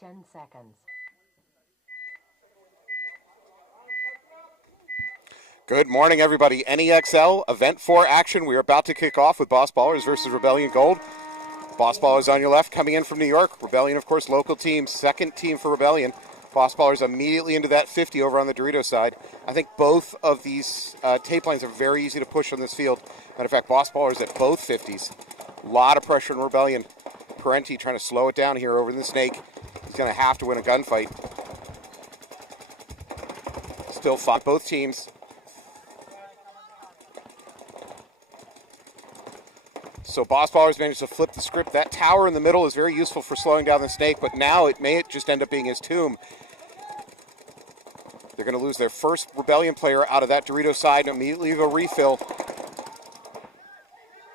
10 seconds. Good morning, everybody. NEXL Event 4 action. We are about to kick off with Boss Ballers versus Rebellion Gold. Boss Ballers on your left, coming in from New York. Rebellion, of course, local team. Second team for Rebellion. Boss Ballers immediately into that 50 over on the Dorito side. I think both of these tape lines are very easy to push on this field. Matter of fact, Boss Ballers at both 50s. A lot of pressure in Rebellion. Parenti trying to slow it down here over the Snake. He's going to have to win a gunfight. Still fought both teams. So Boss Ballers managed to flip the script. That tower in the middle is very useful for slowing down the Snake, but now it may just end up being his tomb. They're going to lose their first Rebellion player out of that Dorito side and immediately have a refill.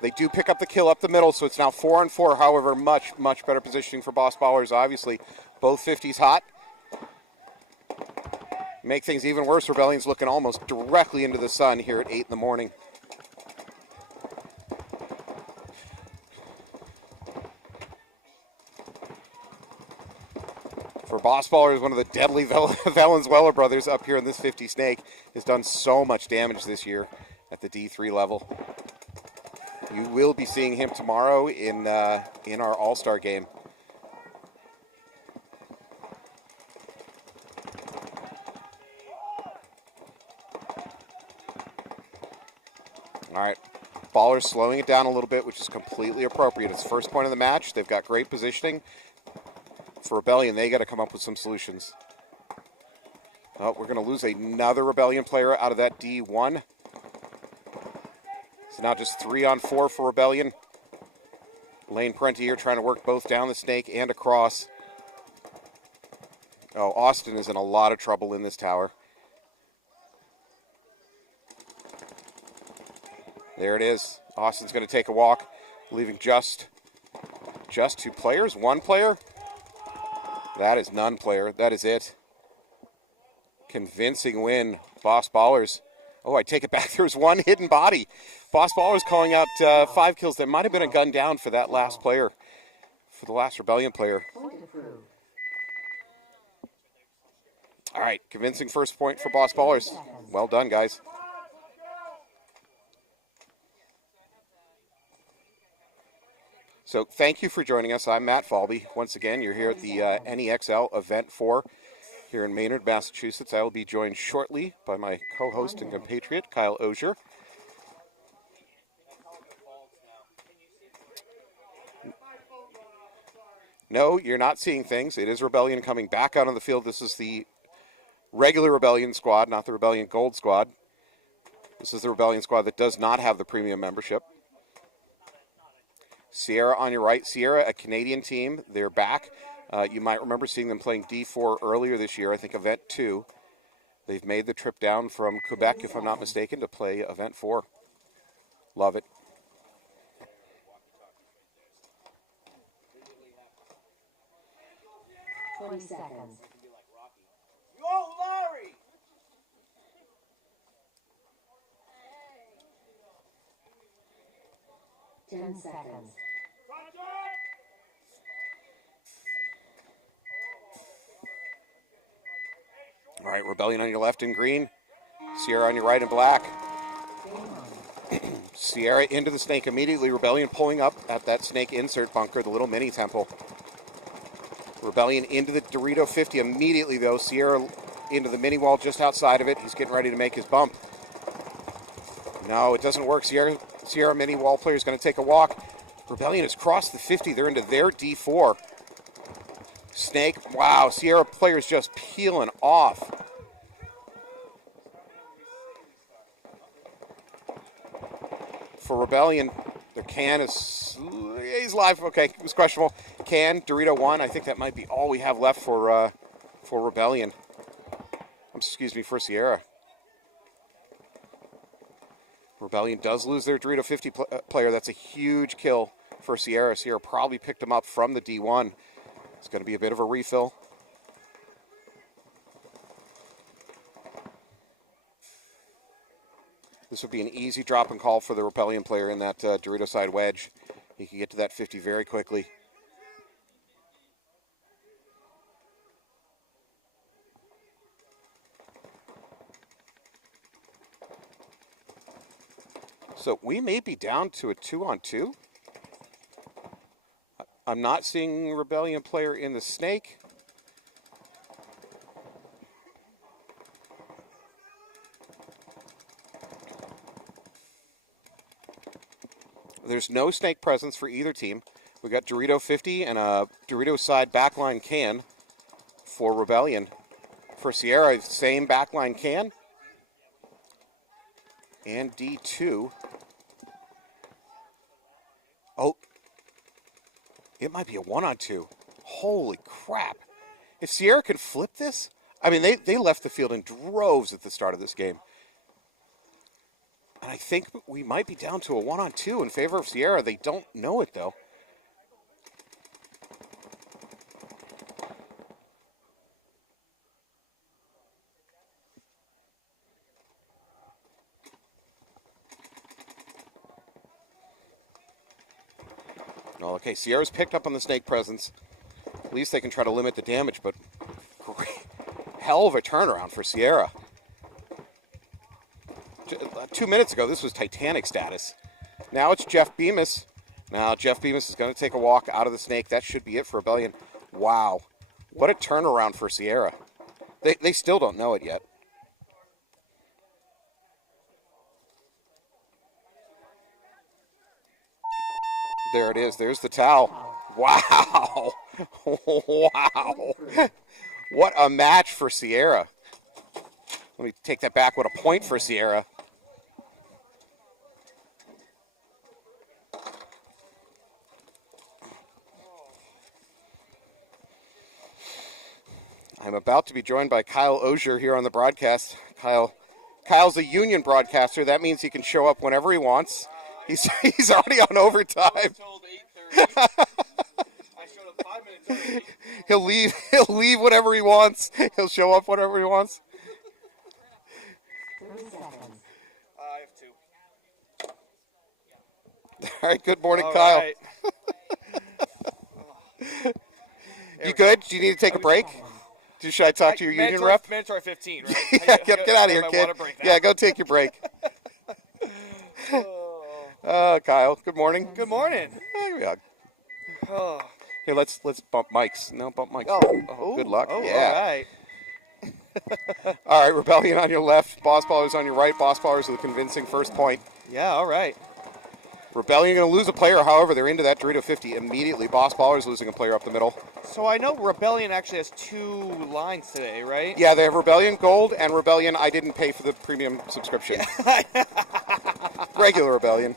They do pick up the kill up the middle, so it's now 4-on-4. However, much better positioning for Boss Ballers, obviously. Both 50s hot. Make things even worse, Rebellion's looking almost directly into the sun here at 8 in the morning. For Boss Ballers, one of the deadly Valenzuela brothers up here in this 50 Snake has done so much damage this year at the D3 level. You will be seeing him tomorrow in our All-Star game. All right, Ballers slowing it down a little bit, which is completely appropriate. It's the first point of the match. They've got great positioning. For Rebellion, they got to come up with some solutions. Oh, we're going to lose another Rebellion player out of that D1. So now just 3-on-4 for Rebellion. Lane Parenti here trying to work both down the Snake and across. Oh, Austin is in a lot of trouble in this tower. There it is. Austin's going to take a walk, leaving just 2 players. 1 player. That is none player. That is it. Convincing win. Boss Ballers. Oh, I take it back. There's 1 hidden body. Boss Ballers calling out 5 kills. There might have been a gun down for that last player. For the last Rebellion player. All right. Convincing first point for Boss Ballers. Well done, guys. So thank you for joining us. I'm Matt Falby. Once again, you're here at the NEXL Event 4 here in Maynard, Massachusetts. I will be joined shortly by my co-host and compatriot, Kyle Osier. No, you're not seeing things. It is Rebellion coming back out on the field. This is the regular Rebellion squad, not the Rebellion Gold squad. This is the Rebellion squad that does not have the premium membership. Sierra on your right. Sierra, a Canadian team. They're back. You might remember seeing them playing D4 earlier this year, I think Event 2. They've made the trip down from Quebec, if I'm not mistaken, to play Event 4. Love it. Twenty seconds. Go, Larry! 10 seconds. All right, Rebellion on your left in green. Sierra on your right in black. Sierra into the Snake immediately. Rebellion pulling up at that Snake insert bunker, the little mini temple. Rebellion into the Dorito 50 immediately, though. Sierra into the mini wall just outside of it. He's getting ready to make his bump. No, it doesn't work. Sierra mini wall player is going to take a walk. Rebellion has crossed the 50. They're into their D4. Snake, wow, Sierra player's just peeling off. For Rebellion, their can is, he's live, okay, it was questionable. Can, Dorito 1, I think that might be all we have left for Rebellion. Excuse me, for Sierra. Rebellion does lose their Dorito 50 player. That's a huge kill for Sierra. Sierra probably picked him up from the D1. It's going to be a bit of a refill. This would be an easy drop and call for the Rebellion player in that Dorito side wedge. He can get to that 50 very quickly. So we may be down to a 2-on-2. I'm not seeing Rebellion player in the snake. There's no snake presence for either team. We got Dorito 50 and a Dorito side backline can for Rebellion. For Sierra, same backline can. And D2. Oh, it might be a 1-on-2. Holy crap. If Sierra can flip this, I mean, they left the field in droves at the start of this game. And I think we might be down to a 1-on-2 in favor of Sierra. They don't know it, though. Okay, Sierra's picked up on the snake presence. At least they can try to limit the damage, but great, hell of a turnaround for Sierra. 2 minutes ago, this was Titanic status. Now it's Jeff Bemis. Now Jeff Bemis is going to take a walk out of the snake. That should be it for Rebellion. Wow. What a turnaround for Sierra. They still don't know it yet. There it is. There's the towel. Wow. Wow. What a match for Sierra. Let me take that back. What a point for Sierra. I'm about to be joined by Kyle Ozier here on the broadcast. Kyle's a union broadcaster. That means he can show up whenever he wants. He's already on overtime. I was told 8:30. I showed up 5 minutes early. He'll leave whenever he wants. He'll show up whenever he wants. 30 seconds. I have 2. All right, good morning, All Kyle. right. You good? Do you need to take a break? Should I talk to your union rep? Mandatory 15, right? Yeah, get out of here, kid. Yeah, go take your break. Kyle, good morning. Good morning. There we are. Oh. Here, let's bump mics. No, bump mics. Oh, good luck. Oh, yeah. all right. All right, Rebellion on your left, Boss Ballers on your right. Boss Ballers with a convincing first point. Yeah, all right. Rebellion going to lose a player, however, they're into that Dorito 50 immediately. Boss Ballers losing a player up the middle. So I know Rebellion actually has 2 lines today, right? Yeah, they have Rebellion Gold and Rebellion I didn't pay for the premium subscription. Regular Rebellion.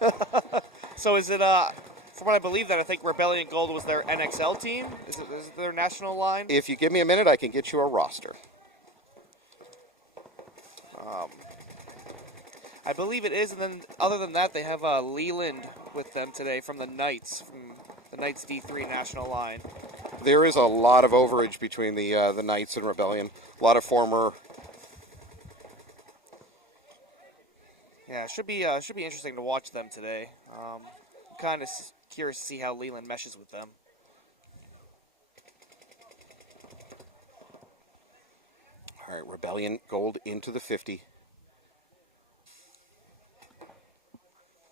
So is it, from what I believe, that I think Rebellion Gold was their NXL team? Is it their national line? If you give me a minute, I can get you a roster. I believe it is, and then other than that, they have Leland with them today from the Knights D3 national line. There is a lot of overage between the Knights and Rebellion. A lot of former. Yeah, it should be interesting to watch them today. I'm kind of curious to see how Leland meshes with them. All right, Rebellion Gold into the 50.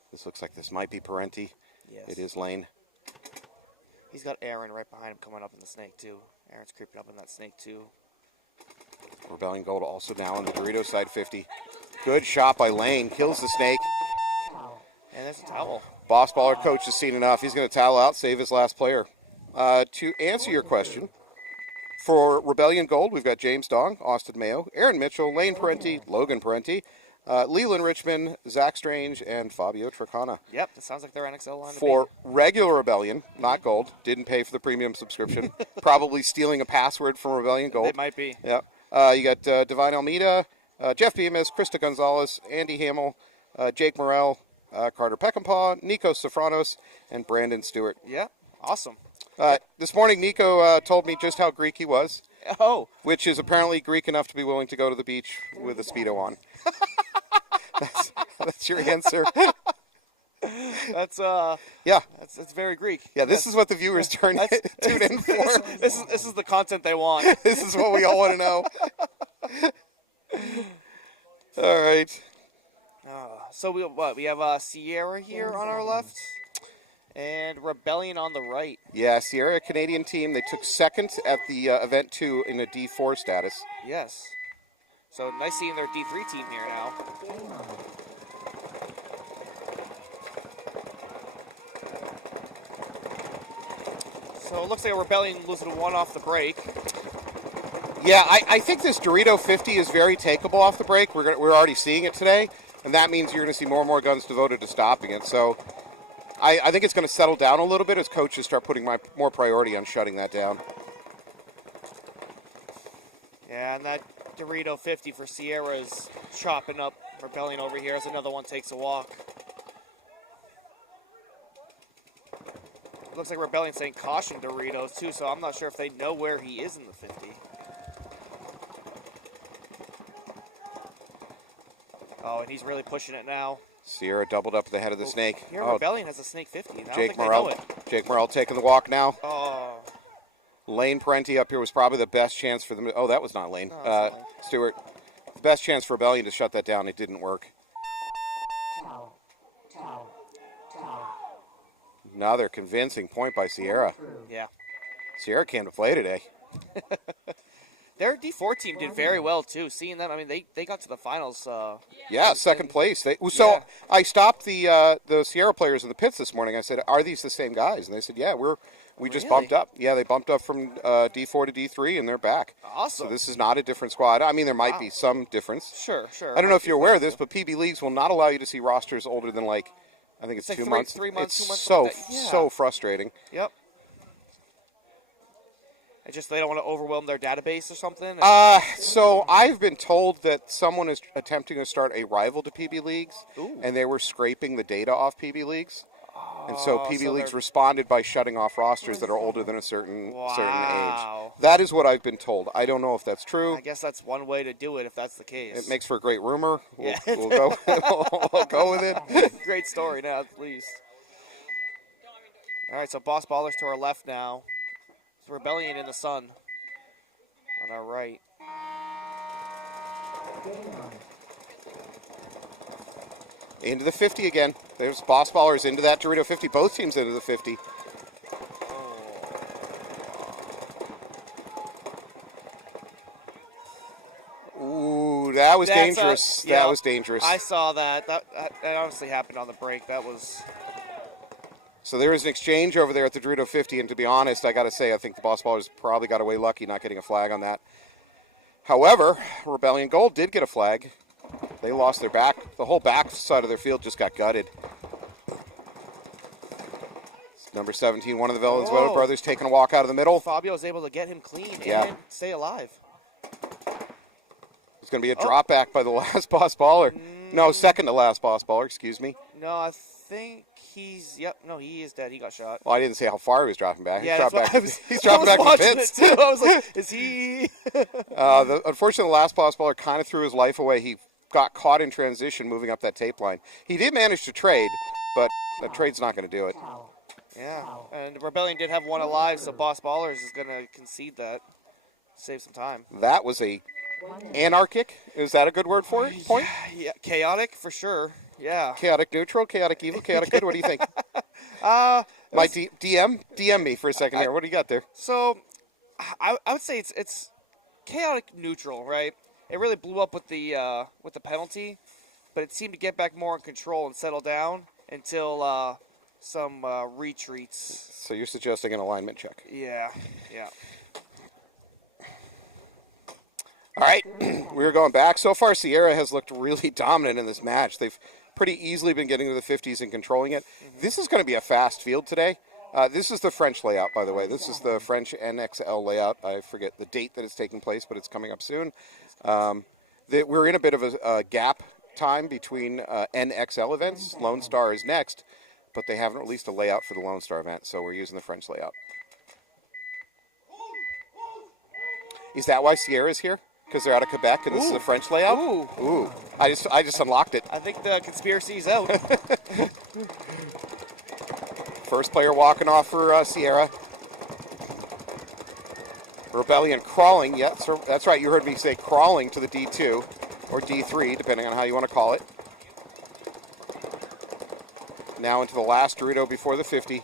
This looks like this might be Parenti. Yes. It is Lane. He's got Aaron right behind him coming up in the snake, too. Aaron's creeping up in that snake, too. Rebellion Gold also now on the Dorito side 50. Good shot by Lane. Kills the snake. And there's a towel. Boss Baller coach has seen enough. He's going to towel out, save his last player. To answer your question, for Rebellion Gold, we've got James Dong, Austin Mayo, Aaron Mitchell, Lane Parenti, Logan Parenti, Leland Richmond, Zach Strange, and Fabio Tricana. Yep, that sounds like their NXL line. For regular Rebellion, not Gold, didn't pay for the premium subscription. Probably stealing a password from Rebellion Gold. It might be. Yeah. You got Divine Almeida, Jeff Bemis, Krista Gonzalez, Andy Hamill, Jake Morrell, Carter Peckinpah, Nico Safranos, and Brandon Stewart. Yeah, awesome. This morning, Nico told me just how Greek he was. Oh. Which is apparently Greek enough to be willing to go to the beach with a Speedo on. That's your answer. That's yeah. That's very Greek. Yeah, this is what the viewers tune in for. This is the content they want. This is what we all want to know. All right. So we have Sierra here on our left, and Rebellion on the right. Yeah, Sierra, Canadian team. They took second at the event 2 in a D4 status. Yes. So nice seeing their D3 team here now. So it looks like a Rebellion losing 1 off the break. Yeah, I think this Dorito 50 is very takeable off the break. We're already seeing it today, and that means you're going to see more and more guns devoted to stopping it. So I think it's going to settle down a little bit as coaches start putting more priority on shutting that down. Yeah, and that Dorito 50 for Sierra is chopping up Rebellion over here as another one takes a walk. Looks like Rebellion saying caution Doritos too, so I'm not sure if they know where he is in the 50. Oh, and he's really pushing it now. Sierra doubled up at the head of the snake. Here, Rebellion has a snake 50. I don't Jake think they know Morrell. it. Jake Morrell taking the walk now. Oh. Lane Parenti up here was probably the best chance for them. Oh, that was not Lane. No, that's not Lane. Stewart. The best chance for Rebellion to shut that down. It didn't work. Another convincing point by Sierra. Yeah. Sierra can't play today. Their D4 team did very well, too. Seeing them, I mean, they got to the finals. Yeah, second place. Yeah. I stopped the Sierra players in the pits this morning. I said, "Are these the same guys?" And they said, "Yeah, we just bumped up. Yeah, they bumped up from D4 to D3, and they're back. Awesome. So this is not a different squad. I mean, there might be some difference. Sure. I don't know if you're aware of this, but PB leagues will not allow you to see rosters older than I think it's like 2 3 months. 3 months, It's 2 months. so Like that. Yeah. so frustrating. Yep. It's just they don't want to overwhelm their database or something. So I've been told that someone is attempting to start a rival to PB leagues, Ooh. and they were scraping the data off PB leagues. And so PB so leagues they're- responded by shutting off rosters that are older than a certain Wow. age. That is what I've been told. I don't know if that's true. I guess that's one way to do it if that's the case. It makes for a great rumor. We'll, Yeah. we'll go. We'll go with it. Great story now, at least. All right, so Boss Ballers to our left now. It's Rebellion in the sun on our right. Into the 50 again. There's Boss Ballers into that Dorito 50. Both teams into the 50. Ooh, that was dangerous. Yeah, that was dangerous. I saw that. That honestly happened on the break. That was... So there was an exchange over there at the Dorito 50, and to be honest, I got to say, I think the Boss Ballers probably got away lucky not getting a flag on that. However, Rebellion Gold did get a flag. They lost their back. The whole back side of their field just got gutted. Number 17, one of the Valenzuela brothers, taking a walk out of the middle. Fabio was able to get him clean and stay alive. It's going to be a drop back by the last Boss Baller. No, second to last Boss Baller, excuse me. No, I think he's... Yep, no, he is dead. He got shot. Well, I didn't say how far he was dropping back. Yeah, that's what I was... He's dropping back from pits. Too. I was like, is he... Unfortunately, the last Boss Baller kind of threw his life away. He got caught in transition moving up that tape line. He did manage to trade, but the trade's not going to do it. Yeah, and Rebellion did have one alive, so Boss Ballers is going to concede that. Save some time. That was a anarchic. Is that a good word for it? Point? Yeah, chaotic for sure. Yeah. Chaotic neutral, chaotic evil, chaotic good. What do you think? My DM me for a second here. What do you got there? So, I would say it's chaotic neutral, right? It really blew up with the penalty, but it seemed to get back more in control and settle down until some retreats. So you're suggesting an alignment check? Yeah. All right, we're going back. So far, Sierra has looked really dominant in this match. They've pretty easily been getting to the 50s and controlling it. This is going to be a fast field today. This is the French layout, by the way. This is the French NEXL layout. I forget the date that it's taking place, but it's coming up soon. We're in a bit of a gap time between NEXL events. Lone Star is next, but they haven't released a layout for the Lone Star event, so we're using the French layout. Is that why Sierra's here? Because they're out of Quebec and this is a French layout? Ooh. I just unlocked it. I think the conspiracy's out. First player walking off for Sierra. Rebellion crawling. Yeah, that's right. You heard me say crawling to the D2 or D3, depending on how you want to call it. Now into the last Dorito before the 50.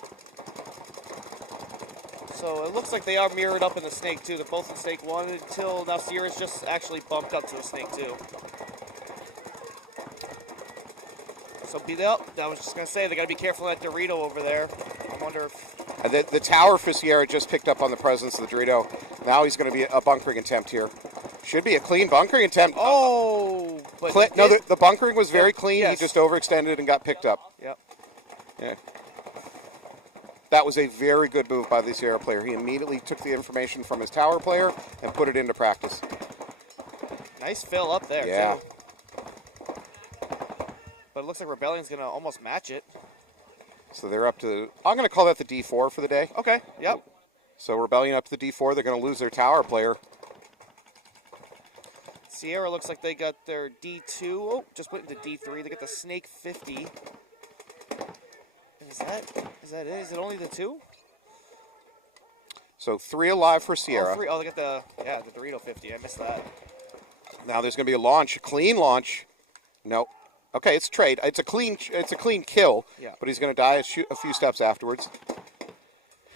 So it looks like they are mirrored up in the snake, too. They're both in snake 1 until now Sierra's just actually bumped up to the snake 2. So I was just going to say, they got to be careful of that Dorito over there. I wonder if... The tower for Sierra just picked up on the presence of the Dorito. Now he's going to be a bunkering attempt here. Should be a clean bunkering attempt. Oh! But no, the bunkering was very clean. Yes. He just overextended and got picked up. Yep. Yeah. That was a very good move by the Sierra player. He immediately took the information from his tower player and put it into practice. Nice fill up there, yeah. too. But it looks like Rebellion's going to almost match it. So they're up to, I'm going to call that the D4 for the day. Okay, yep. So Rebellion up to the D4. They're going to lose their tower player. Sierra looks like they got their D2. Oh, just went into D3. They get the Snake 50. Is that it? Is it only the 2? So 3 alive for Sierra. Oh, they got the Dorito 50. I missed that. Now there's going to be a launch, a clean launch. No. Okay, it's trade. It's a clean kill. Yeah. But he's going to die a few steps afterwards.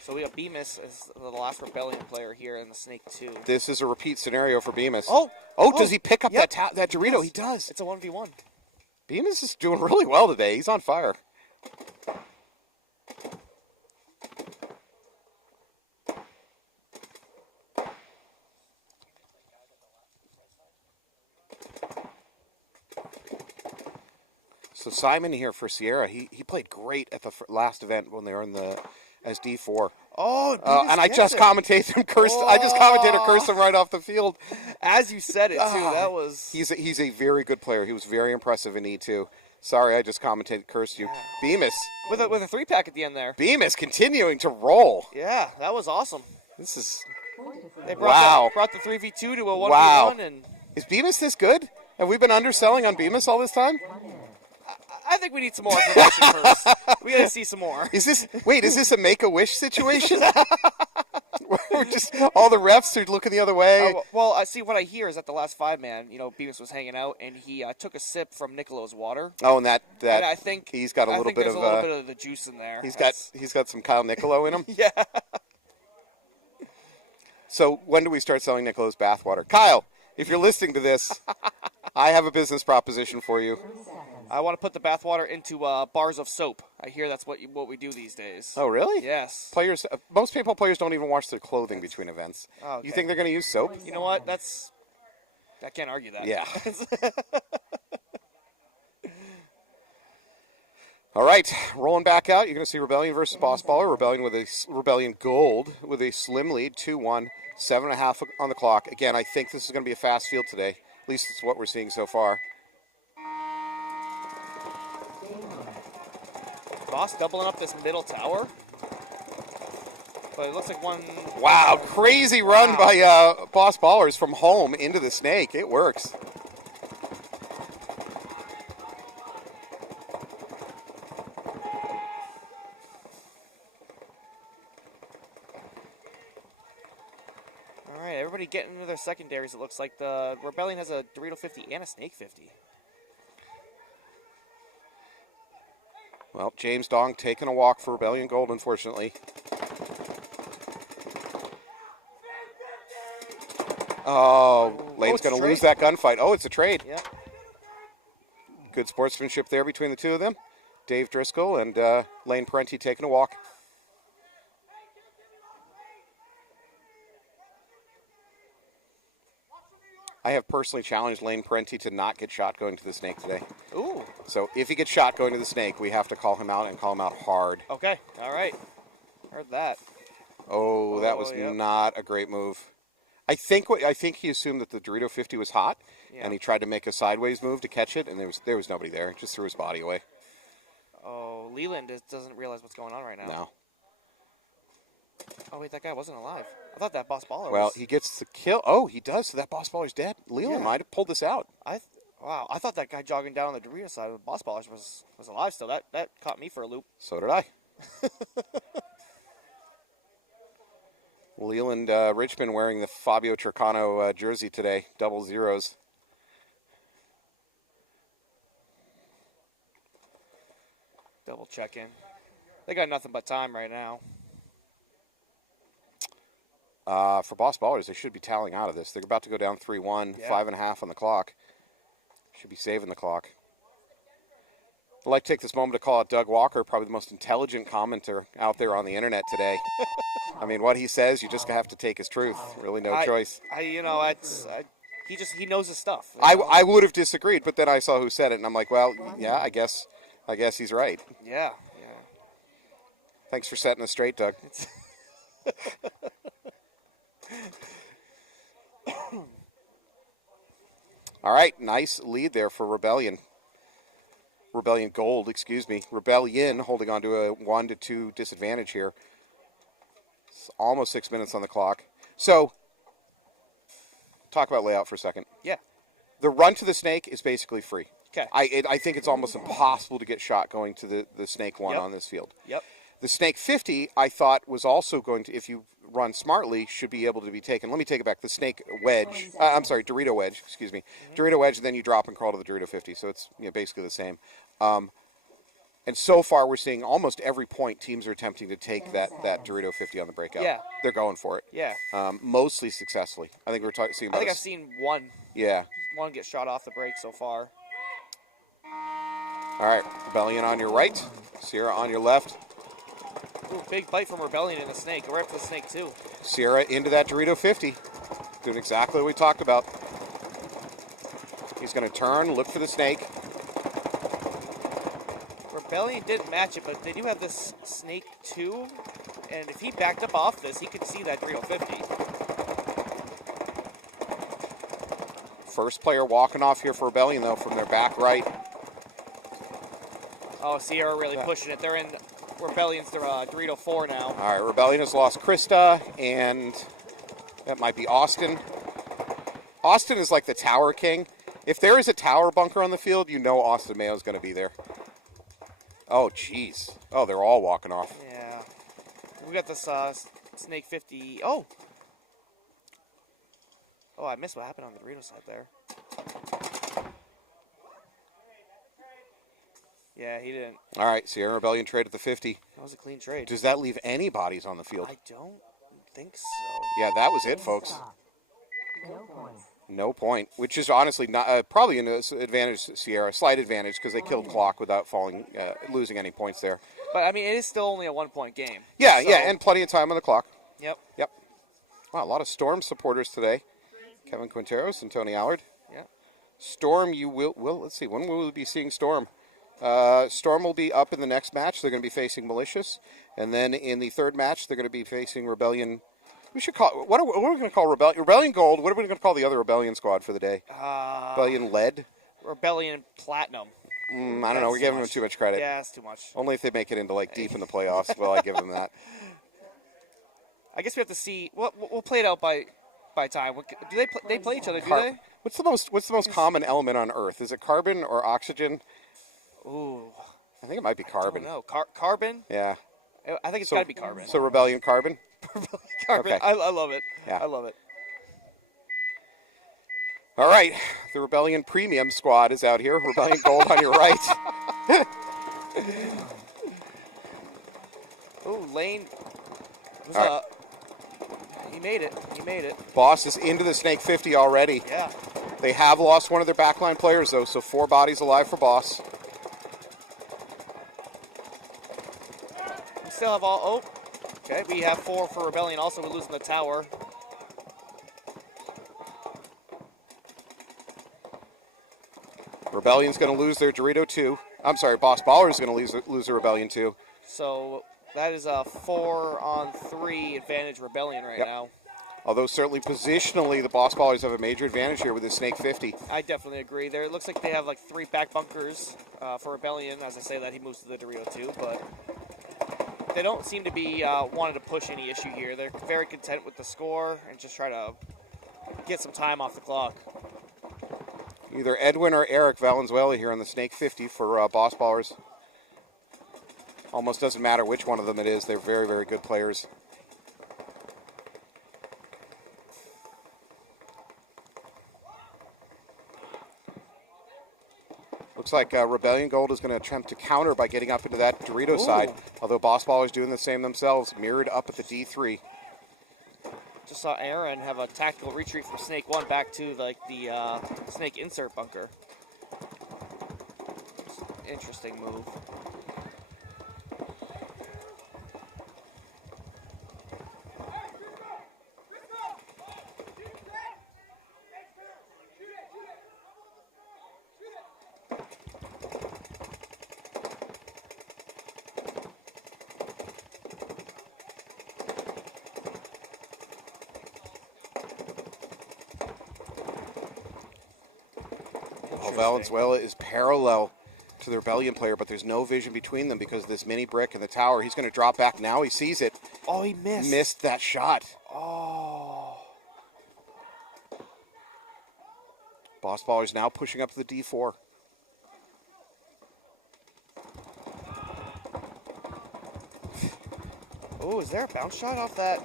So we have Bemis as the last Rebellion player here in the Snake 2. This is a repeat scenario for Bemis. Oh, does he pick up yep. that Dorito? Yes. He does. It's a 1v1. Bemis is doing really well today. He's on fire. So Simon here for Sierra, he played great at the last event when they were in the as D4. And I just commentated him I just commentated cursed him right off the field. As you said it too, that was. He's a very good player. He was very impressive in E2. Sorry, I just commentated cursed you. Bemis with a 3-pack at the end there. Bemis continuing to roll. Yeah, that was awesome. This is they brought the 3v2 to a 1v1 and is Bemis this good? Have we been underselling on Bemis all this time? I think we need some more information first. We got to see some more. Is this a Make-A-Wish situation? We're just all the refs are looking the other way. Well, I see what I hear is that the last 5-man, Bemis was hanging out and he took a sip from Nicolo's water. Oh, and that and I think he's got a little bit of the juice in there. He's got some Kyle Nicolo in him. Yeah. So when do we start selling Nicolo's bathwater? Kyle, if you're listening to this, I have a business proposition for you. I want to put the bathwater into bars of soap. I hear that's what we do these days. Oh, really? Yes. Most Paintball players don't even wash their clothing between events. Oh, okay. You think they're going to use soap? You know what? I can't argue that. Yeah. All right, rolling back out. You're going to see Rebellion versus Boss Baller. Rebellion Gold with a slim lead, 2-1, 7.5 on the clock. Again, I think this is going to be a fast field today. At least it's what we're seeing so far. Boss doubling up this middle tower. But it looks like one... Wow, crazy run by Boss Ballers from home into the snake. It works. All right, everybody getting into their secondaries. It looks like the Rebellion has a Dorito 50 and a Snake 50. Well, James Dong taking a walk for Rebellion Gold, unfortunately. Oh, Lane's going to lose that gunfight. Oh, it's a trade. Yeah. Good sportsmanship there between the two of them. Dave Driscoll and Lane Parenti taking a walk. I have personally challenged Lane Parenti to not get shot going to the snake today. Ooh. So if he gets shot going to the snake, we have to call him out and call him out hard. Okay. All right. Heard that. Oh, that was not a great move. I think he assumed that the Dorito 50 was hot, and he tried to make a sideways move to catch it, and there was nobody there. Just threw his body away. Oh, Leland doesn't realize what's going on right now. No. Oh, wait, that guy wasn't alive. I thought that Boss Baller was. Well, he gets the kill. Oh, he does, so that Boss Baller's dead. Leland might have pulled this out. Wow, I thought that guy jogging down on the Dorito side with Boss Ballers was alive still. That caught me for a loop. So did I. Leland Richmond wearing the Fabio Turcano jersey today, double zeros. Double checking. They got nothing but time right now. For Boss Ballers, they should be tallying out of this. They're about to go down 3-1, Yeah. 5.5 on the clock. Should be saving the clock. I'd like to take this moment to call out Doug Walker, probably the most intelligent commenter out there on the internet today. I mean, what he says, you just have to take as truth. Really, no choice. He knows his stuff. I would have disagreed, but then I saw who said it, and I'm like, well, yeah, I guess he's right. Yeah. Thanks for setting us straight, Doug. All right, nice lead there for Rebellion. Rebellion Gold, excuse me. Rebellion holding on to a 1-2 disadvantage here. It's almost 6 minutes on the clock. So, talk about layout for a second. Yeah. The run to the snake is basically free. Okay. I think it's almost impossible to get shot going to the snake one on this field. Yep. The snake 50, I thought, was also going to, if you run smartly, should be able to be taken. Let me take it back. The snake wedge, Dorito wedge, excuse me. Dorito wedge, and then you drop and crawl to the Dorito 50. So it's basically the same. And so far, we're seeing almost every point teams are attempting to take that Dorito 50 on the breakout. Yeah. They're going for it. Yeah. Mostly successfully. I think seeing about I've seen one. Yeah. One get shot off the break so far. All right, Rebellion on your right, Sierra on your left. Ooh, big bite from Rebellion in the snake. Go right for the snake, too. Sierra into that Dorito 50. Doing exactly what we talked about. He's going to turn, look for the snake. Rebellion didn't match it, but they do have this snake, too. And if he backed up off this, he could see that Dorito 50. First player walking off here for Rebellion, though, from their back right. Oh, Sierra really pushing it. They're in Rebellion's Dorito 4 now. All right, Rebellion has lost Krista, and that might be Austin. Austin is like the tower king. If there is a tower bunker on the field, you know Austin Mayo is going to be there. Oh, jeez. Oh, they're all walking off. Yeah. We got this snake 50. Oh, I missed what happened on the Dorito side there. Yeah, he didn't. All right, Sierra Rebellion trade at the 50. That was a clean trade. Does that leave any bodies on the field? I don't think so. Yeah, that was it, folks. No point. No point, which is honestly not probably an advantage to Sierra, slight advantage because they killed clock without losing any points there. But, I mean, it is still only a 1-point game. Yeah, so. yeah, and plenty of time on the clock. Yep. Wow, a lot of Storm supporters today. Kevin Quinteros and Tony Allard. Yeah. Storm, you will let's see, when will we be seeing Storm? Storm will be up in the next match. They're going to be facing Malicious. And then in the third match, they're going to be facing Rebellion. We should call, what are we going to call Rebellion? Rebellion Gold. What are we going to call the other Rebellion squad for the day? Rebellion Lead? Rebellion Platinum. I don't know. We're giving them too much credit. Yeah, it's too much. Only if they make it into like deep in the playoffs. Well, I give them that. I guess we have to see. We'll play it out by time. Do they play each other? Do they? What's the most common element on Earth? Is it carbon or oxygen? Ooh. I think it might be carbon. No, carbon. Yeah. I think it's got to be carbon. So Rebellion Carbon. Carbon. Okay. I love it. Yeah. I love it. All right, the Rebellion Premium squad is out here. Rebellion Gold on your right. Ooh, Lane. Right. He made it. Boss is into the Snake 50 already. Yeah. They have lost one of their backline players, though, so 4 bodies alive for Boss. We still have all... Oh, okay. We have 4 for Rebellion. Also, we're losing the tower. Rebellion's going to lose their Dorito 2. I'm sorry, Boss Baller's going to lose their Rebellion 2. So that is a 4-on-3 advantage Rebellion right now. Although certainly positionally, the Boss Ballers have a major advantage here with the Snake 50. I definitely agree. It looks like they have like 3 back bunkers for Rebellion. As I say that, he moves to the Dorito 2, but they don't seem to be wanting to push any issue here. They're very content with the score and just try to get some time off the clock. Either Edwin or Eric Valenzuela here on the Snake 50 for Boss Ballers. Almost doesn't matter which one of them it is. They're very, very good players. Looks like Rebellion Gold is going to attempt to counter by getting up into that Dorito side, although Boss Ballers doing the same themselves, mirrored up at the D3. Just saw Aaron have a tactical retreat from Snake 1 back to like the Snake insert bunker. Interesting move. Valenzuela is parallel to the Rebellion player, but there's no vision between them because of this mini brick in the tower. He's going to drop back now. He sees it. Oh, he missed. Missed that shot. Oh. Boss Ballers now pushing up to the D4. Oh, is there a bounce shot off that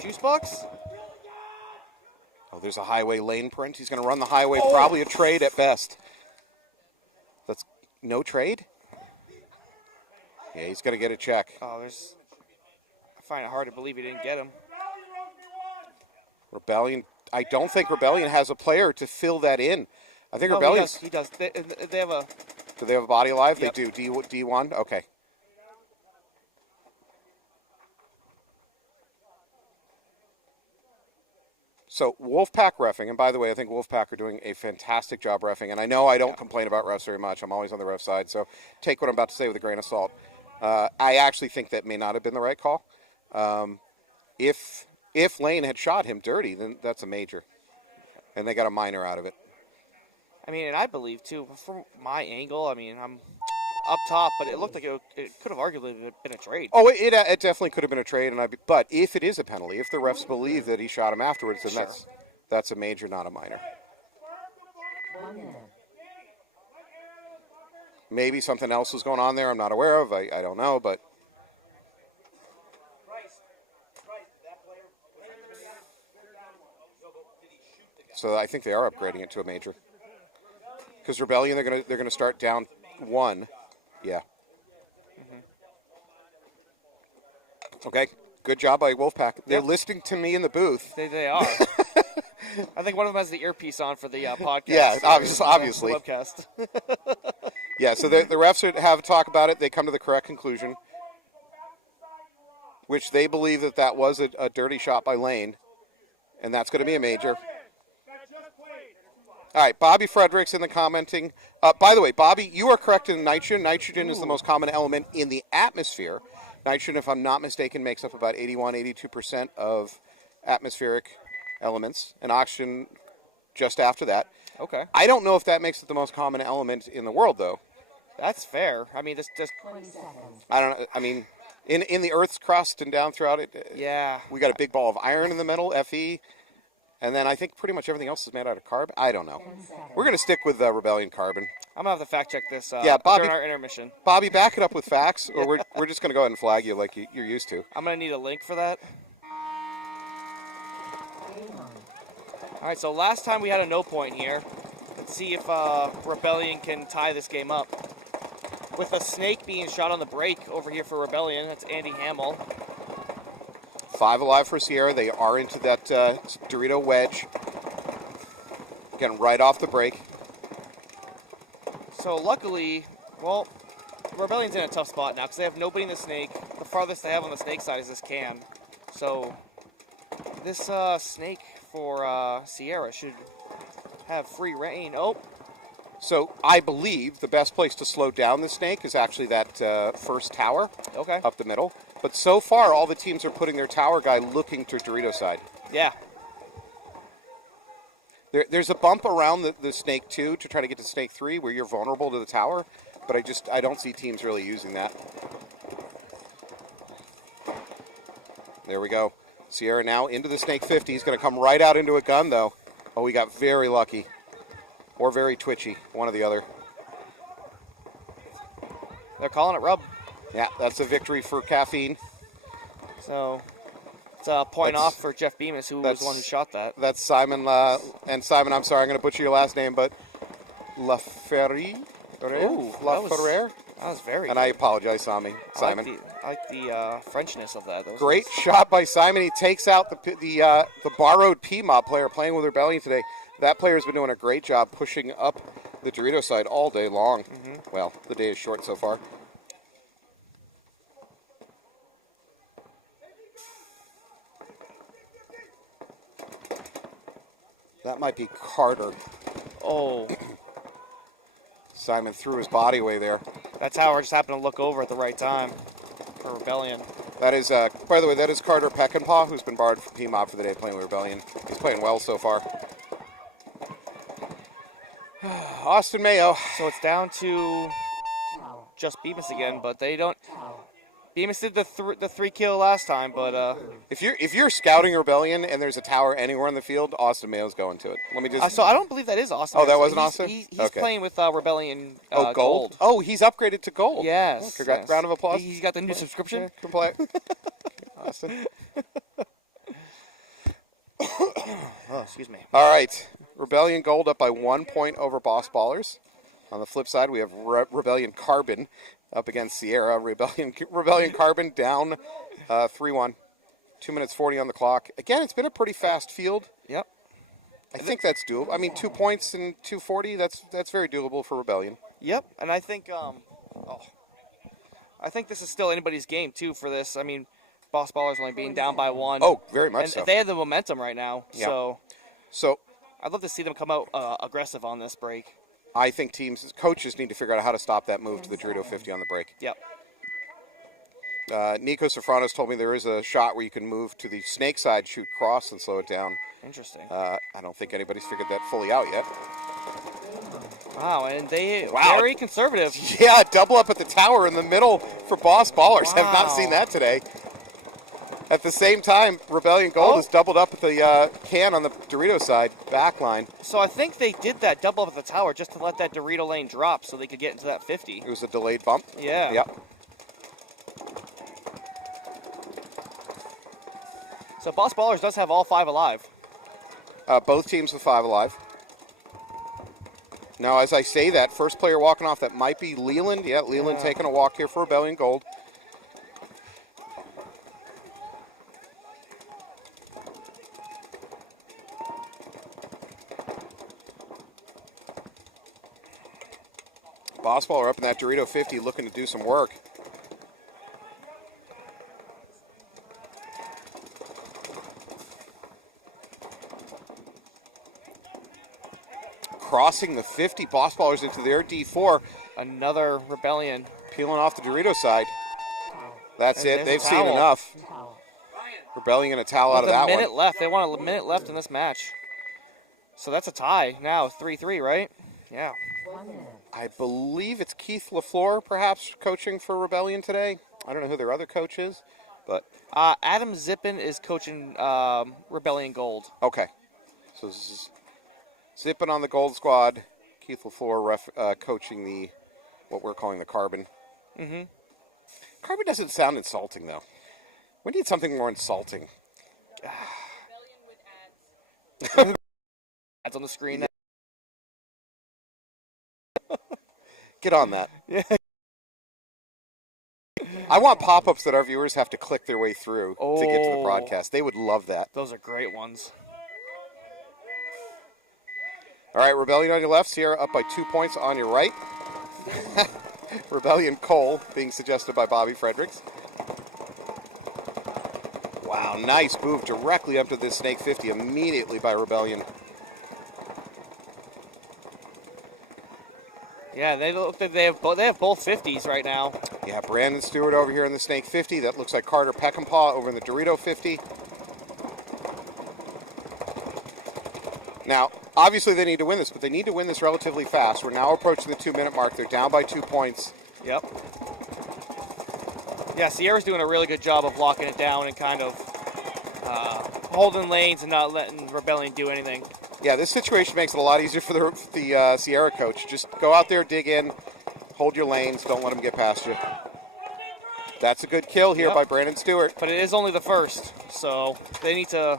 juice box? Oh, there's a highway lane print. He's going to run the highway, probably a trade at best. That's no trade? Yeah, he's going to get a check. Oh, I find it hard to believe he didn't get him. Rebellion, I don't think Rebellion has a player to fill that in. I think Rebellion. He does. They have a. Do they have a body alive? Yep. They do. D1? Okay. So Wolfpack reffing, and by the way, I think Wolfpack are doing a fantastic job reffing, and I know I don't complain about refs very much. I'm always on the ref side, so take what I'm about to say with a grain of salt. I actually think that may not have been the right call. If Lane had shot him dirty, then that's a major, and they got a minor out of it. I mean, and I believe, too, from my angle, I mean, I'm up top, but it looked like it could have arguably been a trade. Oh, it definitely could have been a trade, but if it is a penalty, if the refs believe that he shot him afterwards, then Sure. that's a major, not a minor. 1 minute. Maybe something else was going on there I'm not aware of. I don't know, but... So I think they are upgrading it to a major. Because Rebellion, they're gonna start down 1. Yeah. Okay. Good job by Wolfpack. They're listening to me in the booth. They are. I think one of them has the earpiece on for the podcast. Yeah, obviously. The webcast. Yeah, so the refs have a talk about it. They come to the correct conclusion, which they believe that was a dirty shot by Lane, and that's going to be a major. All right, Bobby Fredericks in the commenting. By the way, Bobby, you are correct in nitrogen. Nitrogen is the most common element in the atmosphere. Nitrogen, if I'm not mistaken, makes up about 82% of atmospheric elements, and oxygen just after that. Okay. I don't know if that makes it the most common element in the world, though. That's fair. I mean, this just... 20 seconds. I don't know. I mean, in the Earth's crust and down throughout it, Yeah. we got a big ball of iron in the middle, Fe, and then I think pretty much everything else is made out of carbon. I don't know. 10 seconds. We're going to stick with Rebellion carbon. I'm going to have to fact check this Yeah, Bobby- during our intermission. Bobby, back it up with facts, or we're just going to go ahead and flag you like you're used to. I'm going to need a link for that. Game on. All right, so last time we had a no point here. Let's see if Rebellion can tie this game up. With a snake being shot on the break over here for Rebellion. That's Andy Hamill. 5 alive for Sierra. They are into that Dorito wedge. Again, right off the break. So luckily, well, Rebellion's in a tough spot now because they have nobody in the snake. The farthest they have on the snake side is this can. So this snake for Sierra should have free reign. Oh, So I believe the best place to slow down the snake is actually that first tower okay. up the middle. But so far, all the teams are putting their tower guy looking to Dorito side. Yeah. There's a bump around the snake 2 to try to get to snake 3 where you're vulnerable to the tower, but I don't see teams really using that. There we go. Sierra now into the snake 50. He's going to come right out into a gun, though. Oh, he got very lucky. Or very twitchy, one or the other. They're calling it rub. Yeah, that's a victory for Caffeine. So it's a point That's- off for Jeff Bemis, who was the one who shot that. That's Simon, and Simon, I'm sorry, I'm going to butcher your last name, but LaFerriere? Ooh, La that was- Ferrer. That was very And good. I apologize, Simon. I like the Frenchness of that. That was Great nice. shot by Simon. He takes out the borrowed P-Mob player playing with Rebellion today. That player's been doing a great job pushing up the Dorito side all day long. Well, the day is short so far. That might be Carter. Oh, Simon threw his body away there. that tower just happened to look over at the right time for Rebellion. That is, by the way, that is Carter Peckinpah, who's been barred from P-Mob for the day playing with Rebellion. He's playing well so far. Austin Mayo. So it's down to Tower. just Bemis again, but they don't. Tower. Bemis did the 3-kill last time, but If you're scouting Rebellion and there's a tower anywhere on the field, Austin Mayo's going to it. Let me just. so I don't believe that is Austin. Oh, that wasn't He's- Austin? He's Okay. playing with Rebellion Gold. Oh, he's upgraded to gold. Yes. Oh, congrats. yes. Round of applause. He's got the new subscription. Yeah, complain. Austin. Oh, excuse me. All right. Rebellion Gold up by 1 point over Boss Ballers. On the flip side, we have Rebellion Carbon up against Sierra. Rebellion Carbon down 3-1. 2 minutes 40 on the clock. Again, it's been a pretty fast field. Yep. I think that's doable. I mean, 2 points and 240, that's very doable for Rebellion. Yep. And I think I think this is still anybody's game too for this. I mean, Boss Ballers only being down by 1. Oh, very much and so. they have the momentum right now. Yep. So So I'd love to see them come out aggressive on this break. I think coaches need to figure out how to stop that move to the Dorito 50 on the break. Yep. Nico Sofranos told me there is a shot where you can move to the snake side, shoot cross, and slow it down. Interesting. I don't think anybody's figured that fully out yet. Wow, and they Wow. very conservative. Yeah, double up at the tower in the middle for Boss Ballers. Have not Wow. seen that today. At the same time, Rebellion Gold has doubled up at the can on the Dorito side, back line. So I think they did that double up at the tower just to let that Dorito lane drop so they could get into that 50. It was a delayed bump. Yeah. Yep. So Boss Ballers does have all 5 alive. Both teams with 5 alive. Now, as I say that, first player walking off, that might be Leland. Yeah, Leland taking a walk here for Rebellion Gold. Boss Baller up in that Dorito 50 looking to do some work. Crossing the 50, Boss Ballers into their D4, Another Rebellion. peeling off the Dorito side. That's And it. there's They've a seen towel. enough. Tower. Rebellion going to towel out With of a that minute one. left. They want a minute left in this match. So that's a tie now, 3-3, right? Yeah. 1 minute. I believe it's Keith LaFleur, perhaps, coaching for Rebellion today. I don't know who their other coach is, but Adam Zippin is coaching Rebellion Gold. okay. So this is Zippin on the Gold Squad. Keith LaFleur coaching the what we're calling the Carbon. Mm-hmm. Carbon doesn't sound insulting, though. We need something more insulting. Ads on the screen now. Get on that. Yeah. I want pop-ups that our viewers have to click their way through to get to the Oh. broadcast. They would love that. Those are great ones. All right, Rebellion on your left, Sierra up by 2 points on your right. Rebellion Cole being suggested by Bobby Fredericks. Wow, nice move directly up to this Snake 50 immediately by Rebellion. Yeah, they look like they have both 50s right now. Yeah, Brandon Stewart over here in the Snake 50. That looks like Carter Peckinpah over in the Dorito 50. Now, obviously they need to win this, but they need to win this relatively fast. We're now approaching the 2 minute mark. They're down by 2 points. Yep. Yeah, Sierra's doing a really good job of locking it down and kind of holding lanes and not letting Rebellion do anything. Yeah, this situation makes it a lot easier for the Sierra coach. Just go out there, dig in, hold your lanes, don't let them get past you. That's a good kill here Yep. by Brandon Stewart. But it is only the first, so they need to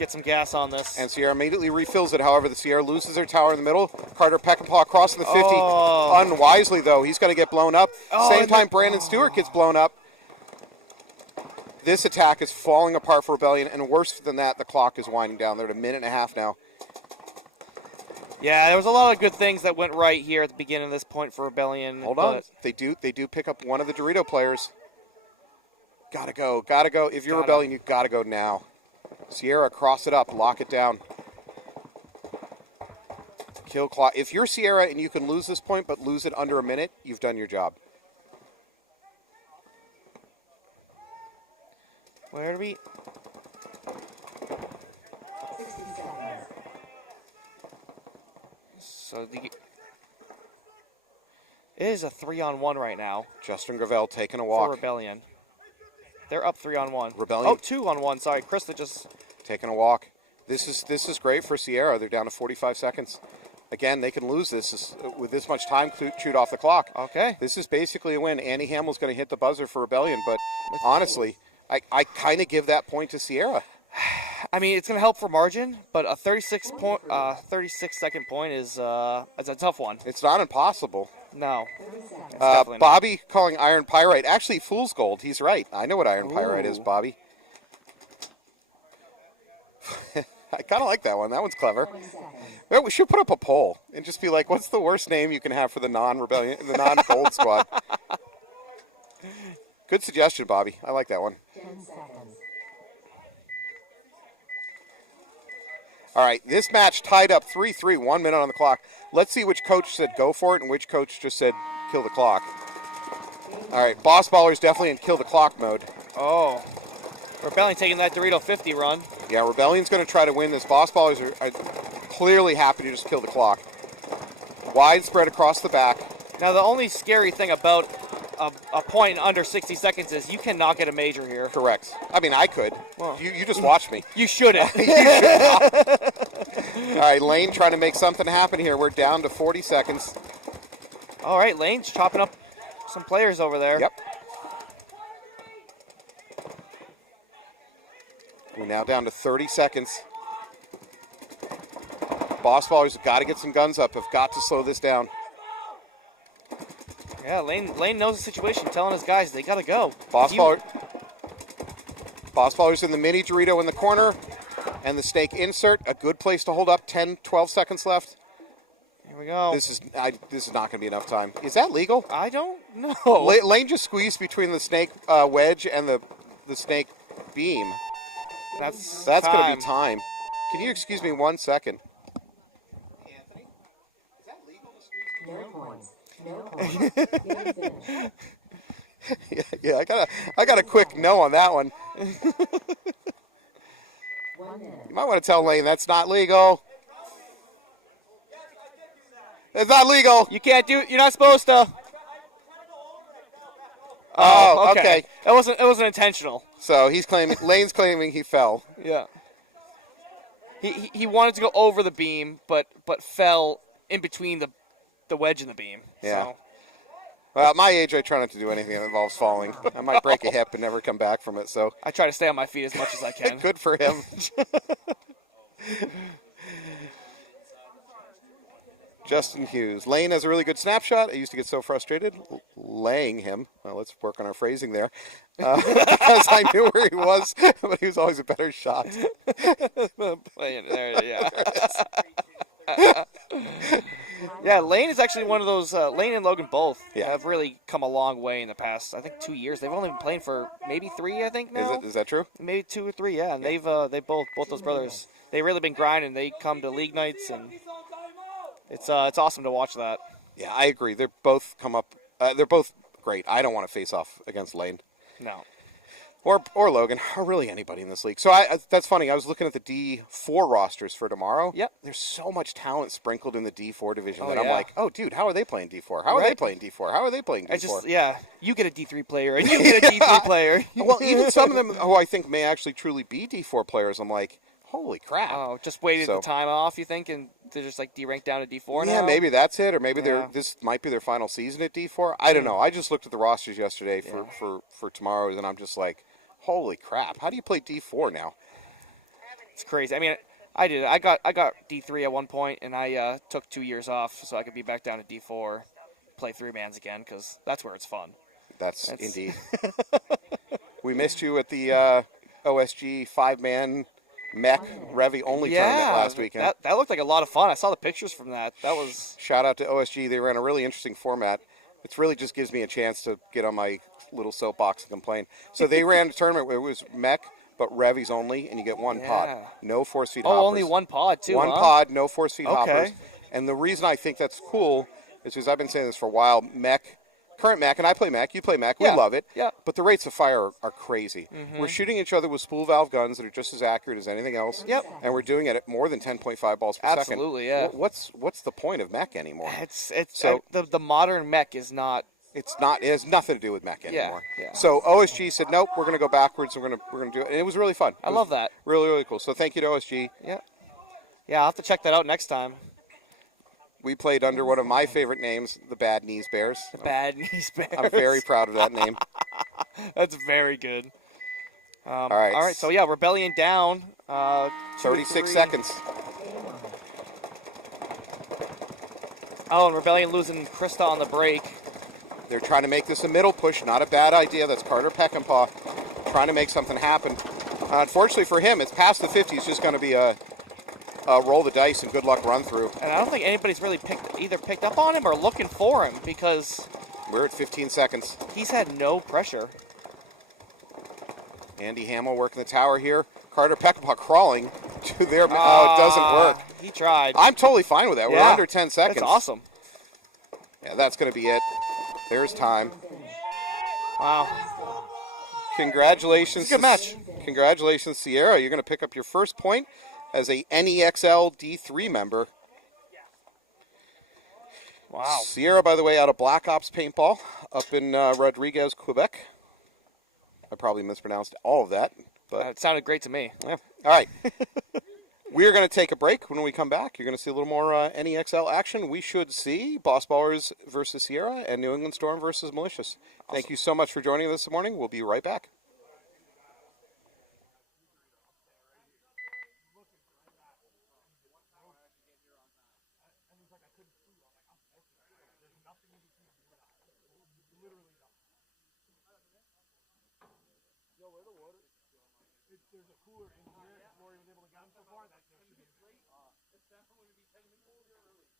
get some gas on this. And Sierra immediately refills it. However, the Sierra loses their tower in the middle. Carter Peckinpah crossing the 50. Unwisely, though. He's going to get blown up. Same time, Brandon Stewart gets blown up. This attack is falling apart for Rebellion, and worse than that, the clock is winding down. They're at a minute and a half now. Yeah, there was a lot of good things that went right here at the beginning of this point for Rebellion. Hold on. They do pick up one of the Dorito players. Gotta go. If you're Rebellion, you gotta go now. Sierra, cross it up. Lock it down. Kill clock. If you're Sierra and you can lose this point, but lose it under a minute, you've done your job. Where do we... 60 seconds. So it is a 3-on-1 right now. Justin Gravel taking a For walk. Rebellion. They're up 3-on-1. Rebellion. Oh, 2-on-1. Sorry, Krista just... Taking a walk. This is great for Sierra. They're down to 45 seconds. Again, they can lose this with this much time chewed off the clock. Okay. This is basically a win. Andy Hamill's going to hit the buzzer for Rebellion, but honestly, I kind of give that point to Sierra. I mean, it's going to help for margin, but a 36-second point is a tough one. It's not impossible. No. Bobby calling Iron Pyrite. Actually, Fool's Gold. He's right. I know what Iron Pyrite is, Bobby. I kind of like that one. That one's clever. Well, we should put up a poll and just be like, what's the worst name you can have for the non-Rebellion, the non-Gold squad? Good suggestion, Bobby. I like that one. 10 seconds. All right, this match tied up 3-3, 1 minute on the clock. Let's see which coach said go for it and which coach just said kill the clock. All right, Boss Baller's definitely in kill the clock mode. Oh. Rebellion taking that Dorito 50 run. Yeah, Rebellion's going to try to win this. Boss Ballers are clearly happy to just kill the clock. Widespread across the back. Now, the only scary thing about a point in under 60 seconds is you cannot get a major here. Correct. I mean, I could. Well, you just watch me. You shouldn't. You should not. All right, Lane trying to make something happen here. We're down to 40 seconds. All right, Lane's chopping up some players over there. Yep. We're now down to 30 seconds. Boss Ballers have got to get some guns up. Have got to slow this down. Yeah, Lane knows the situation, telling his guys they got to go. Boss Baller's in the mini Dorito in the corner. And the snake insert, a good place to hold up. 10, 12 seconds left. Here we go. This is not going to be enough time. Is that legal? I don't know. Lane just squeezed between the snake wedge and the snake beam. That's going to be time. Can you excuse me 1 second? Anthony, is that legal to squeeze? No points. No points. Game finished. yeah, I got a quick no on that one. 1 minute. You might want to tell Lane that's not legal. It's not legal. You can't do it. You're not supposed to. Oh, okay. It wasn't intentional. So Lane's claiming he fell. Yeah. He wanted to go over the beam, but fell in between the wedge and the beam. Yeah. So. Well, at my age, I try not to do anything that involves falling. I might break a hip and never come back from it. So I try to stay on my feet as much as I can. Good for him. Justin Hughes. Lane has a really good snapshot. I used to get so frustrated laying him. Well, let's work on our phrasing there. Because I knew where he was, but he was always a better shot. Playing there, yeah. Yeah, Lane is actually one of those. Lane and Logan both have really come a long way in the past. I think 2 years. They've only been playing for maybe 3. I think now. Is that true? Maybe 2 or 3. Yeah, and they both those brothers. They've really been grinding. They come to league nights, and it's awesome to watch that. Yeah, I agree. They're both they're both great. I don't want to face off against Lane. No. Or Logan, or really anybody in this league. So that's funny. I was looking at the D4 rosters for tomorrow. Yep. There's so much talent sprinkled in the D4 division that yeah. I'm like, oh, dude, how are they playing D4? How are they playing D4? How are they playing D4? You get a D3 player, and you get a D3 player. Well, even some of them who I think may actually truly be D4 players, I'm like, holy crap. Oh, just waited the time off, you think, and they're just like D-ranked down to D4 now? Yeah, maybe that's it, or maybe this might be their final season at D4. I don't know. I just looked at the rosters yesterday for tomorrow's, and I'm just like, holy crap, how do you play D4 now? It's crazy. I mean, I did. I got D3 at one point, and I took 2 years off so I could be back down to D4, play 3-mans again because that's where it's fun. That's indeed. We missed you at the OSG 5-man mech Revy only tournament last weekend. That looked like a lot of fun. I saw the pictures from that. That was Shout out to OSG. They ran a really interesting format. It really just gives me a chance to get on my little soapbox and complain. So they ran a tournament where it was mech, but Revies only, and you get one pod. No force feed hoppers. Oh, only one pod too. One huh? pod, no force feed Okay. hoppers. And the reason I think that's cool is because I've been saying this for a while. Current mech, and I play mech, you play mech, we Yeah. love it. Yeah. But the rates of fire are crazy. Mm-hmm. We're shooting each other with spool valve guns that are just as accurate as anything else. Yep. And we're doing it at more than 10.5 balls per second. Absolutely, yeah. What's the point of mech anymore? It's So- the modern mech is not. It has nothing to do with mech Yeah, anymore. yeah. So OSG said, nope, we're going to go backwards. We're going to do it. And it was really fun. I love that. Really, really cool. So thank you to OSG. Yeah. I'll have to check that out next time. We played under one of my favorite names, the Bad Knees Bears. Bad Knees Bears. I'm very proud of that name. That's very good. All right. All right. So yeah, Rebellion down. 36 seconds. Oh, and Rebellion losing Krista on the break. They're trying to make this a middle push. Not a bad idea. That's Carter Peckinpah trying to make something happen. Unfortunately for him, it's past the 50. It's just going to be a roll the dice and good luck run through. And I don't think anybody's really picked up on him or looking for him because We're at 15 seconds. he's had no pressure. Andy Hamill working the tower here. Carter Peckinpah crawling to their... Oh, it doesn't work. He tried. I'm totally fine with that. We're Yeah. under 10 seconds. That's awesome. Yeah, that's going to be it. There's time. Wow. Congratulations. It's a good match. Congratulations, Sierra. You're going to pick up your first point as a NEXL D3 member. Wow. Sierra, by the way, out of Black Ops Paintball up in Rodriguez, Quebec. I probably mispronounced all of that. But It sounded great to me. yeah. All right. We're going to take a break. When we come back, you're going to see a little more NEXL action. We should see Boss Ballers versus Sierra and New England Storm versus Malicious. Awesome. Thank you so much for joining us this morning. We'll be right back. There's a cooler in here. Lori was able to get him so far. That should be great. It's definitely going to be 10 minutes earlier.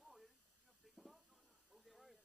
Oh, you know, big stuff? Okay, right.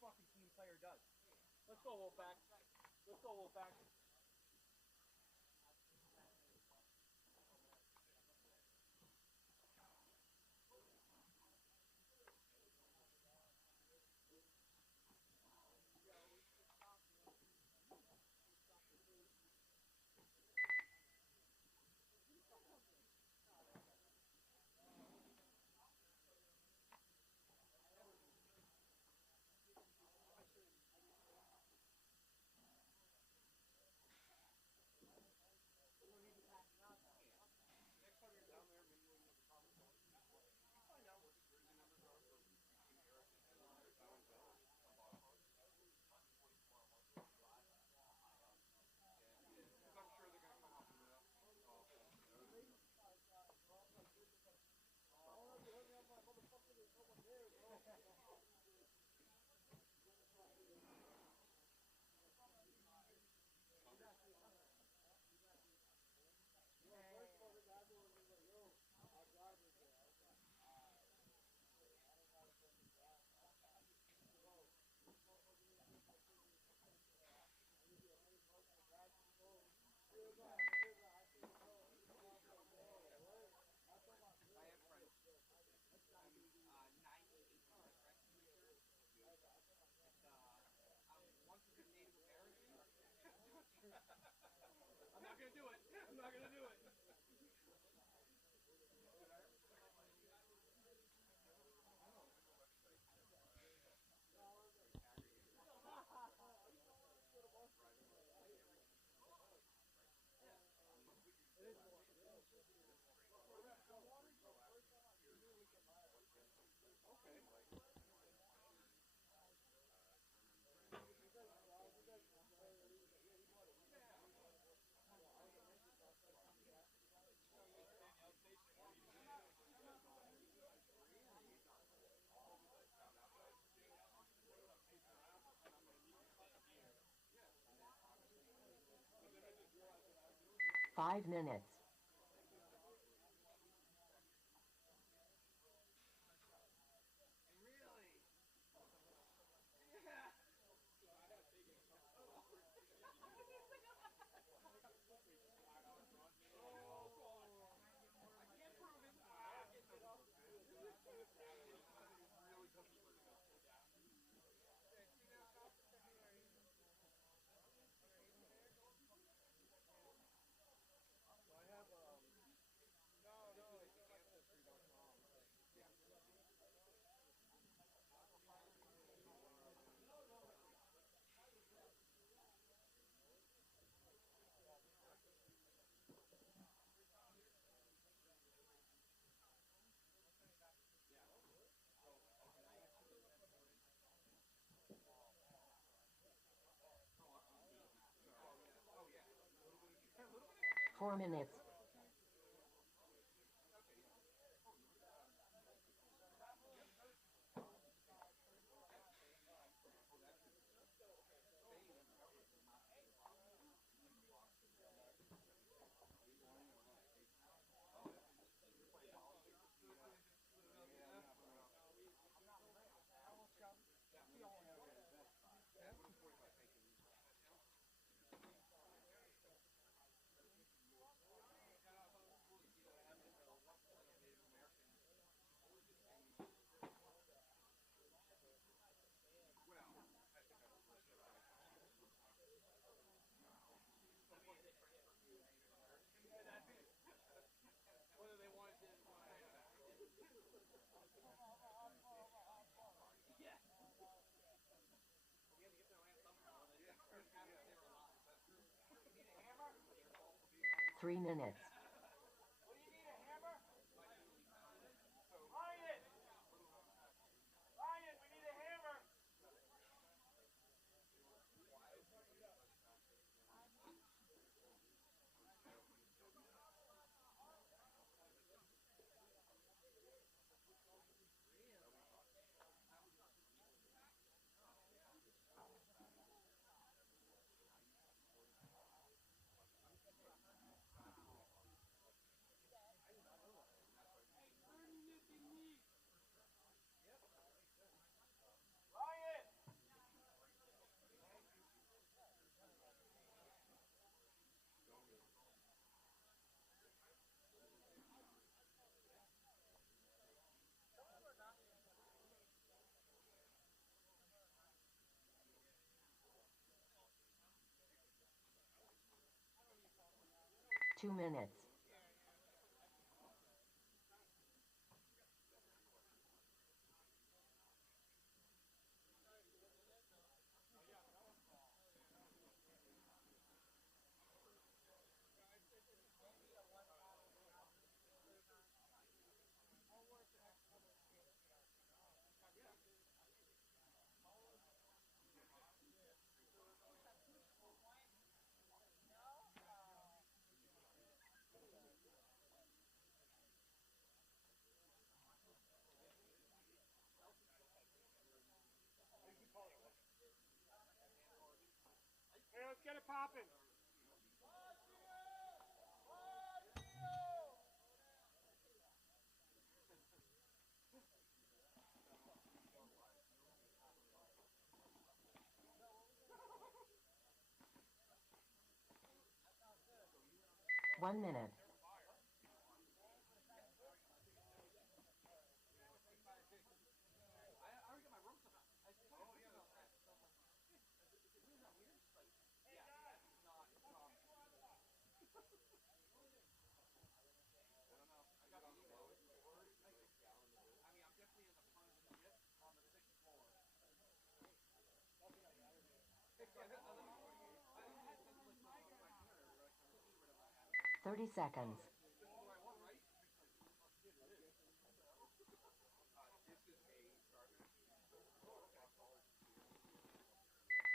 fucking team player does. Let's go, Wolfpack. Let's go, Wolfpack. I'm not gonna do it. I'm not gonna do it. 5 minutes. Four minutes. Three minutes. What do you need, a hammer? Ryan! Ryan, we need a hammer! 2 minutes. Hey, let's get it popping. 1 minute. Thirty seconds.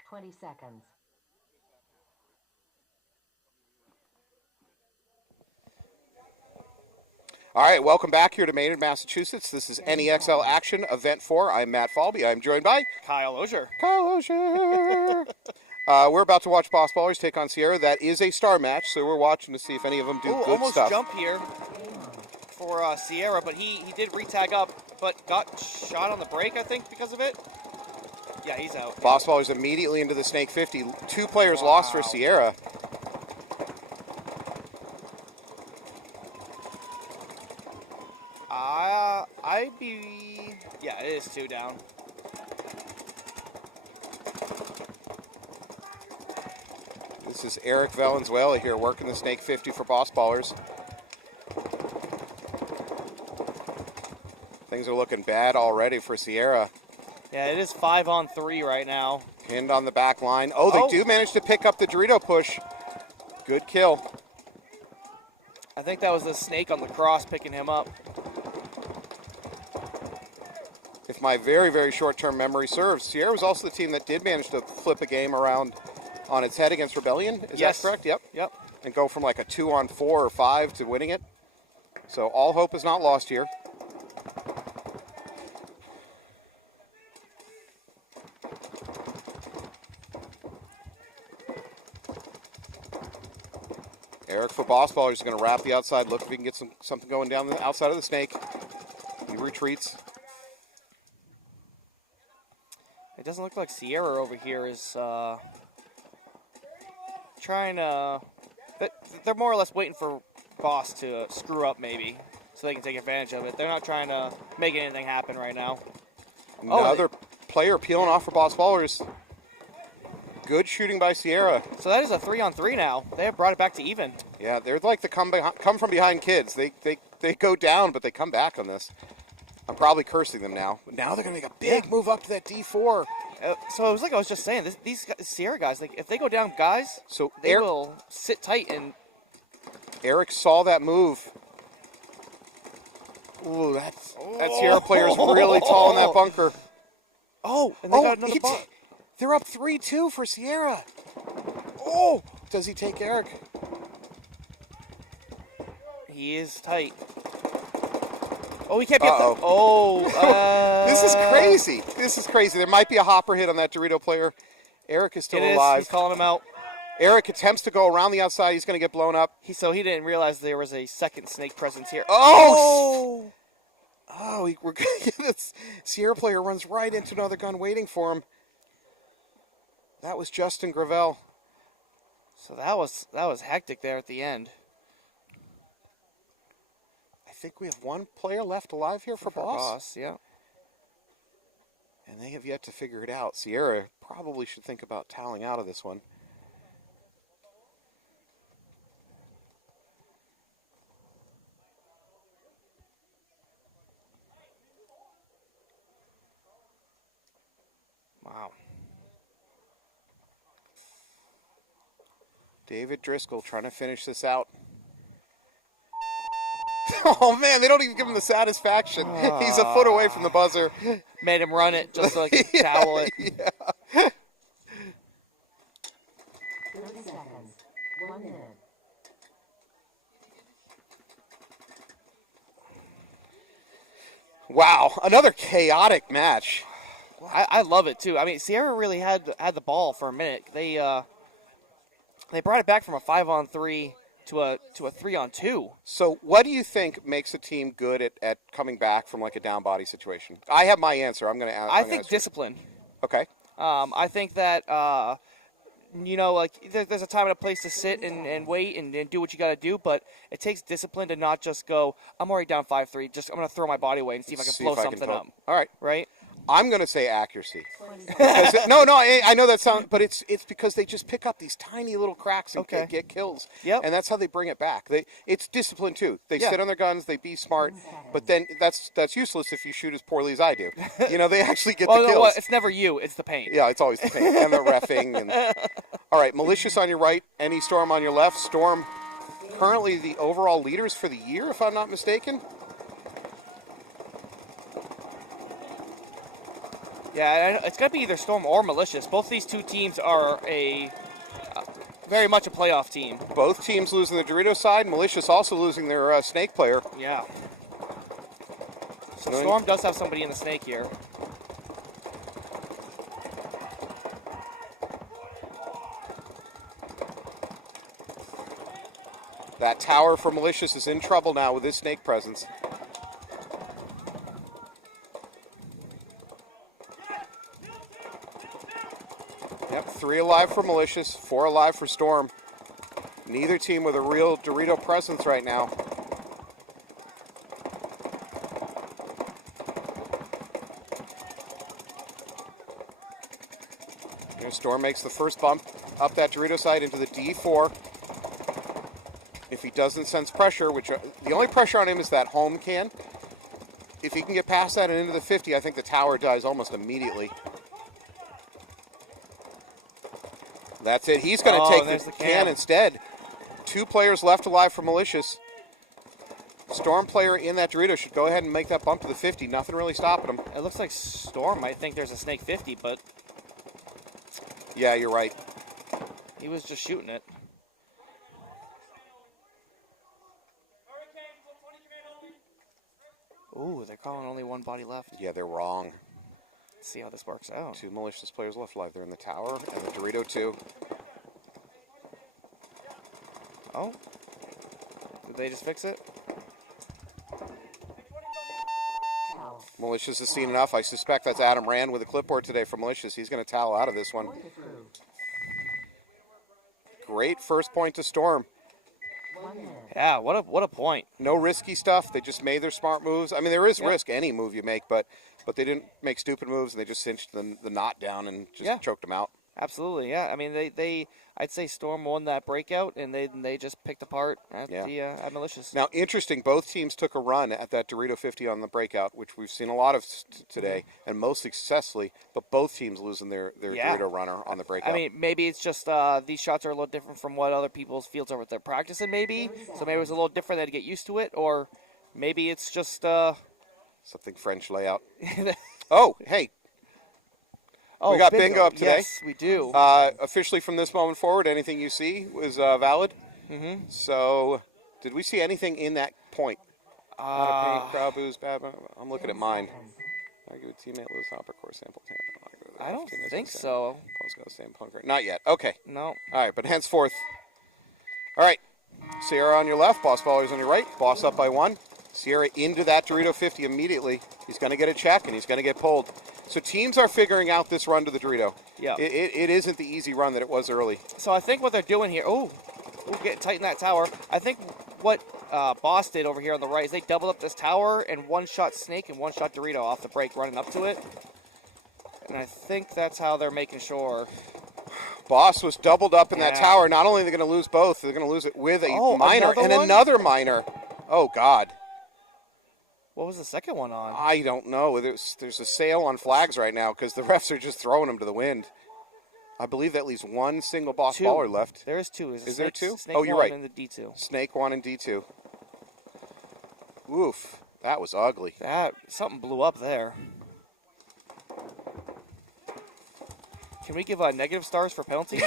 Twenty seconds. All right, welcome back here to Maynard, Massachusetts. This is NEXL Action, Event 4. I'm Matt Falby. I'm joined by Kyle Osier. Kyle Osier. We're about to watch Boss Ballers take on Sierra. That is a star match, so we're watching to see if any of them do good Almost stuff. jump here for Sierra, but he did re-tag up, but got shot on the break, I think, because of it. Yeah, he's out. Boss Ballers immediately into the Snake 50. 2 players lost for Sierra. Yeah, it is 2 down. This is Eric Valenzuela here working the Snake 50 for Boss Ballers. Things are looking bad already for Sierra. Yeah, it is 5-on-3 right now. Pinned on the back line. Oh, they do manage to pick up the Dorito push. Good kill. I think that was the Snake on the cross picking him up. If my very, very short-term memory serves, Sierra was also the team that did manage to flip a game around on its head against Rebellion. Is that correct? Yep. Yep. And go from like a 2-on-4 or 5 to winning it. So all hope is not lost here. Eric for Boss Ballers is going to wrap the outside. Look if he can get something going down the outside of the Snake. He retreats. It doesn't look like Sierra over here is trying to... They're more or less waiting for Boss to screw up, maybe, so they can take advantage of it. They're not trying to make anything happen right now. Another player peeling off for Boss Ballers. Good shooting by Sierra. So that is a 3-on-3 now. They have brought it back to even. Yeah, they're like the come from behind kids. They go down, but they come back on this. I'm probably cursing them now. But now they're going to make a big move up to that D4. So it was like I was just saying, these Sierra guys, like if they go down, guys, so they will sit tight. And Eric saw that move. Ooh, that Sierra player is really tall in that bunker. Oh, and they got another bump. They're up 3-2 for Sierra. Oh, does he take Eric? He is tight. Oh, he can't get the... This is crazy. This is crazy. There might be a hopper hit on that Dorito player. Eric is still alive. He's calling him out. Eric attempts to go around the outside. He's going to get blown up. So he didn't realize there was a second Snake presence here. Oh, we're going to get this. Sierra player runs right into another gun waiting for him. That was Justin Gravel. So that was hectic there at the end. I think we have one player left alive here for Boss. Yeah. And they have yet to figure it out. Sierra probably should think about toweling out of this one. David Driscoll trying to finish this out. Oh, man, they don't even give him the satisfaction. He's a foot away from the buzzer. Made him run it just so I could towel it. Yeah. 30 seconds. 1 minute. Wow, another chaotic match. I love it too. I mean, Sierra really had the ball for a minute. They brought it back from a 5-on-3 to a 3-on-2. So what do you think makes a team good at coming back from like a down body situation? I have my answer. I'm going to ask. I think discipline. Okay. I think that like there's a time and a place to sit and wait and do what you got to do, but it takes discipline to not just go, I'm already down 5-3. Just I'm going to throw my body away and see if I can blow something up. All right. Right? I'm going to say accuracy. No, I know that sounds, but it's because they just pick up these tiny little cracks and get kills. Yep. And that's how they bring it back. It's discipline too. They Yeah. sit on their guns, they be smart, but then that's useless if you shoot as poorly as I do. They actually get the kills. No, it's never you. It's the paint. Yeah, it's always the paint and the reffing. And all right, Malicious on your right, Any Storm on your left. Storm currently the overall leaders for the year, if I'm not mistaken. Yeah, it's got to be either Storm or Malicious. Both these two teams are very much a playoff team. Both teams losing the Dorito side. Malicious also losing their snake player. Yeah. So Storm does have somebody in the snake here. That tower for Malicious is in trouble now with his snake presence. Yep, 3 alive for Malicious, 4 alive for Storm. Neither team with a real Dorito presence right now. Here, Storm makes the first bump up that Dorito side into the D4. If he doesn't sense pressure, which the only pressure on him is that home can. If he can get past that and into the 50, I think the tower dies almost immediately. That's it. He's going to take the can instead. 2 players left alive for Malicious. Storm player in that Dorito should go ahead and make that bump to the 50. Nothing really stopping him. It looks like Storm might think there's a snake 50, but... Yeah, you're right. He was just shooting it. Ooh, they're calling only 1 body left. Yeah, they're wrong. Let's see how this works out. 2 Malicious players left alive. They're in the tower and the Dorito 2. Oh. Did they just fix it? Malicious has seen enough. I suspect that's Adam Rand with a clipboard today for Malicious. He's going to towel out of this one. Great first point to Storm. Yeah, what a point. No risky stuff. They just made their smart moves. I mean, there is risk any move you make, but they didn't make stupid moves, and they just cinched the knot down and just choked them out. Absolutely, yeah. I mean, I'd say Storm won that breakout, and they just picked apart at at Malicious. Now, interesting, both teams took a run at that Dorito 50 on the breakout, which we've seen a lot of today, and mostly successfully, but both teams losing their Dorito runner on the breakout. I mean, maybe it's just these shots are a little different from what other people's fields are what they're practicing, maybe. So maybe it was a little different, they had to get used to it, or maybe it's just... something French layout. Oh, hey. We got bingo up today. Yes, we do. Officially from this moment forward, anything you see was valid. Mm-hmm. So, did we see anything in that point? Paint, crowd booze, bad. I'm looking at mine. Argue with teammate, lose hopper, core sample. I don't think so. Post got the same punker. Not yet. Okay. No. All right, but henceforth. All right. Sierra on your left, Boss Ballers on your right. Boss up by 1. Sierra into that Dorito 50 immediately. He's going to get a check, and he's going to get pulled. So teams are figuring out this run to the Dorito. Yeah. It isn't the easy run that it was early. So I think what they're doing here... Oh, get tight in that tower. I think what Boss did over here on the right is they doubled up this tower and 1-shot Snake and 1-shot Dorito off the break running up to it. And I think that's how they're making sure... Boss was doubled up in that tower. Not only are they going to lose both, they're going to lose it with a minor and another minor. Oh, God. What was the second one on? I don't know. There's a sale on flags right now because the refs are just throwing them to the wind. I believe that leaves one single boss Two. baller left. There is two. Is there two? Snake Oh, you're 1 right. and the D2. Snake 1 and D2. Oof, that was ugly. Something blew up there. Can we give negative stars for penalties?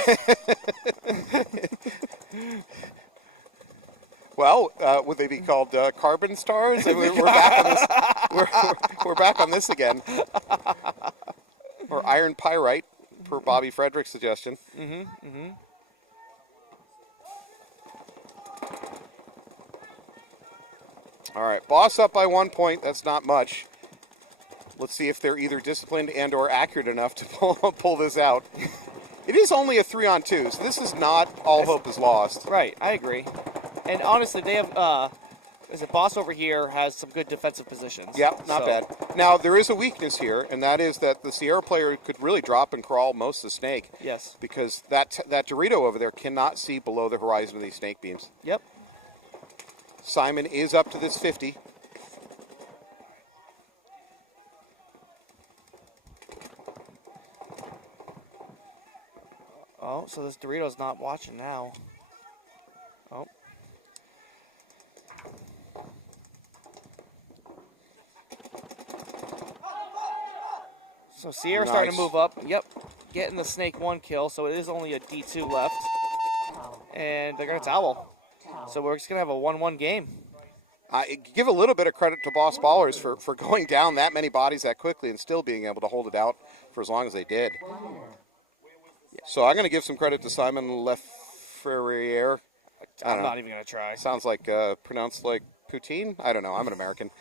Well, would they be called carbon stars? We're back on this. We're back on this again. Or iron pyrite, per Bobby Frederick's suggestion. All right, boss up by 1 point. That's not much. Let's see if they're either disciplined and or accurate enough to pull this out. It is only a 3-on-2, so this is not all hope is lost. Right, I agree. And honestly, they have, as a boss over here has some good defensive positions. Yeah, not bad. Now, there is a weakness here, and that is that the Sierra player could really drop and crawl most of the snake. Yes. Because that Dorito over there cannot see below the horizon of these snake beams. Yep. Simon is up to this 50. Oh, so this Dorito's not watching now. Oh. So Sierra's starting to Nice. move up. Yep. Getting the snake 1 kill, so it is only a D2 left. And they're going to towel. So we're just going to have a 1-1 game. I give a little bit of credit to Boss Ballers for going down that many bodies that quickly and still being able to hold it out for as long as they did. So I'm going to give some credit to Simon Lefferrier. I'm not even going to try. Sounds like pronounced like poutine. I don't know. I'm an American.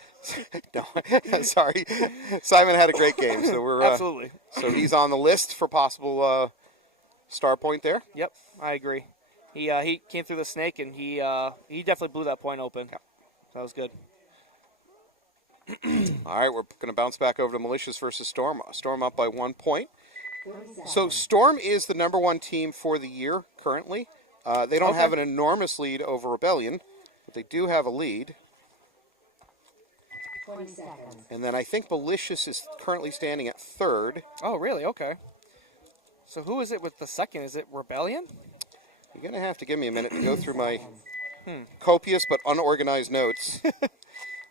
No, sorry. Simon had a great game, so we're Absolutely. So he's on the list for possible star point there. Yep, I agree. He came through the snake and he definitely blew that point open. Yeah. That was good. All right, we're going to bounce back over to Malicious versus Storm. Storm up by 1 point. So Storm is the #1 team for the year currently. They don't have an enormous lead over Rebellion, but they do have a lead. 20 seconds. And then I think Malicious is currently standing at 3rd. Oh, really? Okay. So who is it with the second? Is it Rebellion? You're going to have to give me a minute to go through my copious but unorganized notes.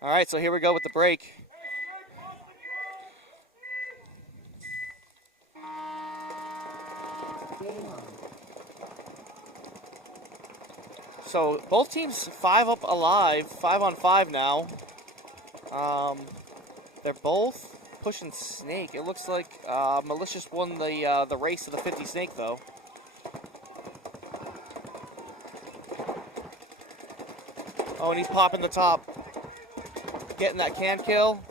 All right, so here we go with the break. So both teams 5 up alive, 5-on-5 now. They're both pushing snake. It looks like Malicious won the race to the 50 snake though. Oh, and he's popping the top, getting that can kill.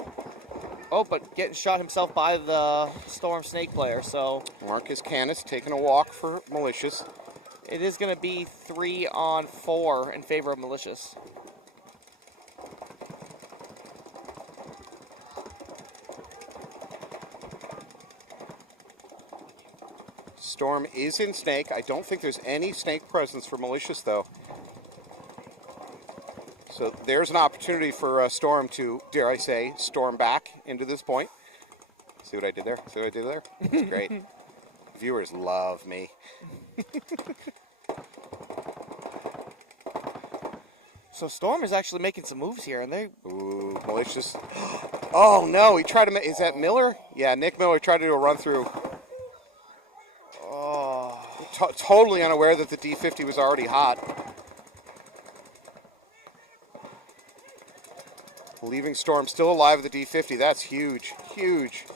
Oh, but getting shot himself by the Storm snake player. So Marcus Canis taking a walk for Malicious. it is going to be 3-on-4 in favor of Malicious. Storm is in snake. I don't think there's any snake presence for Malicious, though. So there's an opportunity for Storm to, dare I say, storm back into this point. See what I did there? See what I did there? It's great. Viewers love me. So Storm is actually making some moves here, and they... Ooh, Malicious. Oh, no, he tried to... Is that Miller? Yeah, Nick Miller tried to do a run-through. Oh. Totally unaware that the D50 was already hot. Leaving Storm still alive at the D50. That's huge. Huge.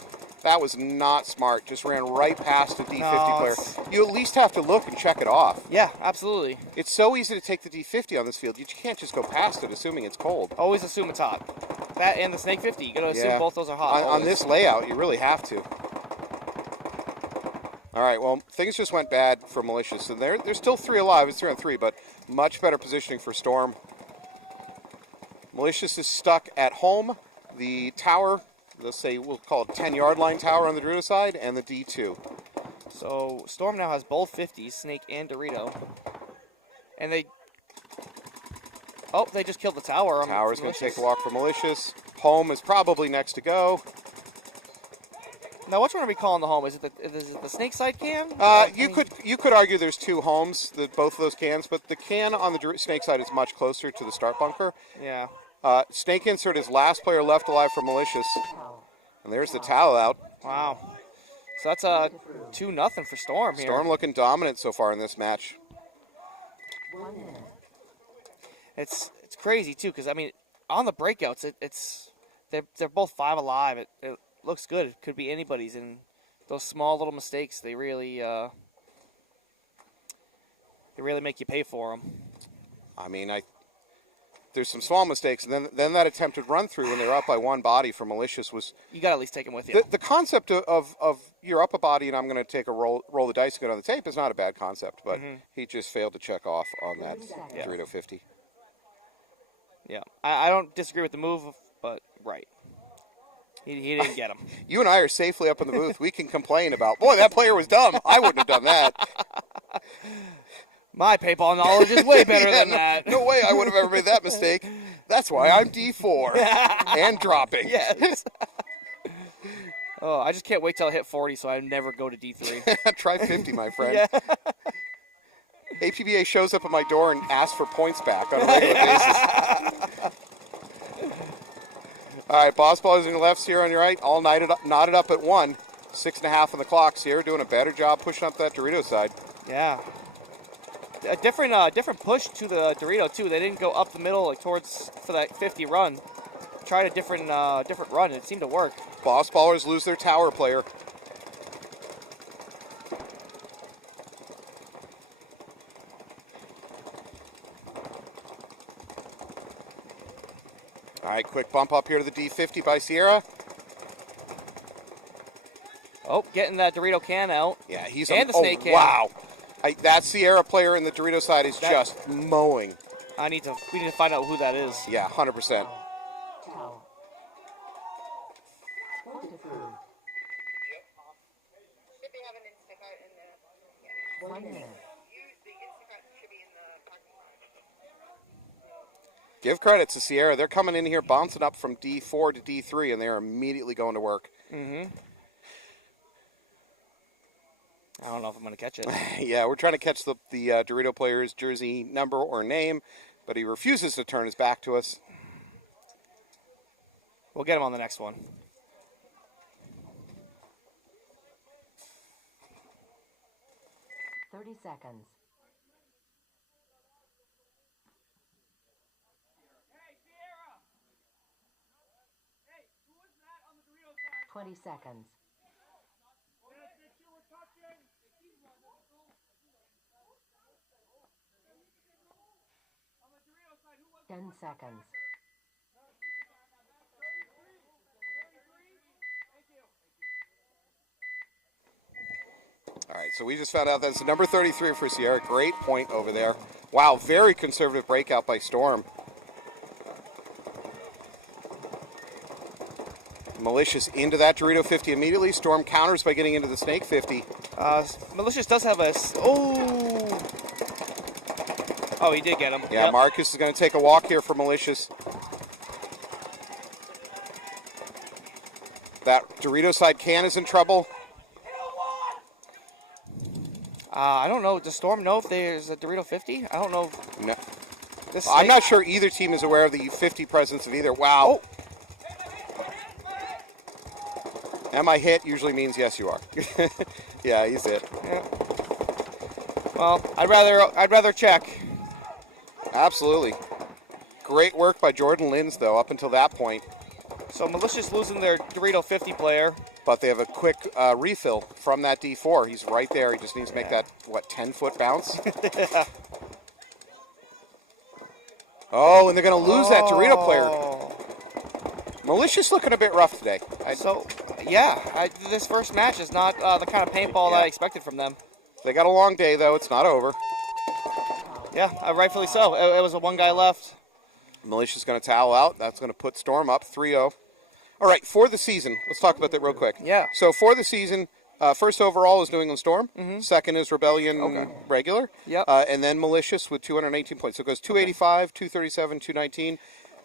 That was not smart. Just ran right past the D50 player. You at least have to look and check it off. Yeah, absolutely. It's so easy to take the D50 on this field. You can't just go past it assuming it's cold. Always assume it's hot. That and the Snake 50. You gotta assume both those are hot. On this layout, you really have to. All right, well, things just went bad for Malicious. And they're still 3 alive. It's 3-on-3, but much better positioning for Storm. Malicious is stuck at home. The tower, let's say we'll call it 10-yard line tower on the Dorito side, and the D2. So Storm now has both 50s, Snake and Dorito. And they... Oh, they just killed the tower. Tower's going to take a walk for Malicious. Home is probably next to go. Now, which one are we calling the home? Is it the snake side can? You could argue there's two homes, both of those cans, but the can on the snake side is much closer to the start bunker. Yeah. Snake insert is last player left alive for Malicious. And there's the towel out. Wow. So that's 2-0 for Storm here. Storm looking dominant so far in this match. 1 minute. It's crazy too, because I mean, on the breakouts, they're both 5 alive. It looks good. It could be anybody's, and those small little mistakes, they really make you pay for them. I mean, there's some small mistakes, and then that attempted run through when they were up by one body for Malicious was. You got to at least take them with you. The concept of you're up a body and I'm going to take a roll the dice and go on the tape is not a bad concept, but he just failed to check off on that Dorito 50. Yeah, I don't disagree with the move, but right. He didn't get him. You and I are safely up in the booth. We can complain about, boy, that player was dumb. I wouldn't have done that. My paintball knowledge is way better than that. No way I would have ever made that mistake. That's why I'm D4 and dropping. Yes. Oh, I just can't wait till I hit 40 so I never go to D3. Try 50, my friend. Yeah. APBA shows up at my door and asks for points back on a regular basis. All right, boss ball is on your left, Sierra on your right, all knotted up at 1. 6.5 on the clock. Sierra doing a better job pushing up that Dorito side. Yeah. A different push to the Dorito too. They didn't go up the middle like for that 50 run. Tried a different run. It seemed to work. Boss ballers lose their tower player. All right, quick bump up here to the D50 by Sierra. Oh, getting that Dorito can out. Yeah, he's and the snake can. Wow. That Sierra player in the Dorito side is just mowing. We need to find out who that is. Yeah, 100%. Towel. 1 to 3. Should be having Instacart in the 1 minute. use the Instacart should be in the parking lot. Give credit to Sierra. They're coming in here bouncing up from D4 to D3, and they're immediately going to work. Mm-hmm. I don't know if I'm going to catch it. Yeah, we're trying to catch the Dorito player's jersey number or name, but he refuses to turn his back to us. We'll get him on the next one. Seconds. 30 seconds. Hey, Sierra! Hey, who was that on the Dorito side? 20 seconds. That you were touching? On the Dorito side, who was 10 seconds. 33? All right, so we just found out that's number 33 for Sierra. Great point over there. Wow, very conservative breakout by Storm. Malicious into that Dorito 50 immediately. Storm counters by getting into the Snake 50. Malicious does have a... Oh, he did get him. Yeah, Yep. Marcus is going to take a walk here for Malicious. That Dorito side can is in trouble. I don't know. Does Storm know if there's a Dorito 50? I don't know. No. This I'm not sure either team is aware of the 50 presence of either. Wow. Am I hit usually means yes, you are. Yeah, he's hit. Yeah. Well, I'd rather check. Absolutely. Great work by Jordan Lins, though, up until that point. So Malicious losing their Dorito 50 player. But they have a quick refill from that D4. He's right there. He just needs to make that, 10-foot bounce? Oh, and they're going to lose that Dorito player. Malicious looking a bit rough today. This first match is not the kind of paintball that I expected from them. They got a long day, though. It's not over. Yeah, rightfully so. It was a one guy left. Malicious going to towel out. That's going to put Storm up 3-0. All right, for the season, let's talk about that real quick. Yeah. So for the season, first overall is New England Storm. Mm-hmm. Second is Rebellion regular. Yep. And then Malicious with 218 points. So it goes 285, 237, 219.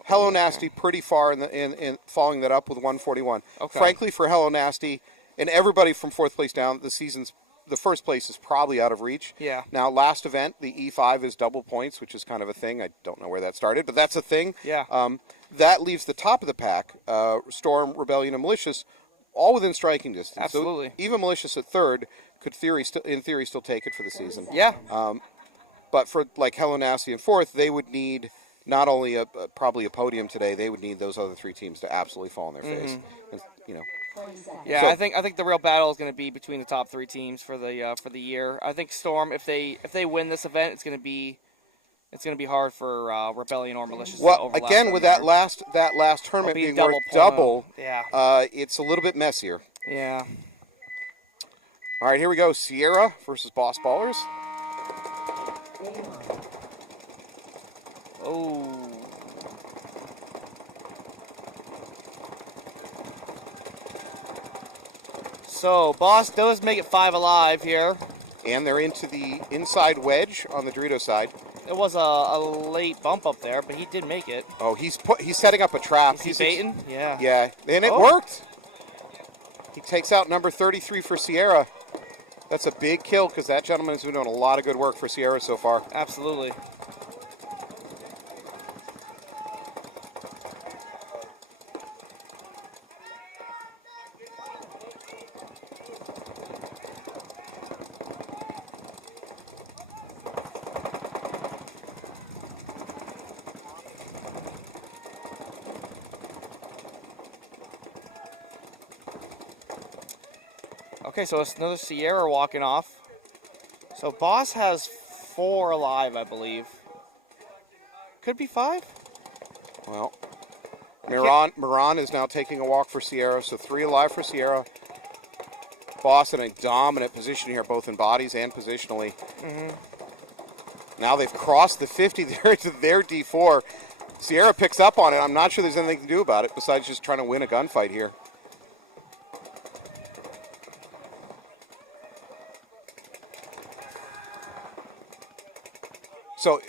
Hello Nasty pretty far in following that up with 141. Okay. Frankly, for Hello Nasty, and everybody from 4th place down, the first place is probably out of reach. Yeah. Now, last event, the E5 is double points, which is kind of a thing. I don't know where that started, but that's a thing. Yeah. That leaves the top of the pack, Storm, Rebellion, and Malicious, all within striking distance. Absolutely. So even Malicious at 3rd could, in theory, still take it for the season. Yeah. But for like Hello Nasty in 4th, they would need not only probably a podium today, they would need those other 3 teams to absolutely fall on their face. And, you know. 20 seconds. Yeah, So- I think the real battle is going to be between the top 3 teams for the year. I think Storm, if they win this event, it's going to be hard for Rebellion or Malicious. to Well, overlap again, them with there. that last tournament Being being double worth point. double, Yeah. it's a little bit messier. Yeah. All right, here we go. Sierra versus Boss Ballers. Game on. Oh. So, Boss does make it 5 alive here. And they're into the inside wedge on the Dorito side. It was a late bump up there, but he did make it. Oh, he's setting up a trap. Is he baiting? Yeah. Yeah, and it Oh. worked. He takes out number 33 for Sierra. That's a big kill because that gentleman has been doing a lot of good work for Sierra so far. Absolutely. Okay, so it's another Sierra walking off. So Boss has 4 alive, I believe. Could be 5. Well, Miran is now taking a walk for Sierra, so 3 alive for Sierra. Boss in a dominant position here, both in bodies and positionally. Now they've crossed the 50 there to their D4. Sierra picks up on it. I'm not sure there's anything to do about it besides just trying to win a gunfight here. So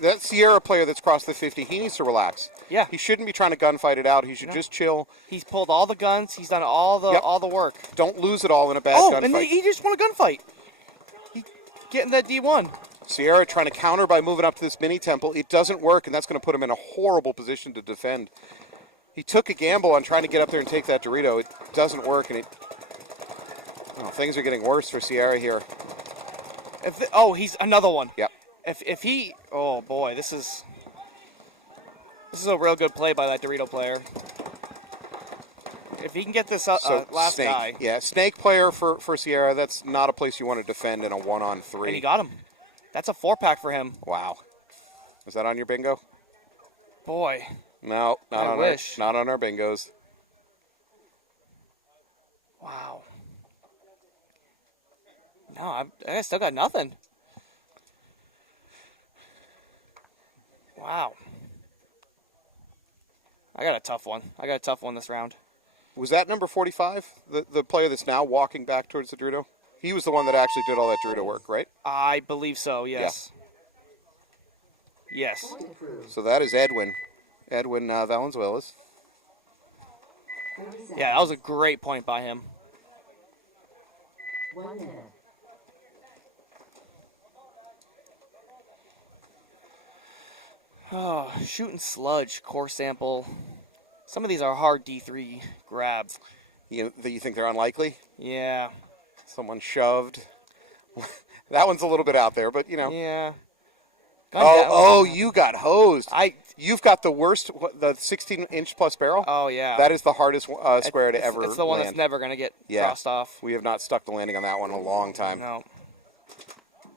that Sierra player that's crossed the 50, he needs to relax. Yeah. He shouldn't be trying to gunfight it out. He should just chill. He's pulled all the guns. He's done all the work. Don't lose it all in a bad Oh, gunfight. and he just won a gunfight. He getting that D1. Sierra trying to counter by moving up to this mini temple. It doesn't work, and that's going to put him in a horrible position to defend. He took a gamble on trying to get up there and take that Dorito. It doesn't work, and things are getting worse for Sierra here. He's another one. Yep. If he, oh boy, this is a real good play by that Dorito player. If he can get this last Snake. guy, Yeah, Snake player for Sierra. That's not a place you want to defend in a 1-on-3. and he got him. That's a 4-pack for him. Wow. Is that on your bingo? Boy, No, not I on wish. not on our bingos. wow. No, I still got nothing. Wow. I got a tough one this round. Was that number 45, the player that's now walking back towards the Dorito? He was the one that actually did all that Dorito work, right? I believe so, yes. Yes. Point approved. So that is Edwin Valenzuela's. 30 seconds. Yeah, that was a great point by him. 1 minute. Oh, shooting sludge, core sample. Some of these are hard D3 grabs. You think they're unlikely? Yeah. Someone shoved. That one's a little bit out there, but Yeah. You got hosed. I. You've got the worst, the 16-inch plus barrel. Oh yeah. That is the hardest square to ever It's the one land. that's never gonna get Yeah. crossed off. We have not stuck the landing on that one in a long time. No.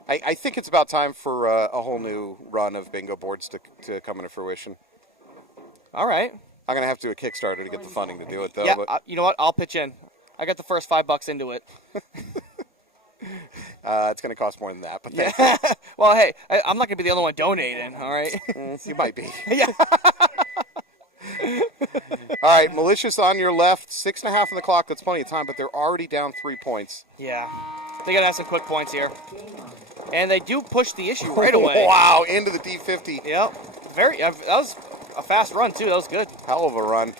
I think it's about time for a whole new run of bingo boards to come into fruition. All right. I'm going to have to do a Kickstarter to get the funding to do it, though. Yeah. But You know what? I'll pitch in. I got the first $5 into it. it's going to cost more than that. But Yeah. Well, hey, I'm not gonna be the only one donating. All right. you might be. Yeah. All right, Malicious on your left. 6.5 on the clock. That's plenty of time, but they're already down 3 points. Yeah. They gotta have some quick points here. And they do push the issue right away. Wow, into the D50. Yep. That was a fast run too. That was good. Hell of a run.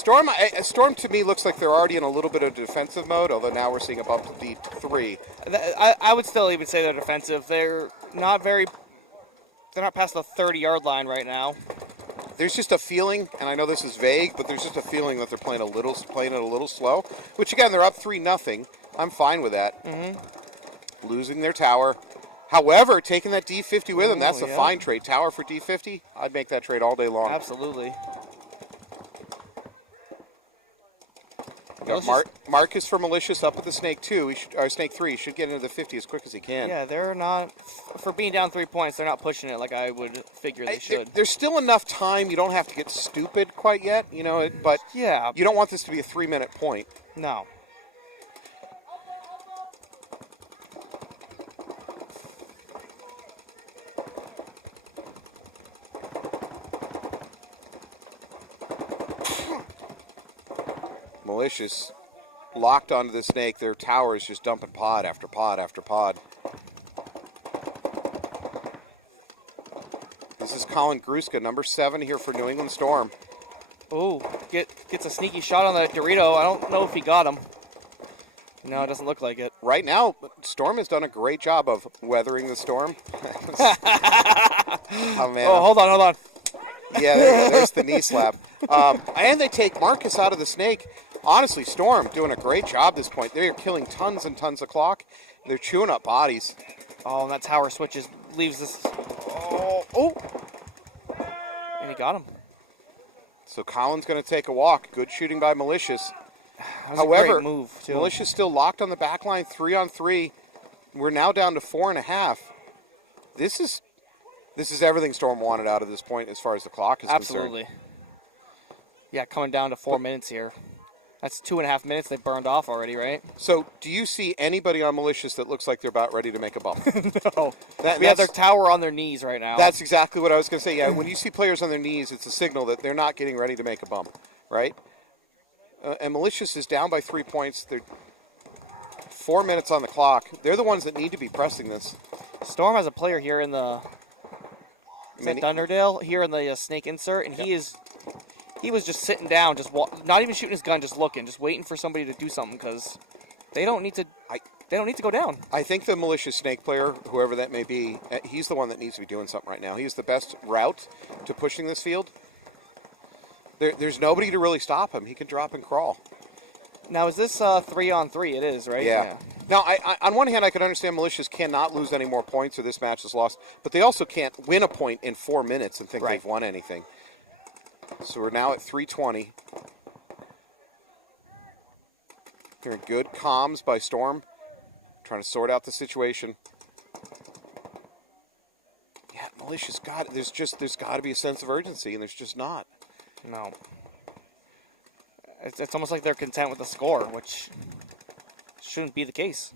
Storm to me looks like they're already in a little bit of defensive mode, although now we're seeing a bump to D3. I would still even say they're defensive. They're not past the 30-yard line right now. There's just a feeling, and I know this is vague, but there's just a feeling that they're playing it a little slow. Which again, they're up 3-0. I'm fine with that. Mm-hmm. Losing their tower. However, taking that D50 with them, that's a fine trade. Tower for D50, I'd make that trade all day long. Absolutely. Marcus for Malicious up at the Snake 2, Snake 3. He should get into the 50 as quick as he can. Yeah, they're not, for being down 3 points, they're not pushing it like I would figure they should. There's still enough time. You don't have to get stupid quite yet, but yeah, you don't want this to be a 3-minute point. No. Malicious locked onto the Snake. Their tower is just dumping pod after pod after pod. This is Colin Gruska, number 7 here for New England Storm. Oh, gets a sneaky shot on the Dorito. I don't know if he got him. No, it doesn't look like it. Right now, Storm has done a great job of weathering the storm. Oh, man. Oh, hold on. Yeah, there you go. There's the knee slap. And they take Marcus out of the Snake. Honestly, Storm doing a great job at this point. They are killing tons and tons of clock. They're chewing up bodies. Oh, and that tower switches, leaves this. Oh. And he got him. So Colin's going to take a walk. Good shooting by Malicious. However, a great move, too. Malicious still locked on the back line, 3-on-3. We're now down to 4.5. This is everything Storm wanted out of this point as far as the clock is Absolutely. concerned. Yeah, coming down to 4 minutes here. That's 2.5 minutes they've burned off already, right? So, do you see anybody on Malicious that looks like they're about ready to make a bump? No. We have their tower on their knees right now. That's exactly what I was going to say. Yeah, when you see players on their knees, it's a signal that they're not getting ready to make a bump, right? And Malicious is down by 3 points. They're 4 minutes on the clock. They're the ones that need to be pressing this. Storm has a player here in the Thunderdale, here in the Snake insert, and he was just sitting down, just not even shooting his gun, just looking, just waiting for somebody to do something because they don't need to. They don't need to go down. I think the Malicious Snake player, whoever that may be, he's the one that needs to be doing something right now. He's the best route to pushing this field. There's nobody to really stop him. He can drop and crawl. Now, is this 3-on-3? It is, right? Yeah. Now, on one hand, I can understand Malicious cannot lose any more points or this match is lost, but they also can't win a point in 4 minutes and think they've won anything. So we're now at 3:20. Hearing good comms by Storm, trying to sort out the situation. Yeah, Malicious there's got to be a sense of urgency, and there's just not. No. It's almost like they're content with the score, which shouldn't be the case.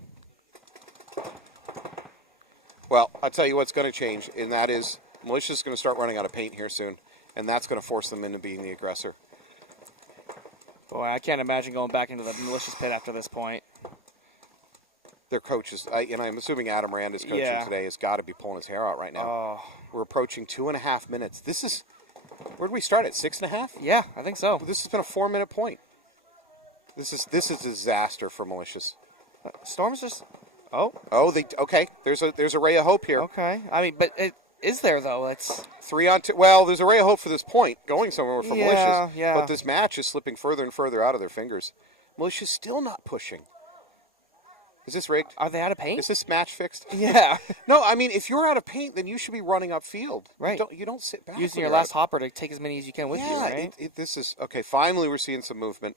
Well, I'll tell you what's going to change, and that is Malicious is going to start running out of paint here soon, and that's going to force them into being the aggressor. Boy, I can't imagine going back into the Malicious pit after this point. Their coach is, and I'm assuming Adam Rand is coaching today, has got to be pulling his hair out right now. Oh. We're approaching 2.5 minutes. This is, where did we start at, 6.5? Yeah, I think so. This has been a 4-minute point. This is a disaster for Malicious. Storm's just, okay. There's a ray of hope here. Okay, I mean, but is there though? It's 3-on-2. Well, there's a ray of hope for this point going somewhere for Malicious. Yeah. But this match is slipping further and further out of their fingers. Malicious still not pushing. Is this rigged? Are they out of paint? Is this match fixed? Yeah. No, I mean, if you're out of paint, then you should be running upfield. Right. You don't sit back. Using your last hopper to take as many as you can with you, right? This is okay. Finally, we're seeing some movement.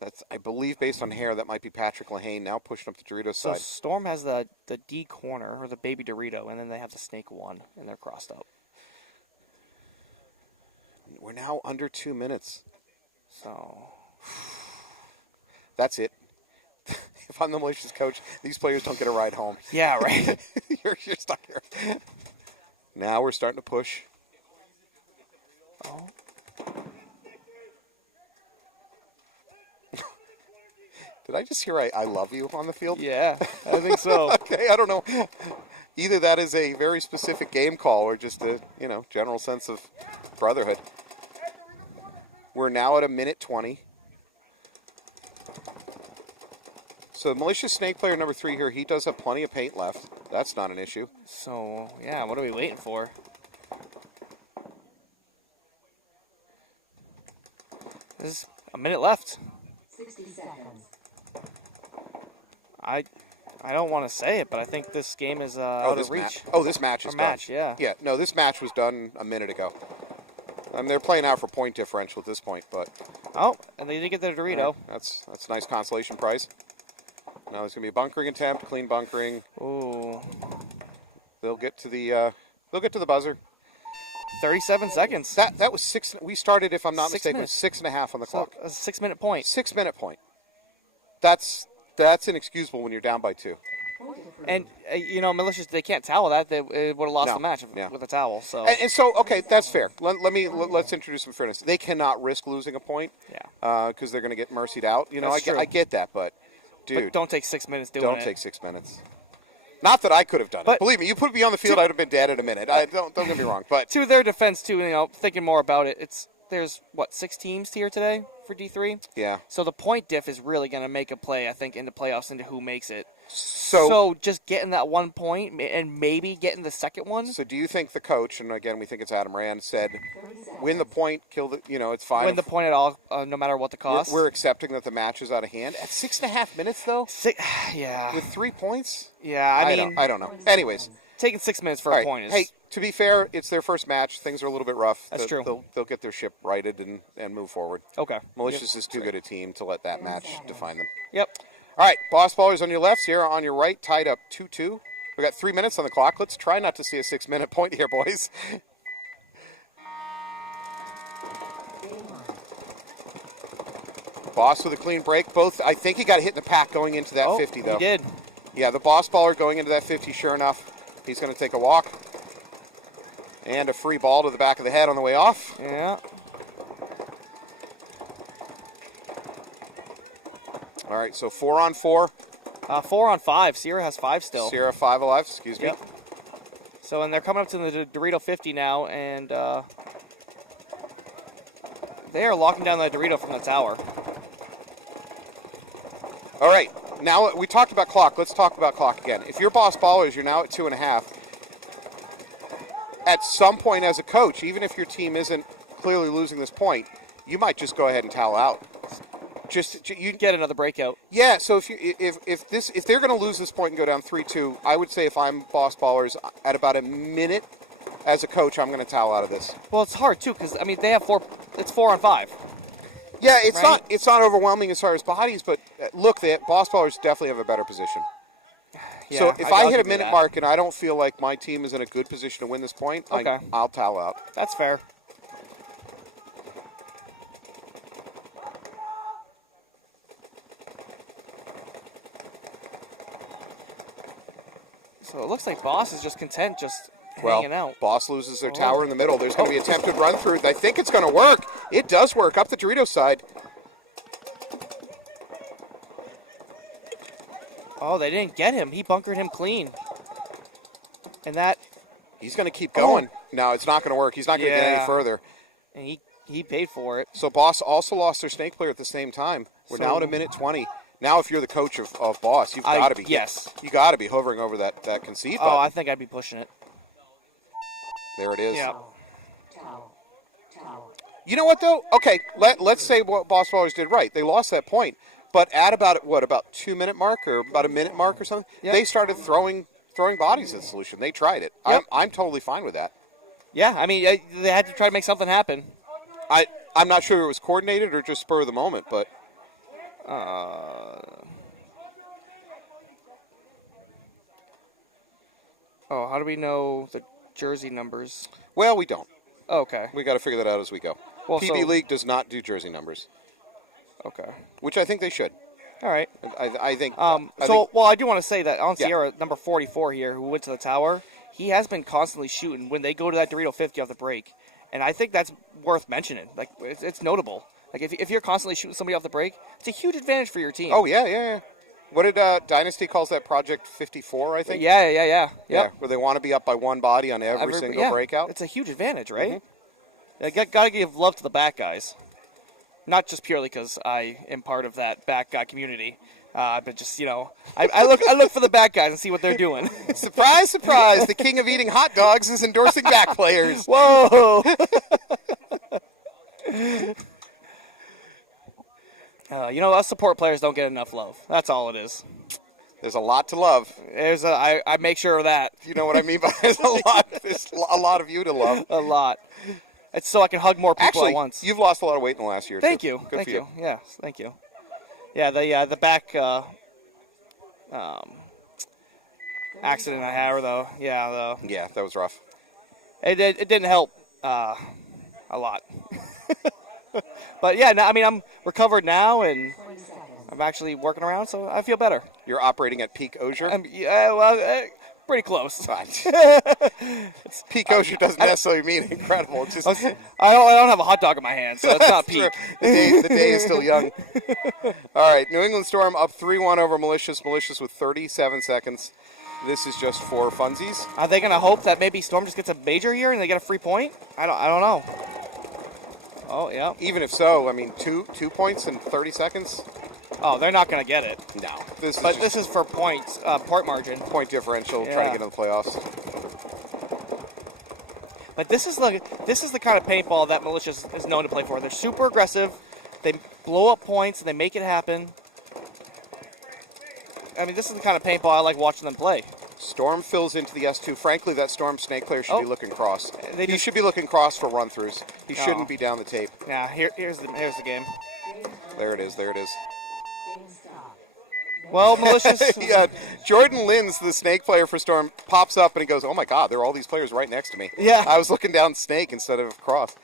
That's, I believe, based on hair, that might be Patrick Lehane now pushing up the Doritos So side. Storm has the D corner, or the baby Dorito, and then they have the Snake 1, and they're crossed up. We're now under 2 minutes. So that's it. If I'm the Malicious coach, these players don't get a ride home. Yeah, right. you're stuck here. Now we're starting to push. Oh. Did I just hear I love you on the field? Yeah, I think so. Okay, I don't know. Either that is a very specific game call or just a general sense of brotherhood. We're now at a minute 20. So Malicious Snake player number 3 here, he does have plenty of paint left. That's not an issue. So, yeah, what are we waiting for? There's a minute left. 60 seconds. I don't want to say it, but I think this game is out this of reach. this match is Or done. match, yeah. Yeah, no, this match was done a minute ago. They're playing out for point differential at this point, but Oh, and they did get their Dorito. that's a nice consolation prize. Now there's gonna be a bunkering attempt, clean bunkering. Ooh. They'll get to the buzzer. 37 seconds. That was 6. We started, if I'm not 6 mistaken, minutes. 6.5 on the So, clock. a 6-minute point. 6-minute point. That's inexcusable when you're down by 2. And, Malicious, they can't towel that. They would have lost No, the match yeah. with a towel. So, And so, okay, that's fair. Let's introduce some fairness. They cannot risk losing a point. yeah. Because they're going to get mercied out. That's true. I get that, but dude, But don't take 6 minutes doing don't it. take 6 minutes. Not that I could have done it. But- Believe me, you put me on the field, I'd have been dead in a minute. Don't get me wrong, but To their defense, too, thinking more about it, there's, 6 teams here today for D3? yeah. So the point diff is really going to make a play, I think, in the playoffs into who makes it. So, So just getting that 1 point and maybe getting the second one, so do you think the coach, and again, we think it's Adam Rand, said, win the point, kill the, it's fine. win the point at all, no matter what the cost? We're accepting that the match is out of hand. At 6.5 minutes, though, Yeah. with 3 points? Yeah, I mean, I don't know. Anyways. taking 6 minutes for All a right. point is... Hey, to be fair, it's their first match. Things are a little bit rough. That's true. They'll get their ship righted and move forward. Okay. Malicious is too good a team to let that match define them. Yep. All right, Boss Ballers on your left, Sierra on your right, tied up 2-2. We got 3 minutes on the clock. Let's try not to see a 6-minute point here, boys. Boss with a clean break. Both, I think he got hit in the pack going into that 50, though. He did. Yeah, the Boss Baller going into that 50, sure enough. He's going to take a walk. And a free ball to the back of the head on the way off. Yeah. All right, so 4 on 4. 4 on 5. Sierra has 5 still. Sierra 5 alive, excuse me. Yep. So, and they're coming up to the Dorito 50 now, and they are locking down that Dorito from the tower. All right, now we talked about clock. Let's talk about clock again. If you're Boss Ballers, you're now at 2.5. At some point as a coach, even if your team isn't clearly losing this point, you might just go ahead and towel out. You Get another breakout. Yeah, so if they're going to lose this point and go down 3-2, I would say if I'm Boss Ballers, at about a minute as a coach, I'm going to towel out of this. Well, it's hard too because they have 4. It's 4 on 5. Yeah, it's Right? not overwhelming as far as bodies, but look, the Boss Ballers definitely have a better position. Yeah, So if I'll I hit a give you minute that. mark and I don't feel like my team is in a good position to win this point, Okay. I'll towel out. That's fair. So it looks like Boss is just content, just hanging out. Boss loses their tower in the middle. There's going to be attempted run through. I think it's going to work. It does work up the Dorito side. Oh, they didn't get him. He bunkered him clean. And that, He's going to keep going. No, it's not going to work. He's not going to get any Yeah. further. and he paid for it. So Boss also lost their snake player at the same time. We're now at a minute 20. Now, if you're the coach of Boss, you've got to be yes. You got to be hovering over that concede button. Oh, I think I'd be pushing it. There it is. Yeah. Towel. You know what though? Okay, let's say what Boss Ballers did right. They lost that point, but at about 2 minute mark or about a minute mark or something, Yep. they started throwing bodies at the solution. They tried it. Yep. I'm totally fine with that. Yeah, I mean, they had to try to make something happen. I'm not sure it was coordinated or just spur of the moment, but Oh, how do we know the jersey numbers? well, we don't. Oh, okay. We got to figure that out as we go. Well, PB so- League does not do jersey numbers, Okay. which I think they should. All right. I think. Well, I do want to say that on Yeah. Sierra, number 44 here, who went to the tower, he has been constantly shooting when they go to that Dorito 50 off the break. And I think that's worth mentioning. Like, it's notable. Like, if you're constantly shooting somebody off the break, it's a huge advantage for your team. Oh yeah. What did Dynasty calls that Project 54? I think. Yeah. Yeah, Yep. where they want to be up by one body on every single yeah. breakout. It's a huge advantage, right? Got to give love to the back guys. not just purely because I am part of that back guy community, but just I look for the back guys and see what they're doing. Surprise, surprise! The king of eating hot dogs is endorsing back players. Whoa! Us support players don't get enough love. That's all it is. There's a lot to love. I make sure of that. You know what I mean by there's a lot. There's a lot of you to love. A lot. It's so I can hug more people Actually, at once. you've lost a lot of weight in the last year. Thank too. you. Good Thank for you. Yes, thank you. Yeah, the back accident I had, though. Yeah, Yeah, that was rough. it didn't help a lot. But yeah, no, I mean I'm recovered now and 20 seconds. I'm actually working around, so I feel better. You're operating at peak Osier. Pretty close. Peak Osier doesn't necessarily mean incredible. It's just I don't have a hot dog in my hand, so it's not true. peak. The day is still young. All right, New England Storm up 3-1 over Malicious. Malicious with 37 seconds. This is just for funsies. Are they gonna hope that maybe Storm just gets a major here and they get a free point? I don't know. Oh yeah. Even if so, I mean, two points in 30 seconds? Oh, they're not gonna get it. No. This is But just this is for points, point margin. point differential, trying to get in the playoffs. But this is the kind of paintball that Malicious is known to play for. They're super aggressive. They blow up points and they make it happen. I mean, this is the kind of paintball I like watching them play. Storm fills into the S2. Frankly, that Storm Snake player should be looking cross. He just- should be looking cross for run-throughs. He shouldn't be down the tape. Yeah, here's the game. There it is. There it is. Game stop. Well, Malicious. Yeah, Jordan Linz, the Snake player for Storm, pops up and he goes, "Oh my God, there are all these players right next to me." Yeah. I was looking down Snake instead of cross.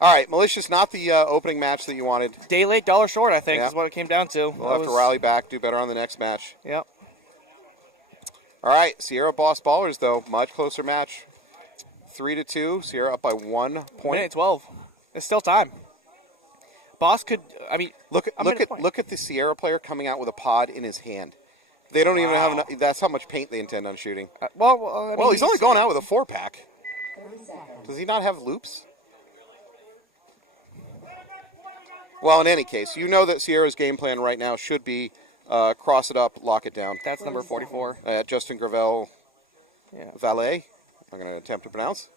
All right, Malicious, not the opening match that you wanted. Day late, dollar short, I think, Yeah. is what it came down to. We'll have to rally back, do better on the next match. Yep. All right, Sierra Boss Ballers, though, much closer match. 3-2, Sierra up by 1 point. Minute 12. It's still time. Boss could, I mean, Look at the Sierra player coming out with a pod in his hand. They don't even have enough. That's how much paint they intend on shooting. I mean, Well, he's only going out with a 4-pack. 30 seconds. Does he not have loops? Well, in any case, you know that Sierra's game plan right now should be cross it up, lock it down. That's number 44. Justin Gravel Yeah. Valet, I'm going to attempt to pronounce.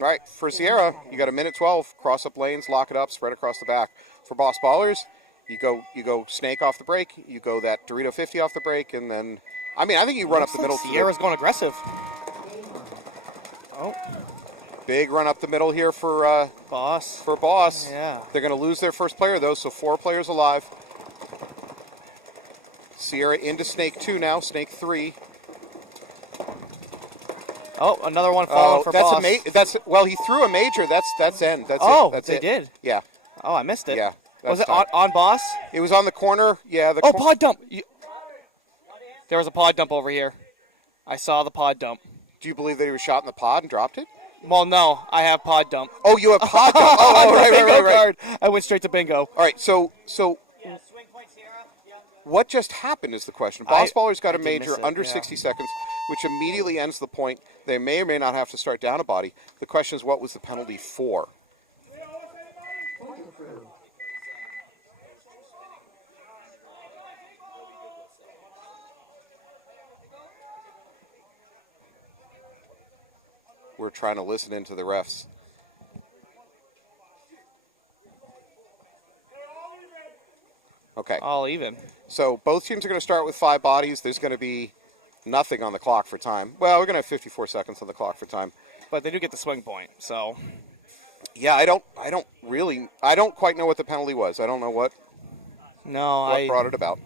All right, for Sierra, you got a minute 12, cross up lanes, lock it up, spread across the back. For Boss Ballers, you go Snake off the break, you go that Dorito 50 off the break, and then, I mean, I think you run up the middle. Sierra's going aggressive. Oh, Big run up the middle here for Boss. Boss. Yeah. They're going to lose their first player, though, so 4 players alive. Sierra into Snake 2 now, Snake 3. Oh, another one falling for Boss. Well, he threw a major. That's end. That's Oh, it. That's they it. did. Yeah, Oh, I missed it. yeah. Was that's it on Boss? It was on the corner. Yeah. Oh, pod dump. There was a pod dump over here. I saw the pod dump. Do you believe that he was shot in the pod and dropped it? Well, no, I have pod dump. Oh, you have pod dump. Oh, right. Bingo card. I went straight to bingo. All right. So what just happened is the question. Boss Baller's got a did major miss it, under yeah. 60 seconds, which immediately ends the point. They may or may not have to start down a body. The question is, what was the penalty for? Point approved. We're trying to listen into the refs. Okay. All even. So both teams are going to start with 5 bodies. There's going to be nothing on the clock for time. Well, we're going to have 54 seconds on the clock for time. But they do get the swing point, so. Yeah, I don't quite know what the penalty was. I don't know what brought it about.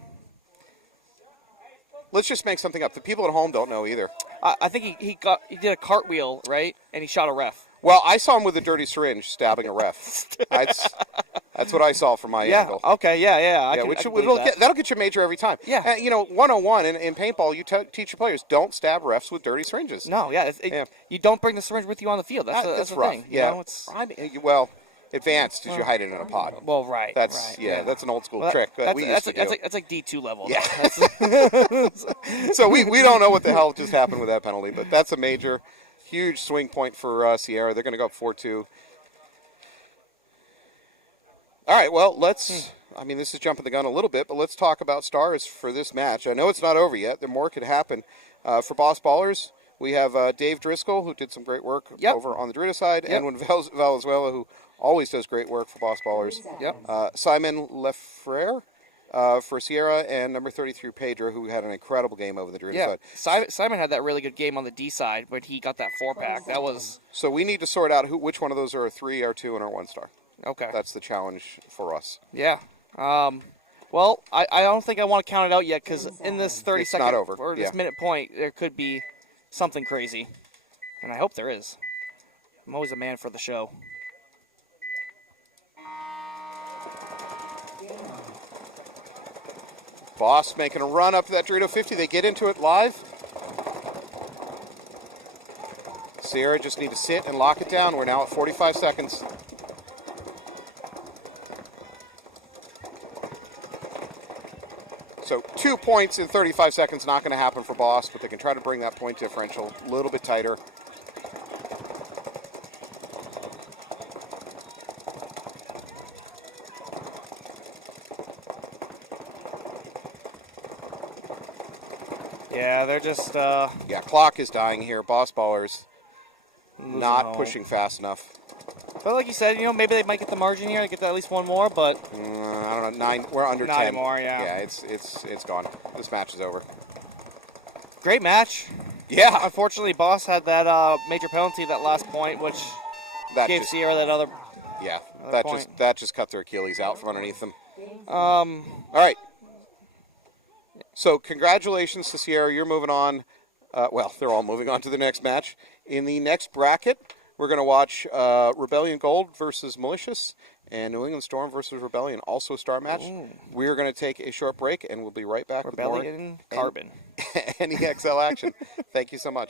Let's just make something up. The people at home don't know either. I think he did a cartwheel, right? And he shot a ref. Well, I saw him with a dirty syringe stabbing a ref. That's what I saw from my angle. Okay, yeah. I can believe that. That'll get you a major every time. Yeah. 101 in paintball, you teach your players, don't stab refs with dirty syringes. No, yeah, you don't bring the syringe with you on the field. That's the rough. thing. Yeah. Well, advanced is you hide it in a pod. well, right. That's right, that's an old school Well, trick that we used to do. That's like D2 level. Yeah. So we don't know what the hell just happened with that penalty, but that's a major. huge swing point for Sierra. They're going to go up 4-2. All right, well, let's, I mean, this is jumping the gun a little bit, but let's talk about stars for this match. I know it's not over yet. There more could happen. For Boss Ballers, we have Dave Driscoll, who did some great work over on the Dorito side, and Valenzuela, who always does great work for Boss Ballers. Simon Lefrere for Sierra, and number 33, Pedro, who had an incredible game over the Dorito side. Simon had that really good game on the D side, but he got that 4-pack. That was... So we need to sort out which one of those are a 3, R2, and our 1-star. Okay. That's the challenge for us. Yeah. Well, I don't think I want to count it out yet, because in this 30-second not over. or this minute point, there could be something crazy. And I hope there is. I'm always a man for the show. Boss making a run up to that Dorito 50. They get into it live. Sierra just need to sit and lock it down. We're now at 45 seconds. So 2 points in 35 seconds, not going to happen for Boss, but they can try to bring that point differential a little bit tighter. Yeah, they're just... Yeah, clock is dying here. Boss Ballers not pushing fast enough. But like you said, maybe they might get the margin here. They get at least one more, but... I don't know, 9. We're under 10. 9 more, yeah. Yeah, it's gone. This match is over. Great match. Yeah. Unfortunately, Boss had that major penalty, that last point, which gave Sierra that other... Yeah, point. that just cut their Achilles out from underneath them. All right. So congratulations to Sierra. You're moving on. Well, they're all moving on to the next match. In the next bracket, we're going to watch Rebellion Gold versus Malicious and New England Storm versus Rebellion, also a star match. We're going to take a short break, and we'll be right back with more Carbon. NEXL action. Thank you so much.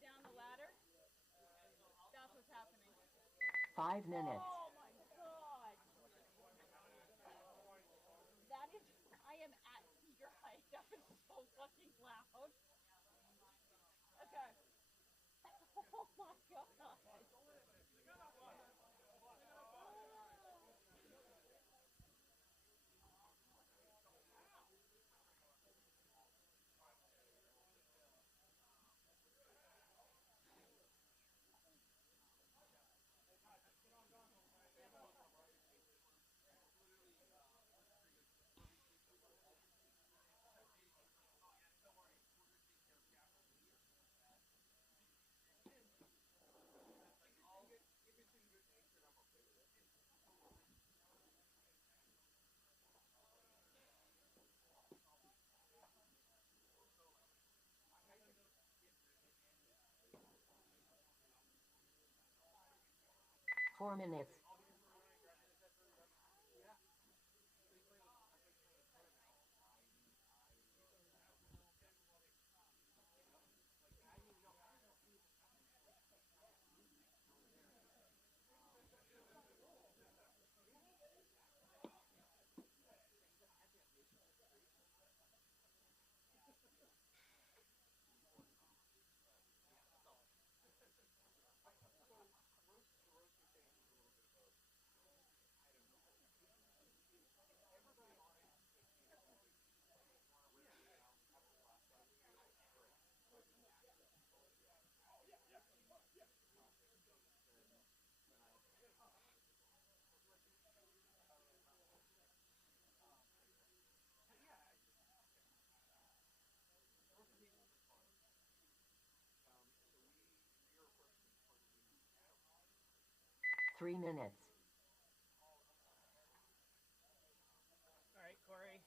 Down the ladder. That's what's happening. 5 minutes. Oh my god. That is, I am at your height. That was so fucking loud. Okay. Oh my god. 4 minutes. Three minutes. All right, Corey.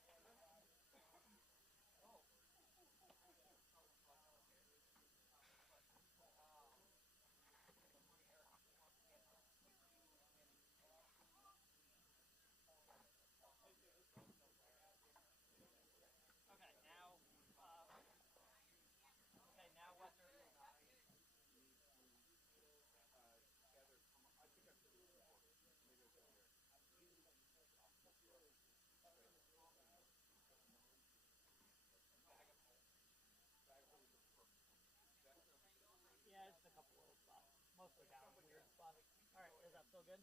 Yeah, just a couple little spots. Mostly down weird spots. All right, is that still good?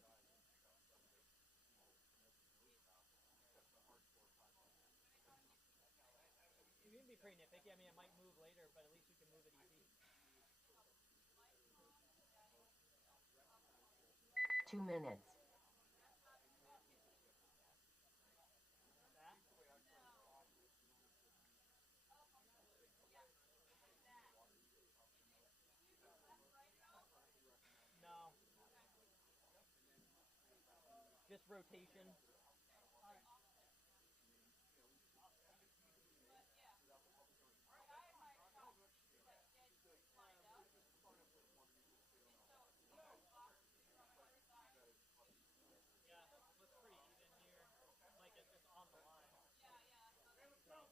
You can be pretty nitpicky. I mean, it might move later, but at least you can move it easy. 2 minutes. No. Just rotation. Yeah, looks pretty even here. Like it's just on the line. Hey, let's go!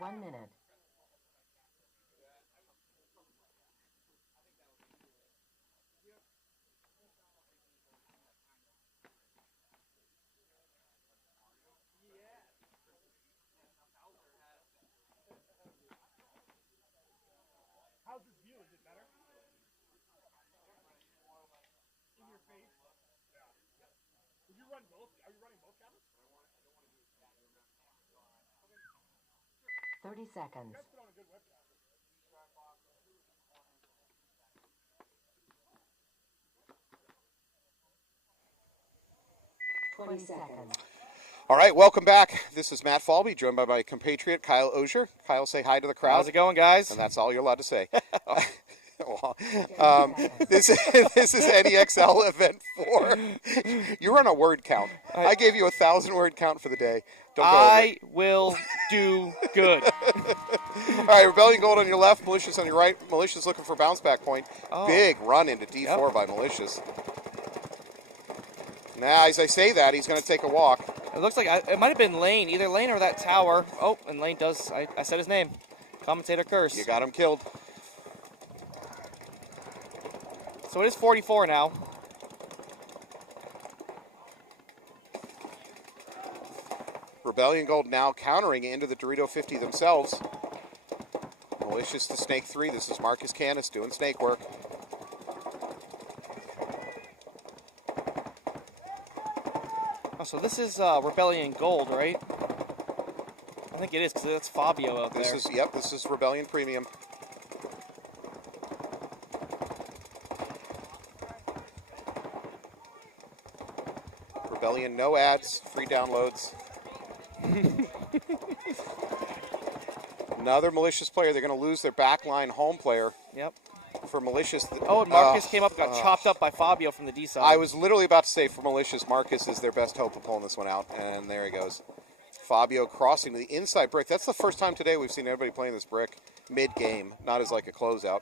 1 minute. How's this view? Is it better? In your face? Yeah. Would you run both? Are you running both cameras? 30 seconds. You guys put on a good webcam. 20 seconds. All right, welcome back. This is Matt Falby, joined by my compatriot Kyle Osier. Kyle, say hi to the crowd. How's it going, guys? And that's all you're allowed to say. Well, this is NEXL Event 4. You're on a word count. I gave you 1,000-word count for the day. Don't go over it. I will do good. All right, Rebellion Gold on your left, Malicious on your right. Malicious looking for bounce back point. Oh. Big run into D4 by Malicious. Now, as I say that, he's going to take a walk. It looks like it might have been Lane, either Lane or that tower. Oh, and Lane does. I said his name. Commentator curse. You got him killed. So it is 44 now. Rebellion Gold now countering into the Dorito 50 themselves. Malicious to Snake 3. This is Marcus Canis doing snake work. Oh, so this is Rebellion Gold, right? I think it is, because that's Fabio out there. This is Rebellion Premium. Rebellion, no ads, free downloads. Another Malicious player. They're going to lose their backline home player Yep. for Malicious. Oh, and Marcus came up and got chopped up by Fabio from the D side. I was literally about to say for Malicious, Marcus is their best hope of pulling this one out, and there he goes. Fabio crossing to the inside brick. That's the first time today we've seen anybody playing this brick mid-game, not as like a closeout.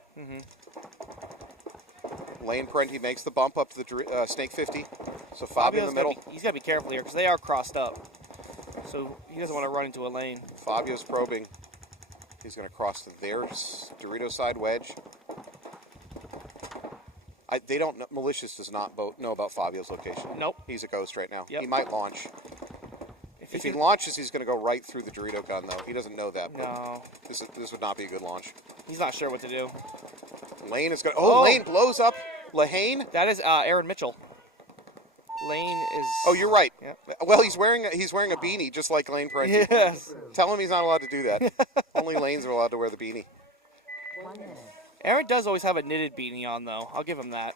Lane Parenti makes the bump up to the Snake 50. So Fabio in the middle. He's got to be careful here because they are crossed up. So he doesn't want to run into a lane. Fabio's probing. He's going to cross to their Dorito side wedge. They don't know, Malicious does not know about Fabio's location. Nope. He's a ghost right now. Yep. He might launch. If he launches, he's going to go right through the Dorito gun, though. He doesn't know that. But No. This would not be a good launch. He's not sure what to do. Lane is going to... Oh, Lane blows up Lahane. That is Aaron Mitchell. Lane is... Oh, you're right. Yep. Well, he's wearing a beanie, just like Lane Parenti. Yes. Tell him he's not allowed to do that. Only Lanes are allowed to wear the beanie. 1 minute. Aaron does always have a knitted beanie on, though. I'll give him that.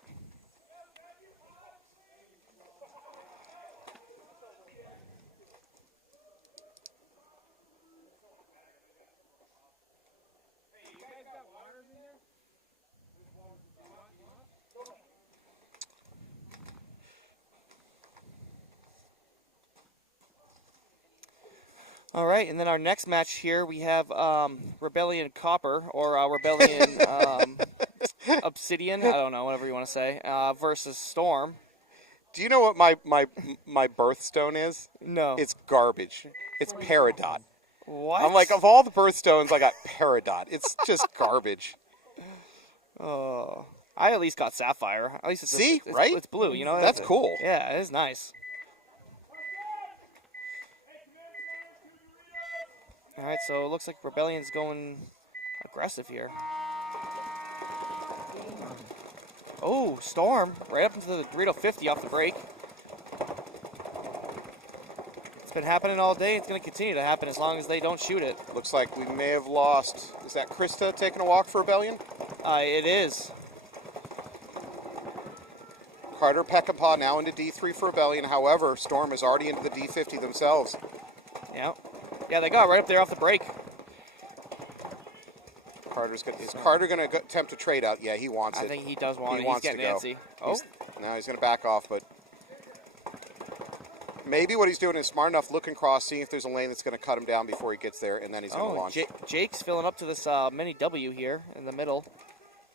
All right, and then our next match here, we have Rebellion Copper, or Rebellion Obsidian, I don't know, whatever you want to say, versus Storm. Do you know what my birthstone is? No. It's garbage. It's Peridot. What? I'm like, of all the birthstones, I got Peridot. It's just garbage. Oh, I at least got Sapphire. At least it's right? It's blue, you know. That's cool. Yeah, it is nice. All right, so it looks like Rebellion's going aggressive here. Oh, Storm right up into the Dorito 50 off the break. It's been happening all day. It's going to continue to happen as long as they don't shoot it. Looks like we may have lost. Is that Krista taking a walk for Rebellion? It is. Carter Peckinpah now into D3 for Rebellion. However, Storm is already into the D50 themselves. Yeah. Yeah, they got right up there off the break. Is Carter going to attempt to trade out? Yeah, he wants it. I think he does want it. He wants He's getting to go. antsy. Oh. Now he's going to back off, but maybe what he's doing is smart enough, looking across, seeing if there's a lane that's going to cut him down before he gets there, and then he's going to launch. Jake's filling up to this mini W here in the middle.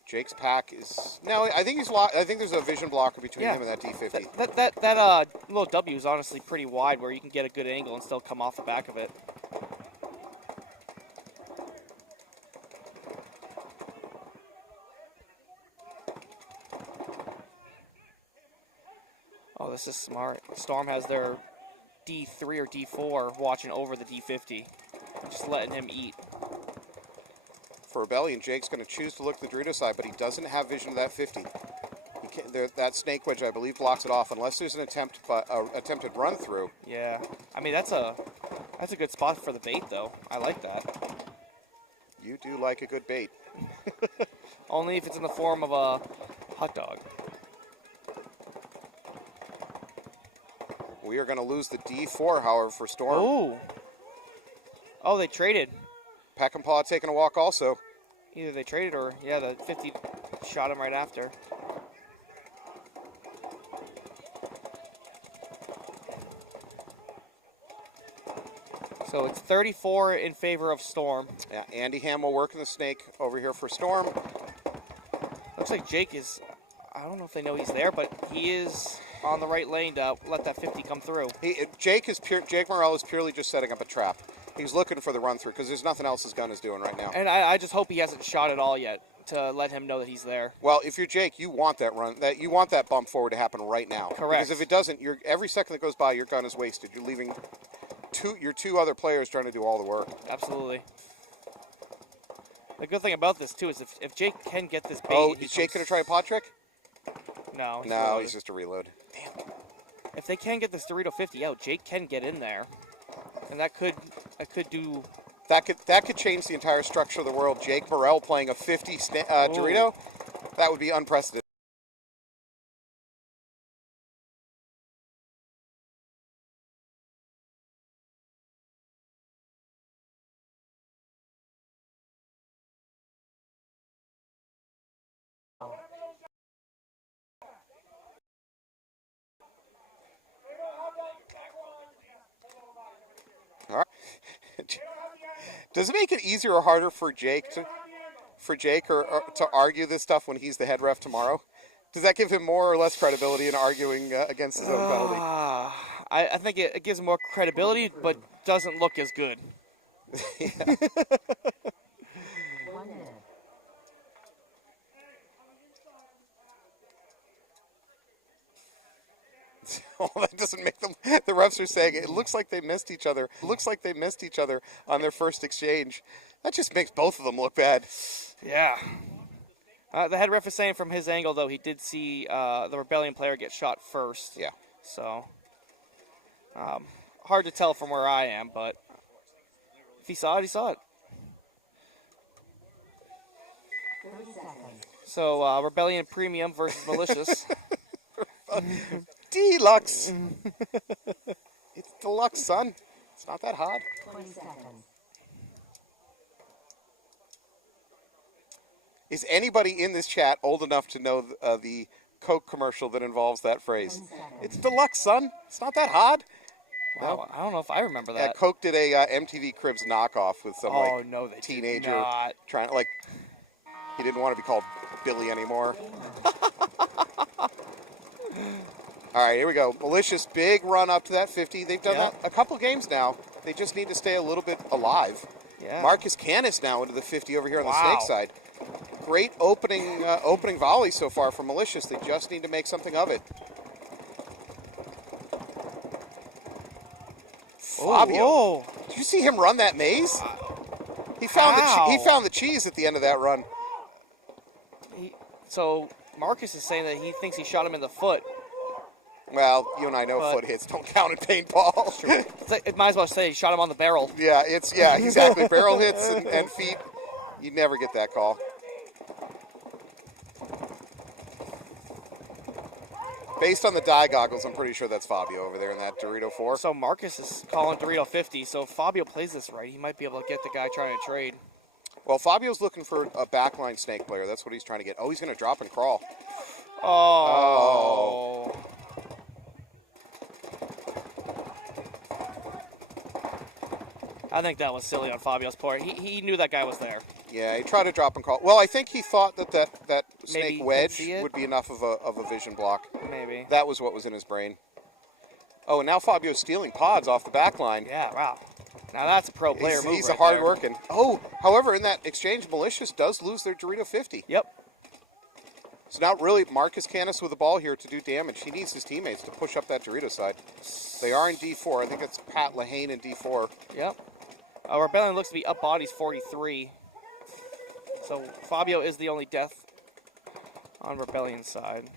Jake's pack is I think I think there's a vision blocker between him and that D50. That little W is honestly pretty wide, where you can get a good angle and still come off the back of it. Oh, this is smart. Storm has their D3 or D4 watching over the D50, just letting him eat. For Rebellion, Jake's going to choose to look to the Dorito side, but he doesn't have vision of that 50. That snake wedge, I believe, blocks it off unless there's an attempted run through. Yeah, I mean that's a good spot for the bait, though. I like that. You do like a good bait. Only if it's in the form of a hot dog. We are going to lose the D4, however, for Storm. Oh, they traded. Peckinpah taking a walk also. Either they traded or, yeah, the 50 shot him right after. So it's 34 in favor of Storm. Yeah, Andy Hamill working the snake over here for Storm. Looks like Jake is, I don't know if they know he's there, but he is on the right lane to let that 50 come through. Jake Morrell is purely just setting up a trap. He's looking for the run through because there's nothing else his gun is doing right now. And I just hope he hasn't shot at all yet to let him know that he's there. Well, if you're Jake, you want that run, you want that bump forward to happen right now. Correct. Because if it doesn't, every second that goes by, your gun is wasted. You're leaving your two other players trying to do all the work. Absolutely. The good thing about this too is if Jake can get this bait. Oh, is Jake going to try a pot trick? No. No, he's just a reload. Damn. If they can get this Dorito 50 out, Jake can get in there, and that could do. That could change the entire structure of the world. Jake Morrell playing a 50 Dorito, that would be unprecedented. Does it make it easier or harder for Jake or to argue this stuff when he's the head ref tomorrow? Does that give him more or less credibility in arguing against his own penalty? I think it gives him more credibility, but doesn't look as good. Yeah. 1 minute. Oh, that doesn't make them. The refs are saying it looks like they missed each other. It looks like they missed each other on their first exchange. That just makes both of them look bad. Yeah. The head ref is saying from his angle, though, he did see the Rebellion player get shot first. Yeah. So, hard to tell from where I am, but if he saw it, he saw it. 30 seconds. So, Rebellion Premium versus Malicious. Deluxe. It's deluxe, son. It's not that hot. 20 seconds. Is anybody in this chat old enough to know the Coke commercial that involves that phrase? 10 seconds. It's deluxe, son. It's not that hot. Wow, I don't know if I remember that. Yeah, Coke did a MTV Cribs knockoff with some No, they teenager did not. trying to he didn't want to be called Billy anymore. All right, here we go. Malicious, big run up to that 50. They've done that a couple games now. They just need to stay a little bit alive. Yeah. Marcus Canis now into the 50 over here on the snake side. Great opening volley so far from Malicious. They just need to make something of it. Fabio, Oh, did you see him run that maze? He found the cheese at the end of that run. So Marcus is saying that he thinks he shot him in the foot. Well, you and I know foot hits don't count in paintball. It's like, it might as well say he shot him on the barrel. Yeah, exactly. Barrel hits and feet, you never get that call. Based on the dye goggles, I'm pretty sure that's Fabio over there in that Dorito 4. So Marcus is calling Dorito 50. So if Fabio plays this right, he might be able to get the guy trying to trade. Well, Fabio's looking for a backline snake player. That's what he's trying to get. Oh, he's going to drop and crawl. Oh. I think that was silly on Fabio's part. He knew that guy was there. Yeah, he tried to drop and crawl. Well, I think he thought that snake Maybe wedge see it? would be enough of a vision block. Maybe. That was what was in his brain. Oh, and now Fabio's stealing pods off the back line. Yeah, wow. Now that's a pro player move. He's right a hard there. working. Oh, however, in that exchange, Malicious does lose their Dorito 50. Yep. So now really Marcus Canis with the ball here to do damage. He needs his teammates to push up that Dorito side. They are in D4. I think that's Pat Lahane in D4. Yep. Rebellion looks to be up bodies 43. So Fabio is the only death on Rebellion's side.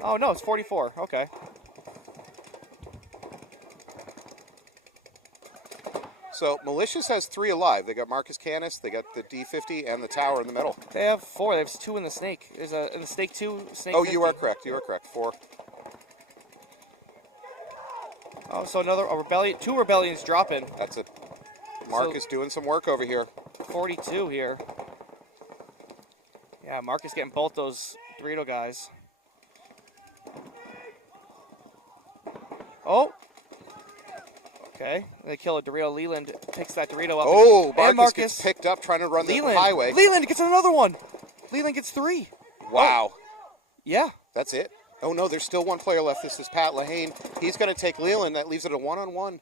Oh, no, it's 44. Okay. So Malicious has 3 alive. They got Marcus Canis, they got the D50, and the tower in the middle. They have 4. There's 2 in the snake. There's in the snake 2, snake Oh, 50. you are correct. You are correct. 4. Oh, so another rebellion. 2 rebellions dropping. That's it. Marcus doing some work over here. 42 here. Yeah, Marcus getting both those Dorito guys. Oh. Okay. They kill a Dorito. Leland picks that Dorito up. Oh, and Marcus gets picked up trying to run the highway. Leland gets another one. Leland gets 3. Wow. Yeah. That's it. Oh, no, there's still one player left. This is Pat Lahane. He's going to take Leland. That leaves it a one-on-one.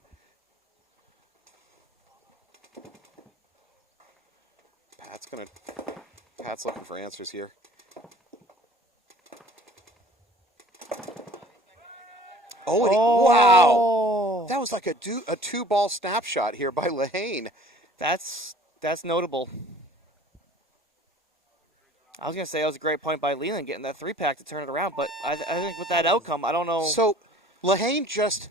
Pat's looking for answers here. Wow. That was like a 2-ball snapshot here by Lahane. That's notable. I was going to say that was a great point by Leland getting that 3-pack to turn it around, but I think with that outcome, I don't know. So Lahane just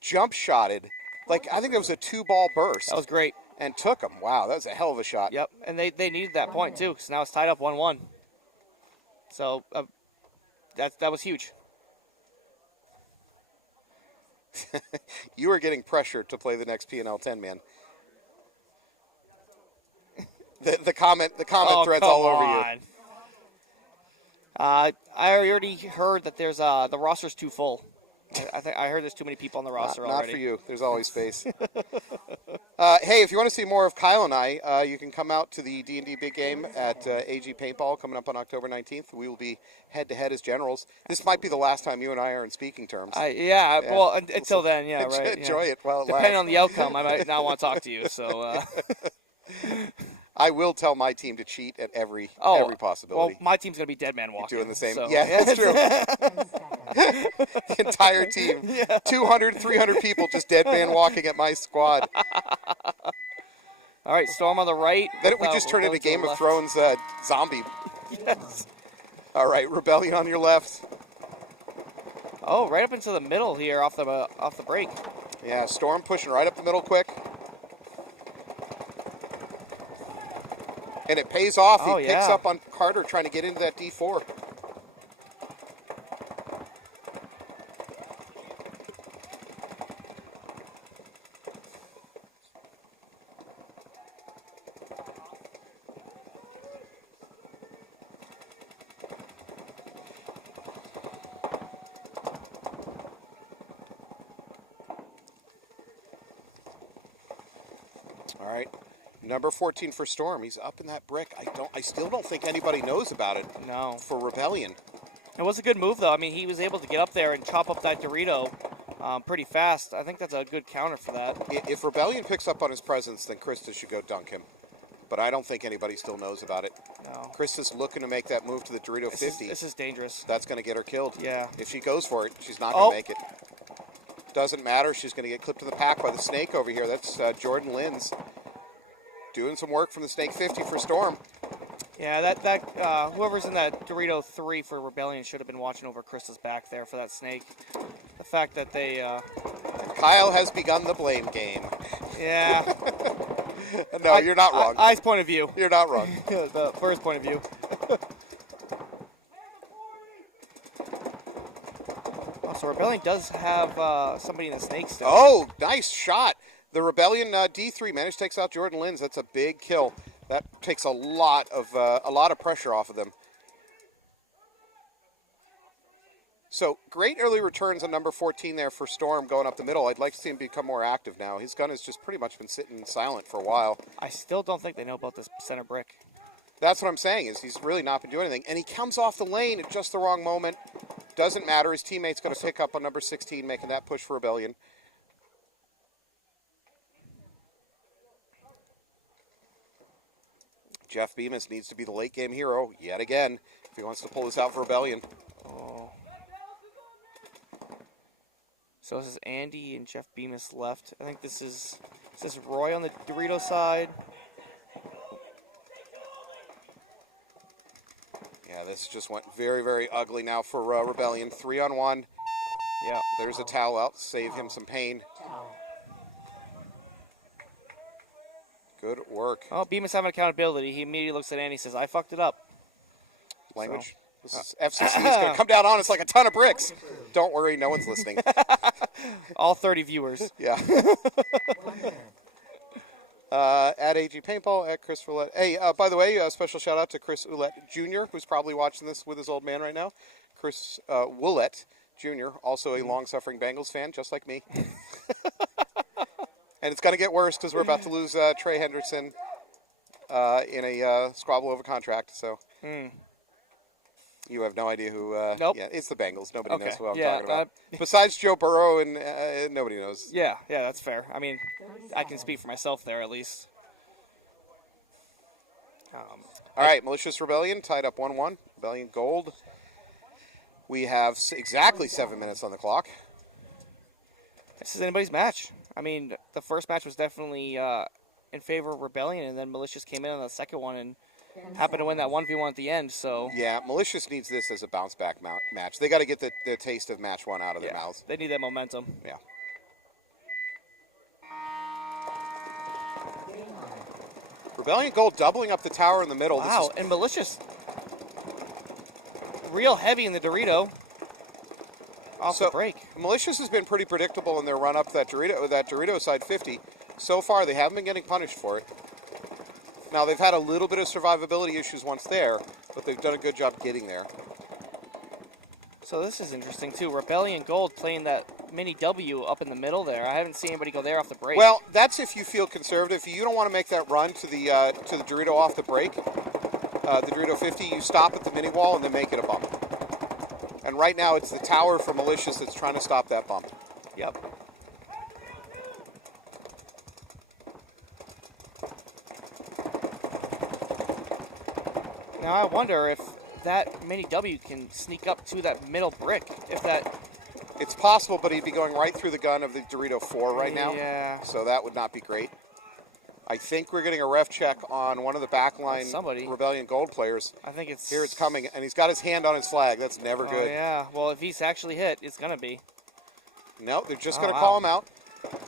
jump-shotted. Like, I think that was a 2-ball burst. That was great. And took him. Wow, that was a hell of a shot. Yep, and they needed that point, too, because now it's tied up 1-1. So that was huge. You are getting pressured to play the next P&L 10, man. The comment thread's all over you. I already heard that there's the roster's too full. I heard there's too many people on the roster already. Not for you. There's always space. Hey, if you want to see more of Kyle and I, you can come out to the D&D big game at AG Paintball coming up on October 19th. We will be head-to-head as generals. This might be the last time you and I are in speaking terms. Yeah, well, until then, yeah, right. Enjoy it while it Depending lasts. on the outcome, I might not want to talk to you, so... I will tell my team to cheat at every possibility. Well, my team's going to be dead man walking. You're doing the same. So. Yeah, that's true. The entire team. 200, 300 people just dead man walking at my squad. All right, Storm on the right. Then we just turn into Game of Thrones zombie. Yes. All right, Rebellion on your left. Oh, right up into the middle here off the break. Yeah, Storm pushing right up the middle quick. And it pays off. He picks up on Carter trying to get into that D4. All right. Number 14 for Storm. He's up in that brick. I still don't think anybody knows about it. No. For Rebellion. It was a good move, though. I mean, he was able to get up there and chop up that Dorito pretty fast. I think that's a good counter for that. If Rebellion picks up on his presence, then Krista should go dunk him. But I don't think anybody still knows about it. No. Krista's looking to make that move to the Dorito 50. This is dangerous. That's going to get her killed. Yeah. If she goes for it, she's not going to make it. Doesn't matter. She's going to get clipped in the pack by the Snake over here. That's Jordan Linz. Doing some work from the Snake 50 for Storm. Yeah, whoever's in that Dorito 3 for Rebellion should have been watching over Krista's back there for that Snake. The fact that they... Kyle has begun the blame game. Yeah. No, you're not wrong. I's point of view. You're not wrong. The first point of view. So Rebellion does have somebody in the Snake still. Oh, nice shot. The Rebellion D3 managed takes out Jordan Linz. That's a big kill. That takes a lot of pressure off of them. So great early returns on number 14 there for Storm going up the middle. I'd like to see him become more active now. His gun has just pretty much been sitting silent for a while. I still don't think they know about this center brick. That's what I'm saying, is he's really not been doing anything. And he comes off the lane at just the wrong moment. Doesn't matter. His teammate's going to pick up on number 16, making that push for Rebellion. Jeff Bemis needs to be the late game hero yet again if he wants to pull this out for Rebellion. Oh. So this is Andy and Jeff Bemis left. I think this is Roy on the Dorito side. Yeah, this just went very, very ugly now for Rebellion. 3-on-1. Yeah. There's a towel out to save him some pain. Good work. Oh, Bemis having accountability. He immediately looks at Andy and says, I fucked it up. Language. So. This is FCC is going to come down on us like a ton of bricks. Don't worry, no one's listening. All 30 viewers. Yeah. At AG Paintball, at Chris Roulette. Hey, by the way, a special shout out to Chris Roulette Jr., who's probably watching this with his old man right now. Chris Roulette Jr., also a long-suffering Bengals fan, just like me. And it's going to get worse because we're about to lose Trey Hendrickson in a squabble over contract. So you have no idea who. Nope. Yeah, it's the Bengals. Nobody knows who I'm Yeah, talking about. Besides Joe Burrow, and nobody knows. Yeah, that's fair. I mean, I can speak for myself there at least. All right, Malicious Rebellion tied up 1-1. Rebellion Gold. We have exactly 7 minutes on the clock. This is anybody's match. I mean, the first match was definitely in favor of Rebellion, and then Malicious came in on the second one and happened to win that 1v1 at the end. So yeah, Malicious needs this as a bounce-back match. They got to get the taste of match one out of their mouths. They need that momentum. Yeah. Rebellion Gold doubling up the tower in the middle. Wow, and Malicious real heavy in the Dorito. Off the break. Malicious has been pretty predictable in their run up that Dorito side 50. So far, they haven't been getting punished for it. Now, they've had a little bit of survivability issues once there, but they've done a good job getting there. So this is interesting too. Rebellion Gold playing that mini W up in the middle there. I haven't seen anybody go there off the break. Well, that's if you feel conservative. If you don't want to make that run to the Dorito off the break, the Dorito 50, you stop at the mini wall and then make it a bump. And right now it's the tower for Malicious that's trying to stop that bump. Yep. Now I wonder if that mini W can sneak up to that middle brick. If that... It's possible, but he'd be going right through the gun of the Dorito 4 right now. Yeah. So that would not be great. I think we're getting a ref check on one of the backline Somebody. Rebellion Gold players. I think it's... Here it's coming, and he's got his hand on his flag. That's never Oh, good. yeah. Well, if he's actually hit, it's going to be. No, they're just going to wow. call him out.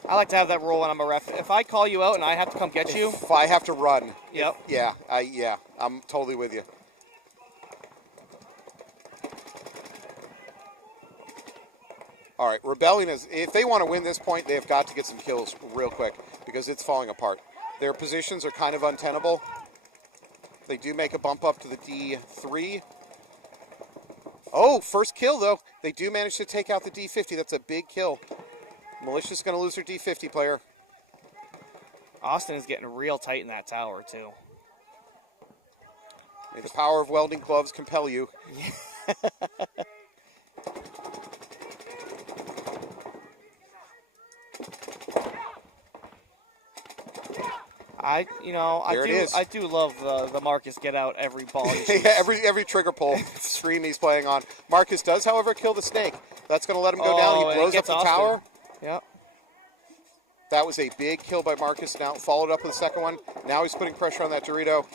I like to have that rule when I'm a ref. If I call you out and I have to come get you... If I have to run. Yep. Yeah, I'm totally with you. All right, Rebellion is, if they want to win this point, they have got to get some kills real quick because it's falling apart. Their positions are kind of untenable. They do make a bump up to the D3. Oh, first kill, though. They do manage to take out the D50. That's a big kill. Malicious going to lose their D50 player. Austin is getting real tight in that tower, too. May the power of welding gloves compel you. I do love the Marcus get out every ball. Yeah, every trigger pull stream he's playing on. Marcus does, however, kill the snake. That's going to let him go down. He blows up the tower. Yep. That was a big kill by Marcus. Now followed up with the second one. Now he's putting pressure on that Dorito.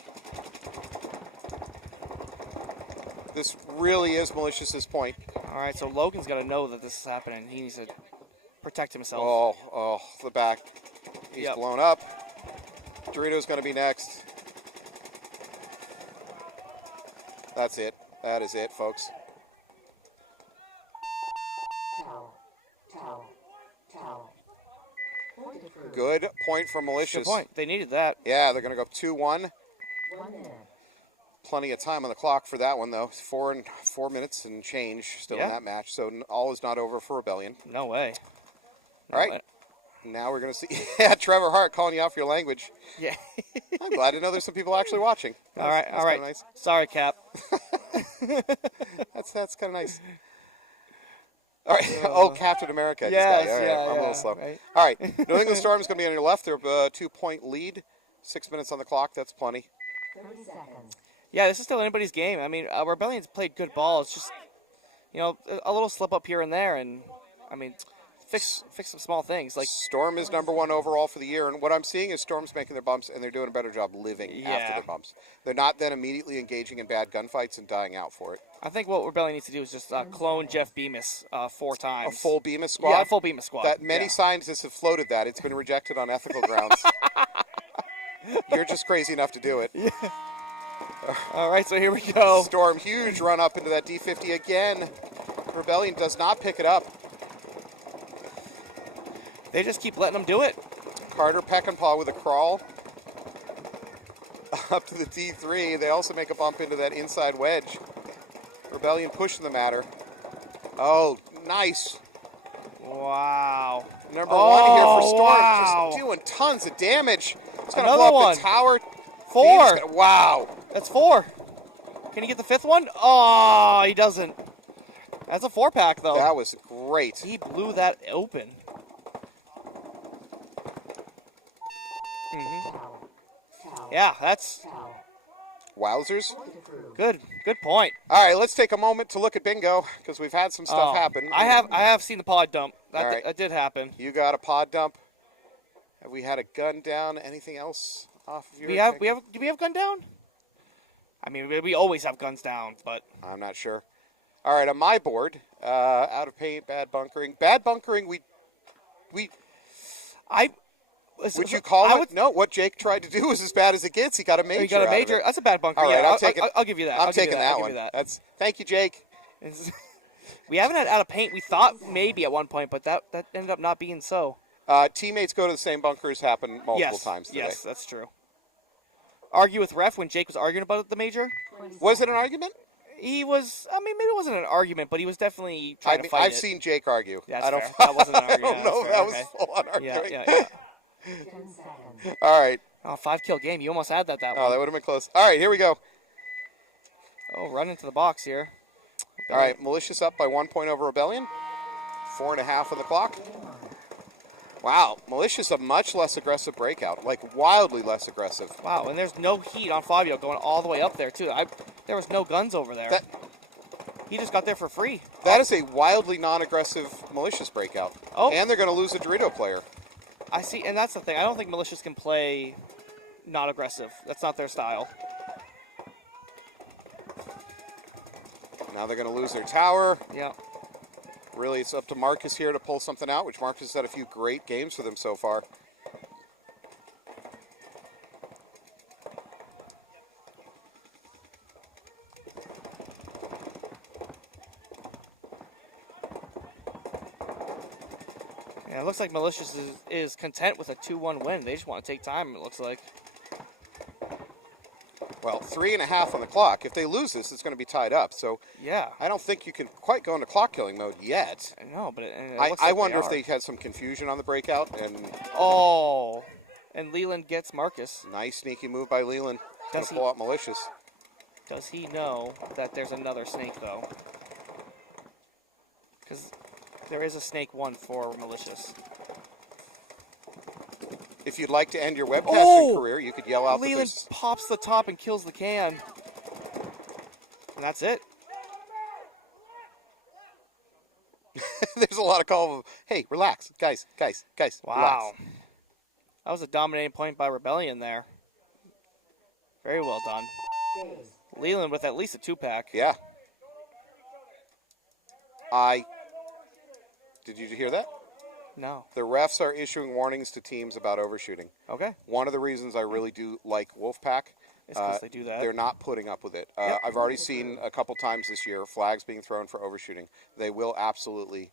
This really is Malicious's point. All right, so Logan's got to know that this is happening. He needs to protect himself. Oh, the back. He's blown up. Dorito's going to be next. That's it. That is it, folks. Tower. Good point for Malicious. Good point. They needed that. Yeah, they're going to go 2-1. 1 minute. Plenty of time on the clock for that one, though. 4 minutes and change still in that match. So all is not over for Rebellion. No way. All right. Now we're going to see. Yeah, Trevor Hart calling you out for your language. Yeah. I'm glad to know there's some people actually watching. All right. Nice. Sorry, Cap. That's kind of nice. All right. Captain America. Yes, All right. yeah, I'm a little slow. right. All right. New England Storm is going to be on your left. They're a 2-point lead. 6 minutes on the clock. That's plenty. 30 seconds. Yeah, this is still anybody's game. I mean, Rebellion's played good ball. It's just, a little slip up here and there, and I mean, fix some small things. Like Storm is #1 overall for the year, and what I'm seeing is Storm's making their bumps, and they're doing a better job living after their bumps. They're not then immediately engaging in bad gunfights and dying out for it. I think what Rebellion needs to do is just clone Jeff Bemis 4 times. A full Bemis squad? Yeah, a full Bemis squad. That many scientists have floated that. It's been rejected on ethical grounds. You're just crazy enough to do it. Yeah. All right, so here we go. Storm, huge run up into that D50 again. Rebellion does not pick it up. They just keep letting them do it. Carter Peckinpah with a crawl. Up to the D3. They also make a bump into that inside wedge. Rebellion pushing the matter. Oh, nice. Wow. #1 here for Storm. Wow. Just doing tons of damage. It's going to Another blow up one. the tower. 4. Wow. That's 4. Can he get the 5th one? Oh, he doesn't. That's a 4-pack, though. That was great. He blew that open. Yeah, that's Wowzers. good. Good point. All right, let's take a moment to look at bingo because we've had some stuff happen. I have seen the pod dump. That did happen. You got a pod dump. Have we had a gun down? Anything else off of your? Do we have gun down? I mean, we always have guns down, but I'm not sure. All right, on my board, out of paint, bad bunkering. Bad bunkering. Would you call it? No, what Jake tried to do was as bad as it gets. He got a major. He got a major. That's a bad bunker. All right, yeah, I'll give you that. I'm taking that one. Thank you, Jake. We haven't had out of paint. We thought maybe at one point, but that ended up not being so. Teammates go to the same bunkers happen multiple times today. Yes, that's true. Argue with ref when Jake was arguing about the major? Was it an argument? He was, I mean, maybe it wasn't an argument, but he was definitely trying to fight I've it. seen Jake argue. Yeah, I don't. fair. That wasn't an I argument. don't know if that was full-on Yeah, arguing. yeah, yeah. 10 seconds. All right. Oh, 5-kill game. You almost had that Oh, one. that would have been close. All right, here we go. Oh, run into the box here. All right, Malicious up by 1 point over Rebellion. 4.5 on the clock. Wow, Malicious a much less aggressive breakout, like wildly less aggressive. Wow, and there's no heat on Fabio going all the way up there, too. There was no guns over there. He just got there for free. That is a wildly non-aggressive Malicious breakout. Oh. And they're going to lose a Dorito player. I see, and that's the thing. I don't think Malicious can play not aggressive. That's not their style. Now they're going to lose their tower. Yeah. Really, it's up to Marcus here to pull something out, which Marcus has had a few great games for them so far. Yeah, it looks like Malicious is content with a 2-1 win. They just want to take time, it looks like. Well, 3.5 on the clock. If they lose this, it's going to be tied up. So Yeah. I don't think you can quite go into clock killing mode yet. I know, but it looks I like wonder if are. they had some confusion on the breakout. And Oh, and Leland gets Marcus. nice sneaky move by Leland to Does he- pull out Malicious. Does he know that there's another snake, though? Because there is a snake 1 for Malicious. If you'd like to end your webcasting Oh! career, you could yell out that Leland there's... pops the top and kills the can. And that's it. there's a lot of call of, hey, relax, guys, Wow. relax. That was a dominating point by Rebellion there. Very well done. Days. Leland with at least a 2-pack. Yeah. Did you hear that? No. The refs are issuing warnings to teams about overshooting. Okay. One of the reasons I really do like Wolfpack, It's 'cause they do that. they're not putting up with it. Yep. I've already seen a couple times this year flags being thrown for overshooting. They will absolutely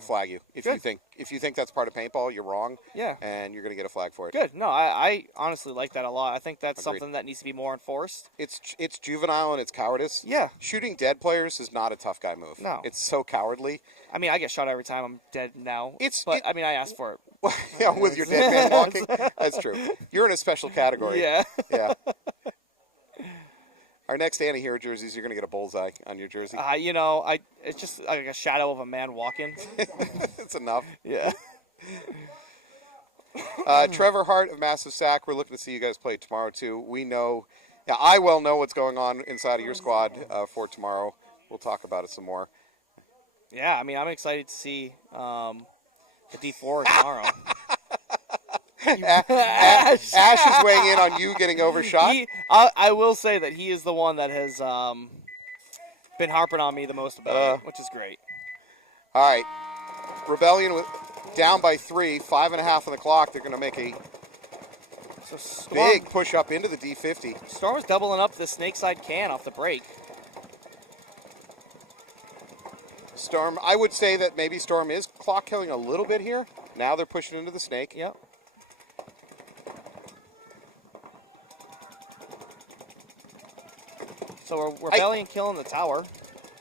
flag you. If Good. you think that's part of paintball, you're wrong. Yeah. And you're going to get a flag for it. Good. No, I honestly like that a lot. I think that's Agreed. something that needs to be more enforced. It's juvenile and it's cowardice. Yeah. Shooting dead players is not a tough guy move. No. It's so cowardly. I mean, I get shot every time I'm dead now. But I mean, I asked for it. Yeah, with your dead man walking. That's true. You're in a special category. Yeah. Yeah. Our next anti-hero jerseys, you're going to get a bullseye on your jersey. It's just like a shadow of a man walking. It's enough. Yeah. Trevor Hart of Massive Sack, we're looking to see you guys play tomorrow, too. We know, I well know what's going on inside of your squad for tomorrow. We'll talk about it some more. Yeah, I mean, I'm excited to see the D4 tomorrow. Ash is weighing in on you getting overshot. I will say that he is the one that has been harping on me the most about it, which is great. All right. Rebellion down by 3, 5.5 on the clock. They're going to make a So Storm, big push up into the D50. Storm's doubling up the snake side can off the break. Storm, I would say that maybe Storm is clock killing a little bit here. Now they're pushing into the snake. Yep. So Rebellion killing the tower.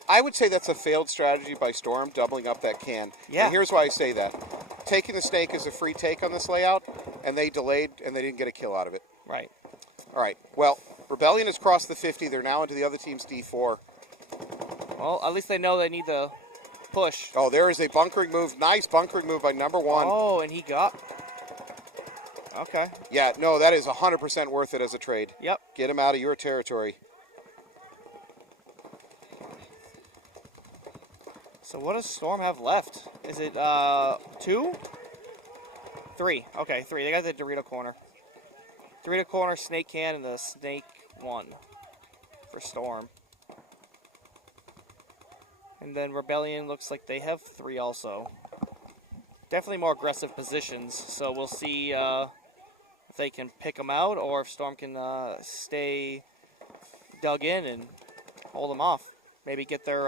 I would say that's a failed strategy by Storm, doubling up that can. Yeah. And here's why I say that. Taking the snake is a free take on this layout, and they delayed, and they didn't get a kill out of it. Right. All right. Well, Rebellion has crossed the 50. They're now into the other team's D4. Well, at least they know they need to push. Oh, there is a bunkering move. Nice bunkering move by number 1. Oh, and he got... Okay. Yeah, no, that is 100% worth it as a trade. Yep. Get him out of your territory. So what does Storm have left? Is it 2? 3. Okay, 3. They got the Dorito corner. Dorito corner, snake can, and the snake 1 for Storm. And then Rebellion looks like they have 3 also. Definitely more aggressive positions, so we'll see if they can pick them out or if Storm can stay dug in and hold them off. Maybe get their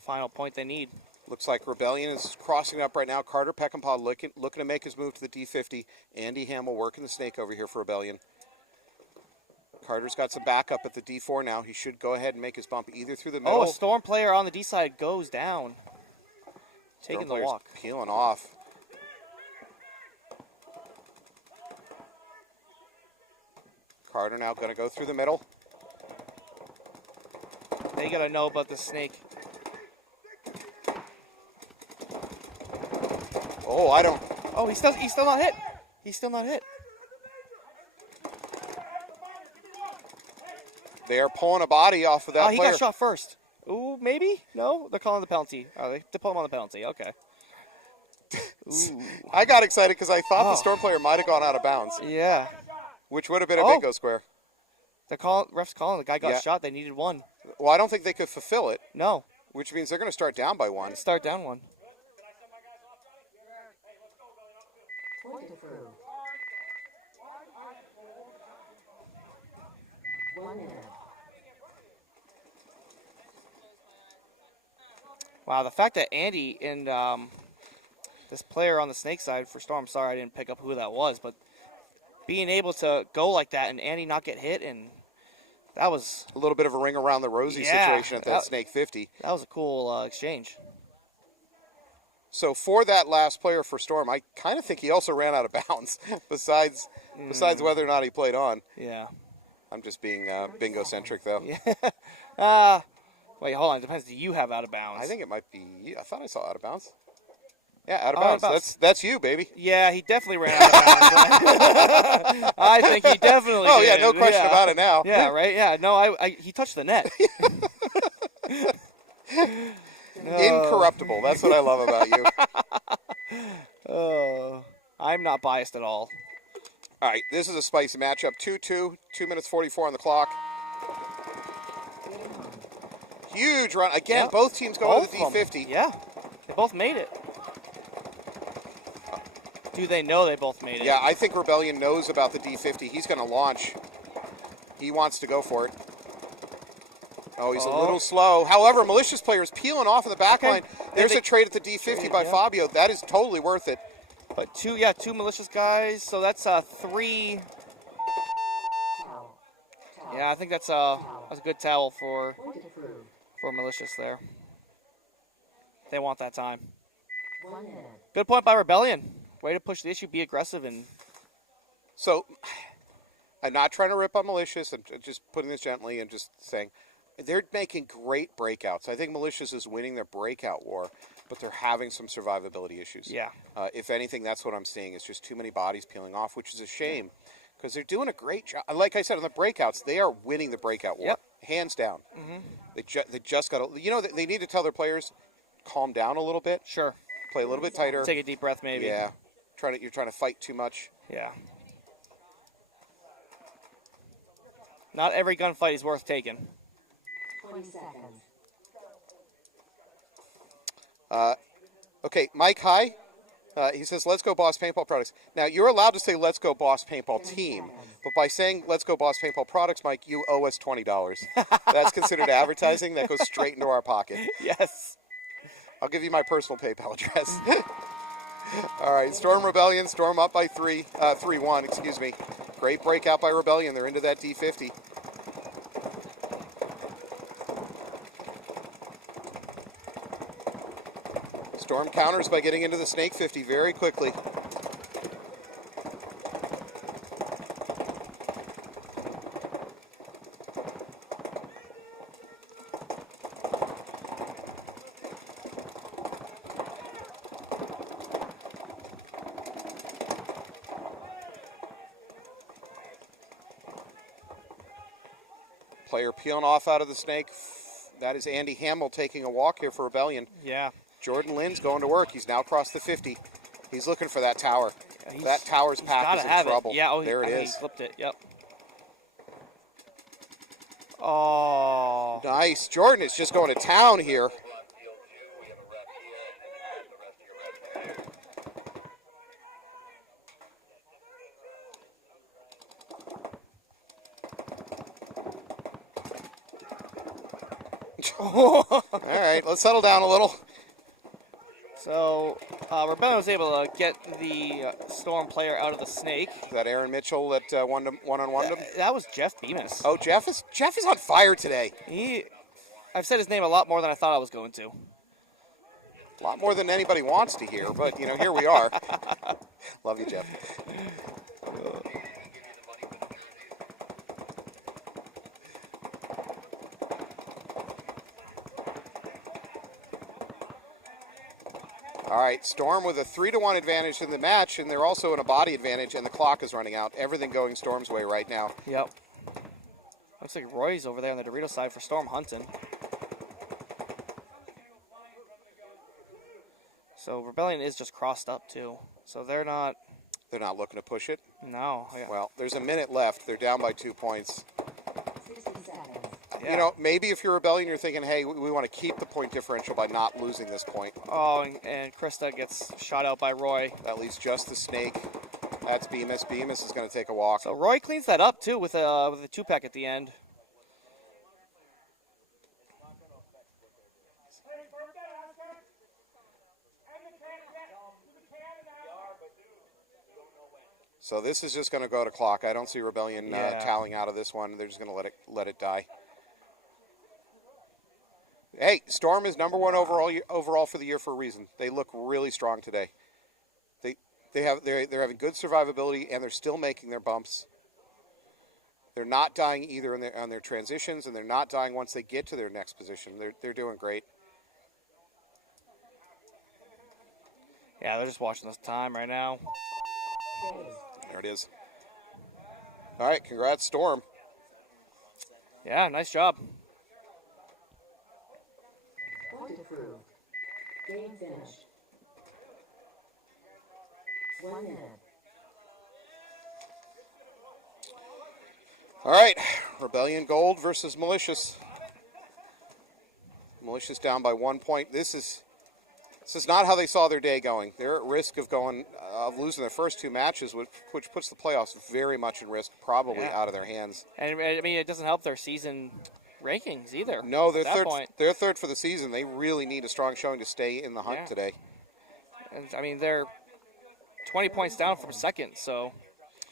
final point they need. Looks like Rebellion is crossing up right now. Carter Peckinpah looking to make his move to the D50. Andy Hamill working the snake over here for Rebellion. Carter's got some backup at the D4 now. He should go ahead and make his bump either through the middle. Oh, a Storm player on the D side goes down. Storm Taking the player's walk. peeling off. Carter now going to go through the middle. They got to know about the snake. Oh, I don't. Oh, he's still not hit. He's still not hit. They are pulling a body off of that He player. got shot first. Ooh, maybe? No? They're calling the penalty. Oh, they pull him on the penalty. Okay. Ooh. I got excited because I thought the Storm player might have gone out of bounds, Yeah. which would have been a bingo square. Ref's calling. The guy got Yeah. shot. They needed one. Well, I don't think they could fulfill it, No. which means they're going to start down by one. Start down one. Point approved. 1 minute. Wow, the fact that Andy and this player on the snake side for Storm, sorry I didn't pick up who that was, but being able to go like that and Andy not get hit, and that was A little bit of a ring around the rosy Yeah, situation at that Snake 50. that was a cool exchange. So for that last player for Storm, I kind of think he also ran out of bounds, besides whether or not he played on. Yeah. I'm just being bingo-centric, though. Yeah. Wait, hold on. It depends. Do you have out of bounds? I think it might be. I thought I saw out of bounds. Yeah, out of Out of bounds. bounds. That's you, baby. Yeah, he definitely ran out of bounds. I think he definitely Oh did. yeah, no question about it now. Yeah, right? Yeah, no, he touched the net. Incorruptible. That's what I love about you. Oh, I'm not biased at all. All right, this is a spicy matchup. 2-2, 2 minutes 44 on the clock. Huge run. Again, Yeah. both teams going to the Both of them. D50. Yeah, they both made it. Do they know they both made it? Yeah, I think Rebellion knows about the D50. He's going to launch. He wants to go for it. Oh, he's a little slow. However, Malicious player is peeling off in the back line. There's a trade at the D50 by Fabio. That is totally worth it. But two Malicious guys. So that's 3. Towel. Yeah, I think that's a good towel for Point approved. Malicious there. They want that time. 1 minute. Good point by Rebellion. Way to push the issue, be aggressive, and So, I'm not trying to rip on Malicious. I'm just putting this gently and just saying they're making great breakouts. I think Malicious is winning their breakout war, but they're having some survivability issues. yeah. If anything, that's what I'm seeing. It's just too many bodies peeling off, which is a shame because they're doing a great job. Like I said, on the breakouts, they are winning the breakout war, Yep. hands down. They just got to, they need to tell their players, calm down a little bit, Sure. play a little bit tighter. Take a deep breath, maybe. Yeah, you're trying to fight too much. Yeah. Not every gunfight is worth taking. 20 seconds. Okay, Mike High, he says, let's go Boss Paintball Products. Now, you're allowed to say, let's go Boss Paintball Team, but by saying, let's go Boss Paintball Products, Mike, you owe us $20. That's considered advertising. That goes straight into our pocket. Yes. I'll give you my personal PayPal address. All right, Storm Rebellion, Storm up by 3-1, excuse me. Great breakout by Rebellion. They're into that D50. Storm counters by getting into the Snake 50 very quickly. Player peeling off out of the Snake. That is Andy Hamill taking a walk here for Rebellion. Yeah. Jordan Lynn's going to work. He's now crossed the 50. He's looking for that tower. He's- That tower's He's pack gotta is in have trouble. it. Yeah. Oh, there I it think is. He flipped it. Yep. Oh. Nice. Jordan is just going to town here. All right, let's settle down a little. So Rebellion was able to get the Storm player out of the snake. Is that Aaron Mitchell that one-on-one him? That was Jeff Bemis. Oh, Jeff is on fire today. I've said his name a lot more than I thought I was going to. A lot more than anybody wants to hear, but, you know, here we are. Love you, Jeff. All right, Storm with a 3-1 advantage in the match, and they're also in a body advantage, and the clock is running out. Everything going Storm's way right now. Yep. Looks like Roy's over there on the Dorito side for Storm hunting. So Rebellion is just crossed up too. So they're not looking to push it. No. Yeah. Well, there's a minute left. They're down by 2 points. 60 seconds. Yeah. You know, maybe if you're Rebellion, you're thinking, hey, we want to keep the point differential by not losing this point. Oh, and Krista gets shot out by Roy. That leaves just the snake. That's Bemis. Bemis is going to take a walk. So Roy cleans that up too with a 2-pack at the end. So this is just going to go to clock. I don't see Rebellion tallying out of this one. They're just going to let it die. Hey, Storm is number 1 overall for the year for a reason. They look really strong today. They're having good survivability, and they're still making their bumps. They're not dying either on their transitions, and they're not dying once they get to their next position. They're doing great. Yeah, they're just watching this time right now. There it is. All right, congrats, Storm. Yeah, nice job. Point approved. Game finished. 1 minute. All right, Rebellion Gold versus Malicious. Malicious down by 1 point. This is not how they saw their day going. They're at risk of losing their first 2 matches, which puts the playoffs very much in risk, probably out of their hands. And I mean, it doesn't help their season rankings either. No, they're at that third. point. They're third for the season. They really need a strong showing to stay in the hunt today. And I mean, they're 20 points down from second, so.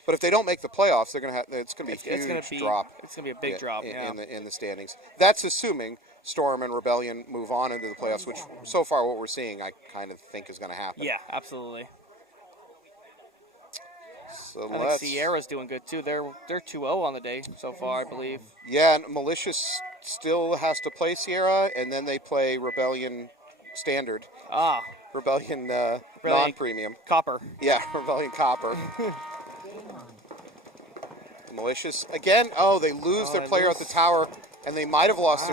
But if they don't make the playoffs, they're gonna have. It's gonna be a huge drop. It's gonna be a big drop. In the standings. That's assuming Storm and Rebellion move on into the playoffs, which so far what we're seeing, I kind of think is going to happen. Yeah, absolutely. So I think Sierra's doing good too. They're 2-0 on the day so far, I believe. Yeah, and Malicious still has to play Sierra, and then they play Rebellion Standard. Rebellion non-premium. Copper. Yeah, Rebellion Copper. Malicious again. Oh, they lose their player at the tower, and they might have lost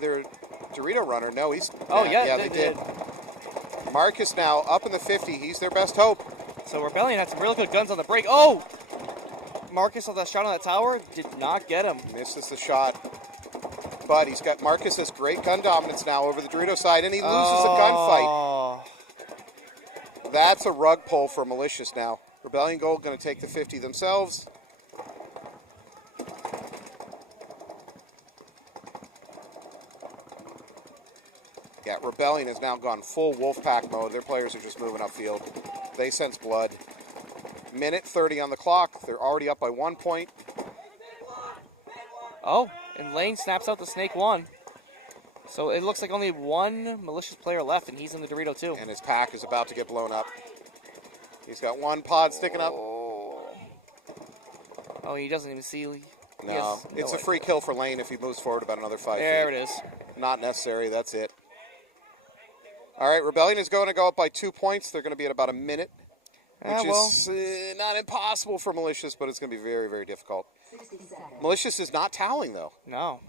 their Dorito runner. No, he's. Yeah, they did. Marcus now up in the 50. He's their best hope. So Rebellion had some really good guns on the break. Oh, Marcus on that shot on that tower did not get him. Misses the shot, but Marcus has great gun dominance now over the Dorito side, and he loses a gunfight. That's a rug pull for Malicious now. Rebellion Gold going to take the 50 themselves. Yeah, Rebellion has now gone full Wolfpack mode. Their players are just moving upfield. They sense blood. Minute 30 on the clock. They're already up by 1 point. Oh, and Lane snaps out the Snake 1. So it looks like only one Malicious player left, and he's in the Dorito too. And his pack is about to get blown up. He's got one pod sticking up. Oh, he doesn't even see. No, it's a free kill for Lane if he moves forward about another 5 feet. There it is. Not necessary. That's it. All right, Rebellion is going to go up by 2 points. They're going to be at about a minute, which is not impossible for Malicious, but it's going to be very, very difficult. Malicious is not toweling, though. No.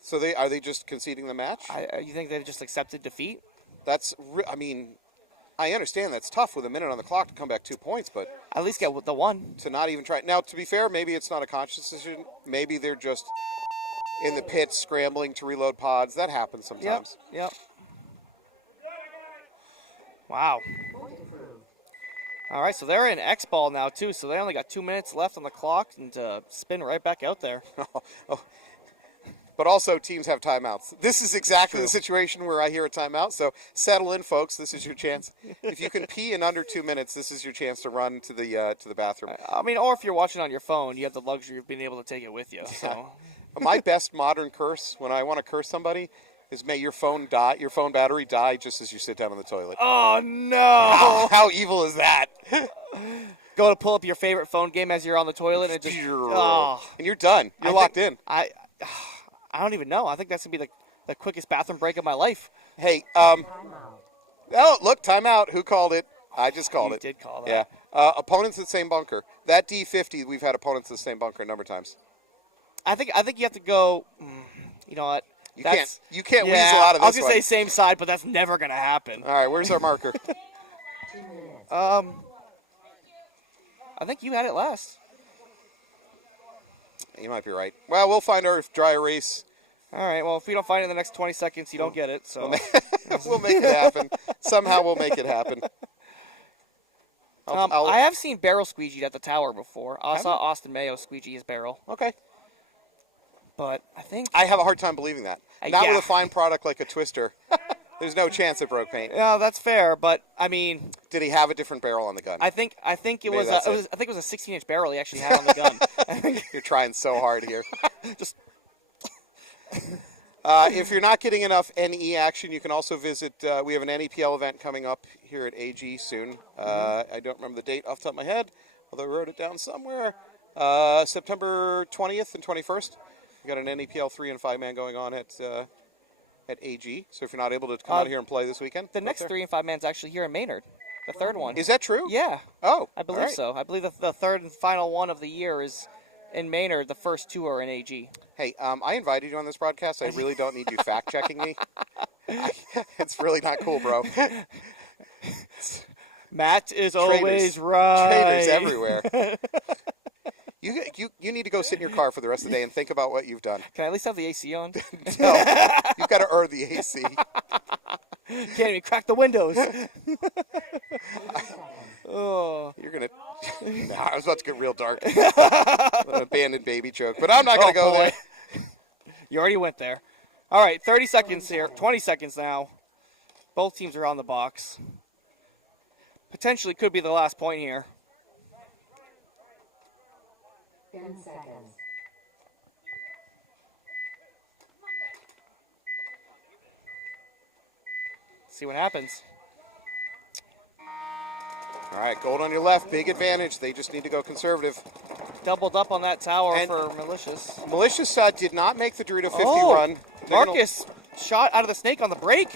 So are they just conceding the match? You think they just accepted defeat? I mean, I understand that's tough with a minute on the clock to come back 2 points, but at least get the one. To not even try. Now, to be fair, maybe it's not a conscious decision. Maybe they're just in the pits scrambling to reload pods. That happens sometimes. Yep. Wow. All right, so they're in X ball now too. So they only got 2 minutes left on the clock and spin right back out there. but also teams have timeouts. This is exactly the situation where I hear a timeout. So settle in, folks. This is your chance. If you can pee in under 2 minutes, this is your chance to run to the bathroom. I mean, or if you're watching on your phone, you have the luxury of being able to take it with you. So. My best modern curse when I want to curse somebody is may your phone battery die just as you sit down on the toilet. Oh, no. How evil is that? Go to pull up your favorite phone game as you're on the toilet and just... And you're done. You're locked in. I don't even know. I think that's going to be the quickest bathroom break of my life. Hey, Timeout. oh, look, timeout. Who called it? I just called it. You did call that. Yeah. Opponents in the same bunker. That D50, we've had opponents in the same bunker a number of times. I think you have to go... You know what? You can't weasel out of this I was going one. to say same side, but that's never going to happen. All right, where's our marker? 2 minutes. I think you had it last. You might be right. Well, we'll find our dry erase. All right, well, if we don't find it in the next 20 seconds, you don't get it. So We'll make it happen. Somehow we'll make it happen. I have seen barrel squeegeed at the tower before. I saw Austin Mayo squeegee his barrel. Okay. But I think... I have a hard time believing that. Not yeah. with a fine product like a Twister. There's no chance it broke paint. Yeah, that's fair, but I mean... Did he have a different barrel on the gun? I think it was that's a 16-inch barrel he actually had on the gun. You're trying so hard here. Just... If you're not getting enough NE action, you can also visit. We have an NEPL event coming up here at AG soon. I don't remember the date off the top of my head, although I wrote it down somewhere. September 20th and 21st. We got an NEPL 3 and 5 man going on at AG. So if you're not able to come out here and play this weekend, the next 3 and 5 man's actually here in Maynard. The third one. Is that true? Yeah. Oh, I believe all right. so. I believe the third and final one of the year is in Maynard. The first 2 are in AG. Hey, I invited you on this broadcast. I really don't need you fact-checking me. It's really not cool, bro. Matt is Traitors. Always right. Traitors everywhere. You need to go sit in your car for the rest of the day and think about what you've done. Can I at least have the AC on? No, you've got to earn the AC. Can't even crack the windows. Oh. You're going to... No, I was about to get real dark. An abandoned baby joke, but I'm not going to go there. You already went there. All right, 30 seconds here. 20 seconds now. Both teams are on the box. Potentially could be the last point here. 10 seconds. See what happens. All right, gold on your left, big advantage. They just need to go conservative. Doubled up on that tower And for Malicious. Malicious did not make the Dorito 50 run. Marcus shot out of the snake on the break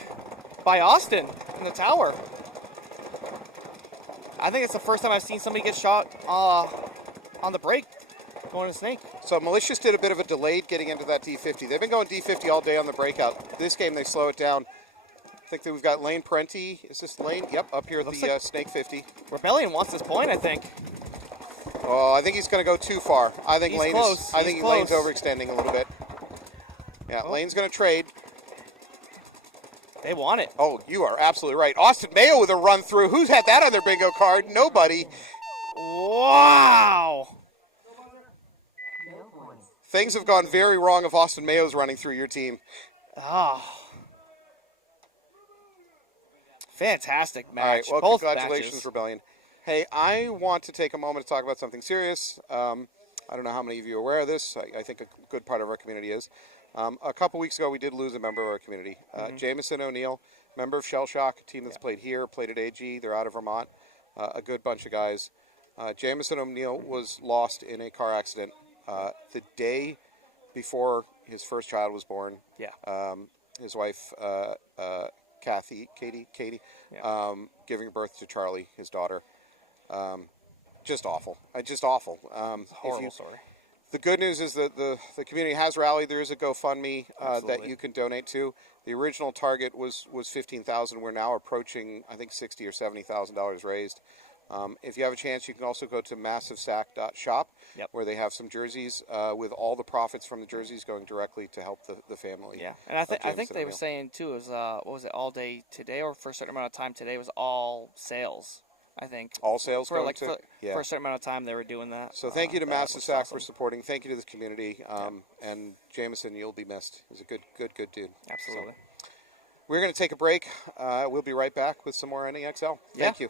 by Austin in the tower. I think it's the first time I've seen somebody get shot on the break going to snake. So Malicious did a bit of a delayed getting into that D50. They've been going D50 all day on the breakout. This game, they slow it down. I think that we've got Lane Parenti. Is this Lane? Yep, up here at the like Snake 50. Rebellion wants this point, I think. Oh, I think he's going to go too far. I think He's Lane close. is. I think He's Lane's close. overextending a little bit. Yeah, Lane's going to trade. They want it. Oh, you are absolutely right. Austin Mayo with a run through. Who's had that on their bingo card? Nobody. Wow. No points. Things have gone very wrong if Austin Mayo's running through your team. Oh. Fantastic match. All right, well, Both congratulations, matches. Rebellion. Hey, I want to take a moment to talk about something serious. I don't know how many of you are aware of this. I think a good part of our community is. A couple weeks ago, we did lose a member of our community. Jameson O'Neill, member of Shell Shock, a team that's played here, played at AG. They're out of Vermont. A good bunch of guys. Jameson O'Neill was lost in a car accident the day before his first child was born. Yeah. His wife, Katie, giving birth to Charlie, his daughter. Just awful. Just awful. Horrible story. The good news is that the community has rallied. There is a GoFundMe that Absolutely. you can donate to. The original target was $15,000. We're now approaching, I think, $60,000 or $70,000 raised. If you have a chance, you can also go to massivesack.shop, where they have some jerseys with all the profits from the jerseys going directly to help the family. Yeah, and I think they were saying too is what was it, all day today or for a certain amount of time today was all sales I think. All sales For going like to? Yeah. for a certain amount of time, they were doing that. So thank you to that was Massasack awesome. for supporting. Thank you to the community. And Jameson, you'll be missed. He's a good dude. Absolutely. So we're going to take a break. We'll be right back with some more NEXL. Thank you.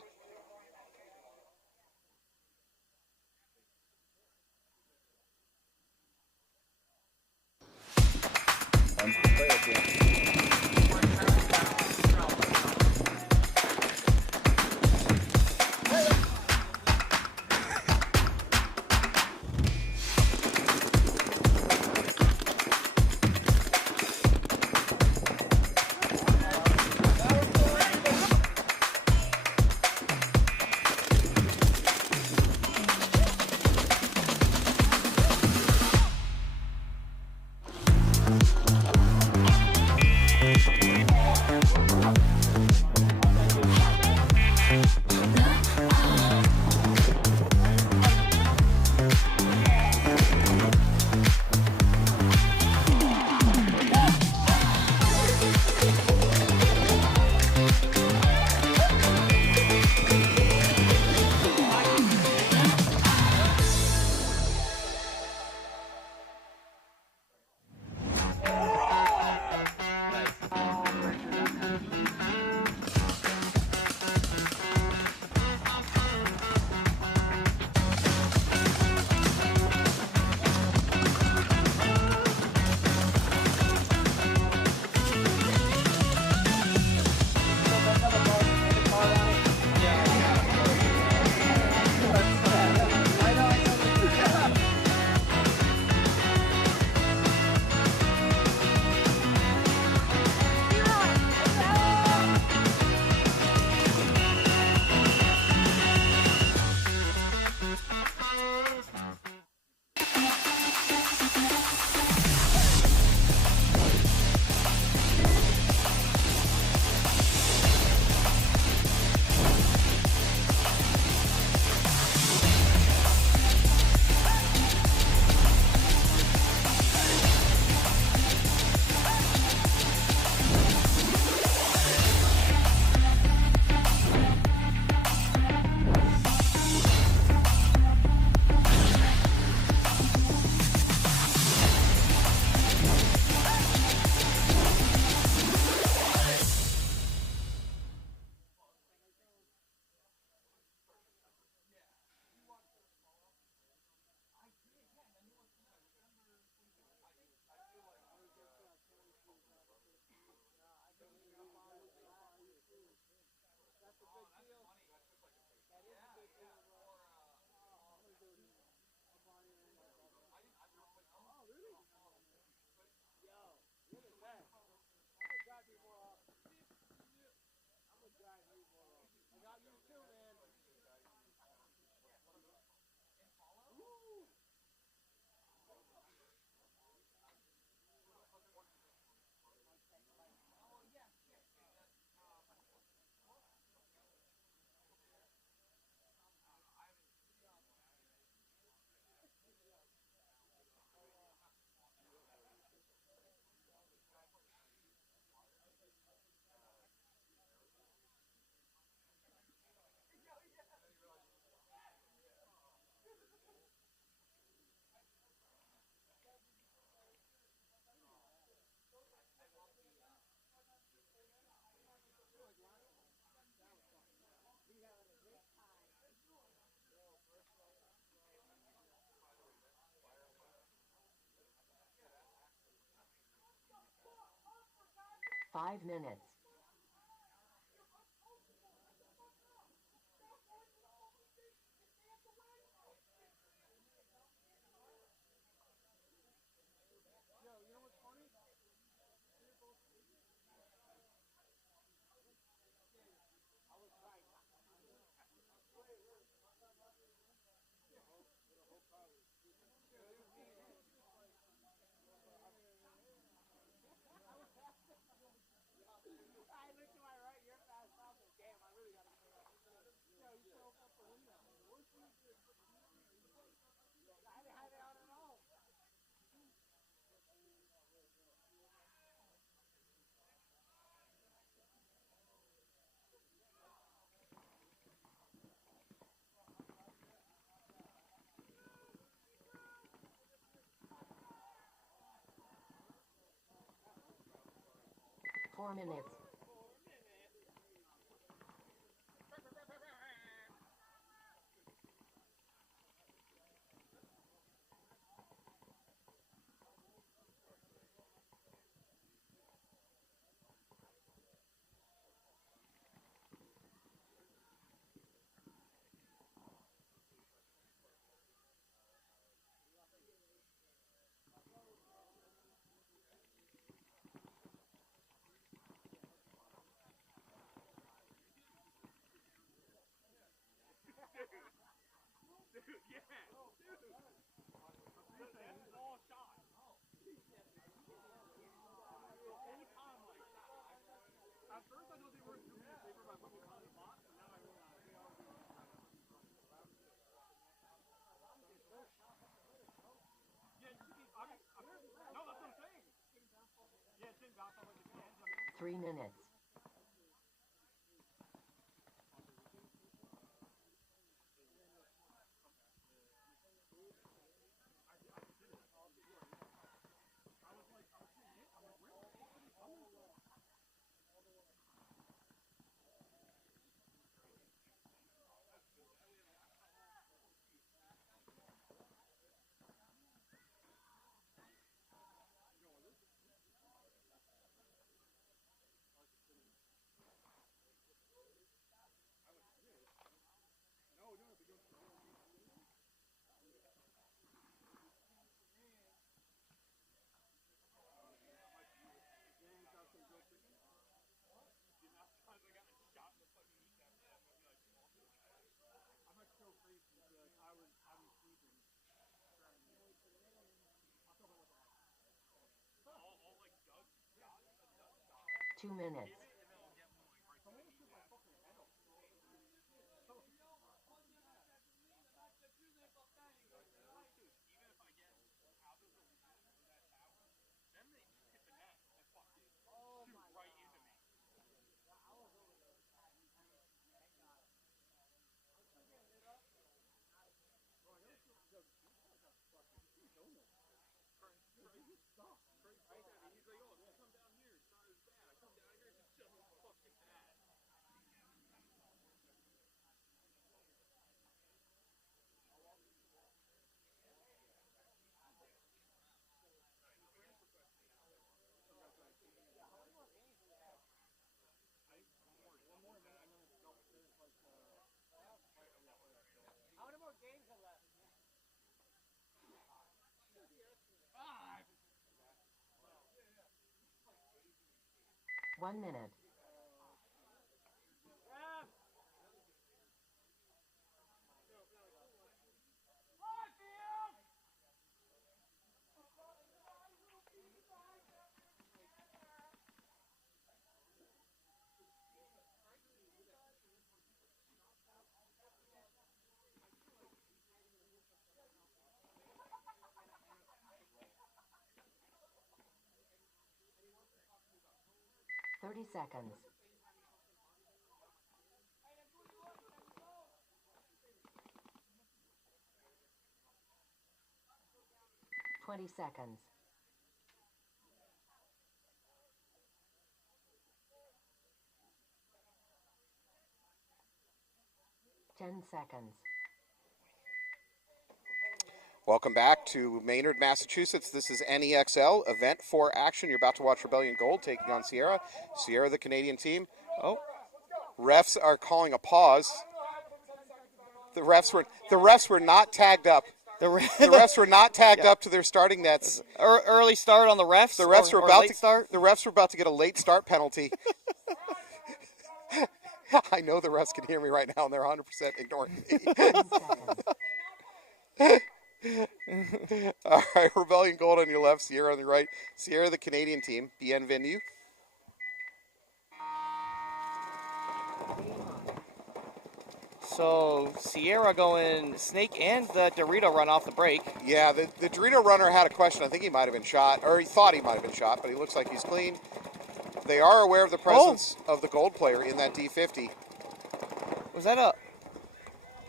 Five minutes. 4 minutes. At first I thought they weren't doing it paper by putting it on the box, and now I realize they are doing it. Yeah, no, that's what I'm saying. Yeah, it's in bounce off like the cans. 3 minutes. I was sleeping. 2 minutes. How many more games are left? 1 minute. Thirty seconds. 20 seconds. 10 seconds. Welcome back to Maynard, Massachusetts. This is NEXL, Event 4 Action. You're about to watch Rebellion Gold taking on Sierra. Sierra, the Canadian team. Oh, refs are calling a pause. The refs were not tagged up. The refs were not tagged up to their starting nets. Early start on the refs. The refs were about to start. The refs were about to get a late start penalty. I know the refs can hear me right now, and they're 100% ignoring me. All right, Rebellion Gold on your left, Sierra on the right. Sierra, the Canadian team. Bienvenue. So Sierra going snake and the Dorito run off the break. Yeah, the Dorito runner had a question. I think he might have been shot, or he thought he might have been shot, but he looks like he's clean. They are aware of the presence of the gold player in that D50. Was that a?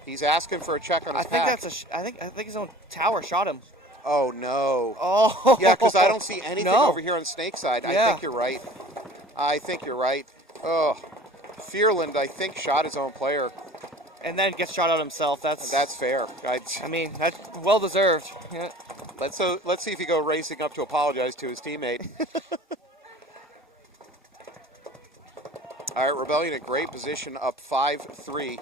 He's asking for a check on his pack. I think his own tower shot him. Oh no. Oh. Yeah, because I don't see anything No. over here on Snake side. Yeah. I think you're right. I think you're right. Oh, Fearland, I think, shot his own player. And then gets shot out himself. That's fair. I mean, that's well deserved. Yeah. Let's see if he go racing up to apologize to his teammate. All right, Rebellion in great position, up 5-3.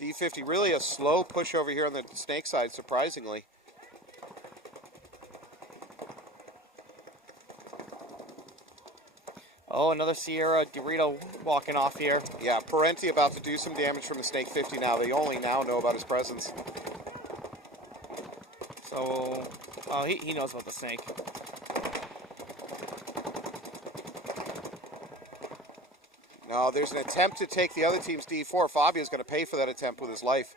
D50 really a slow push over here on the Snake side, surprisingly. Oh, another Sierra Dorito walking off here. Yeah, Parenti about to do some damage from the Snake 50 now. They only now know about his presence. So, oh, he knows about the Snake. No, there's an attempt to take the other team's D4. Fabio's going to pay for that attempt with his life.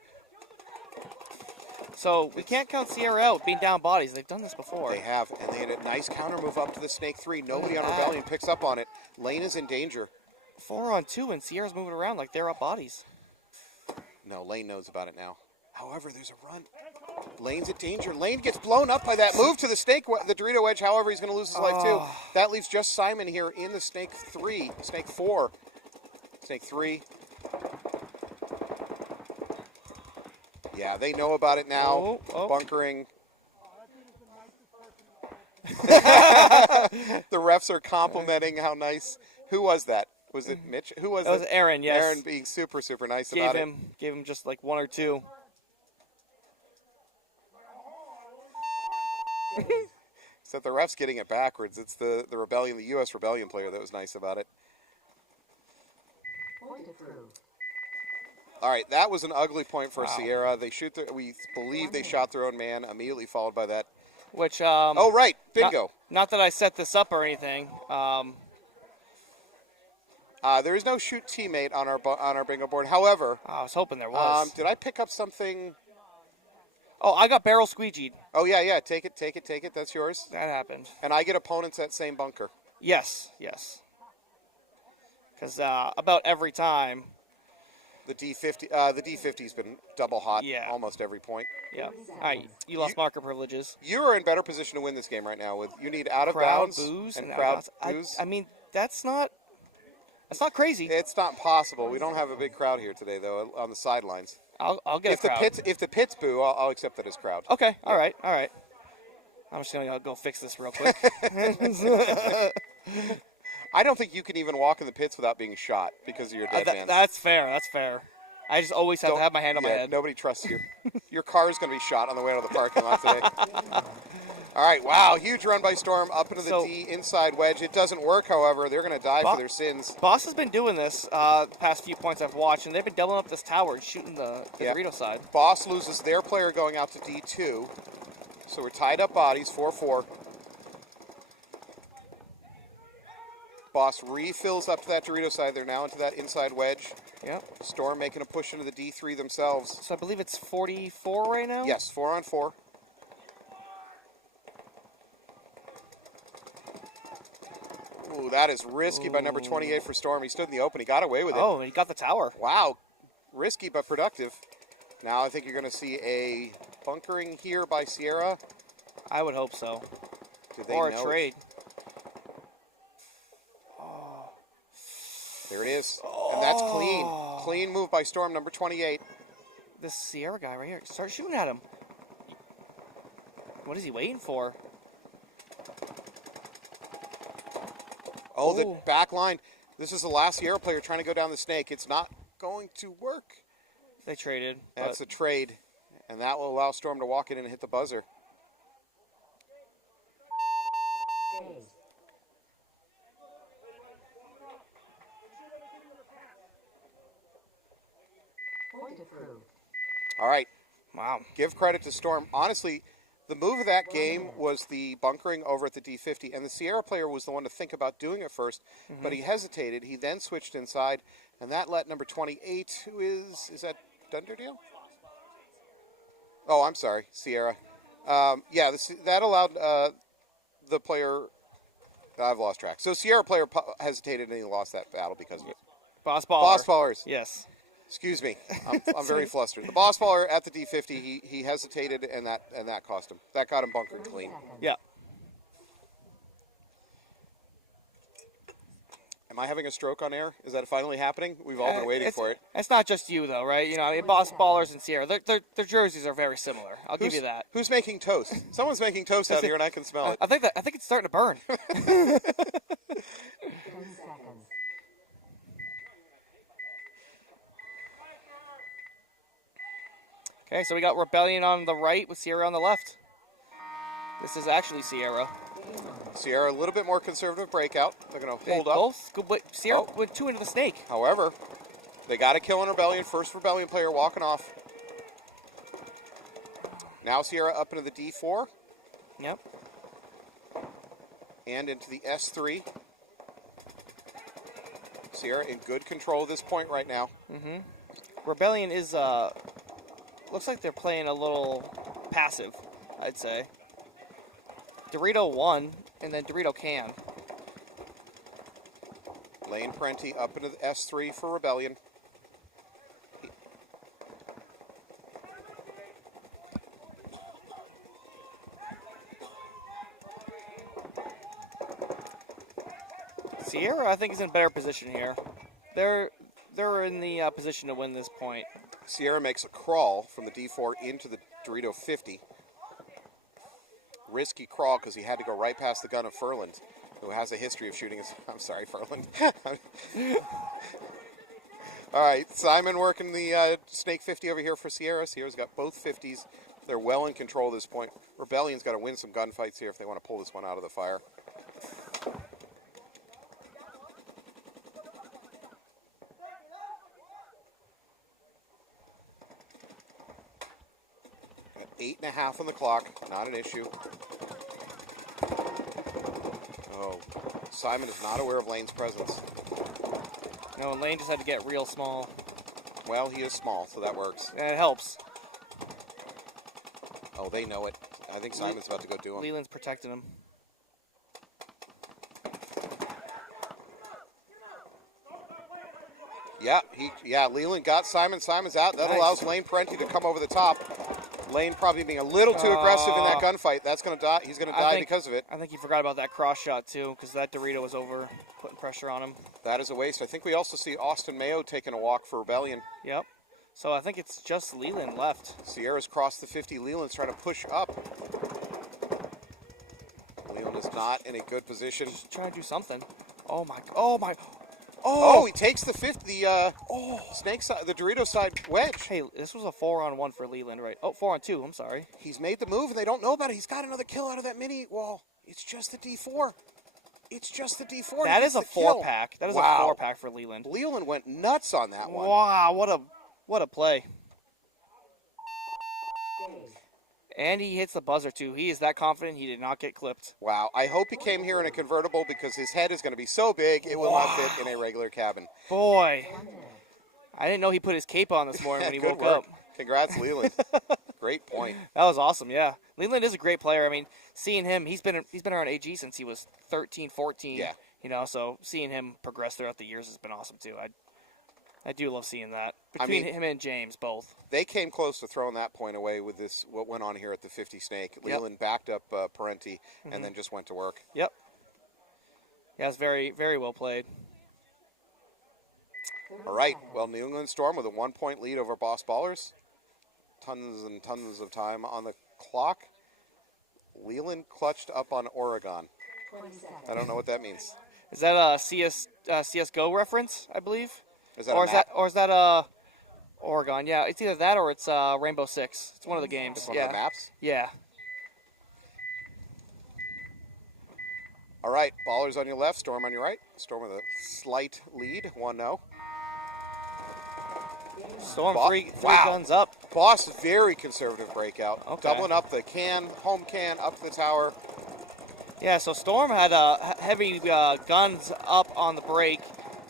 So we can't count Sierra out being down bodies. They've done this before. They have, and they had a nice counter move up to the Snake 3. Nobody on Rebellion picks up on it. Lane is in danger. 4-on-2, and Sierra's moving around like they're up bodies. No, Lane knows about it now. However, there's a run. Lane's in danger. Lane gets blown up by that move to the Snake, the Dorito Wedge. However, he's going to lose his life too. That leaves just Simon here in the Snake 3, Snake 4. Snake 3. Yeah, they know about it now. Bunkering. The refs are complimenting how nice. Who was that? Was it Mitch? Who was it? That was Aaron, yes. Aaron being super, super nice about it. Gave him just like 1 or 2. Except the ref's getting it backwards. It's the Rebellion, the U.S. Rebellion player that was nice about it. Point approved. All right, that was an ugly point for Sierra. They shoot. We believe they shot their own man. Immediately followed by that. Which oh right, bingo. Not that I set this up or anything. There is no shoot teammate on our bingo board. However, I was hoping there was. Did I pick up something? Oh, I got barrel squeegeed. Oh yeah. Take it. That's yours. That happened. And I get opponents at same bunker. Yes. Because about every time. The D50's been double hot almost every point. Yeah. All right, you lost marker privileges. You are in better position to win this game right now. You need out of bounds and crowd boos. I mean, that's not crazy. It's not possible. We don't have a big crowd here today, though, on the sidelines. I'll get a crowd. If the pits boo, I'll accept that as crowd. Okay. All right. I'm just gonna go fix this real quick. I don't think you can even walk in the pits without being shot because of your dead man. That's fair. I just always have to have my hand on my head. Nobody trusts you. Your car is going to be shot on the way out of the parking lot today. All right, wow, huge run by Storm up into the D inside wedge. It doesn't work, however. They're going to die for their sins. Boss has been doing this the past few points I've watched, and they've been doubling up this tower and shooting the Dorito side. Boss loses their player going out to D2. So we're tied up bodies, 4-4. Boss refills up to that Dorito side. They're now into that inside wedge. Yep. Storm making a push into the D3 themselves. So I believe it's 44 right now? Yes, 4-on-4. Ooh, that is risky by number 28 for Storm. He stood in the open. He got away with it. Oh, he got the tower. Wow. Risky but productive. Now I think you're going to see a bunkering here by Sierra. I would hope so. Or a trade. There it is. And that's clean. Clean move by Storm, number 28. This Sierra guy right here. Start shooting at him. What is he waiting for? Oh, the back line. This is the last Sierra player trying to go down the Snake. It's not going to work. They traded. That's a trade. And that will allow Storm to walk in and hit the buzzer. Point approved. All right. Wow. Give credit to Storm. Honestly, the move of that game was the bunkering over at the D50, and the Sierra player was the one to think about doing it first, but he hesitated. He then switched inside, and that let number 28, who is that Dunderdale? Oh, I'm sorry, Sierra. That allowed the player. I've lost track. So Sierra player hesitated, and he lost that battle because of it. Boss baller. Boss ballers. Yes. Excuse me, I'm very flustered. The boss baller at the D50, he hesitated, and that cost him. That got him bunkered clean. Yeah. Am I having a stroke on air? Is that finally happening? We've all been waiting for it. It's not just you, though, right? You know, I mean, Boss Ballers and Sierra, their jerseys are very similar. I'll give you that. Who's making toast? Someone's making toast out here, and I can smell it. I think it's starting to burn. 10 seconds. Okay, so we got Rebellion on the right with Sierra on the left. This is actually Sierra. Sierra, a little bit more conservative breakout. They're going to hold up. Both. Good, but Sierra went 2 into the snake. However, they got a kill in Rebellion. First Rebellion player walking off. Now Sierra up into the D4. Yep. And into the S3. Sierra in good control at this point right now. Mm-hmm. Rebellion is, looks like they're playing a little passive, I'd say. Dorito won, and then Dorito can. Lane Parenti up into the S3 for Rebellion. Sierra, I think, is in a better position here. They're in the position to win this point. Sierra makes a crawl from the D4 into the Dorito 50. Risky crawl because he had to go right past the gun of Furland, who has a history of shooting his... I'm sorry, Furland. All right, Simon working the Snake 50 over here for Sierra. Sierra's got both 50s. They're well in control at this point. Rebellion's got to win some gunfights here if they want to pull this one out of the fire. At 8.5 on the clock, not an issue. Oh, Simon is not aware of Lane's presence. No, Lane just had to get real small. Well, he is small, so that works. And it helps. Oh, they know it. I think Simon's about to go do him. Leland's protecting him. Yeah, Leland got Simon. Simon's out. That allows Lane Parenti to come over the top. Lane probably being a little too aggressive in that gunfight. That's going to die. He's going to die because of it. I think he forgot about that cross shot, too, because that Dorito was over, putting pressure on him. That is a waste. I think we also see Austin Mayo taking a walk for Rebellion. Yep. So I think it's just Leland left. Sierra's crossed the 50. Leland's trying to push up. Leland is not in a good position. Just trying to do something. Oh, my. Oh, he takes the snake side, the Dorito side wedge. Hey, this was a 4-on-1 for Leland, right? Oh, 4-on-2, I'm sorry. He's made the move, and they don't know about it. He's got another kill out of that mini wall. It's just the D4. It's just the D4. That is a 4-pack. That is a 4-pack for Leland. Leland went nuts on that one. Wow, what a play. And he hits the buzzer, too. He is that confident he did not get clipped. Wow. I hope he came here in a convertible because his head is going to be so big it will not fit in a regular cabin. Boy. I didn't know he put his cape on this morning when he woke up. Congrats, Leland. Great point. That was awesome, yeah. Leland is a great player. I mean, seeing him, he's been around AG since he was 13, 14. Yeah. You know, so seeing him progress throughout the years has been awesome, too. I do love seeing that. Between him and James, both. They came close to throwing that point away with this, what went on here at the 50 snake. Leland backed up Parenti and then just went to work. Yep. Yeah, it's very, very well played. All right. Well, New England Storm with a 1-point lead over Boss Ballers. Tons and tons of time on the clock. Leland clutched up on Oregon. I don't know what that means. Is that a CSGO reference, I believe? Is that is that Oregon? Yeah, it's either that or it's Rainbow Six. It's one of the games. It's one of the maps? Yeah. All right, Ballers on your left, Storm on your right. Storm with a slight lead, 1-0. Storm three guns up. Boss, very conservative breakout. Okay. Doubling up the home can, up the tower. Yeah, so Storm had heavy guns up on the break.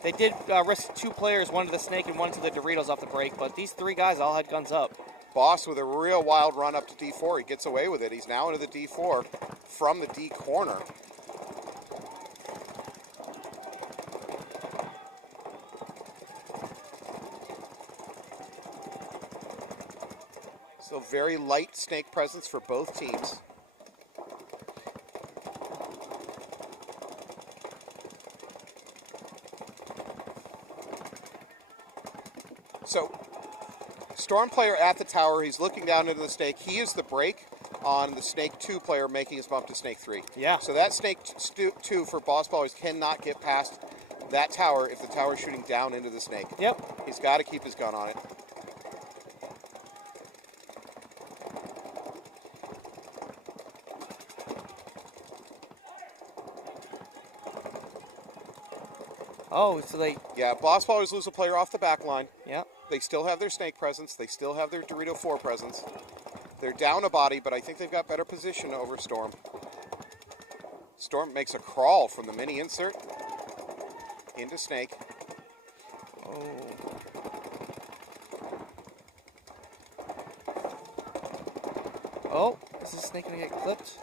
They did risk 2 players, one to the snake and one to the Doritos off the break, but these 3 guys all had guns up. Boss with a real wild run up to D4. He gets away with it. He's now into the D4 from the D corner. So very light snake presence for both teams. So, Storm player at the tower. He's looking down into the snake. He is the break on the Snake 2 player making his bump to Snake 3. Yeah. So that Snake 2 for boss ballers cannot get past that tower if the tower is shooting down into the snake. Yep. He's got to keep his gun on it. Oh, so they... Yeah, boss ballers lose a player off the back line. Yep. They still have their snake presence. They still have their Dorito 4 presence. They're down a body, but I think they've got better position over Storm. Storm makes a crawl from the mini insert into snake. Oh. Oh, is this snake going to get clipped?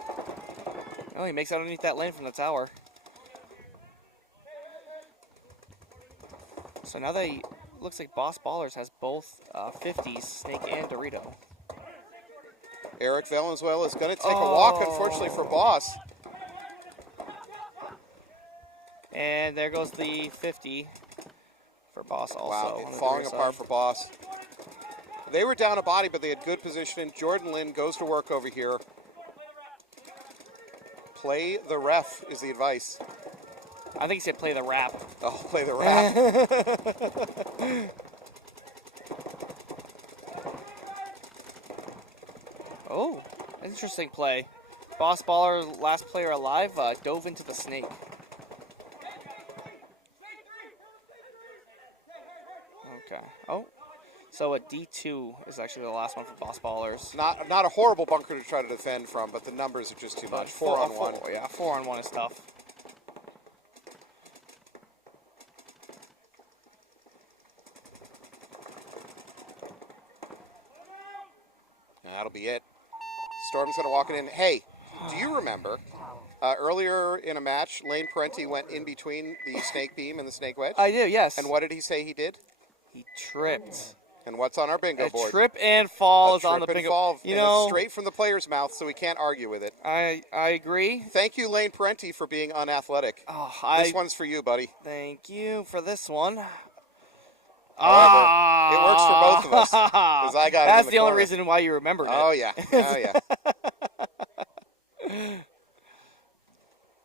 Oh, he makes it underneath that lane from the tower. So now they... Looks like Boss Ballers has both 50s, Snake and Dorito. Eric Valenzuela is going to take a walk, unfortunately, for Boss. And there goes the 50 for Boss also. Wow, on the falling Dorito apart side. for Boss. They were down a body, but they had good position. Jordan Lynn goes to work over here. Play the ref is the advice. I think he said play the rap. Oh, play the rap. Oh, interesting play. Boss Baller, last player alive, dove into the snake. Okay. Oh, so a D2 is actually the last one for Boss Ballers. Not a horrible bunker to try to defend from, but the numbers are just too much. 4 on 1. Yeah, 4 on 1 is tough. That'll be it. Storm's going to walk it in. Hey, do you remember earlier in a match, Lane Parenti went in between the snake beam and the snake wedge? I do, yes. And what did he say he did? He tripped. And what's on our bingo A board? trip and fall A is on the trip and bingo. fall, You and know, it's straight from the player's mouth, so we can't argue with it. I agree. Thank you, Lane Parenti, for being unathletic. Oh, This one's for you, buddy. Thank you for this one. However, it works for both of us, 'cause I got it in That's the the only corner. reason why you remembered it. Oh, yeah. Oh, yeah.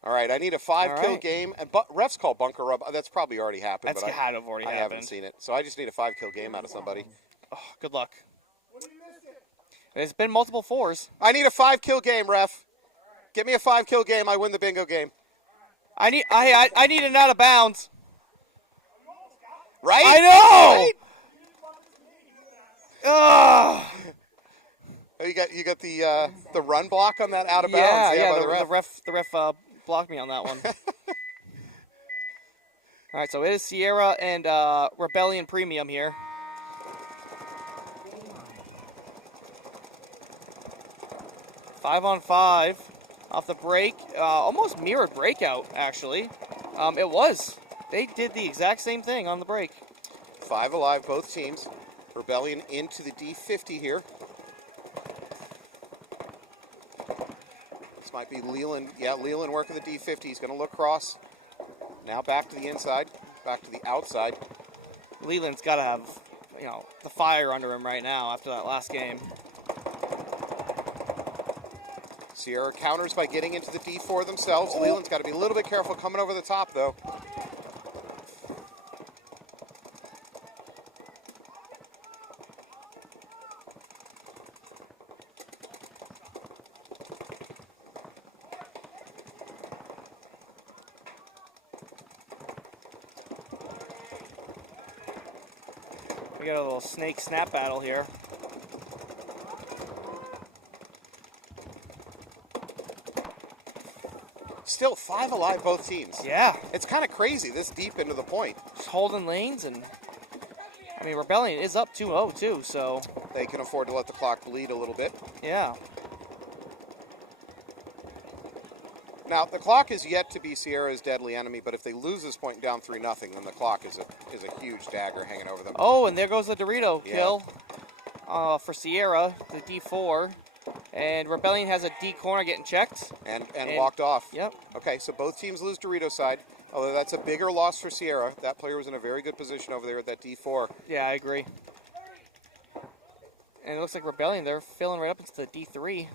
All right, I need a 5-kill game. And refs call bunker rub. That's probably already happened. That's but had to have already I happened. haven't seen it. So I just need a 5-kill game out of somebody. Oh, good luck. There's been multiple 4s. I need a 5-kill game, ref. Get me a 5-kill game. I win the bingo game. I need an out of bounds. Right? I know. Right? Ugh. Oh, you got the run block on that out of bounds. Yeah. By The the ref. ref blocked me on that one. All right, so it is Sierra and Rebellion Premium here. Five on 5 off the break. Almost mirrored breakout, actually. It was. They did the exact same thing on the break. 5 alive, both teams. Rebellion into the D50 here. This might be Leland. Yeah, Leland working the D50. He's going to look cross. Now back to the inside. Back to the outside. Leland's got to have, the fire under him right now after that last game. Sierra counters by getting into the D4 themselves. Leland's got to be a little bit careful coming over the top, though. We got a little snake snap battle here. Still 5 alive, both teams. Yeah. It's kind of crazy this deep into the point. Just holding lanes, and Rebellion is up 2-0 too, so They can afford to let the clock bleed a little bit. yeah. Now, the clock is yet to be Sierra's deadly enemy, but if they lose this point down 3-0, then the clock is a huge dagger hanging over them. Oh, and there goes the Dorito Yeah. kill for Sierra, the D4. And Rebellion has a D corner getting checked. And walked off. Yep. Okay, so both teams lose Dorito side, although that's a bigger loss for Sierra. That player was in a very good position over there at that D4. Yeah, I agree. And it looks like Rebellion, they're filling right up into the D3.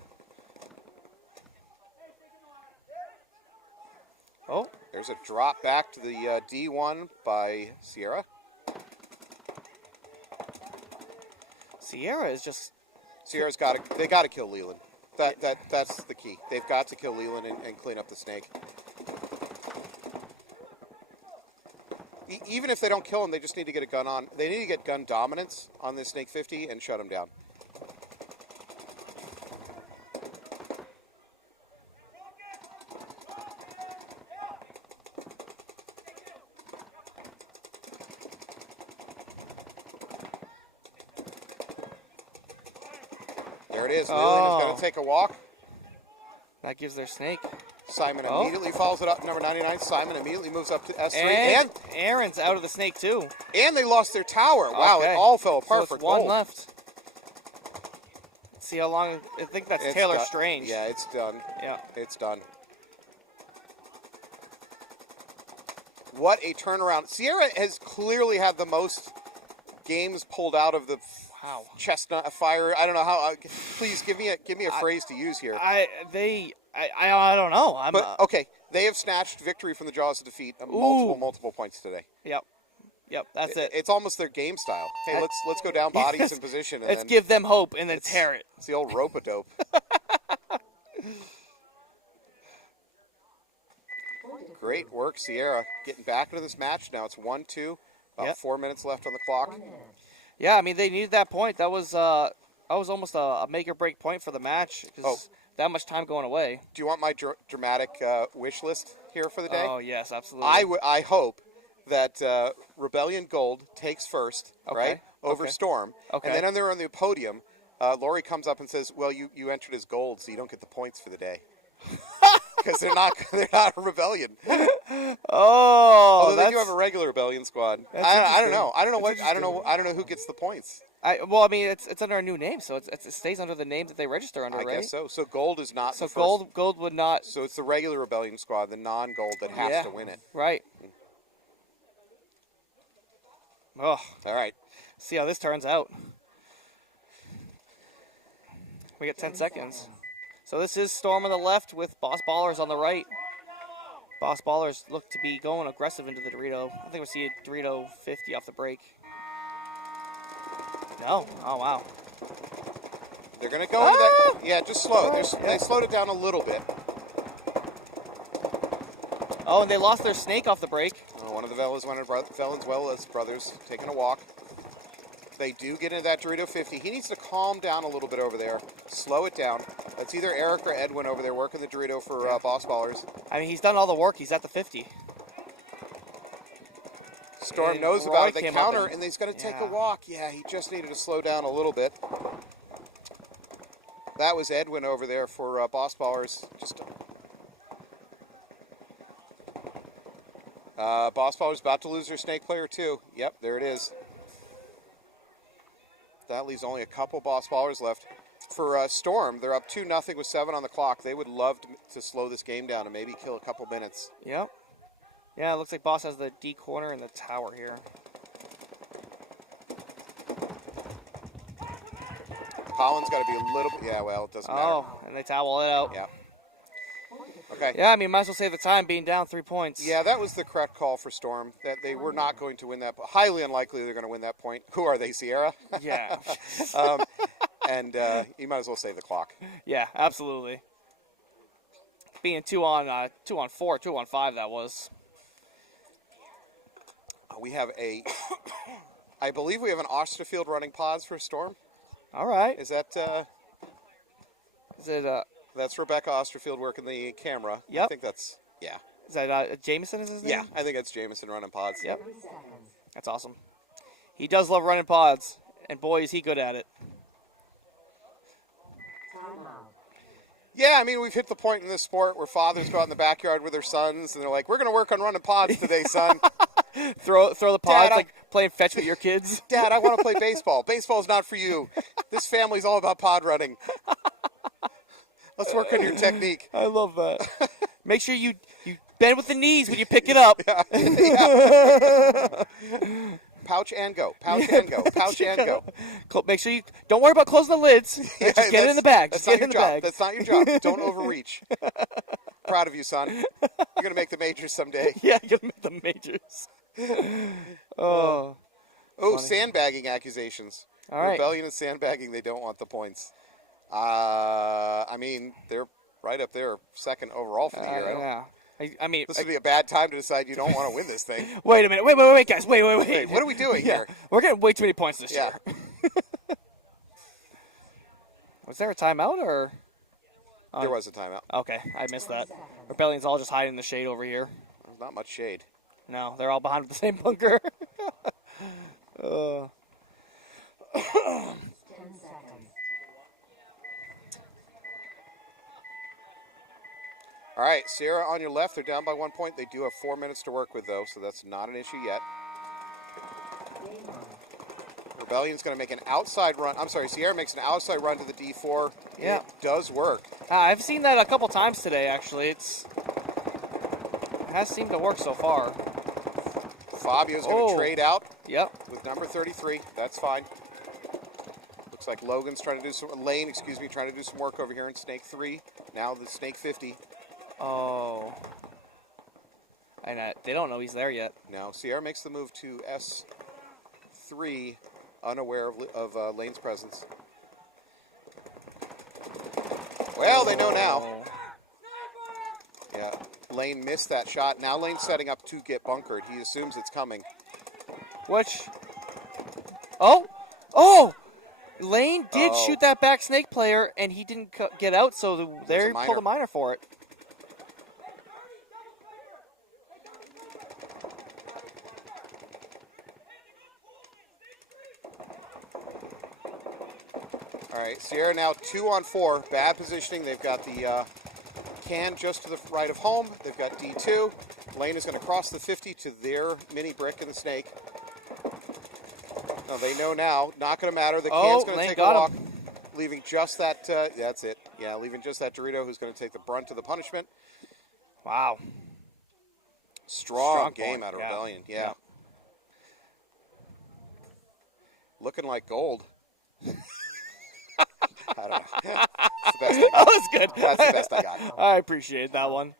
Oh. There's a drop back to the D1 by Sierra. Sierra is just... Sierra's they got to kill Leland. That's the key. They've got to kill Leland and clean up the snake. Even if they don't kill him, they just need to get a gun on. They need to get gun dominance on this Snake 50 and shut him down. There it is. Leland is going to take a walk. That gives their snake. Simon immediately follows it up. Number 99. Simon immediately moves up to S3. And Aaron's out of the snake too. And they lost their tower. Wow, Okay. it all fell apart So for it's one gold. left. Let's see how long. I think that's Taylor done. Strange. Yeah, it's done. Yeah. It's done. What a turnaround. Sierra has clearly had the most games pulled out of the chestnut fire. I don't know how. Please give me a phrase to use here. I don't know. But okay, they have snatched victory from the jaws of defeat. Multiple points today. Yep. That's it. It's almost their game style. Hey, let's go down bodies in position. And let's give them hope and then tear it. It's the old rope-a-dope. Great work, Sierra. Getting back into this match. Now it's 1-2. About 4 minutes left on the clock. Yeah, I mean, they needed that point. That was almost a make-or-break point for the match. That much time going away. Do you want my dramatic wish list here for the day? Oh, yes, absolutely. I hope that Rebellion Gold takes first, right, over Storm. Okay. And then when they're on the podium, Lori comes up and says, well, you entered as gold, so you don't get the points for the day. Because they're not a Rebellion. Although they do have a regular Rebellion squad. I don't know. I don't know who gets the points. Well, I mean, it's under a new name, so it stays under the name that they register under, right? I guess so. So gold is not. So the first. gold would not. So it's the regular Rebellion squad, the non-gold, that has to win it. Right. Oh, all right. See how this turns out. We got 10 seconds. So this is Storm on the left with Boss Ballers on the right. Boss Ballers look to be going aggressive into the Dorito. I think we'll see a Dorito 50 off the break. No. Oh, wow. They're going to go into that. Yeah, just slow. They slowed it down a little bit. Oh, and they lost their snake off the break. Oh, one of the Valenzuela's brothers taking a walk. They do get into that Dorito 50. He needs to calm down a little bit over there. Slow it down. It's either Eric or Edwin over there working the Dorito for Boss Ballers. I mean, he's done all the work. He's at the 50. Storm and knows Roy about it. They came counter, up and he's going to take a walk. Yeah, he just needed to slow down a little bit. That was Edwin over there for Boss Ballers. Boss Ballers about to lose their snake player too. Yep, there it is. That leaves only a couple Boss Ballers left. For Storm, they're up 2-0 with 7 on the clock. They would love to slow this game down and maybe kill a couple minutes. Yep. Yeah, it looks like Boss has the D corner and the tower here. Colin's got to be a little bit... Yeah, well, it doesn't matter. Oh, and they towel it out. Yeah. Okay. Yeah, I mean, might as well save the time being down 3 points. Yeah, that was the correct call for Storm. That they were not going to win that. Highly unlikely they're going to win that point. Who are they, Sierra? Yeah. And you might as well save the clock. Yeah, absolutely. Being 2 on 4, 2 on 5, that was. We have I believe we have an Osterfield running pause for Storm. All right. Is that? Is it? That's Rebecca Osterfield working the camera. Yep. I think that's Is that Jameson? Is his name? Yeah, I think that's Jameson running pods. Yep. That's awesome. He does love running pods, and boy, is he good at it. Yeah, I mean, we've hit the point in this sport where fathers go out in the backyard with their sons, and they're like, "We're going to work on running pods today, son." throw the pods Dad, like playing fetch with your kids. Dad, I want to play baseball. Baseball's not for you. This family's all about pod running. Let's work on your technique. I love that. Make sure you bend with the knees when you pick it up. pouch and go. Pouch and go. Pouch and go. Make sure you don't worry about closing the lids. Yeah, Just get it in the bag. That's Just not get it in your the job. bag. That's not your job. Don't overreach. Proud of you, son. You're gonna make the majors someday. Yeah, you're gonna make the majors. Oh. Oh, Funny. sandbagging accusations. All right. Rebellion and sandbagging. They don't want the points. I mean, they're right up there, second overall for the year. Yeah. I mean, This would be a bad time to decide you don't want to win this thing. wait a minute. Wait, guys. Wait. Hey, what are we doing here? We're getting way too many points this Yeah. year. Was there a timeout or? There was a timeout. Okay, I missed that. Rebellion's all just hiding in the shade over here. There's not much shade. No, they're all behind the same bunker. 10 seconds. All right, Sierra on your left. They're down by 1 point. They do have 4 minutes to work with, though, so that's not an issue yet. Rebellion's going to make an outside run. I'm sorry, Sierra makes an outside run to the D4. Yeah. It does work. I've seen that a couple times today, actually. It has seemed to work so far. Fabio's going to trade out Yep. with number 33. That's fine. Looks like Logan's trying to do some, Lane, excuse me, trying to do some work over here in Snake 3. Now the Snake 50. Oh. And they don't know he's there yet. Now Sierra makes the move to S3, unaware of Lane's presence. Well, they know now. Oh. Yeah, Lane missed that shot. Now Lane's setting up to get bunkered. He assumes it's coming. Which? Oh! Lane did Oh. shoot that back snake player, and he didn't get out, so they minor. pulled a minor for it. All right, Sierra now 2 on 4. Bad positioning. They've got the can just to the right of home. They've got D2. Lane is going to cross the 50 to their mini brick in the snake. No, they know now. Not going to matter. The can's going to Lane take a got walk, him. leaving just that. That's it. Yeah, leaving just that Dorito, who's going to take the brunt of the punishment. Wow. Strong game point, out of yeah. Rebellion. Yeah. Looking like gold. I don't know. That's the best I That got. was good. That's the best I got. I appreciate that one.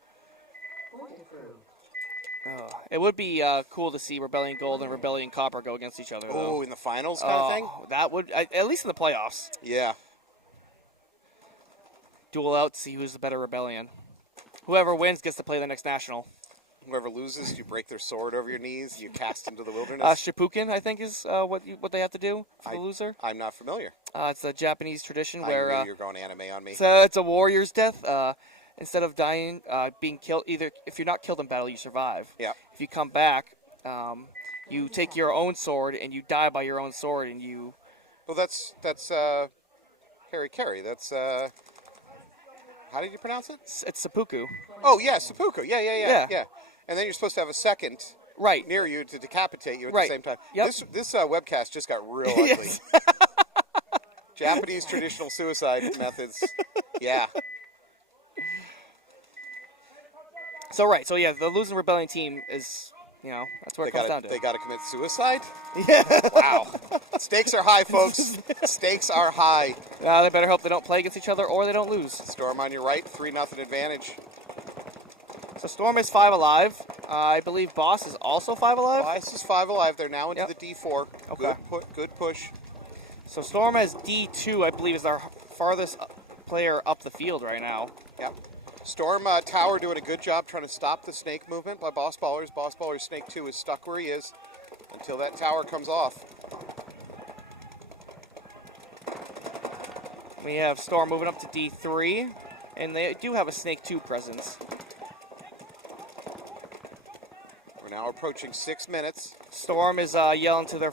Point approved. It would be cool to see Rebellion Gold and Rebellion Copper go against each other, though. Oh, in the finals kind of thing? That would, at least in the playoffs, Yeah. duel out to see who's the better Rebellion. Whoever wins gets to play the next national. Whoever loses, you break their sword over your knees, you cast into the wilderness. Shippuken, I think, is what they have to do for the loser. I'm not familiar. It's a Japanese tradition I where knew you were going anime on me. it's a warrior's death. Instead of dying, being killed, either if you're not killed in battle, you survive. Yeah. If you come back, you take your own sword and you die by your own sword, and you. Well, that's Carry. That's how did you pronounce it? It's seppuku. Oh yeah, seppuku. Yeah. Yeah. And then you're supposed to have a second Right. near you to decapitate you at Right. the same time. Yep. This webcast just got real ugly. Yes. Japanese traditional suicide methods. Yeah. So the losing Rebellion team is, that's where it comes down to. They got to commit suicide. Yeah. Wow. Stakes are high, folks. Stakes are high. They better hope they don't play against each other or they don't lose. Storm on your right, 3-0 advantage. So Storm is 5 alive. I believe Boss is also 5 alive. Ice is 5 alive. They're now into Yep. the D4. Okay. Good push. So Storm has D2, I believe, is our farthest player up the field right now. Yep. Storm Tower doing a good job trying to stop the snake movement by Boss Ballers. Boss Ballers Snake 2 is stuck where he is until that tower comes off. We have Storm moving up to D3, and they do have a Snake 2 presence. We're now approaching 6 minutes. Storm is yelling to their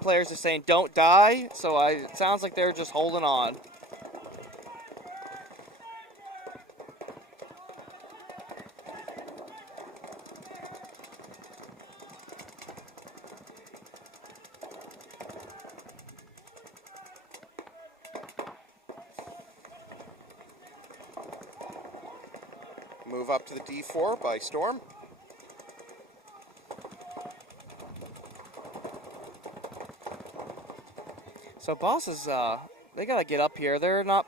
players, they're saying, "Don't die." So it sounds like they're just holding on. Move up to the D4 by Storm. So Boss is, they got to get up here. They're not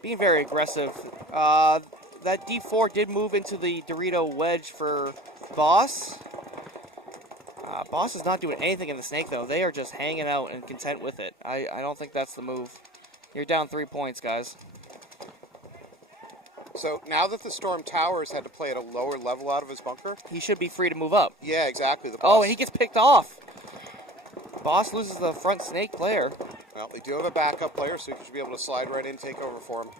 being very aggressive. That D4 did move into the Dorito wedge for Boss. Boss is not doing anything in the snake, though. They are just hanging out and content with it. I don't think that's the move. You're down 3 points, guys. So now that the Storm Towers had to play at a lower level out of his bunker. He should be free to move up. Yeah, exactly. The Oh, boss, and he gets picked off. Boss loses the front snake player. well, they do have a backup player, so he should be able to slide right in, take over for him.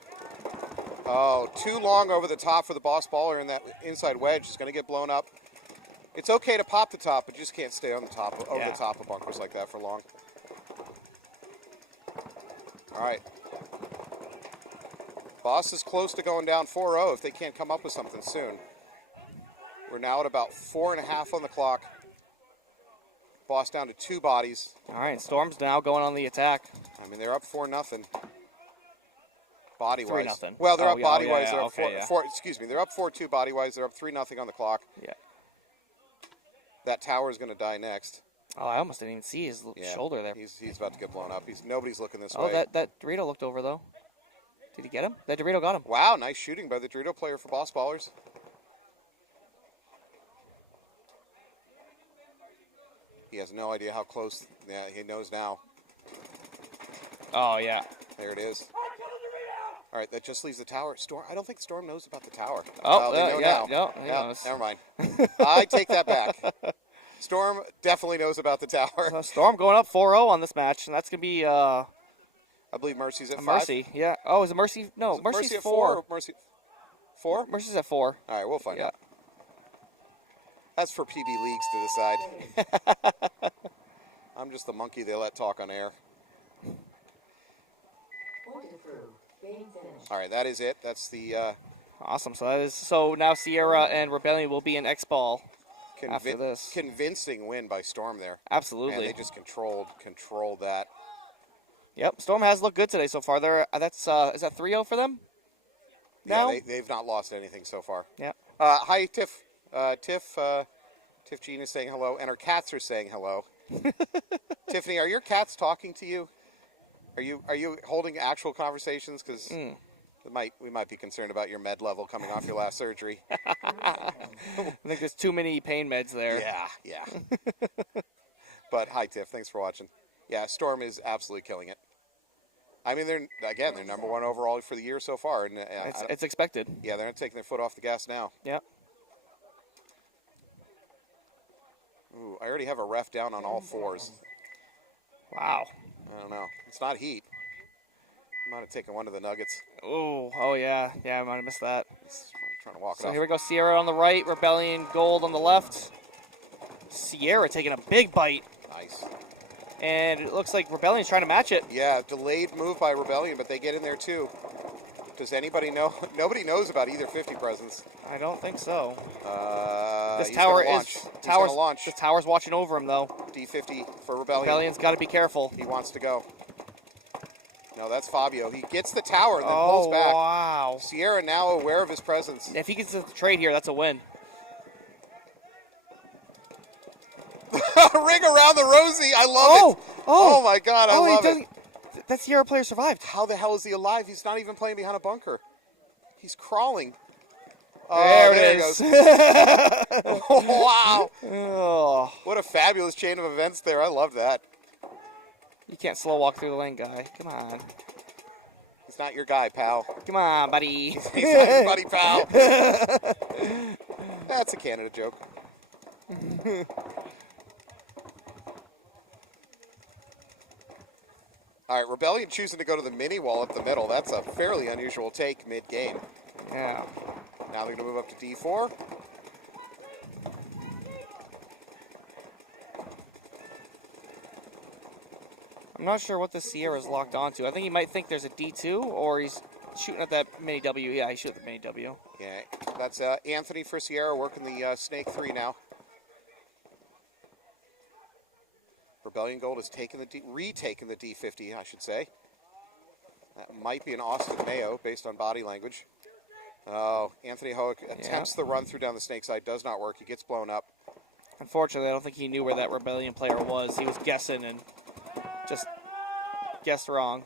Oh, too long over the top for the Boss Baller, and that inside wedge is going to get blown up. It's okay to pop the top, but you just can't stay on the top over the top of bunkers like that for long. All right. Boss is close to going down 4-0 if they can't come up with something soon. We're now at about 4.5 on the clock. Boss down to 2 bodies. All right, Storm's now going on the attack. I mean, they're up 4-0. Body-wise. 3-0. Well, they're Oh, up yeah, body-wise. yeah, They're up okay, 4, excuse me, they're up 4-2 body-wise. They're up 3-0 on the clock. Yeah. That tower is going to die next. Oh, I almost didn't even see his shoulder there. He's about to get blown up. Nobody's looking this Oh, way. that Dorito looked over, though. Did he get him? That Dorito got him. Wow, nice shooting by the Dorito player for Boss Ballers. He has no idea how close. Yeah, he knows now. Oh, yeah. There it is. All right, that just leaves the tower. Storm. I don't think Storm knows about the tower. Oh, they know now. yeah, he Yeah, knows. never mind. I take that back. Storm definitely knows about the tower. So Storm going up 4-0 on this match, and that's going to be I believe Mercy's at 5. Mercy. Yeah. Oh, is it Mercy? No, Is it Mercy's Mercy at 4. Mercy 4? Mercy's at 4. All right, we'll find Yeah. out. That's for PB Leagues to decide. I'm just the monkey they let talk on air. Point approved. Game finished. All right, that is it. That's the Awesome. So now Sierra and Rebellion will be in X-Ball after this. convincing win by Storm there. Absolutely. And they just controlled that. Yep. Storm has looked good today so far. Is that 3-0 for them? Now? Yeah, they've not lost anything so far. Yeah. Hi, Tiff. Tiff Jean is saying hello, and her cats are saying hello. Tiffany, are your cats talking to you? Are you holding actual conversations? Because we might be concerned about your med level coming off your last surgery. I think there's too many pain meds there. Yeah. But hi, Tiff. Thanks for watching. Yeah, Storm is absolutely killing it. I mean, they're number 1 overall for the year so far, and It's expected. yeah, they're not taking their foot off the gas now. Yeah. Ooh, I already have a ref down on all 4s. Wow. I don't know. It's not heat. I might have taken one of the Nuggets. Oh yeah. Yeah, I might have missed that. I'm trying to walk it So off. here we go. Sierra on the right, Rebellion Gold on the left. Sierra taking a big bite, Nice. and it looks like Rebellion's trying to match it. Yeah, delayed move by Rebellion, but they get in there too. Does anybody know? Nobody knows about either 50 presents. I don't think so. This This tower launch. is He's gonna launch. This tower's watching over him though. D50 for Rebellion. Rebellion's got to be careful. He wants to go. No, that's Fabio. He gets the tower and then Oh pulls back. wow! Sierra now aware of his presence. If he gets the trade here, that's a win. Ring around the Rosie. I love it. Oh my God, I love it. That Sierra player survived. How the hell is he alive? He's not even playing behind a bunker. He's crawling. Oh, There it he is. goes. Wow. Oh, What a fabulous chain of events there. I love that. you can't slow walk through the lane, guy. Come on. He's not your guy, pal. Come on, buddy. He's not your buddy, pal. That's a Canada joke. All right, Rebellion choosing to go to the mini wall up the middle. That's a fairly unusual take mid-game. Yeah. Now they're going to move up to D4. I'm not sure what the Sierra's locked onto. I think he might think there's a D2, or he's shooting at that mini W. Yeah, he's shooting at the mini W. Yeah, that's Anthony for Sierra working the Snake 3 now. Rebellion Gold has taken retaken the D50, I should say. That might be an Austin Mayo based on body language. Oh, Anthony Hoek attempts the run through down the snake side. Does not work. He gets blown up. Unfortunately, I don't think he knew where that Rebellion player was. He was guessing and just guessed wrong.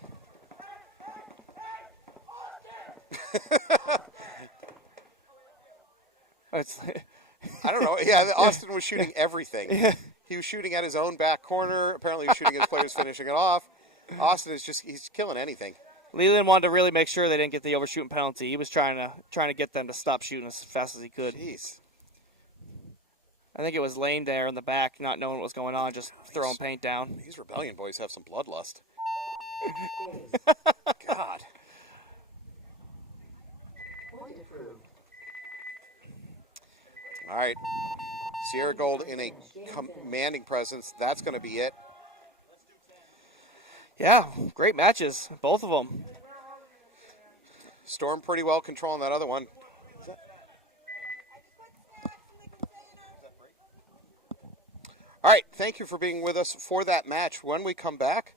It's, I don't know. Yeah, Austin was shooting everything. He was shooting at his own back corner. Apparently, he was shooting at his players finishing it off. Austin is he's killing anything. Leland wanted to really make sure they didn't get the overshooting penalty. He was trying to get them to stop shooting as fast as he could. Jeez. I think it was Lane there in the back, not knowing what was going on, just throwing paint down. These Rebellion boys have some bloodlust. God. Point approved. All right. Sierra Gold in a commanding presence. That's going to be it. Yeah, great matches, both of them. Storm pretty well controlling that other one. All right, thank you for being with us for that match. When we come back,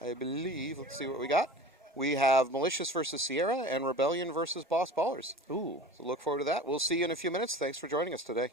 I believe, let's see what we got. We have Malicious versus Sierra and Rebellion versus Boss Ballers. Ooh. So look forward to that. We'll see you in a few minutes. Thanks for joining us today.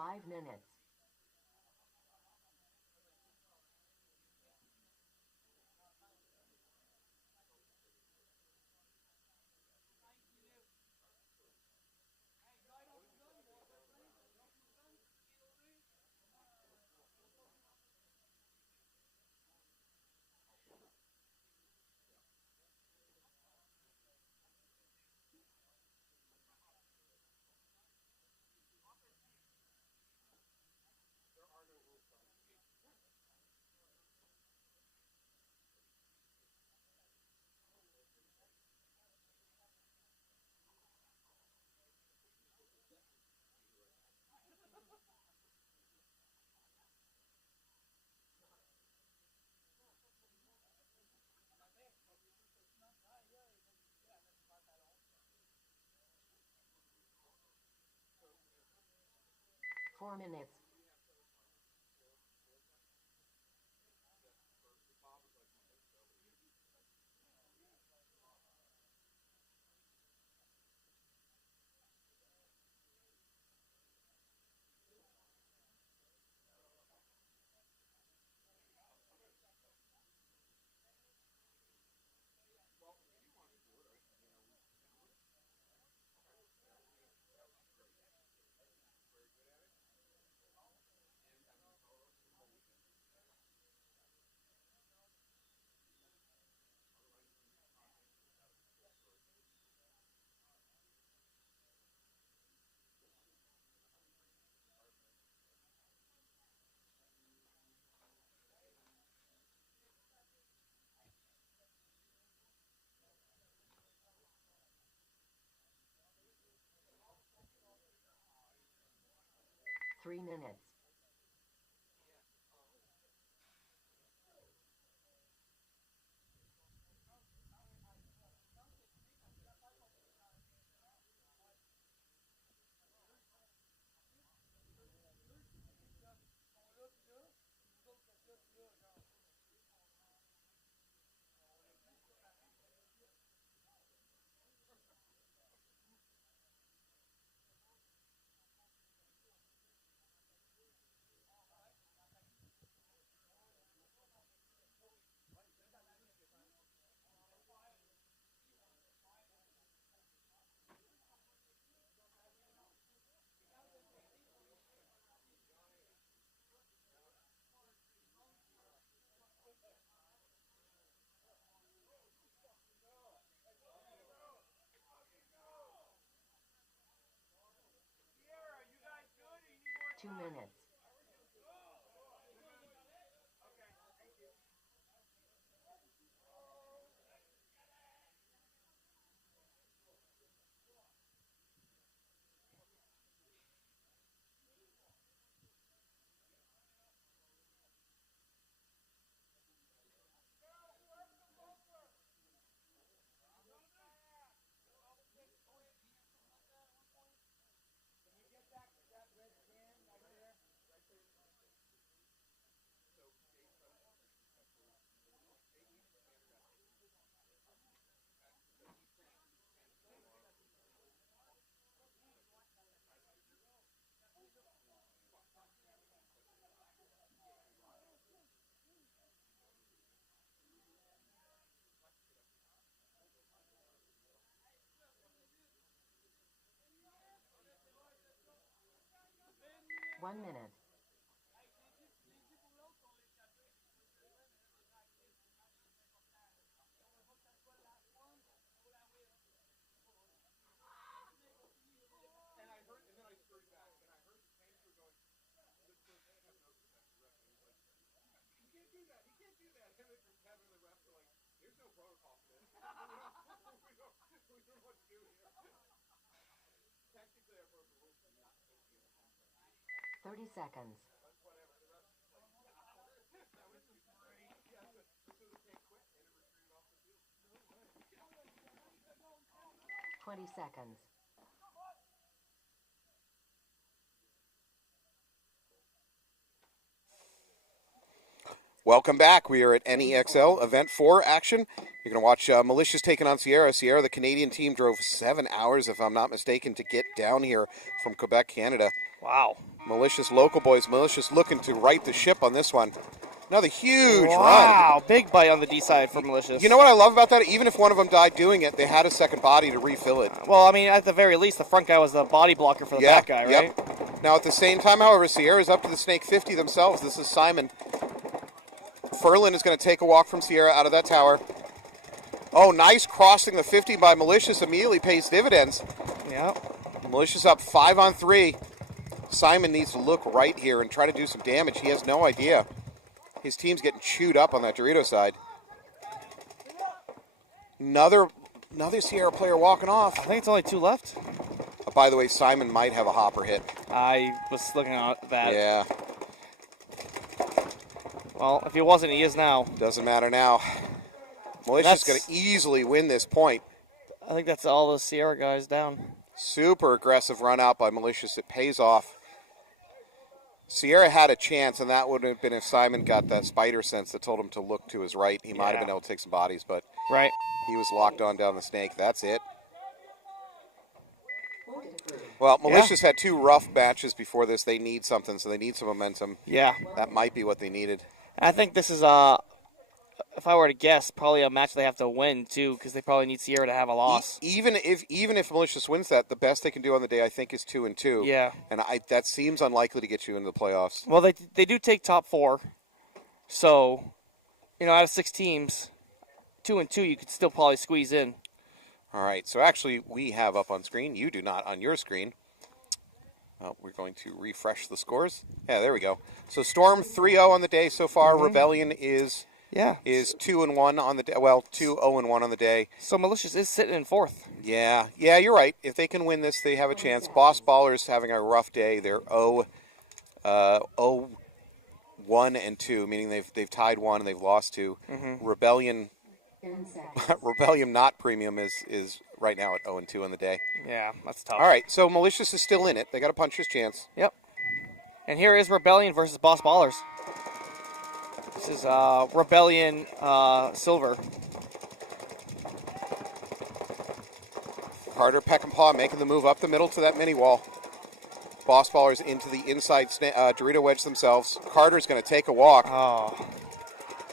5 minutes. Four minutes. Three minutes. Sierra, you guys good or you need more 2 time? minutes. Okay, thank you. 1 minute. There's no protocol for this. we don't know what to do here. Technically, I broke the rules for not taking it. 30 seconds. But whatever. The rest is like, that was just great. Yeah, so they can't quit. They never turned off the field. 20 seconds. Welcome back. We are at NEXL Event 4 action. You're going to watch Malicious taking on Sierra. Sierra, the Canadian team, drove 7 hours, if I'm not mistaken, to get down here from Quebec, Canada. Wow. Malicious local boys. Malicious looking to right the ship on this one. Another huge run. Wow, big bite on the D side for Malicious. You know what I love about that? Even if one of them died doing it, they had a second body to refill it. Well, I mean, at the very least, the front guy was the body blocker for the back guy, right? Yep. Now, at the same time, however, Sierra's up to the Snake 50 themselves. This is Simon. Furlan is going to take a walk from Sierra out of that tower. Oh, nice crossing the 50 by Malicious. Immediately pays dividends. Yeah. Malicious up 5 on 3. Simon needs to look right here and try to do some damage. He has no idea. His team's getting chewed up on that Dorito side. Another Sierra player walking off. I think it's only 2 left. By the way, Simon might have a hopper hit. I was looking at that. Yeah. Well, if he wasn't, he is now. Doesn't matter now. Malicious going to easily win this point. I think that's all the Sierra guys down. Super aggressive run out by Malicious. It pays off. Sierra had a chance, and that would have been if Simon got that spider sense that told him to look to his right. He might have been able to take some bodies, but right. He was locked on down the Snake. That's it. Well, Malicious had 2 rough matches before this. They need something, so they need some momentum. Yeah. That might be what they needed. I think this is, if I were to guess, probably a match they have to win, too, because they probably need Sierra to have a loss. Even if Malicious wins that, the best they can do on the day, I think, is 2-2. Yeah. And that seems unlikely to get you into the playoffs. Well, they do take top 4. So, out of 6 teams, 2-2, you could still probably squeeze in. All right. So, actually, we have up on screen. You do not on your screen. Well, we're going to refresh the scores. Yeah, there we go. So, Storm 3-0 on the day so far. Mm-hmm. Rebellion is 2-1 on the day. Well, 2-0-1 on the day. So Malicious is sitting in 4th. Yeah, you're right. If they can win this, they have a chance. Boss Ballers having a rough day. They're 0-1 and 2, meaning they've tied 1 and they've lost 2. Mm-hmm. Rebellion not premium is right now at 0-2 on the day. Yeah, that's tough. All right, so Malicious is still in it. They got a puncher's chance. Yep. And here is Rebellion versus Boss Ballers. This is Rebellion Silver. Carter Peckinpah making the move up the middle to that mini wall. Boss Ballers into the inside Dorito wedge themselves. Carter's going to take a walk. Oh.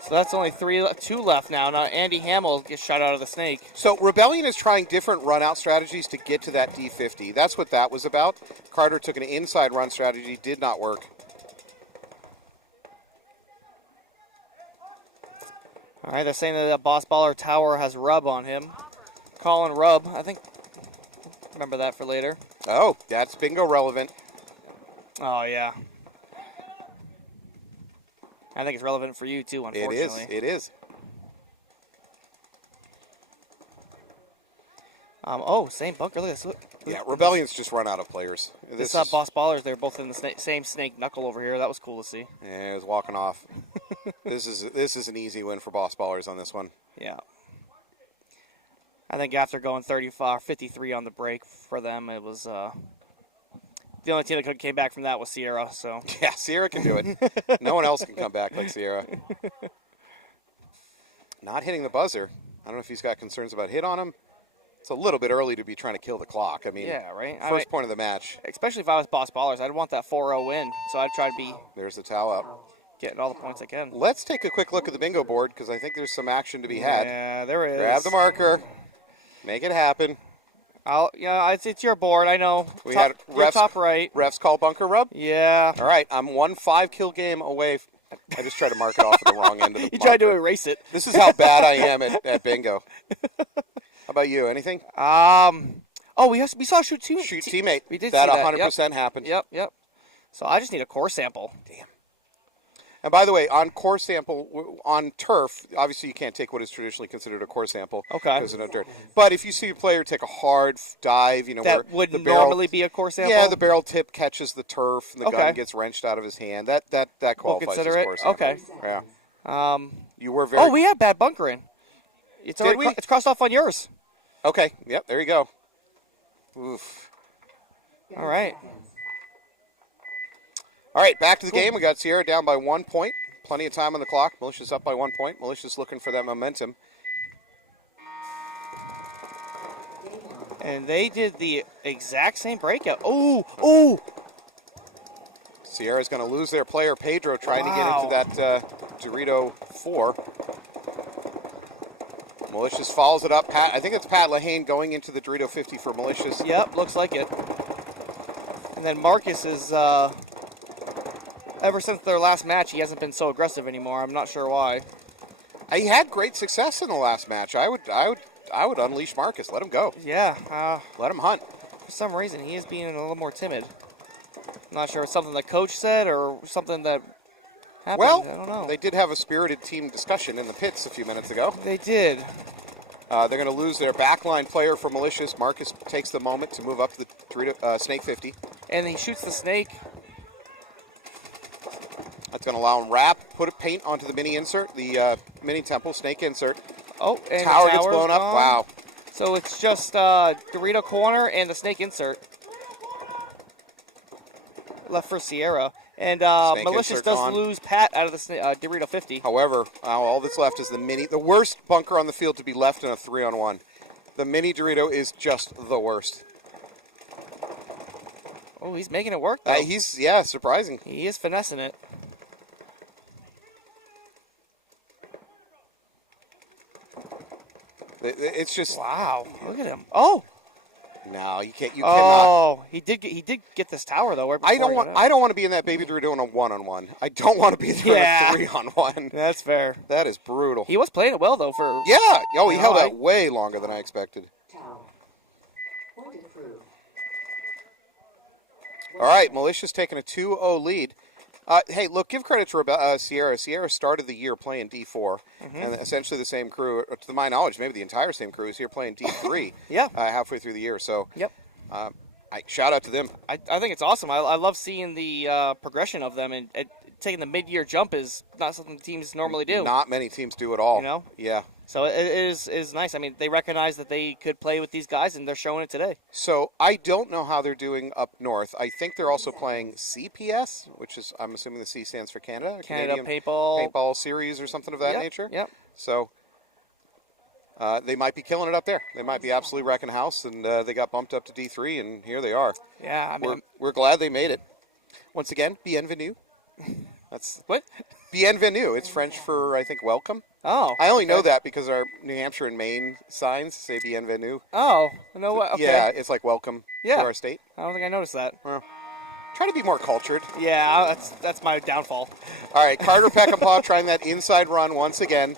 So that's only 2 left now. Now Andy Hamill gets shot out of the Snake. So Rebellion is trying different run-out strategies to get to that D50. That's what that was about. Carter took an inside run strategy. Did not work. All right, they're saying that the Boss Baller Tower has rub on him. Colin Rub, I think. Remember that for later. Oh, that's bingo relevant. Oh, yeah. I think it's relevant for you, too, unfortunately. It is. Same bunker. Look at this. Yeah, Rebellion's just run out of players. This Boss Ballers, they're both in the same snake knuckle over here. That was cool to see. Yeah, it was walking off. This is an easy win for Boss Ballers on this one. Yeah. I think after going 53 on the break for them, it was the only team that came back from that was Sierra. So yeah, Sierra can do it. No one else can come back like Sierra. Not hitting the buzzer. I don't know if he's got concerns about hit on him. It's a little bit early to be trying to kill the clock. I mean, yeah, right. First point of the match. Especially if I was Boss Ballers, I'd want that 4-0 win. So I'd try to be. There's the towel up. Getting all the points I can. Let's take a quick look at the bingo board because I think there's some action to be had. Yeah, there is. Grab the marker. Make it happen. It's your board. I know. Had refs, top right. Refs call bunker rub. Yeah. All right, I'm 1 5-kill game away. I just tried to mark it off at the wrong end of the. You tried to erase it. This is how bad I am at bingo. How about you? Anything? We saw shoot teammate. We did that. See 100% happened. Yep. So I just need a core sample. Damn. And by the way, on core sample, on turf, obviously you can't take what is traditionally considered a core sample. Okay. Because of no dirt. But if you see a player take a hard dive, that would normally be a core sample? Yeah, the barrel tip catches the turf and the gun gets wrenched out of his hand. That qualifies as a core sample. Okay. Yeah. You were very... Oh, we had bad bunkering. It's crossed off on yours. Okay. Yep, there you go. Oof. All right. All right, back to the game. We got Sierra down by 1 point. Plenty of time on the clock. Malicious up by 1 point. Malicious looking for that momentum. And And they did the exact same breakout. Oh! Sierra's going to lose their player, Pedro, trying to get into that Dorito 4. Malicious follows it up. I think it's Pat Lahane going into the Dorito 50 for Malicious. Yep, looks like it. And then Marcus is, ever since their last match, he hasn't been so aggressive anymore. I'm not sure why. He had great success in the last match. I would unleash Marcus. Let him go. Yeah. Let him hunt. For some reason, he is being a little more timid. I'm not sure if it's something the coach said or something that happened. Well, I don't know. they did have a spirited team discussion in the pits a few minutes ago. They did. They're going to lose their backline player for Malicious. Marcus takes the moment to move up to the Dorito, Snake 50. And he shoots the snake. That's going to allow him wrap, put a paint onto the mini insert, the mini temple snake insert. Oh, and Tower the gets blown up. gone. Wow. So it's just Dorito corner and the snake insert left for Sierra. And Malicious does gone. lose Pat out of the Dorito 50. However, all that's left is the mini. The worst bunker on the field to be left in a 3-on-1. The mini Dorito is just the worst. Oh, he's making it work, though. Surprising. He is finessing it. It's just Wow, look at him. Oh, no, you can't. You oh, he did get this tower though. Right cannot. I don't want to be in that baby Dorito in a 1-on-1. I don't want to be there Yeah. in a 3-on-1. That's fair. That is brutal. He was playing it well though for. Yeah. Oh, he held I- out way longer than I expected. Tower. Point approved. All right, Malicious taking a 2-0 lead. Hey, look, give credit to Sierra. Sierra started the year playing D4, and essentially the same crew, to my knowledge, maybe the entire same crew is here playing D3 Yeah. halfway through the year. So Yep. shout out to them. I think it's awesome. I love seeing the progression of them, and taking the mid-year jump is not something teams normally do. Not many teams do at all. You know? Yeah. So it is nice. I mean, they recognize that they could play with these guys, and they're showing it today. So I don't know how they're doing up north. I think they're also playing CPS, which is, I'm assuming the C stands for Canada. Canada Canadian Paintball. Series or something of that Yep, nature. Yep. So they might be killing it up there. They might be absolutely wrecking house, and they got bumped up to D3, and here they are. Yeah. I mean, We're glad they made it. Once again, bienvenue. That's what? bienvenue. It's French for, I think, welcome. Oh. I only know that because our New Hampshire and Maine signs say bienvenue. Oh. No what? Okay. Yeah, it's like welcome to Yeah. our state. I don't think I noticed that. Try to be more cultured. Yeah, that's my downfall. All right, Carter Peckinpah trying that inside run once again.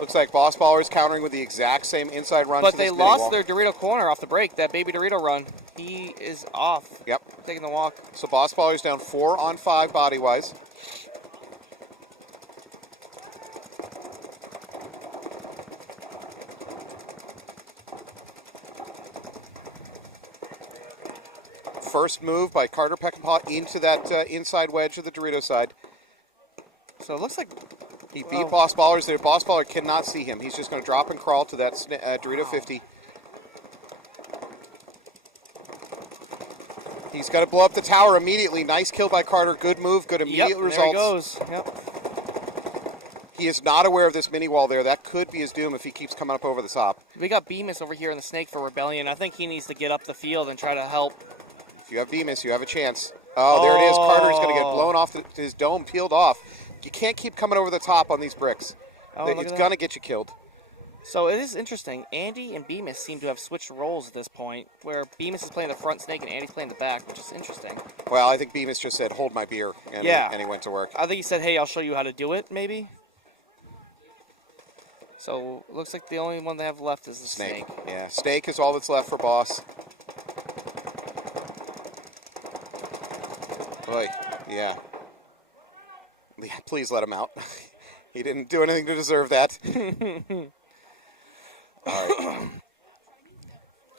Looks like Boss Baller is countering with the exact same inside run. But to they this mini lost wall. their Dorito corner off the break. That baby Dorito run. He is off. Yep. Taking the walk. So Boss Baller's down 4-on-5 body-wise. First move by Carter Peckinpah into that inside wedge of the Dorito side. So it looks like He beat Boss Ballers there. Boss Baller cannot see him. He's just going to drop and crawl to that Dorito 50. He's got to blow up the tower immediately. Nice kill by Carter. Good move. Good immediate results. There he goes. Yep. He is not aware of this mini wall there. That could be his doom if he keeps coming up over the top. We got Bemis over here in the snake for Rebellion. I think he needs to get up the field and try to help. If you have Bemis, you have a chance. Oh, there it is. Carter's going to get blown off. His dome peeled off. You can't keep coming over the top on these bricks. It's going to get you killed. So it is interesting. Andy and Bemis seem to have switched roles at this point, where Bemis is playing the front snake and Andy's playing the back, which is interesting. Well, I think Bemis just said, hold my beer, and, and he went to work. I think he said, hey, I'll show you how to do it, maybe. So it looks like the only one they have left is the snake. Yeah, snake is all that's left for Boss. Boy, yeah. Please let him out. He didn't do anything to deserve that. All right.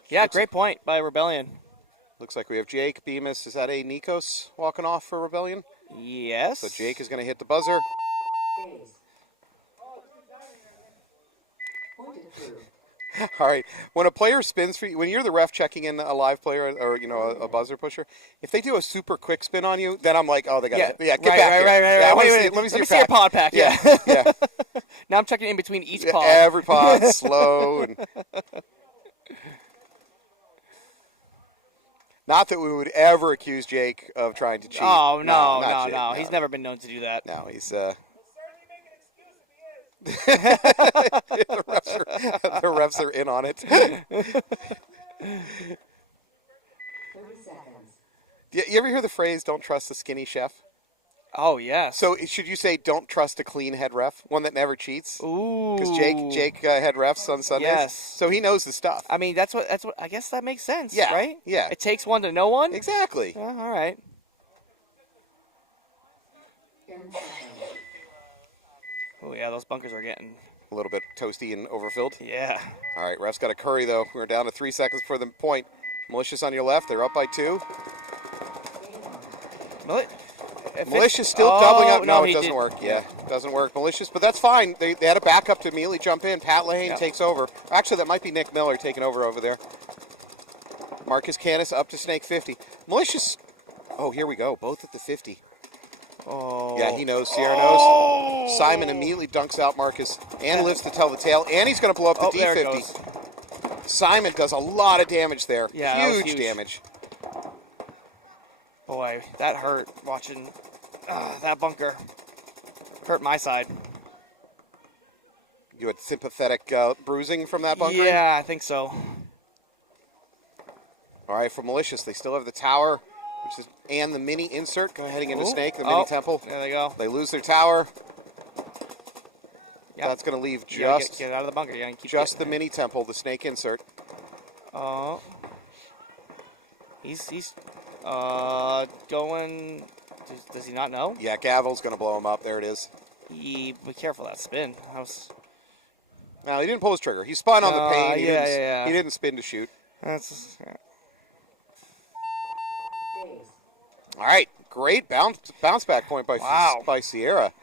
Yeah, great point by Rebellion. Looks like we have Jake, Bemis. Is that a Nikos walking off for Rebellion? Yes. So Jake is going to hit the buzzer. Days. Point approved. All right. When a player spins for you, when you're the ref checking in a live player or a buzzer pusher, if they do a super quick spin on you, then I'm like, oh, they got get back here. Yeah, Right. Let me see your your pod pack. Yeah. Yeah. Now I'm checking in between each pod. Every pod slow and Not that we would ever accuse Jake of trying to cheat. Oh, no, not Jake, no. He's never been known to do that. No, he's Certainly make an excuse if he is. the refs are in on it. 30 seconds. You ever hear the phrase "Don't trust the skinny chef"? Oh, yes. So should you say "Don't trust a clean head ref," one that never cheats? Ooh. Because Jake had refs on Sundays. Yes. So he knows the stuff. I mean, that's what. I guess that makes sense. Yeah, Right. yeah. It takes one to know one. Exactly. All right. 10 seconds. Oh yeah, those bunkers are getting. A little bit toasty and overfilled. Yeah. All right, refs got to curry though. We're down to 3 seconds before the point. Malicious on your left. They're up by 2. Malicious still doubling up. No, it doesn't work. Yeah, it doesn't work. Malicious, but that's fine. They had a backup to immediately jump in. Pat Lane takes over. Actually, that might be Nick Miller taking over there. Marcus Canis up to Snake 50. Malicious. Oh, here we go. Both at the 50. Oh. Yeah, he knows. Sierra knows. Simon immediately dunks out Marcus and lives to tell the tale. And he's going to blow up the There it D50. goes. Simon does a lot of damage there. Yeah, that was huge huge. damage. Boy, that hurt watching that bunker. Hurt my side. You had sympathetic bruising from that bunker? Yeah, I think so. All right, for Malicious, they still have the tower, and the mini insert heading into Snake, the mini temple. There they go. They lose their tower. Yep. That's going to leave You gotta just get out of the bunker. You gotta keep just the getting mini temple, the Snake insert. Oh. He's going. Does he not know? Yeah, Gavel's going to blow him up. There it is. Be careful of that spin. That was. Now, he didn't pull his trigger. He spun on the paint. Yeah. He didn't spin to shoot. That's. Days. All right, great bounce back point by Sierra.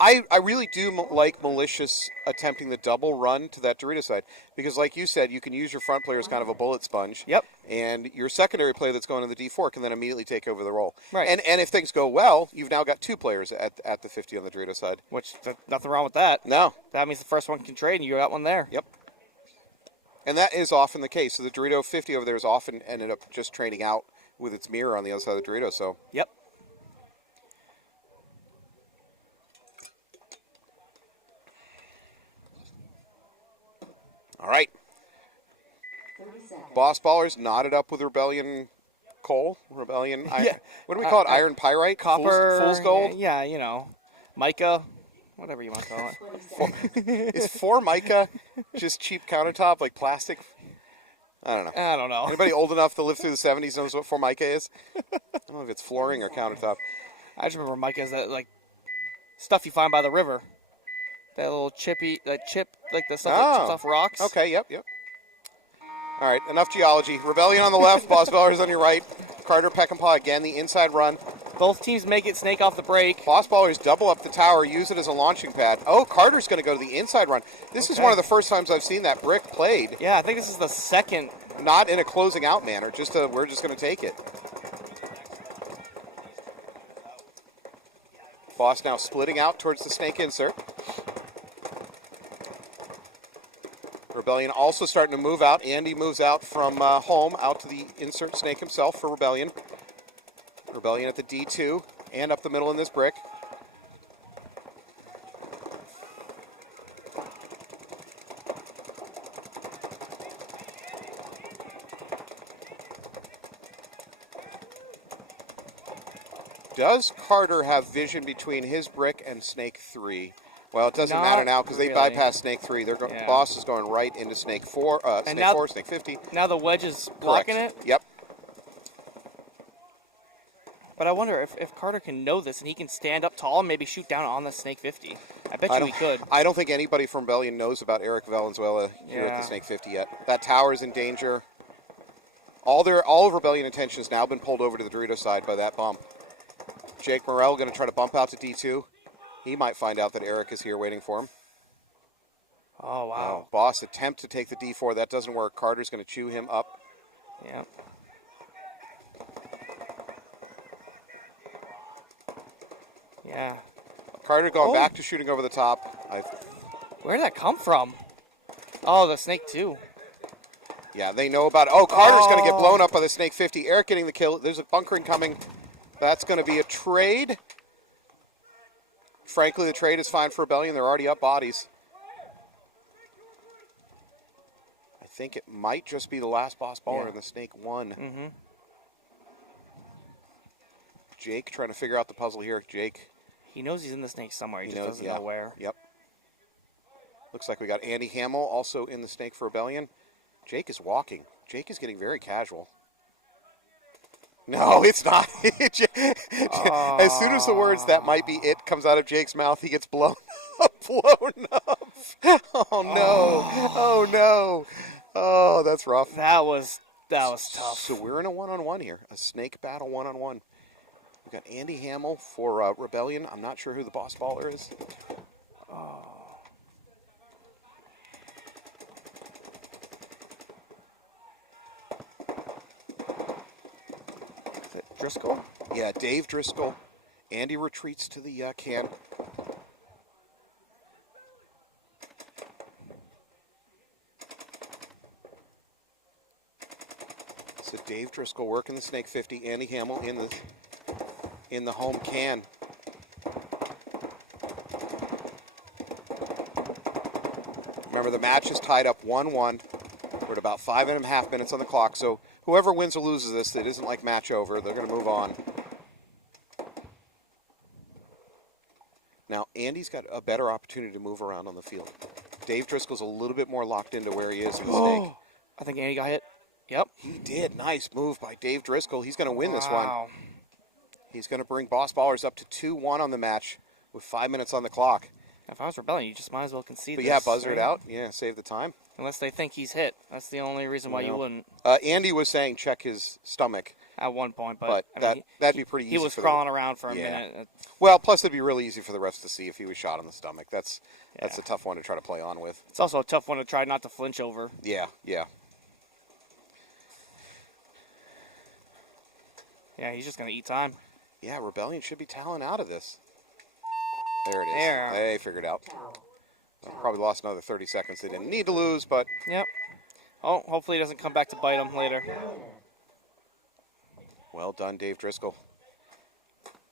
I really do like Malicious attempting the double run to that Dorito side because, like you said, you can use your front player as kind of a bullet sponge. Yep. And your secondary player that's going to the D4 can then immediately take over the role. Right. And if things go well, you've now got 2 players at the 50 on the Dorito side. Which nothing wrong with that. No. That means the first one can trade, and you got one there. Yep. And that is often the case. So the Dorito 50 over there is often ended up just trading out with its mirror on the other side of the Dorito. So. Yep. All right. 30 seconds. Boss Ballers knotted up with Rebellion coal. Rebellion. Yeah. What do we call it? Iron pyrite? Copper. Fool's gold? Yeah, you know. Mica. Whatever you want to call it. 20 seconds. Is Formica just cheap countertop, like plastic? I don't know. I don't know. Anybody old enough to live through the 70s knows what Formica is? I don't know if it's flooring or countertop. I just remember Mica is that, like, stuff you find by the river. That little chip, like the stuff that chips off rocks. Okay, yep. All right, enough geology. Rebellion on the left, Boss Ballers on your right. Carter Peckinpah again, the inside run. Both teams make it Snake off the break. Boss Ballers double up the tower, use it as a launching pad. Oh, Carter's going to go to the inside run. This is one of the first times I've seen that brick played. Yeah, I think this is the second. Not in a closing out manner, we're just going to take it. Boss now splitting out towards the Snake insert. Rebellion also starting to move out. Andy moves out from home out to the insert Snake himself for Rebellion. Rebellion at the D2 and up the middle in this brick. Does Carter have vision between his brick and Snake 3? Well, it doesn't matter now because they bypassed Snake 3. Boss is going right into Snake 4, Snake 4, Snake 50. Now the wedge is blocking it? Yep. But I wonder if Carter can know this and he can stand up tall and maybe shoot down on the Snake 50. I bet you he could. I don't think anybody from Rebellion knows about Eric Valenzuela here at the Snake 50 yet. That tower is in danger. All of Rebellion attention has now been pulled over to the Dorito side by that bump. Jake Morrell going to try to bump out to D2. He might find out that Eric is here waiting for him. Oh, wow. Boss attempt to take the D4. That doesn't work. Carter's going to chew him up. Yeah. Yeah. Carter going back to shooting over the top. Where did that come from? Oh, the Snake 2. Yeah, they know about it. Oh, Carter's going to get blown up by the Snake 50. Eric getting the kill. There's a bunkering coming. That's going to be a trade. Frankly, the trade is fine for Rebellion. They're already up bodies. I think it might just be the last boss baller in the Snake 1. Mm-hmm. Jake trying to figure out the puzzle here. Jake. He knows he's in the Snake somewhere. He just doesn't know where. Yep. Looks like we got Andy Hamill also in the Snake for Rebellion. Jake is walking. Jake is getting very casual. No, it's not. As soon as the words "that might be it" comes out of Jake's mouth, he gets blown up. Oh no. Oh no. Oh, that's rough. That was tough. So we're in a one-on-one here. A Snake battle one-on-one. We've got Andy Hamill for Rebellion. I'm not sure who the boss baller is. Driscoll? Yeah, Dave Driscoll. Andy retreats to the can. So Dave Driscoll working the Snake 50. Andy Hamill in the home can. Remember, the match is tied up 1-1. We're at about 5.5 minutes on the clock, so whoever wins or loses this, it isn't like match over. They're going to move on. Now, Andy's got a better opportunity to move around on the field. Dave Driscoll's a little bit more locked into where he is in the Snake. I think Andy got hit. Yep. He did. Nice move by Dave Driscoll. He's going to win this one. He's going to bring Boss Ballers up to 2-1 on the match with 5 minutes on the clock. If I was Rebellion, you just might as well concede But this. yeah, buzzer it out. Yeah, save the time. Unless they think he's hit. That's the only reason why you wouldn't. Andy was saying check his stomach. At one point, but I mean, that'd be pretty easy. He was crawling around for a minute. Well, plus it'd be really easy for the refs to see if he was shot in the stomach. That's a tough one to try to play on with. It's also a tough one to try not to flinch over. Yeah. Yeah, he's just going to eat time. Yeah, Rebellion should be toweling out of this. There it is. There. They figured it out. Probably lost another 30 seconds. They didn't need to lose, but... Yep. Oh, hopefully he doesn't come back to bite him later. Well done, Dave Driscoll.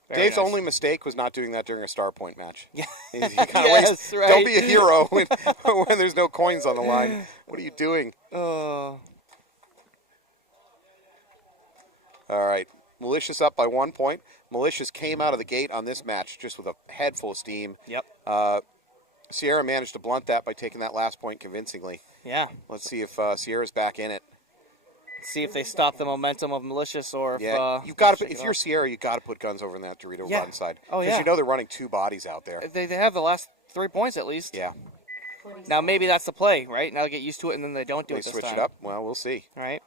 nice. Dave's only mistake was not doing that during a Star Point match. Yeah. He kinda Yes, right. Don't be a hero when there's no coins on the line. What are you doing? Oh. All right. Malicious up by 1 point. Malicious came out of the gate on this match just with a head full of steam. Yep. Sierra managed to blunt that by taking that last point convincingly. Yeah. Let's see if Sierra's back in it. See if they stop the momentum of Malicious or if... you've got to. If you're Sierra, you've got to put guns over in that Dorito run side. Oh, yeah. Because you know they're running 2 bodies out there. They have the last 3 points at least. Yeah. Now maybe that's the play, right? Now they get used to it and then they don't do They it this switch time. it up. Well, we'll see. Right.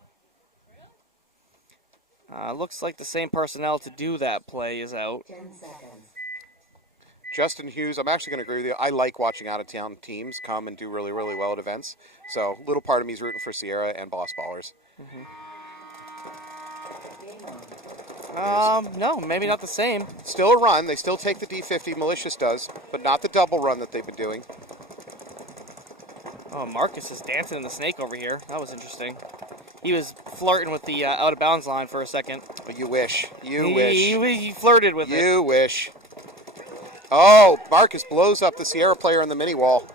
Looks like the same personnel to do that play is out. 10 seconds. Justin Hughes, I'm actually going to agree with you. I like watching out-of-town teams come and do really, really well at events. So a little part of me is rooting for Sierra and Boss Ballers. No, maybe not the same. Still a run. They still take the D50, Malicious does, but not the double run that they've been doing. Oh, Marcus is dancing in the Snake over here. That was interesting. He was flirting with the out-of-bounds line for a second. But you wish. You wish. He flirted with it. You wish. Oh, Marcus blows up the Sierra player in the mini wall.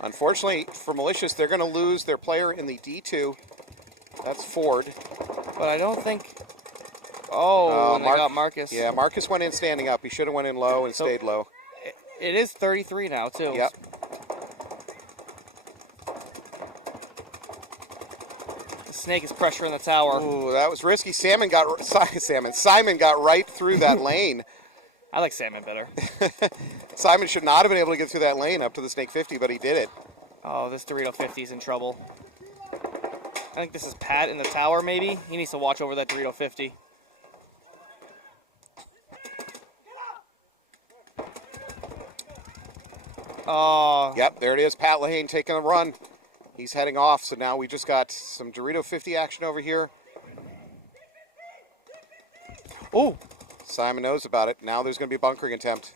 Unfortunately for Malicious, they're going to lose their player in the D2. That's Ford. But I don't think... Oh, and they got Marcus. Yeah, Marcus went in standing up. He should have went in low and stayed low. It is 33 now, too. Yep. The Snake is pressuring the tower. Ooh, that was risky. Simon got right through that lane. I like Salmon better. Simon should not have been able to get through that lane up to the Snake 50, but he did it. Oh, this Dorito 50 is in trouble. I think this is Pat in the tower, maybe. He needs to watch over that Dorito 50. Oh. Yep, there it is. Pat Lahane taking a run. He's heading off, so now we just got some Dorito 50 action over here. Oh. Simon knows about it. Now there's going to be a bunkering attempt.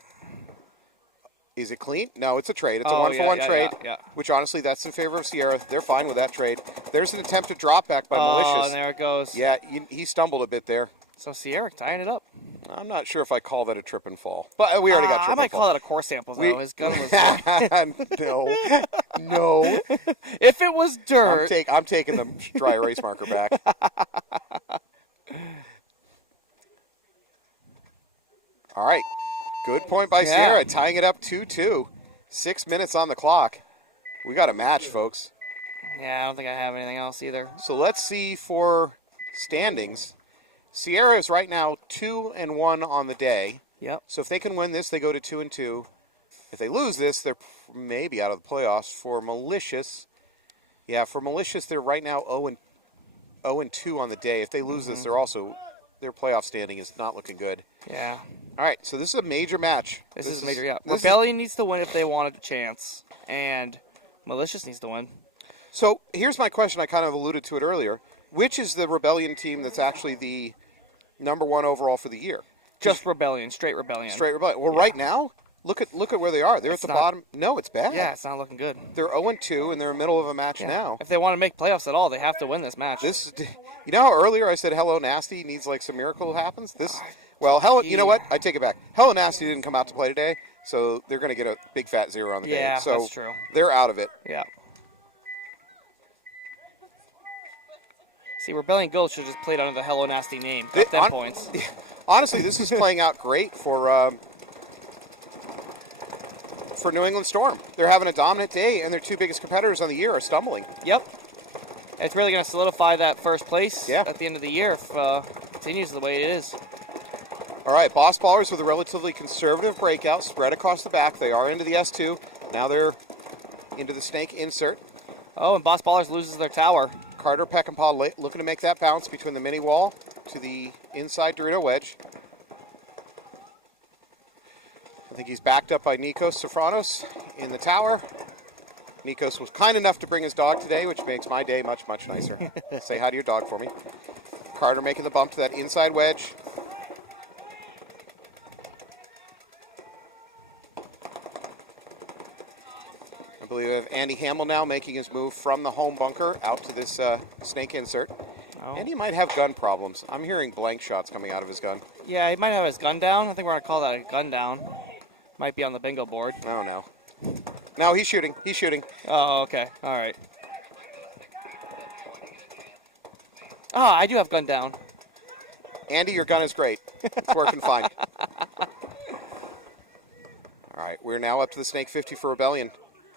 Is it clean? No, it's a trade. It's a Oh, one-for-one yeah, trade, yeah. which honestly, that's in favor of Sierra. They're fine with that trade. There's an attempted drop back by Oh, Malicious. and there it goes. Yeah, he stumbled a bit there. So Sierra tying it up. I'm not sure if I call that a trip and fall, but we already got trip I and might fall. call that a core sample, though. His gun was... No. If it was dirt... I'm taking the dry erase marker back. All right. Good point by Sierra, tying it up 2-2. 6 minutes on the clock. We got a match, folks. Yeah, I don't think I have anything else either. So let's see for standings. Sierra is right now 2-1 on the day. Yep. So if they can win this, they go to 2-2. If they lose this, they're maybe out of the playoffs. For Malicious, they're right now 0-2 on the day. If they lose this, their playoff standing is not looking good. Yeah. All right, so this is a major match. This is major, yeah. Rebellion needs to win if they wanted a chance, and Malicious needs to win. So here's my question. I kind of alluded to it earlier. Which is the Rebellion team that's actually the number one overall for the year? Just Rebellion, straight Rebellion. Straight Rebellion. Well, right now, look at where they are. They're at the bottom. No, it's bad. Yeah, it's not looking good. They're 0-2, and they're in the middle of a match now. If they want to make playoffs at all, they have to win this match. You know how earlier I said Hello Nasty needs like some miracle happens? You know what? I take it back. Hello Nasty didn't come out to play today, so they're going to get a big fat 0 on the day. Yeah, so that's true. They're out of it. Yeah. See, Rebellion Gold should have just played under the Hello Nasty name. Got them points. Honestly, this is playing out great for New England Storm. They're having a dominant day, and their two biggest competitors on the year are stumbling. Yep. It's really going to solidify that first place at the end of the year if it continues the way it is. All right, Boss Ballers with a relatively conservative breakout spread across the back. They are into the S2. Now they're into the snake insert. Oh, and Boss Ballers loses their tower. Carter Peckinpah looking to make that bounce between the mini wall to the inside Dorito wedge. I think he's backed up by Nikos Sofranos in the tower. Nikos was kind enough to bring his dog today, which makes my day much, much nicer. Say hi to your dog for me. Carter making the bump to that inside wedge. I believe we have Andy Hamill now making his move from the home bunker out to this snake insert. Oh. Andy might have gun problems. I'm hearing blank shots coming out of his gun. Yeah, he might have his gun down. I think we're going to call that a gun down. Might be on the bingo board. I don't know. No, he's shooting. He's shooting. Oh, okay. All right. Ah, I do have gun down. Andy, your gun is great. It's working fine. All right, we're now up to the Snake 50 for Rebellion.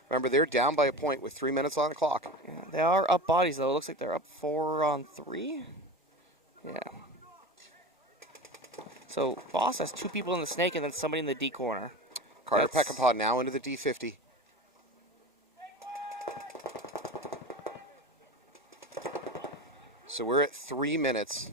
Remember, they're down by a point with 3 minutes on the clock. Yeah, they are up bodies, though. It looks like they're up 4-on-3. Yeah. So, Boss has 2 people in the snake and then somebody in the D corner. Carter Peckinpah now into the D50. So we're at 3 minutes.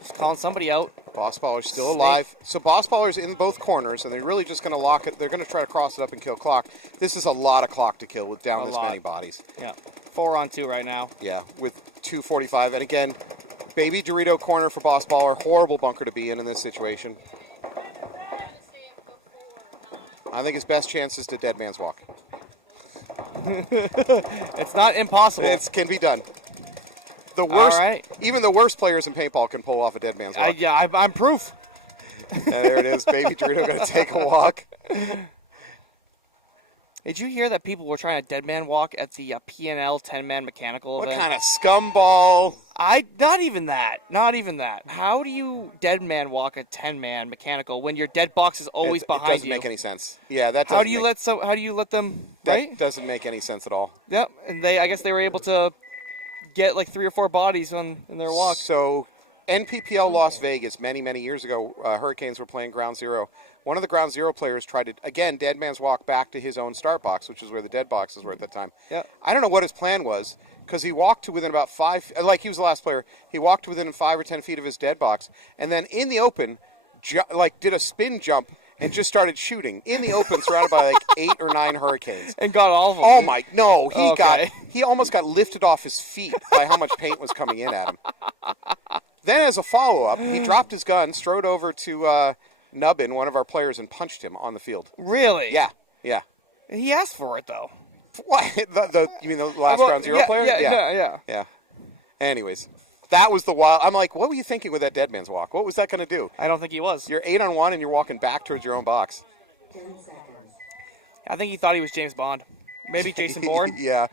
Just calling somebody out. Boss Baller's still alive. So Boss Baller's in both corners, and they're really just going to lock it. They're going to try to cross it up and kill clock. This is a lot of clock to kill with down this many bodies. Yeah, 4-on-2 right now. Yeah, with 2:45. And again, baby Dorito corner for Boss Baller. Horrible bunker to be in this situation. I think his best chance is to Dead Man's Walk. It's not impossible. It can be done. The worst, all right. Even the worst players in paintball can pull off a Dead Man's Walk. Yeah, I'm proof. There it is, baby Dorito going to take a walk. Did you hear that people were trying to Dead Man Walk at the P&L 10-man mechanical event? What kind of scumball? Not even that. Not even that. How do you Dead Man Walk a 10-man mechanical when your dead box is always behind you? It doesn't make any sense. Yeah, that doesn't. How do you let them? Right? That doesn't make any sense at all. Yep, and I guess they were able to get like 3 or 4 bodies in their walk. So, NPPL Las Vegas many years ago, Hurricanes were playing Ground Zero. One of the Ground Zero players tried to, again, Dead Man's Walk back to his own start box, which is where the dead boxes were at that time. Yeah. I don't know what his plan was, because he walked to within about 5, like he was the last player, he walked to within 5 or 10 feet of his dead box, and then in the open, did a spin jump and just started shooting in the open, surrounded by like 8 or 9 Hurricanes. And got all of them. Oh my, no, he almost got lifted off his feet by how much paint was coming in at him. Then as a follow-up, he dropped his gun, strode over to Nubbin, one of our players, and punched him on the field. Really? Yeah, yeah. He asked for it, though. What? You mean the last Well, ground zero yeah, player? Yeah. Anyways, that was the wild. I'm like, what were you thinking with that dead man's walk? What was that going to do? I don't think he was. You're 8-on-1 and you're walking back towards your own box. 10 seconds. I think he thought he was James Bond. Maybe Jason Bourne. yeah,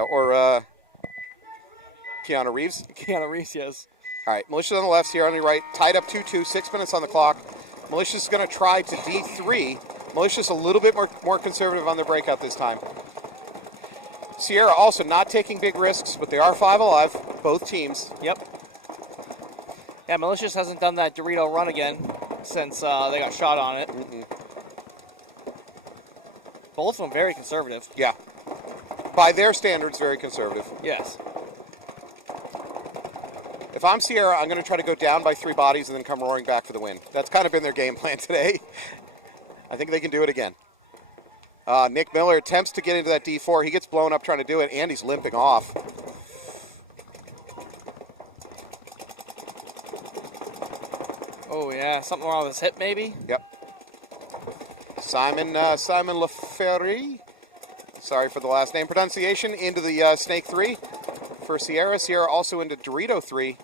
or Keanu Reeves. Keanu Reeves, yes. All right, Malicious on the left, Sierra on the right. Tied up 2-2, 6 minutes on the clock. Malicious is going to try to D3. Malicious a little bit more conservative on their breakout this time. Sierra also not taking big risks, but they are 5 alive, both teams. Yep. Yeah, Malicious hasn't done that Dorito run again since they got shot on it. Both of them very conservative. Yeah. By their standards, very conservative. Yes. If I'm Sierra, I'm going to try to go down by 3 bodies and then come roaring back for the win. That's kind of been their game plan today. I think they can do it again. Nick Miller attempts to get into that D4. He gets blown up trying to do it, and he's limping off. Oh, yeah. Something wrong with his hip, maybe? Yep. Simon LaFerry. Sorry for the last name pronunciation. Into the Snake 3 for Sierra. Sierra also into Dorito 3.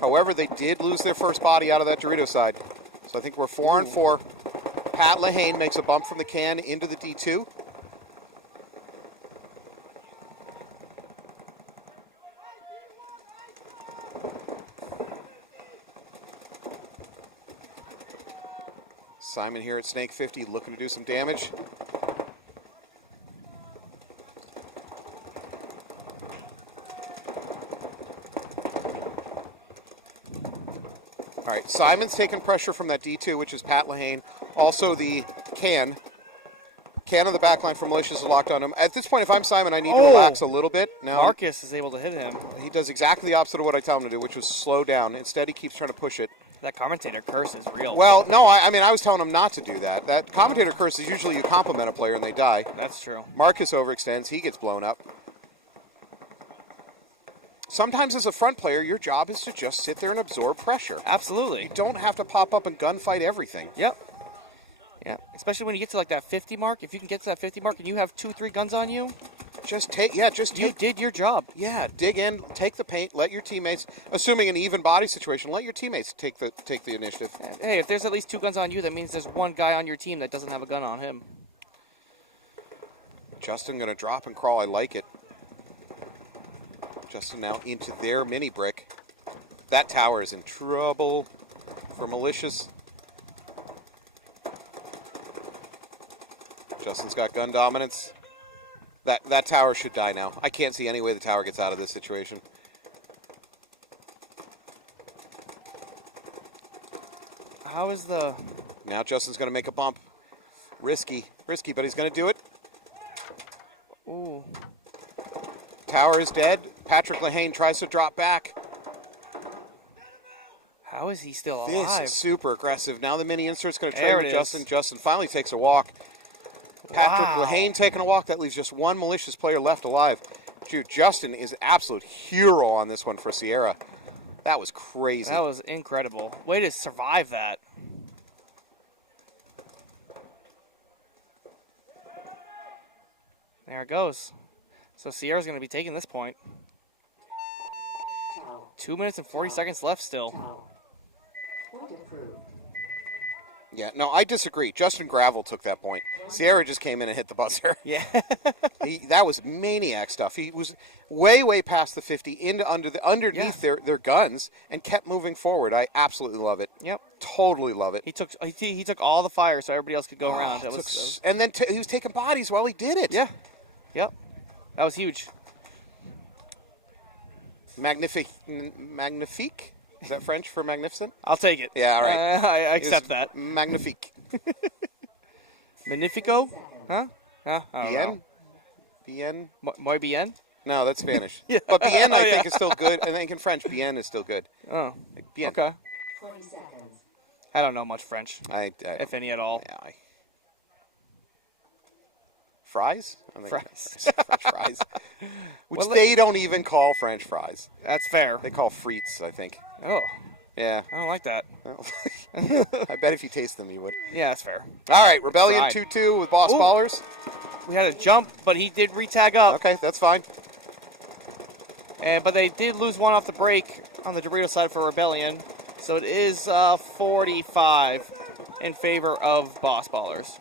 However, they did lose their first body out of that Dorito side. So I think we're 4-4. Pat Lahane makes a bump from the can into the D2. Simon here at Snake 50 looking to do some damage. All right, Simon's taking pressure from that D2, which is Pat Lahane. Also the can on the back line from Malicious is locked on him. At this point, if I'm Simon, I need to relax a little bit. Now Marcus is able to hit him. he does exactly the opposite of what I tell him to do, which was slow down. Instead, he keeps trying to push it. That commentator curse is real. Well, no, I mean, I was telling him not to do that. That commentator curse is usually you compliment a player and they die. That's true. Marcus overextends. He gets blown up. Sometimes as a front player, your job is to just sit there and absorb pressure. Absolutely. You don't have to pop up and gunfight everything. Yep. Yeah, especially when you get to like that 50 mark. If you can get to that 50 mark and you have 2-3 guns on you, you did your job. Yeah, dig in, take the paint, let your teammates, assuming an even body situation, let your teammates take the initiative. Hey, if there's at least 2 guns on you, that means there's one guy on your team that doesn't have a gun on him. Justin gonna drop and crawl. I like it. Justin now into their mini brick. That tower is in trouble for Malicious. Justin's got gun dominance. That tower should die now. I can't see any way the tower gets out of this situation. How is the... Now Justin's going to make a bump. Risky, but he's going to do it. Ooh. Tower is dead. Patrick Lahane tries to drop back. How is he still alive? This is super aggressive. Now the mini insert's going to There trade with it Justin. is. Justin finally takes a walk. Patrick Wow. Lahane taking a walk. That leaves just one Malicious player left alive. Dude, Justin is an absolute hero on this one for Sierra. That was crazy. That was incredible. Way to survive that. There it goes. So Sierra's going to be taking this point. 2 minutes and 40 seconds left still. Point approved. Yeah, no, I disagree. Justin Gravel took that point. Sierra just came in and hit the buzzer. Yeah. That was maniac stuff. He was way past the 50 into underneath their guns and kept moving forward. I absolutely love it. Yep. Totally love it. He took all the fire so everybody else could go around. And then he was taking bodies while he did it. Yeah. Yep. That was huge. Magnifique. Is that French for magnificent? I'll take it. Yeah, all right. I accept that. Magnifique. Magnifico? Huh? I don't know. Bien? Muy bien? No, that's Spanish. Yeah. But bien, I Yeah. think, is still good. I think in French, bien is still good. Oh. Like, bien. Okay. 20 seconds. I don't know much French, I if any at all. yeah, fries? I think Fries. French fries. Which Well, they don't even call French fries. That's fair. They call frites, I think. Oh. Yeah. I don't like that. Well, I bet if you taste them, you would. Yeah, that's fair. All right, Rebellion Right. 2-2 with Boss Ooh. Ballers. We had a jump, but he did re-tag up. Okay, that's fine. But they did lose one off the break on the Dorito side for Rebellion. So it is 45 in favor of Boss Ballers.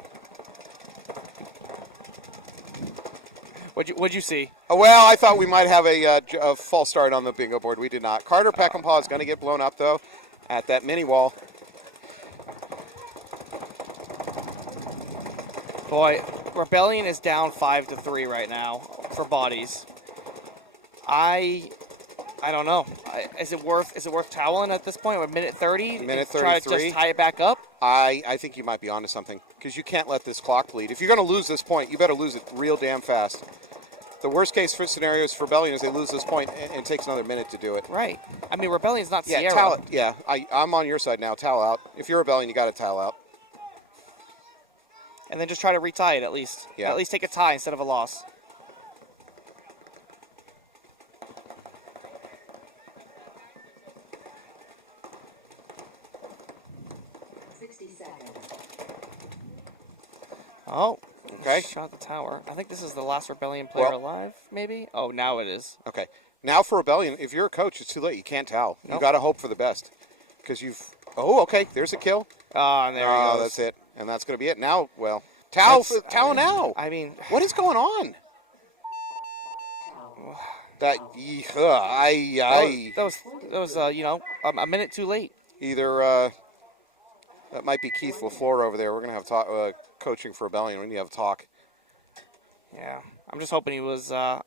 What'd you see? Oh, well, I thought we might have a false start on the bingo board. We did not. Carter Peckinpah is going to get blown up, though, at that mini wall. Boy, Rebellion is down 5-3 right now for bodies. I don't know. Is it worth toweling at this point? We're minute 30. Minute Try to 33. just tie it back up. I think you might be onto something because you can't let this clock bleed. If you're going to lose this point, you better lose it real damn fast. The worst case for scenarios for Rebellion is they lose this point and it takes another minute to do it. Right. I mean, Rebellion's not Yeah, Sierra. towel. Yeah, I'm on your side now. Towel out. If you're Rebellion, you got to towel out. And then just try to retie it at least. Yeah. At least take a tie instead of a loss. Oh, Okay. shot the tower. I think this is the last Rebellion player Well- alive, maybe? Oh, now it is. Okay. Now for Rebellion, if you're a coach, it's too late. You can't towel. You Nope. got to hope for the best because you've. Oh, okay. There's a kill. Oh, and there he Oh, goes. that's it. And that's going to be it. Now, well, towel now. I mean, What is going on? That that was a minute too late. either that might be Keith LaFleur over there. We're gonna have coaching for Rebellion. We need to have a talk. Yeah, I'm just hoping it was a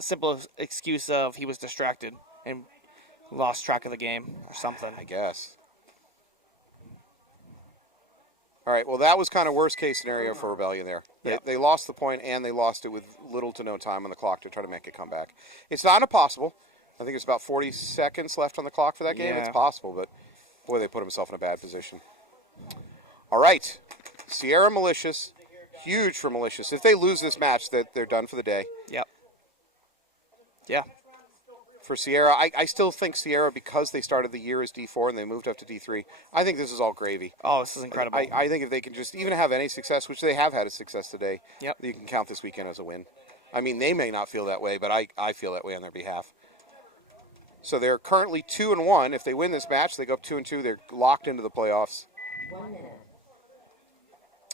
simple excuse of he was distracted and lost track of the game or something. I guess. All right. Well, that was kind of worst case scenario for Rebellion there. Yep. They lost the point and they lost it with little to no time on the clock to try to make it come back. It's not impossible. I think it's about 40 seconds left on the clock for that game. Yeah. It's possible, but boy, they put themselves in a bad position. All right. Sierra Malicious. Huge for Malicious. If they lose this match, they're done for the day. Yep. Yeah. For Sierra, I still think Sierra, because they started the year as D4 and they moved up to D3, I think this is all gravy. Oh, this is incredible. I think if they can just even have any success, which they have had a success today, Yep. you can count this weekend as a win. I mean, they may not feel that way, but I feel that way on their behalf. So they're currently 2-1. If they win this match, they go up 2-2. They're locked into the playoffs. 1 minute.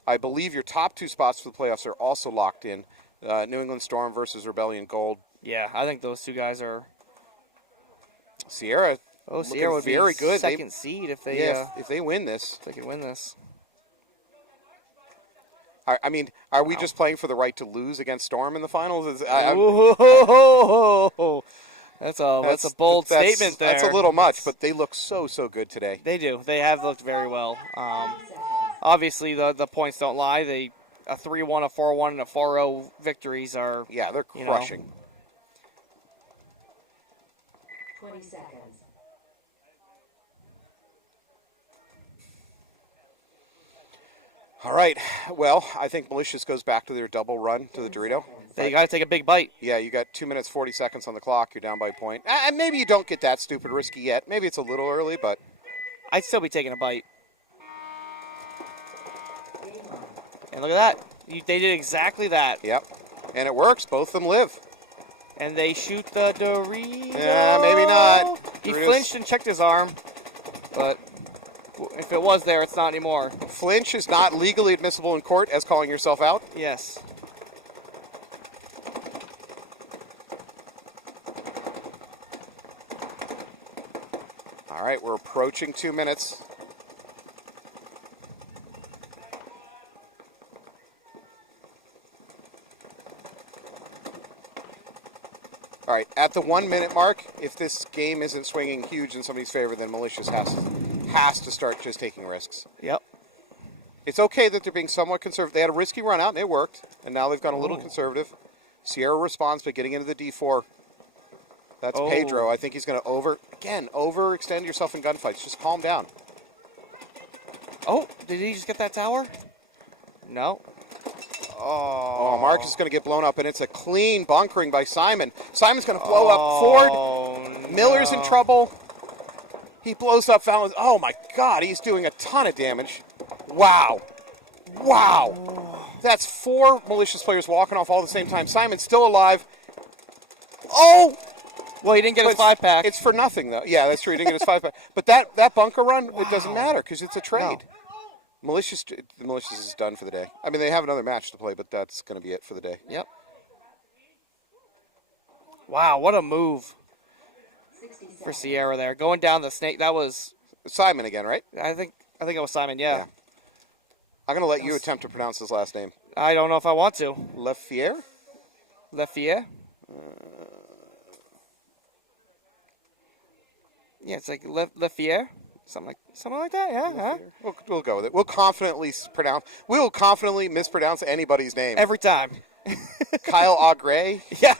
I believe your top two spots for the playoffs are also locked in. New England Storm versus Rebellion Gold. Yeah, I think those two guys are. Sierra. Oh, Sierra would be very good. second seed if they If they win this. if they could win this. I mean, are we just playing for the right to lose against Storm in the finals? Whoa, that's a bold statement there. That's a little much, but they look so good today. They do. They have looked very well. Obviously, the points don't lie. A 3-1, a 4-1, and a 4-0 victories are. Yeah, they're you know. crushing. 20 seconds. All right. Well, I think Malicious goes back to their double run to the Dorito. You got to take a big bite. Yeah, you got 2 minutes, 40 seconds on the clock. You're down by a point. And maybe you don't get that stupid risky yet. Maybe it's a little early, but I'd still be taking a bite. And look at that. They did exactly that. yep. And it works. Both of them live. And they shoot the Dorito. Yeah, maybe not. He Doritos- flinched and checked his arm. But if it was there, it's not anymore. Flinch is not legally admissible in court as calling yourself out. Yes. All right, we're approaching 2 minutes. All right, at the 1 minute mark, if this game isn't swinging huge in somebody's favor, then Malicious has to start just taking risks. Yep. It's okay that they're being somewhat conservative. They had a risky run out, and it worked, and now they've gone a little conservative. Sierra responds by getting into the D4. That's Oh. Pedro. I think he's going to overextend yourself in gunfights. Just calm down. Oh, did he just get that tower? No. Oh, Marcus is going to get blown up, and it's a clean bunkering by Simon. Simon's going to blow up Ford. Oh, Miller's in trouble. He blows up Fallon. Oh, my God. He's doing a ton of damage. Wow. Wow. That's 4 Malicious players walking off all at the same time. Simon's still alive. Oh! Well, he didn't get his 5-pack. It's for nothing, though. Yeah, that's true. He didn't get his 5-pack. But that bunker run, it doesn't matter because it's a trade. No. The Malicious is done for the day. I mean, they have another match to play, but that's going to be it for the day. Yep. Wow, what a move for Sierra there. Going down the snake, that was... Simon again, right? I think it was Simon, yeah. I'm going to let you attempt to pronounce his last name. I don't know if I want to. Lefier? Lefier? Yeah, it's like Lefier. Something like that, yeah. Huh? We'll go with it. We'll confidently mispronounce anybody's name. Every time. Kyle Augray? Yeah.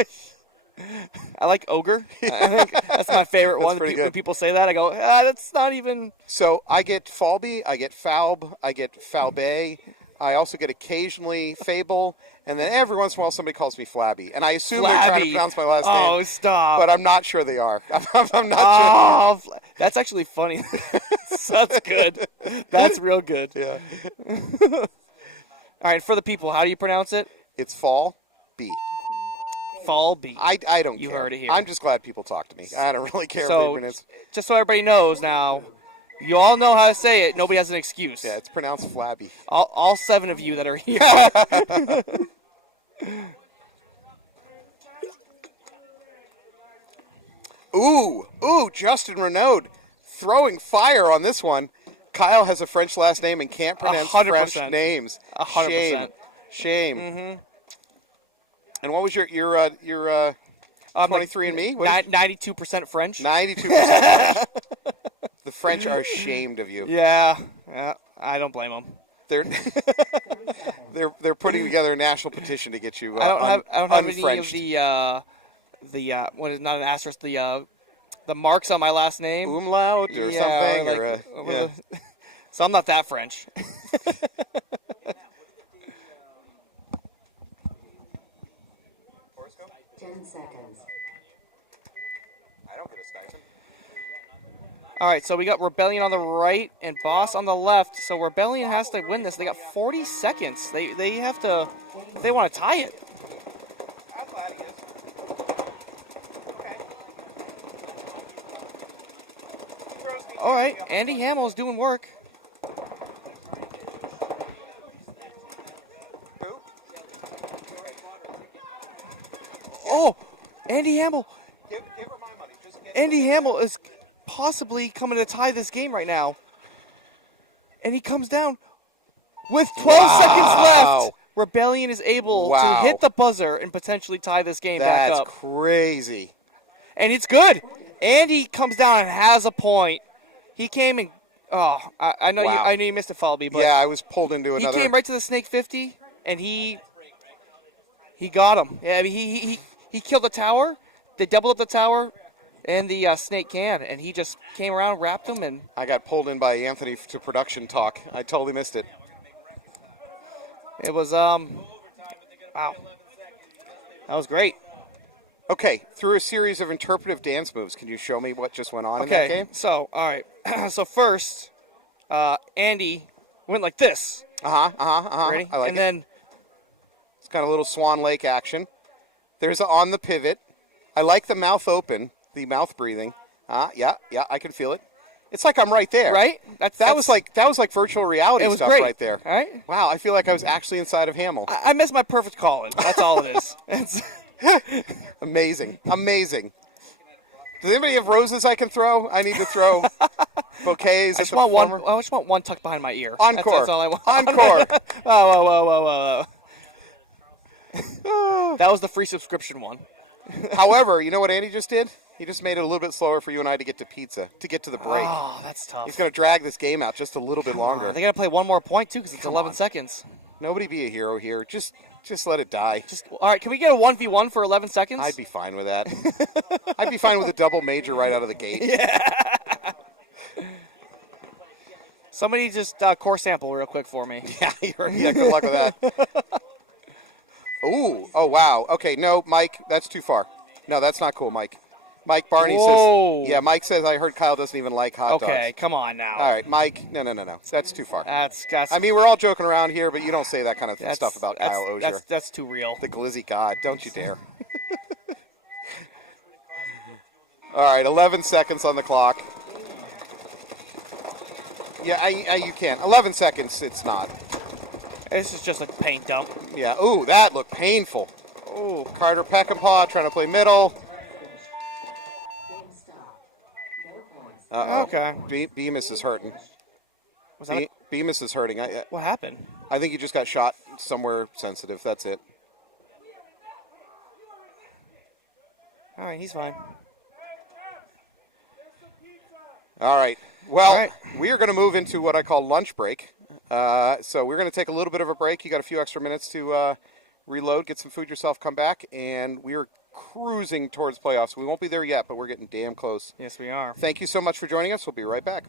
I like ogre. I think that's my favorite one. Pretty When people say that, I go, that's not even... So I get Falby, I get Falb, I get Falbay. I also get occasionally Fable, and then every once in a while somebody calls me Flabby. And I assume they're trying to pronounce my last name. Oh, stop. But I'm not sure they are. I'm not sure. That's actually funny. That's good. That's real good. Yeah. All right, for the people, how do you pronounce it? It's Fall B. Fall B. I don't care. You heard it here. I'm just glad people talk to me. I don't really care So, if it's... just so everybody knows now, you all know how to say it. Nobody has an excuse. Yeah, it's pronounced Flabby. All 7 of you that are here. Ooh, Justin Renaud throwing fire on this one. Kyle has a French last name and can't pronounce 100%. French names. 100%. Shame. Mm-hmm. And what was your 23andMe? 92% French. 92% French. The French are ashamed of you. Yeah, I don't blame them. They're putting together a national petition to get you. I don't have any of the what is not an asterisk, the marks on my last name. Umlaut or something. So I'm not that French. 10 seconds. I don't get a stipend. All right, so we got Rebellion on the right and Boss on the left. So Rebellion has to win this. They got 40 seconds. They have to, if they want to tie it. How glad he is. Okay. All right, Andy Hamill is doing work. Oh, Andy Hamill. Give her my money. Andy Hamill is possibly coming to tie this game right now. And he comes down with 12 seconds left. Rebellion is able to hit the buzzer and potentially tie this game back up. That's crazy. And it's good. Andy comes down and has a point. He came and I know you missed it, Falby, but yeah, I was pulled into another. He came right to the Snake 50 and he got him. Yeah, I mean he killed the tower. They doubled up the tower and the Snake can, and he just came around, wrapped him, and I got pulled in by Anthony to production talk. I totally missed it. It was wow. That was great. Okay, through a series of interpretive dance moves, can you show me what just went on in that game? So, all right. So first, Andy went like this. Ready? I like and it. then It's got a little Swan Lake action. There's on the pivot. I like the mouth open, the mouth breathing. Yeah, I can feel it. It's like I'm right there. Right? That was like virtual reality stuff great. right there. All right? Wow, I feel like I was actually inside of Hamill. I missed my perfect call-in. That's all it is. Amazing. Does anybody have roses I can throw? I need to throw bouquets. I just want one tucked behind my ear. Encore. That's all I want. Encore. Whoa. That was the free subscription one. However, you know what Andy just did? He just made it a little bit slower for you and I to get to pizza, to get to the break. Oh, that's tough. He's going to drag this game out just a little bit longer. They got to play one more point, too, because it's 11 seconds. Nobody be a hero here. Just let it die. All right, can we get a 1v1 for 11 seconds? I'd be fine with that. I'd be fine with a double major right out of the gate. Yeah. Somebody just core sample real quick for me. Yeah, good luck with that. Ooh, oh, wow. Okay, no, Mike, that's too far. No, that's not cool, Mike. Mike Barney Whoa. says, yeah, Mike says, I heard Kyle doesn't even like hot dogs. Okay, come on now. All right, Mike, no. That's too far. That's I mean, we're all joking around here, but you don't say that kind of that's- stuff about Kyle Ogier. That's too real. The glizzy god. Don't you dare. All right, 11 seconds on the clock. Yeah, you can't. 11 seconds, it's not. This is just a paint dump. Yeah, ooh, that looked painful. Ooh, Carter Peckinpah trying to play middle. Game stop. No points. Uh-oh. Okay. Bemis is hurting. Was that Bemis is hurting. what happened? I think he just got shot somewhere sensitive. That's it. All right, he's fine. All right. Well, All right. we are going to move into what I call lunch break. So we're going to take a little bit of a break. You got a few extra minutes to reload, get some food yourself, come back, and we are cruising towards playoffs. We won't be there yet, but we're getting damn close. Yes, we are. Thank you so much for joining us. We'll be right back.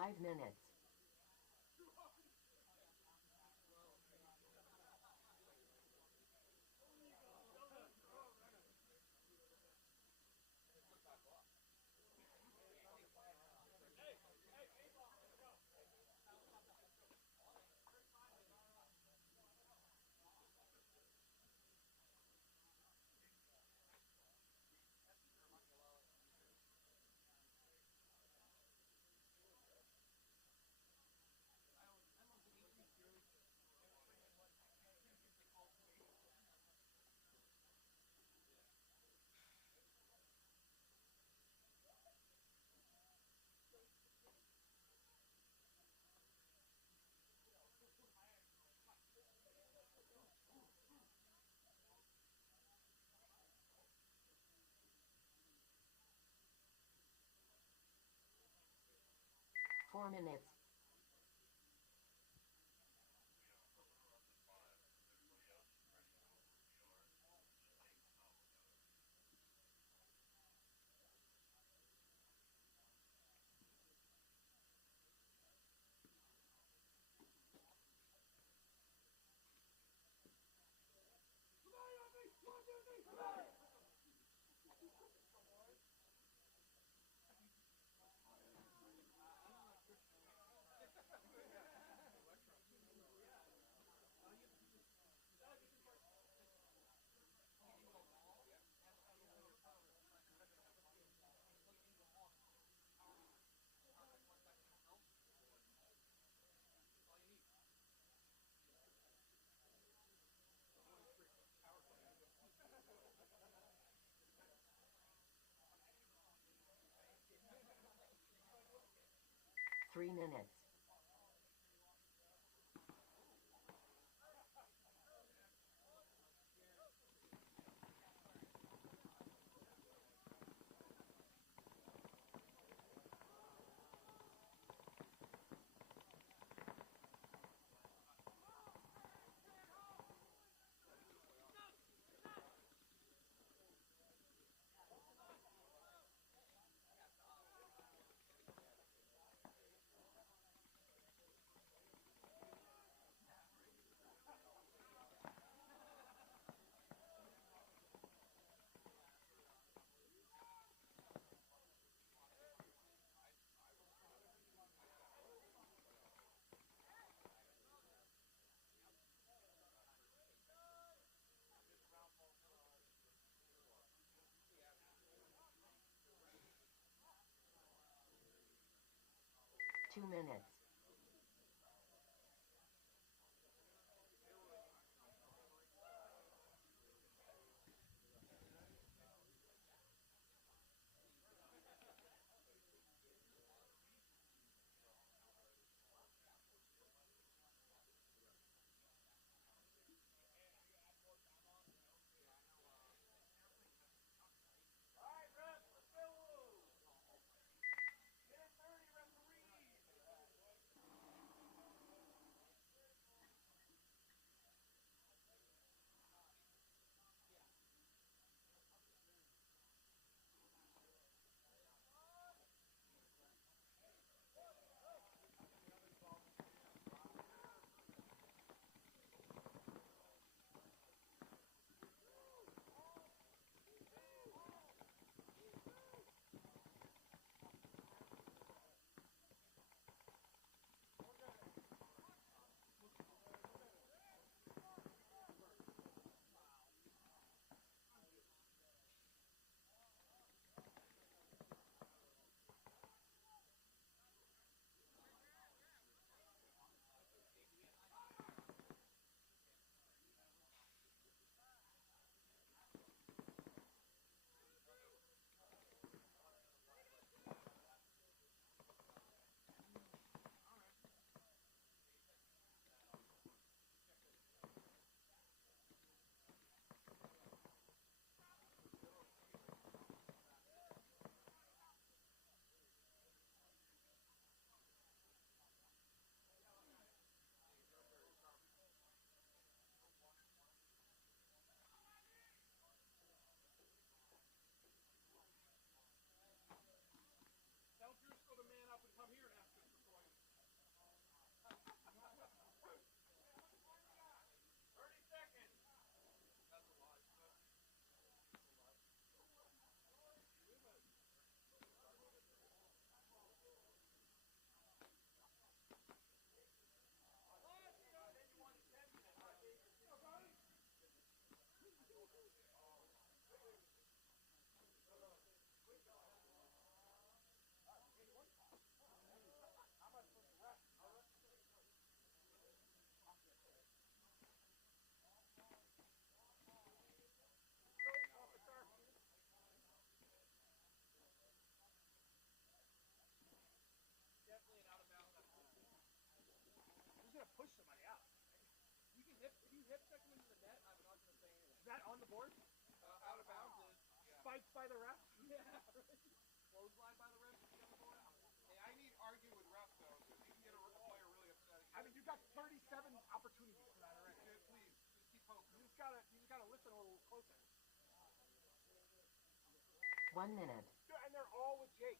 5 minutes. Four minutes. Three minutes. Two minutes. All right, refs, let's go. 10:30, referees. push somebody out. You can hip, if you hip check him into the net, I'm not going to say anything. Is that on the board? Out of bounds. Spiked by the ref? Yeah. Clothesline by the ref? Is he on the board? Hey, I need argue with ref, though, because you can get a player really upset. I mean, you've got 37 opportunities for that already. Please, just keep poking. You just gotta listen a little closer. 1 minute. And they're all with Jake.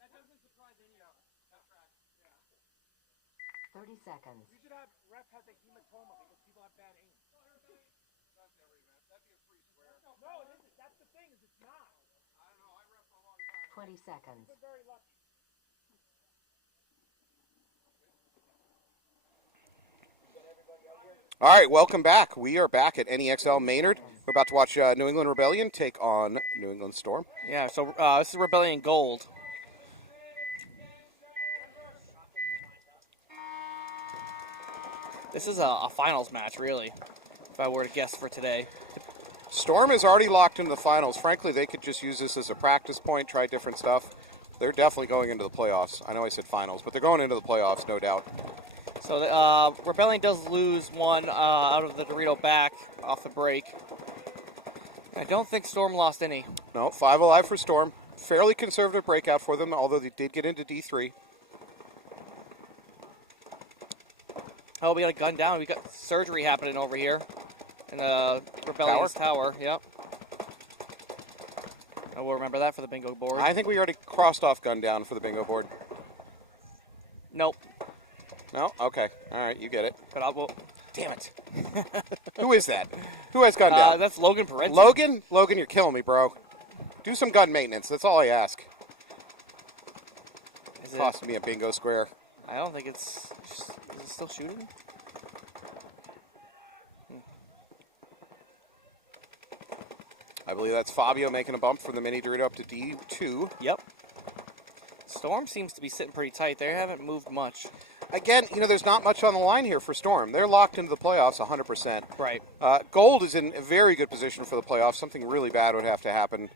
That doesn't surprise any of us. That's right. Yeah. 30 seconds. You should have ref has a hematoma because people have bad aim. That's every match. That'd be a free square. No, it isn't. That's the thing, is it's not. I don't know. I ref for a long time. 20 seconds. You've been very lucky. All right, welcome back. We are back at NEXL Maynard. We're about to watch New England Rebellion take on New England Storm. Yeah, so this is Rebellion Gold. This is a finals match, really, if I were to guess for today. Storm is already locked into the finals. Frankly, they could just use this as a practice point, try different stuff. They're definitely going into the playoffs. I know I said finals, but they're going into the playoffs, no doubt. So Rebellion does lose one out of the Dorito back off the break. I don't think Storm lost any. No, 5 alive for Storm. Fairly conservative breakout for them, although they did get into D3. Oh, we got a gun down. We got surgery happening over here in Rebellion's tower. Yep. I will remember that for the bingo board. I think we already crossed off gun down for the bingo board. Nope. No? Okay. All right, you get it. But I will. Damn it. Who is that? Who has gun down? That's Logan Parenti. Logan? Logan, you're killing me, bro. Do some gun maintenance. That's all I ask. Is it? Costing me a bingo square. I don't think it's. Is it still shooting? I believe that's Fabio making a bump from the mini Dorito up to D2. Yep. Storm seems to be sitting pretty tight. They haven't moved much. Again, you know, there's not much on the line here for Storm. They're locked into the playoffs 100%. Right. Gold is in a very good position for the playoffs. Something really bad would have to happen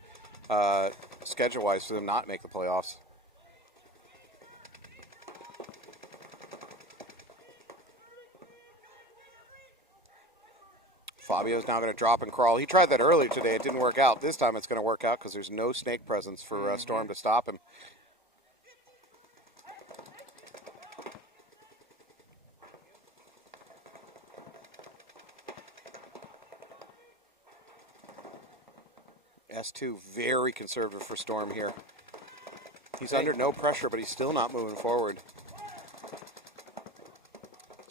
schedule-wise for them not to make the playoffs. Fabio's now going to drop and crawl. He tried that earlier today. It didn't work out. This time it's going to work out because there's no snake presence for Storm to stop him. S2 very conservative for Storm here. He's under no pressure, but he's still not moving forward.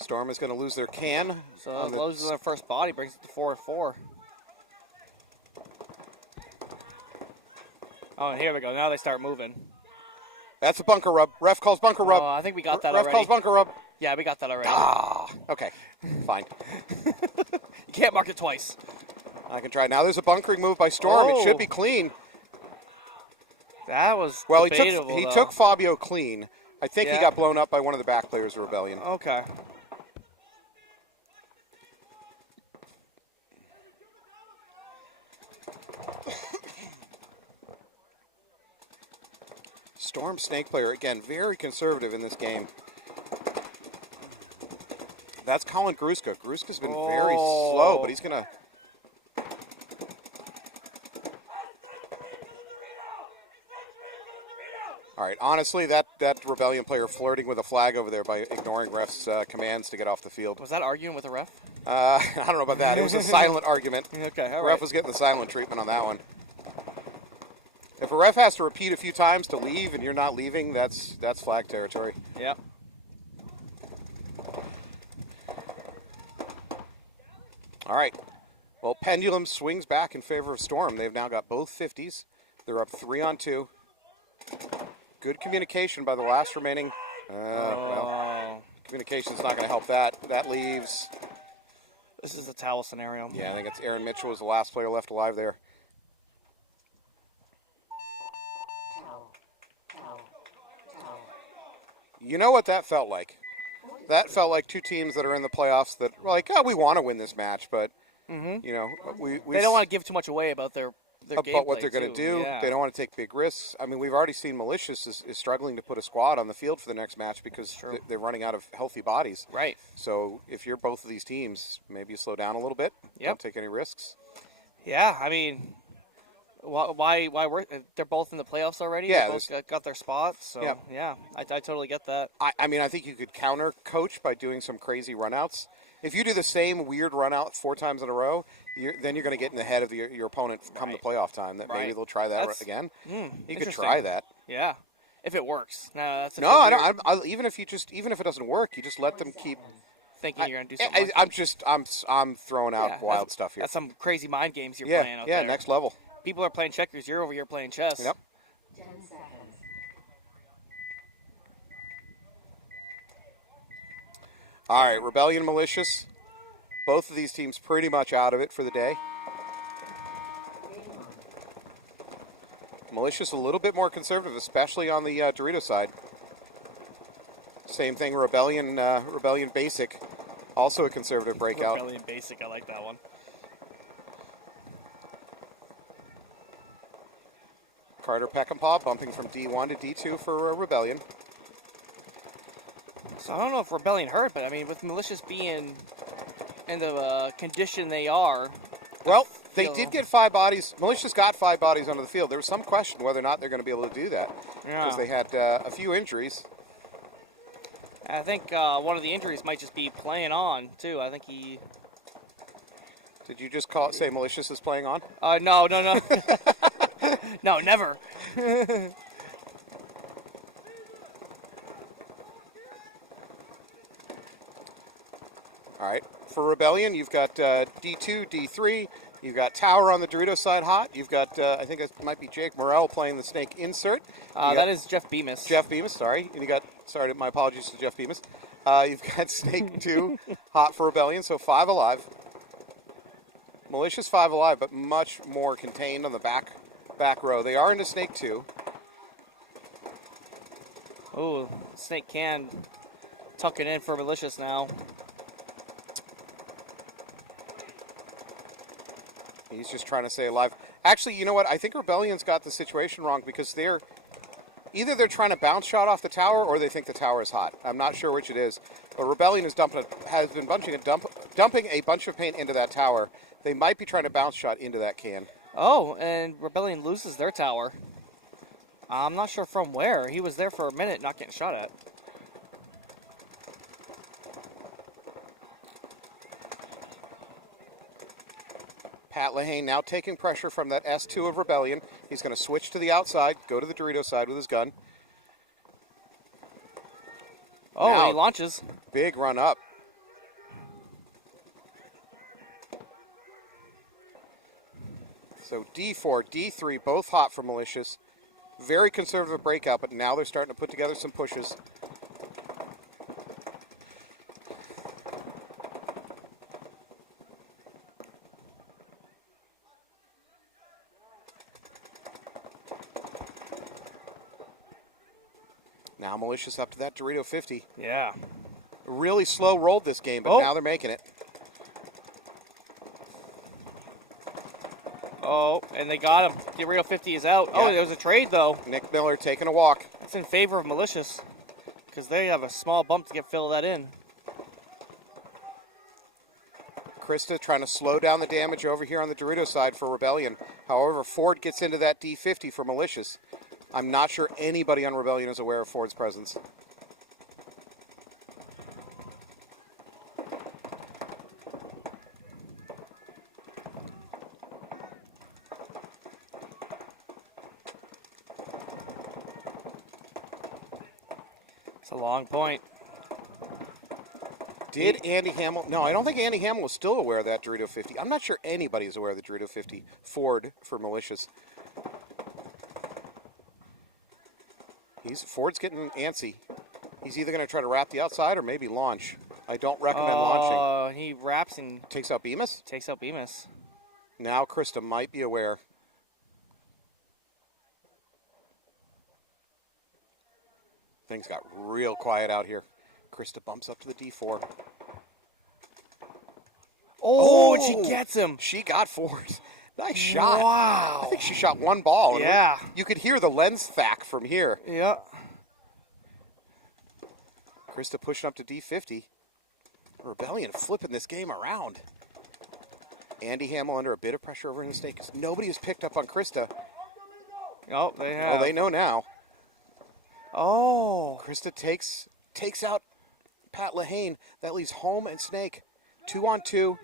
Storm is going to lose their can. So loses their first body, brings it to 4-4. Oh, and here we go. Now they start moving. That's a bunker rub. Ref calls bunker rub. Oh, I think we got that Ref already. calls bunker rub. Yeah, we got that already. Ah, okay, fine. You can't mark it twice. I can try. Now there's a bunkering move by Storm. Oh. It should be clean. That was Well, debatable, he though. took Fabio clean. I think he Yeah. got blown up by one of the back players of Rebellion. Okay. Storm snake player, again, very conservative in this game. That's Colin Gruska. Gruska's been very slow, but he's going to... All right, honestly, that Rebellion player flirting with a flag over there by ignoring ref's commands to get off the field. Was that arguing with a ref? I don't know about that. It was a silent argument. Okay, all The right. ref was getting the silent treatment on that one. If a ref has to repeat a few times to leave and you're not leaving, that's flag territory. Yep. All right. Well, Pendulum swings back in favor of Storm. They've now got both 50s. They're up 3-on-2. Good communication by the last remaining. Well, communication's not going to help that. That leaves. This is a towel scenario. Yeah, I think it's Aaron Mitchell was the last player left alive there. You know what that felt like? That felt like two teams that are in the playoffs that were like, oh, we want to win this match, but you know, They don't want to give too much away about their about what gameplay, they're going to too. do. Yeah. They don't want to take big risks. I mean, we've already seen Malicious is struggling to put a squad on the field for the next match because they're running out of healthy bodies. Right. So if you're both of these teams, maybe you slow down a little bit. Yep. Don't take any risks. Yeah, I mean, why they're both in the playoffs already? Yeah, They both got their spots. So, yeah, I totally get that. I mean, I think you could counter coach by doing some crazy runouts. If you do the same weird run out 4 times in a row, then you're going to get in the head of your opponent come the playoff time. That maybe they'll try that again. You could try that. Yeah, if it works. No, that's no. I don't. Even if it doesn't work, you just let them keep thinking you're going to do something. I'm throwing out wild stuff here. That's some crazy mind games you're playing out there. Yeah, next level. People are playing checkers. You're over here playing chess. Yep. 10 seconds. All right, Rebellion, Malicious. Both of these teams pretty much out of it for the day. Malicious a little bit more conservative, especially on the Dorito side. Same thing, Rebellion Basic, also a conservative breakout. Rebellion Basic, I like that one. Carter Peckinpah bumping from D1 to D2 for Rebellion. So I don't know if Rebellion hurt, but I mean, with Malicious being in the condition they are. Well, they did get 5 bodies. Malicious got 5 bodies onto the field. There was some question whether or not they're going to be able to do that because they had a few injuries. I think one of the injuries might just be playing on, too. I think he... Did you just say Malicious is playing on? No. No, never. All right. For Rebellion, you've got D2, D3. You've got Tower on the Dorito side hot. You've got, I think it might be Jake Morrell playing the Snake insert. That is Jeff Bemis. Jeff Bemis, sorry. And you got, my apologies to Jeff Bemis. You've got Snake 2 hot for Rebellion, so 5 alive. Malicious 5 alive, but much more contained on the back row. They are into Snake 2. Oh, Snake can tuck it in for Malicious now. He's just trying to stay alive. Actually, you know what? I think Rebellion's got the situation wrong because either they're trying to bounce shot off the tower or they think the tower is hot. I'm not sure which it is. But Rebellion has been dumping a bunch of paint into that tower. They might be trying to bounce shot into that can. Oh, and Rebellion loses their tower. I'm not sure from where. He was there for a minute not getting shot at. Pat Lehane now taking pressure from that S2 of Rebellion. He's going to switch to the outside, go to the Dorito side with his gun. Oh, now, he launches. Big run up. So D4, D3, both hot for Malicious. Very conservative breakout, but now they're starting to put together some pushes. Now Malicious up to that Dorito 50. Yeah. Really slow rolled this game, but now they're making it. Oh, and they got him. Dorito 50 is out. Yeah. Oh, there was a trade, though. Nick Miller taking a walk. It's in favor of Malicious because they have a small bump to fill that in. Krista trying to slow down the damage over here on the Dorito side for Rebellion. However, Ford gets into that D50 for Malicious. I'm not sure anybody on Rebellion is aware of Ford's presence. It's a long point. Did Andy Hamill? No, I don't think Andy Hamill was still aware of that Dorito 50. I'm not sure anybody is aware of the Dorito 50. Ford for Malicious. Ford's getting antsy. He's either going to try to wrap the outside or maybe launch. I don't recommend launching. He wraps and Takes out Bemis. takes out Bemis. Now Krista might be aware. Things got real quiet out here. Krista bumps up to the D4. Oh, and she gets him. She got Ford. Nice shot. Wow. I think she shot one ball. And Yeah. you could hear the lens thack from here. Yeah. Krista pushing up to D50. Rebellion flipping this game around. Andy Hamill under a bit of pressure over in the snake because nobody has picked up on Krista. Oh, they have. Well, they know now. Oh. Krista takes out Pat Lahane. That leaves Home and Snake 2-on-2.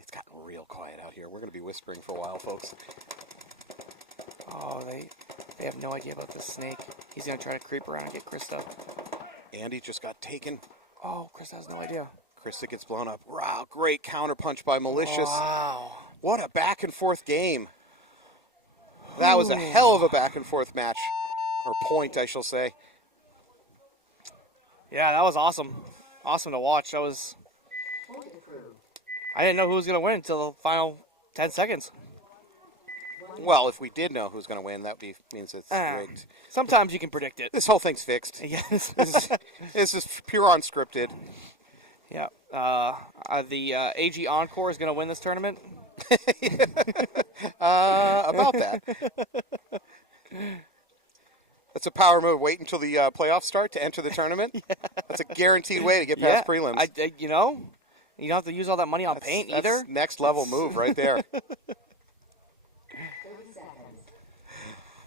It's gotten real quiet out here. We're going to be whispering for a while, folks. Oh, they have no idea about this snake. He's going to try to creep around and get Krista. Andy just got taken. Oh, Krista has no idea. Krista gets blown up. Wow, great counterpunch by Malicious. Wow. What a back and forth game. That was a hell of a back and forth match. Or point, I shall say. Yeah, that was awesome. Awesome to watch. That was... I didn't know who was going to win until the final 10 seconds. Well, if we did know who's going to win, that means it's rigged. Sometimes you can predict it. This whole thing's fixed. Yes. This is pure unscripted. Yeah. The AG Encore is going to win this tournament. About that. That's a power move. Wait until the playoffs start to enter the tournament. Yeah. That's a guaranteed way to get past prelims. You don't have to use all that money on paint either. That's next level move right there.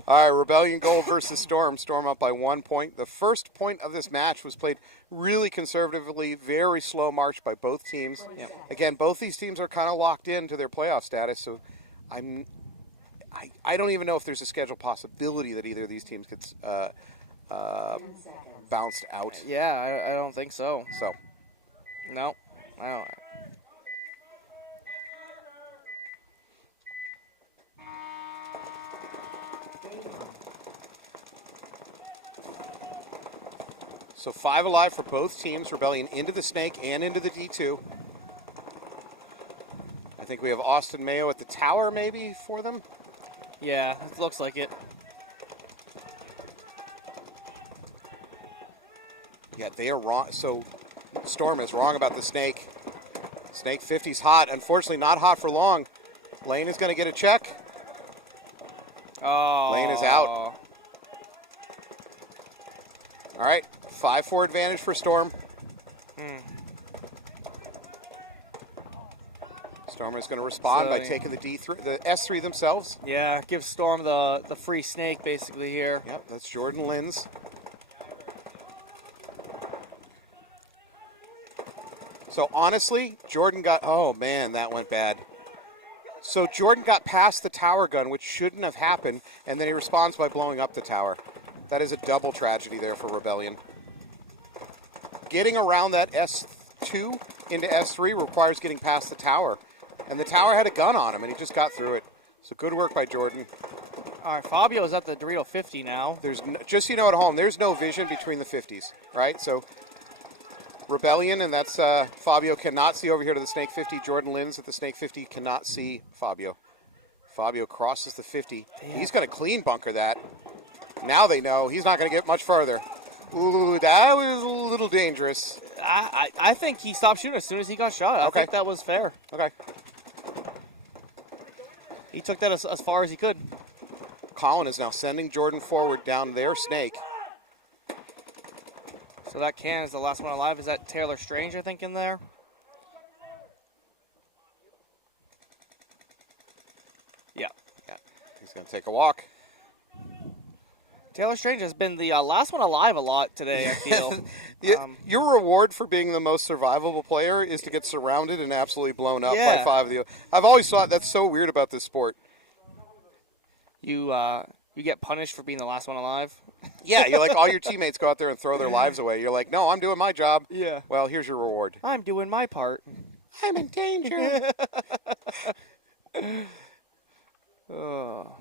All right, Rebellion Gold versus Storm. Storm up by 1 point. The first point of this match was played really conservatively, very slow march by both teams. Yeah. Again, both these teams are kind of locked into their playoff status, so I don't even know if there's a scheduled possibility that either of these teams gets bounced out. Yeah, I don't think so. So, no, I don't. So 5 alive for both teams. Rebellion into the snake and into the D2. I think we have Austin Mayo at the tower maybe for them. Yeah, it looks like it. Yeah, they are wrong. So Storm is wrong about the snake. Snake 50's hot. Unfortunately, not hot for long. Lane is going to get a check. Oh. Lane is out. All right, 5-4 advantage for Storm. Storm is going to respond by taking the D3, the S3 themselves. Yeah, give Storm the free snake basically here. Yep, that's Jordan Linz. So honestly, Jordan got, oh man, that went bad. So Jordan got past the tower gun, which shouldn't have happened, and then he responds by blowing up the tower. That is a double tragedy there for Rebellion. Getting around that S2 into S3 requires getting past the tower. And the tower had a gun on him, and he just got through it. So good work by Jordan. All right, Fabio's at the Dorito 50 now. There's just so you know at home, there's no vision between the 50s, right? So Rebellion, and that's Fabio cannot see over here to the Snake 50. Jordan Linz at the Snake 50 cannot see Fabio. Fabio crosses the 50. Damn. He's going to clean bunker that. Now they know he's not going to get much farther. Ooh, that was a little dangerous. I think he stopped shooting as soon as he got shot. I think that was fair. Okay. He took that as far as he could. Colin is now sending Jordan forward down their snake. So that can is the last one alive. Is that Taylor Strange, I think, in there? Yeah. He's going to take a walk. Taylor Strange has been the last one alive a lot today, I feel. Your reward for being the most survivable player is to get surrounded and absolutely blown up by 5 of you. I've always thought that's so weird about this sport. You get punished for being the last one alive? Yeah, you're like all your teammates go out there and throw their lives away. You're like, no, I'm doing my job. Yeah. Well, here's your reward. I'm doing my part. I'm in danger. Oh.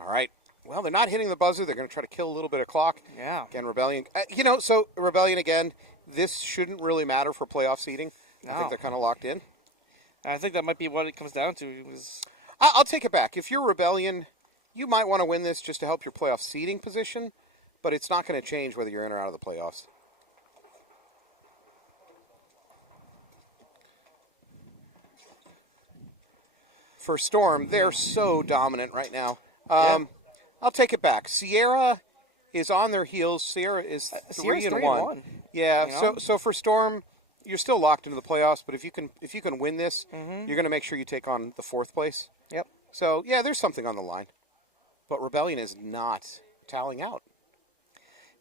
All right. Well, they're not hitting the buzzer. They're going to try to kill a little bit of clock. Yeah. Again, Rebellion. So Rebellion, again, this shouldn't really matter for playoff seeding. No. I think they're kind of locked in. And I think that might be what it comes down to. I'll take it back. If you're Rebellion, you might want to win this just to help your playoff seeding position, but it's not going to change whether you're in or out of the playoffs. For Storm, they're so dominant right now. I'll take it back. Sierra is on their heels. Sierra is 3-1. Yeah. You know? So for Storm, you're still locked into the playoffs. But if you can win this, you're going to make sure you take on the 4th place. Yep. So yeah, there's something on the line. But Rebellion is not tallying out.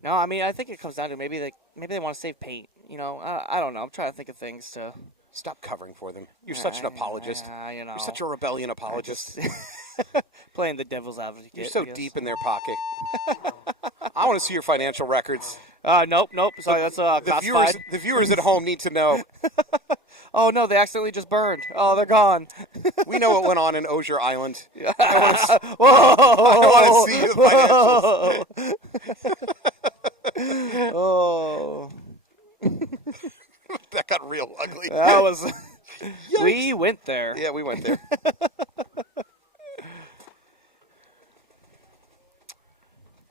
No, I mean I think it comes down to maybe they want to save paint. You know, I don't know. I'm trying to think of things to. Stop covering for them. You're such an apologist. You know. You're such a Rebellion apologist. Playing the devil's advocate. You're so deep in their pocket. I want to see your financial records. Nope. Sorry, that's classified. The viewers at home need to know. Oh no, they accidentally just burned. Oh, they're gone. We know what went on in Osier Island. Whoa! I want to see the financials. Oh. That got real ugly. That was. We went there. Yeah, we went there.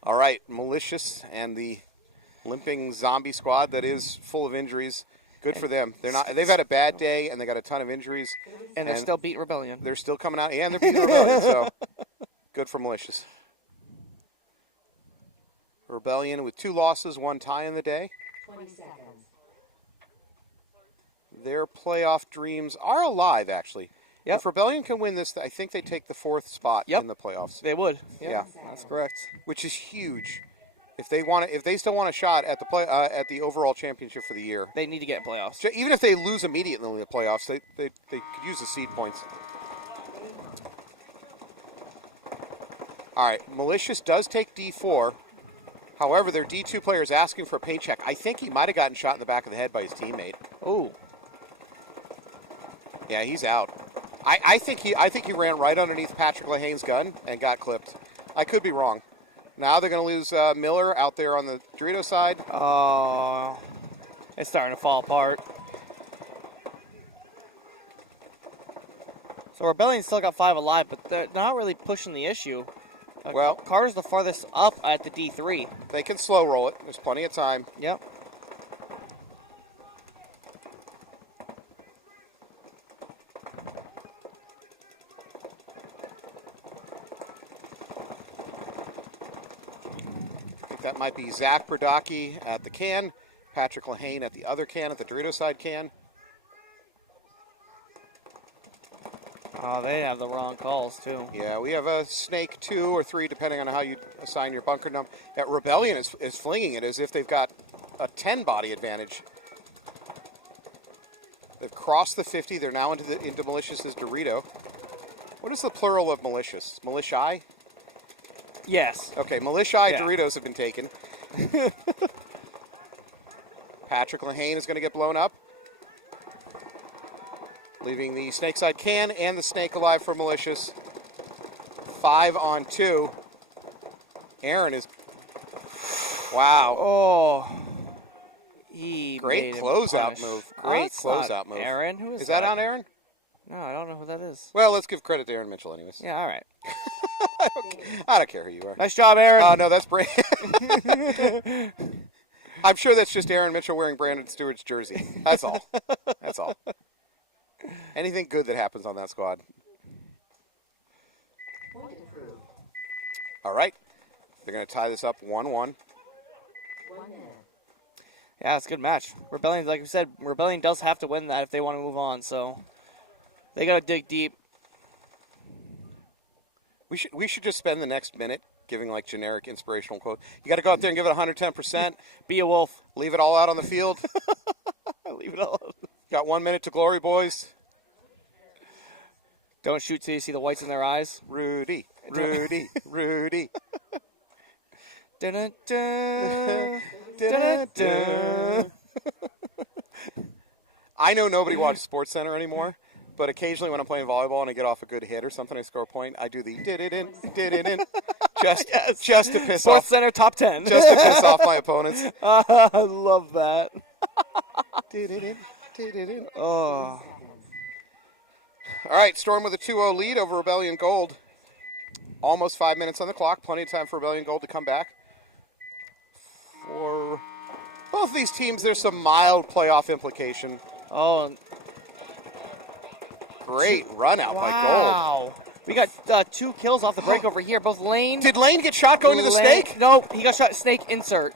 All right, Malicious and the limping zombie squad that is full of injuries. Good for them. They've had a bad day and they got a ton of injuries. And they're still beating Rebellion. They're still coming out. Yeah, and they're beating Rebellion. So good for Malicious. Rebellion with 2 losses, 1 tie in the day. 20 seconds. Their playoff dreams are alive, actually. Yep. If Rebellion can win this, I think they take the 4th spot in the playoffs. They would. Yeah, that's correct. Which is huge. If they still want a shot at the at the overall championship for the year, they need to get playoffs. Even if they lose immediately in the playoffs, they could use the seed points. All right, Malicious does take D4. However, their D2 player is asking for a paint check. I think he might have gotten shot in the back of the head by his teammate. Oh. Yeah, he's out. I think he ran right underneath Patrick Lehane's gun and got clipped. I could be wrong. Now they're going to lose Miller out there on the Dorito side. Oh, it's starting to fall apart. So Rebellion still got 5 alive, but they're not really pushing the issue. Well, Carter's the farthest up at the D3. They can slow roll it. There's plenty of time. Yep. That might be Zach Berdocki at the can, Patrick Lehane at the other can, at the Dorito side can. Oh, they have the wrong calls, too. Yeah, we have a snake 2 or 3, depending on how you assign your bunker number. That Rebellion is flinging it as if they've got a 10 body advantage. They've crossed the 50. They're now into Malicious's Dorito. What is the plural of Malicious? Militiae? Yes. Okay, Militiae Doritos have been taken. Patrick Lehane is going to get blown up, leaving the snake side can and the snake alive for Malicious. 5 on 2. Aaron is... Wow. Oh. Great closeout move. Great closeout move. Aaron? Who is that on Aaron? No, I don't know who that is. Well, let's give credit to Aaron Mitchell anyways. Yeah, all right. I don't care who you are. Nice job, Aaron. Oh, no, that's Brandon. I'm sure that's just Aaron Mitchell wearing Brandon Stewart's jersey. That's all. That's all. Anything good that happens on that squad. All right. They're going to tie this up 1-1. 1 minute. Yeah, it's a good match. Rebellion, like we said, Rebellion does have to win that if they want to move on, so they got to dig deep. We should just spend the next minute giving like generic inspirational quote. You got to go out there and give it 110%. Be a wolf. Leave it all out on the field. Leave it all. Got 1 minute to glory, boys. Don't shoot till you see the whites in their eyes. Rudy, Rudy, Rudy. Dun-dun-dun. Dun-dun-dun. I know nobody watches SportsCenter anymore, but occasionally when I'm playing volleyball and I get off a good hit or something, I score a point, I do the did-it-in, just to piss off. SportsCenter top 10. Just to piss off my opponents. I love that. Did-it-in. Oh. All right, Storm with a 2-0 lead over Rebellion Gold. Almost 5 minutes on the clock. Plenty of time for Rebellion Gold to come back. For both these teams, there's some mild playoff implication. Oh, Great run out by Gold. wow. We got 2 kills off the break over here. Both Lane. Did Lane get shot going to the snake? Nope, he got shot snake insert.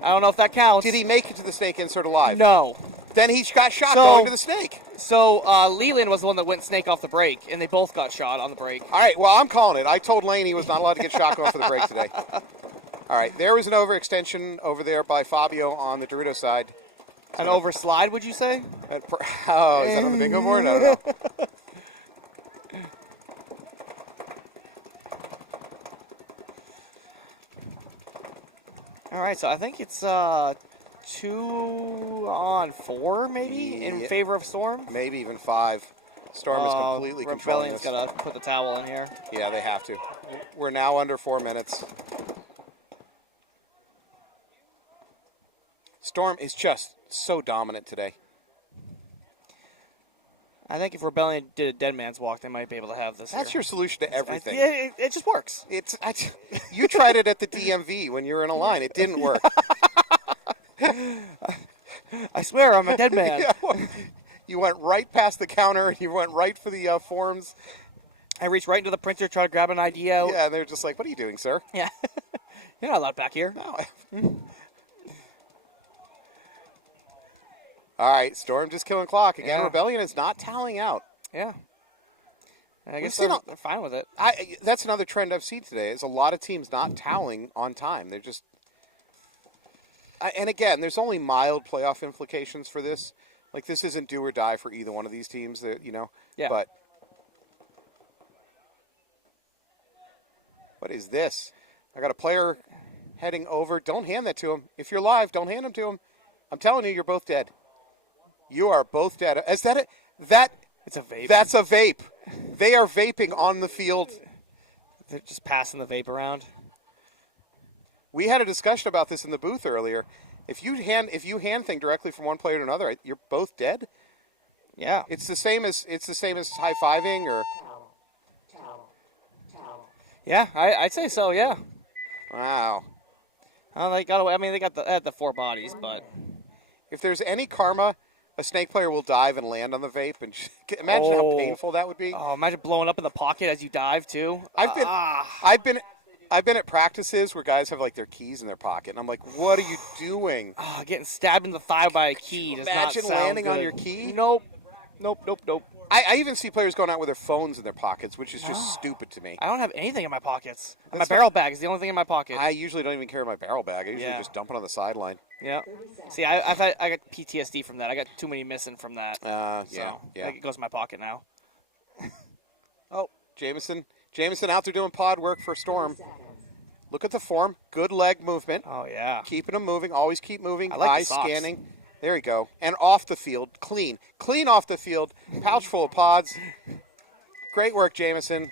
I don't know if that counts. Did he make it to the snake insert alive? No. Then he got shot going to the snake. So Leland was the one that went snake off the break, and they both got shot on the break. All right, well, I'm calling it. I told Lane he was not allowed to get shot going for the break today. All right, there was an overextension over there by Fabio on the Dorito side. An overslide, would you say? Oh, is that on the bingo board? I don't know. All right, so I think it's 2-on-4 maybe in favor of Storm. Maybe even 5. Storm is completely controlling Rebellion's this. got to put the towel in here. Yeah, they have to. We're now under 4 minutes. Storm is just so dominant today. I think if Rebellion did a dead man's walk, they might be able to have this. That's your solution to everything. It just works. You tried it at the DMV when you were in a line. It didn't work. I swear, I'm a dead man. Yeah, you went right past the counter, and you went right for the forms. I reached right into the printer, try to grab an ID out. Yeah, and they're just like, what are you doing, sir? Yeah. You're not allowed back here. No. All right, Storm just killing clock. Again, Yeah. Rebellion is not tallying out. Yeah. And I guess seen they're fine with it. That's another trend I've seen today, is a lot of teams not tallying on time. They're just... and again, there's only mild playoff implications for this. Like, this isn't do or die for either one of these teams, you know? Yeah. But what is this? I got a player heading over. Don't hand that to him. If you're live, don't hand him to him. I'm telling you, you're both dead. You are both dead. Is that it? It's a vape. That's a vape. They are vaping on the field. They're just passing the vape around. We had a discussion about this in the booth earlier. If you hand thing directly from one player to another, you're both dead. Yeah. It's the same as high fiving or. Yeah, I'd say so. Yeah. Wow. They got away. I mean, they had the 4 bodies, but If there's any karma, a snake player will dive and land on the vape, and imagine how painful that would be. oh, imagine blowing up in the pocket as you dive too. I've been at practices where guys have like their keys in their pocket, and I'm like, what are you doing? Getting stabbed in the thigh by a key does not Imagine sound landing on good. your key. Nope. I even see players going out with their phones in their pockets, which is just stupid to me. I don't have anything in my pockets. My That's barrel bag is the only thing in my pocket. I usually don't even carry my barrel bag. I usually just dump it on the sideline. Yeah. See, I thought I got PTSD from that. I got too many missing from that. Yeah. It goes in my pocket now. Oh, Jameson out there doing pod work for Storm. Look at the form. Good leg movement. Oh, yeah. Keeping them moving. Always keep moving. I like Eye the socks. scanning. There you go. And off the field. Clean. Clean off the field. Pouch full of pods. Great work, Jameson.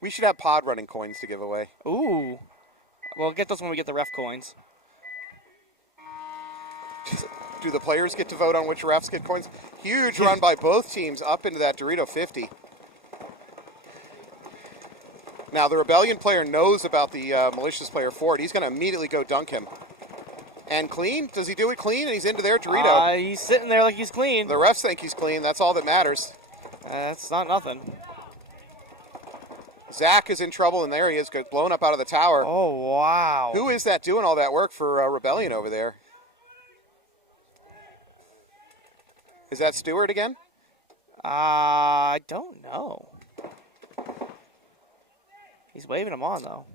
We should have pod running coins to give away. Ooh. We'll get those when we get the ref coins. Do the players get to vote on which refs get coins? Huge run by both teams up into that Dorito 50. Now, the Rebellion player knows about the Malicious player Ford. He's going to immediately go dunk him. And clean? Does he do it clean? And he's into their Dorito. He's sitting there like he's clean. The refs think he's clean. That's all that matters. That's not nothing. Zach is in trouble, and there he is, got blown up out of the tower. Oh, wow. Who is that doing all that work for Rebellion over there? Is that Stewart again? I don't know. He's waving him on, though.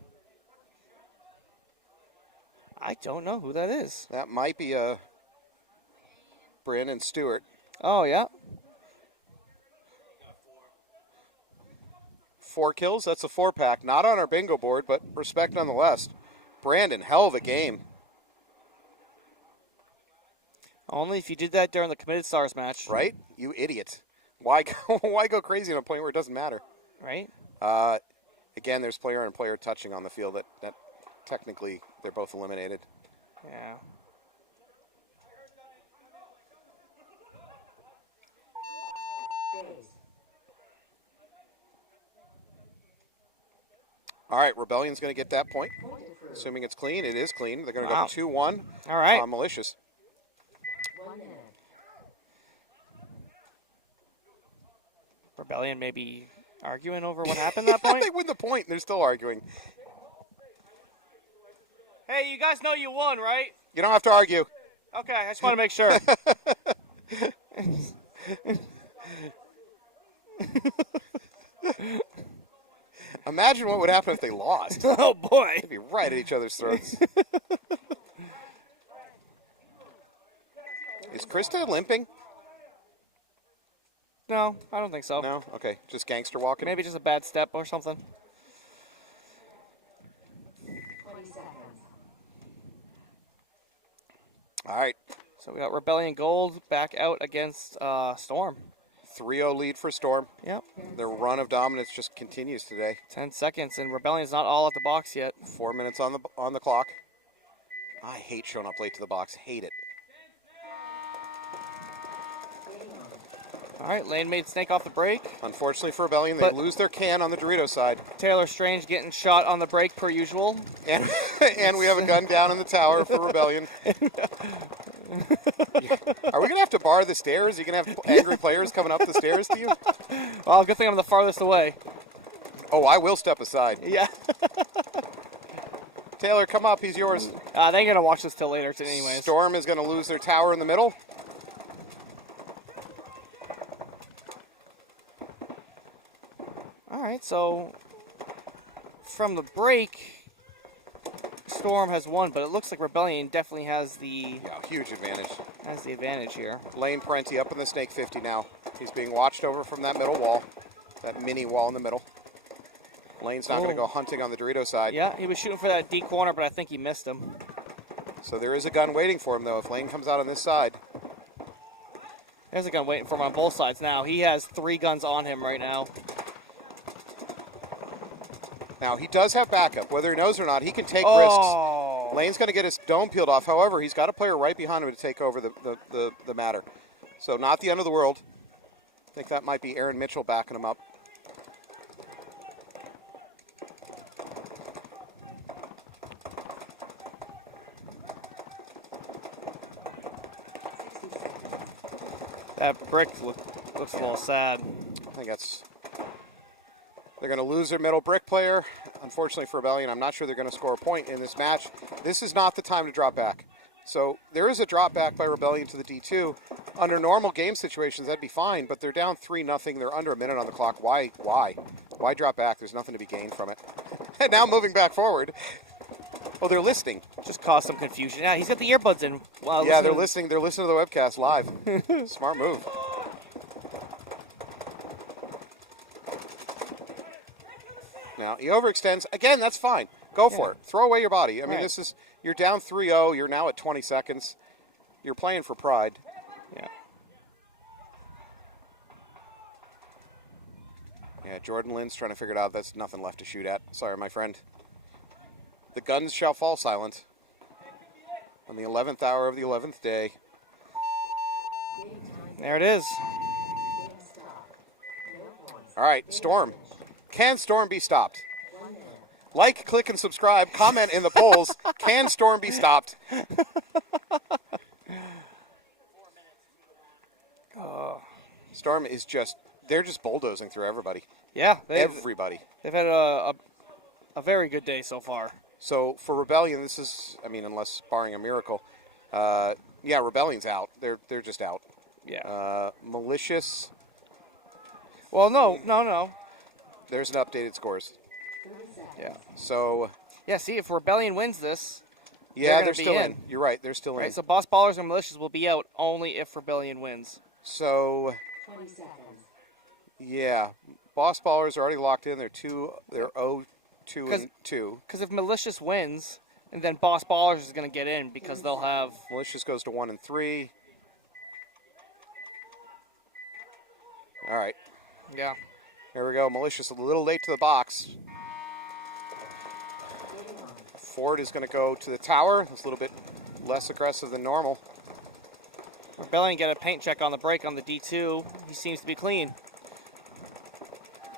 I don't know who that is. That might be Brandon Stewart. Oh, yeah. 4 kills, that's a 4-pack. Not on our bingo board, but respect nonetheless. Brandon, hell of a game. Only if you did that during the Committed Stars match. Right? You idiot. Why go crazy on a point where it doesn't matter? Right? Again, there's player and player touching on the field that technically they're both eliminated. Yeah. All right, Rebellion's going to get that point. Assuming it's clean. It is clean. They're going to Wow. go 2-1 All right. on Malicious. 1 minute. Rebellion maybe arguing over what happened at that point. They win the point, and they're still arguing. Hey, you guys know you won, right? You don't have to argue. Okay, I just want to make sure. Imagine what would happen if they lost. Oh, boy. They'd be right at each other's throats. Is Krista limping? No, I don't think so. No? Okay, just gangster walking. Maybe just a bad step or something. 20 seconds. All right, So we got Rebellion Gold back out against Storm. 3-0 lead for Storm. Yep. Their run of dominance just continues today. 10 seconds, and Rebellion's not all at the box yet. 4 minutes on the clock. I hate showing up late to the box. Hate it. All right, Lane made Snake off the break. Unfortunately for Rebellion, they But- lose their can on the Dorito side. Taylor Strange getting shot on the break per usual. And, and we have a gun down in the tower for Rebellion. Are we going to have to bar the stairs? Are you going to have angry players coming up the stairs to you? Well, good thing I'm the farthest away. Oh, I will step aside. Yeah. Taylor, come up. He's yours. They're going to watch this till later, anyways. Storm is going to lose their tower in the middle. All right, so from the break, Storm has won, but it looks like Rebellion definitely has the Yeah, huge advantage. advantage here. Lane Parenti up in the Snake 50 now. He's being watched over from that middle wall, that mini wall in the middle. Lane's not going to go hunting on the Dorito side. Yeah, he was shooting for that D corner, but I think he missed him. So there is a gun waiting for him, though, if Lane comes out on this side. There's a gun waiting for him on both sides now. He has 3 guns on him right now. Now, he does have backup. Whether he knows or not, he can take Oh. risks. Lane's going to get his dome peeled off. However, he's got a player right behind him to take over the matter. So not the end of the world. I think that might be Aaron Mitchell backing him up. That brick looks a little sad. I think that's... They're going to lose their middle brick player. Unfortunately for Rebellion, I'm not sure they're going to score a point in this match. This is not the time to drop back. So there is a drop back by Rebellion to the D2. Under normal game situations, that'd be fine, but they're down 3-0. They're under a minute on the clock. Why? Why drop back? There's nothing to be gained from it. And now moving back forward. Oh, they're listening. Just caused some confusion. Yeah, he's got the earbuds in. Wow, Yeah, they're listening. They're listening to the webcast live. Smart move. Now, he overextends. Again, that's fine. Go for it. Throw away your body. I mean, Right. you're down 3-0. You're now at 20 seconds. You're playing for pride. Yeah. Yeah, Jordan Lynn's trying to figure it out. That's nothing left to shoot at. Sorry, my friend. The guns shall fall silent on the 11th hour of the 11th day. There it is. All right, Storm. Can Storm be stopped? Like, click, and subscribe. Comment in the polls. Can Storm be stopped? Storm is they're just bulldozing through everybody. Yeah, Everybody. they've had a very good day so far. So for Rebellion, this is, I mean, unless barring a miracle, yeah, Rebellion's out. They're just out. Yeah. Malicious. Well, no. There's an updated scores. Yeah. So Yeah, see, if Rebellion wins this, yeah, gonna they're be still in. in. You're right. They're still right, in. so Boss Ballers and Malicious will be out only if Rebellion wins. So 20 seconds. yeah, Boss Ballers are already locked in. They're 0-2 and 2. Because if Malicious wins, and then Boss Ballers is going to get in because they'll have... Malicious goes to 1 and 3. All right, Yeah. here we go. Malicious a little late to the box. Ford is going to go to the tower. It's a little bit less aggressive than normal. Rebellion get a paint check on the break on the D2. He seems to be clean.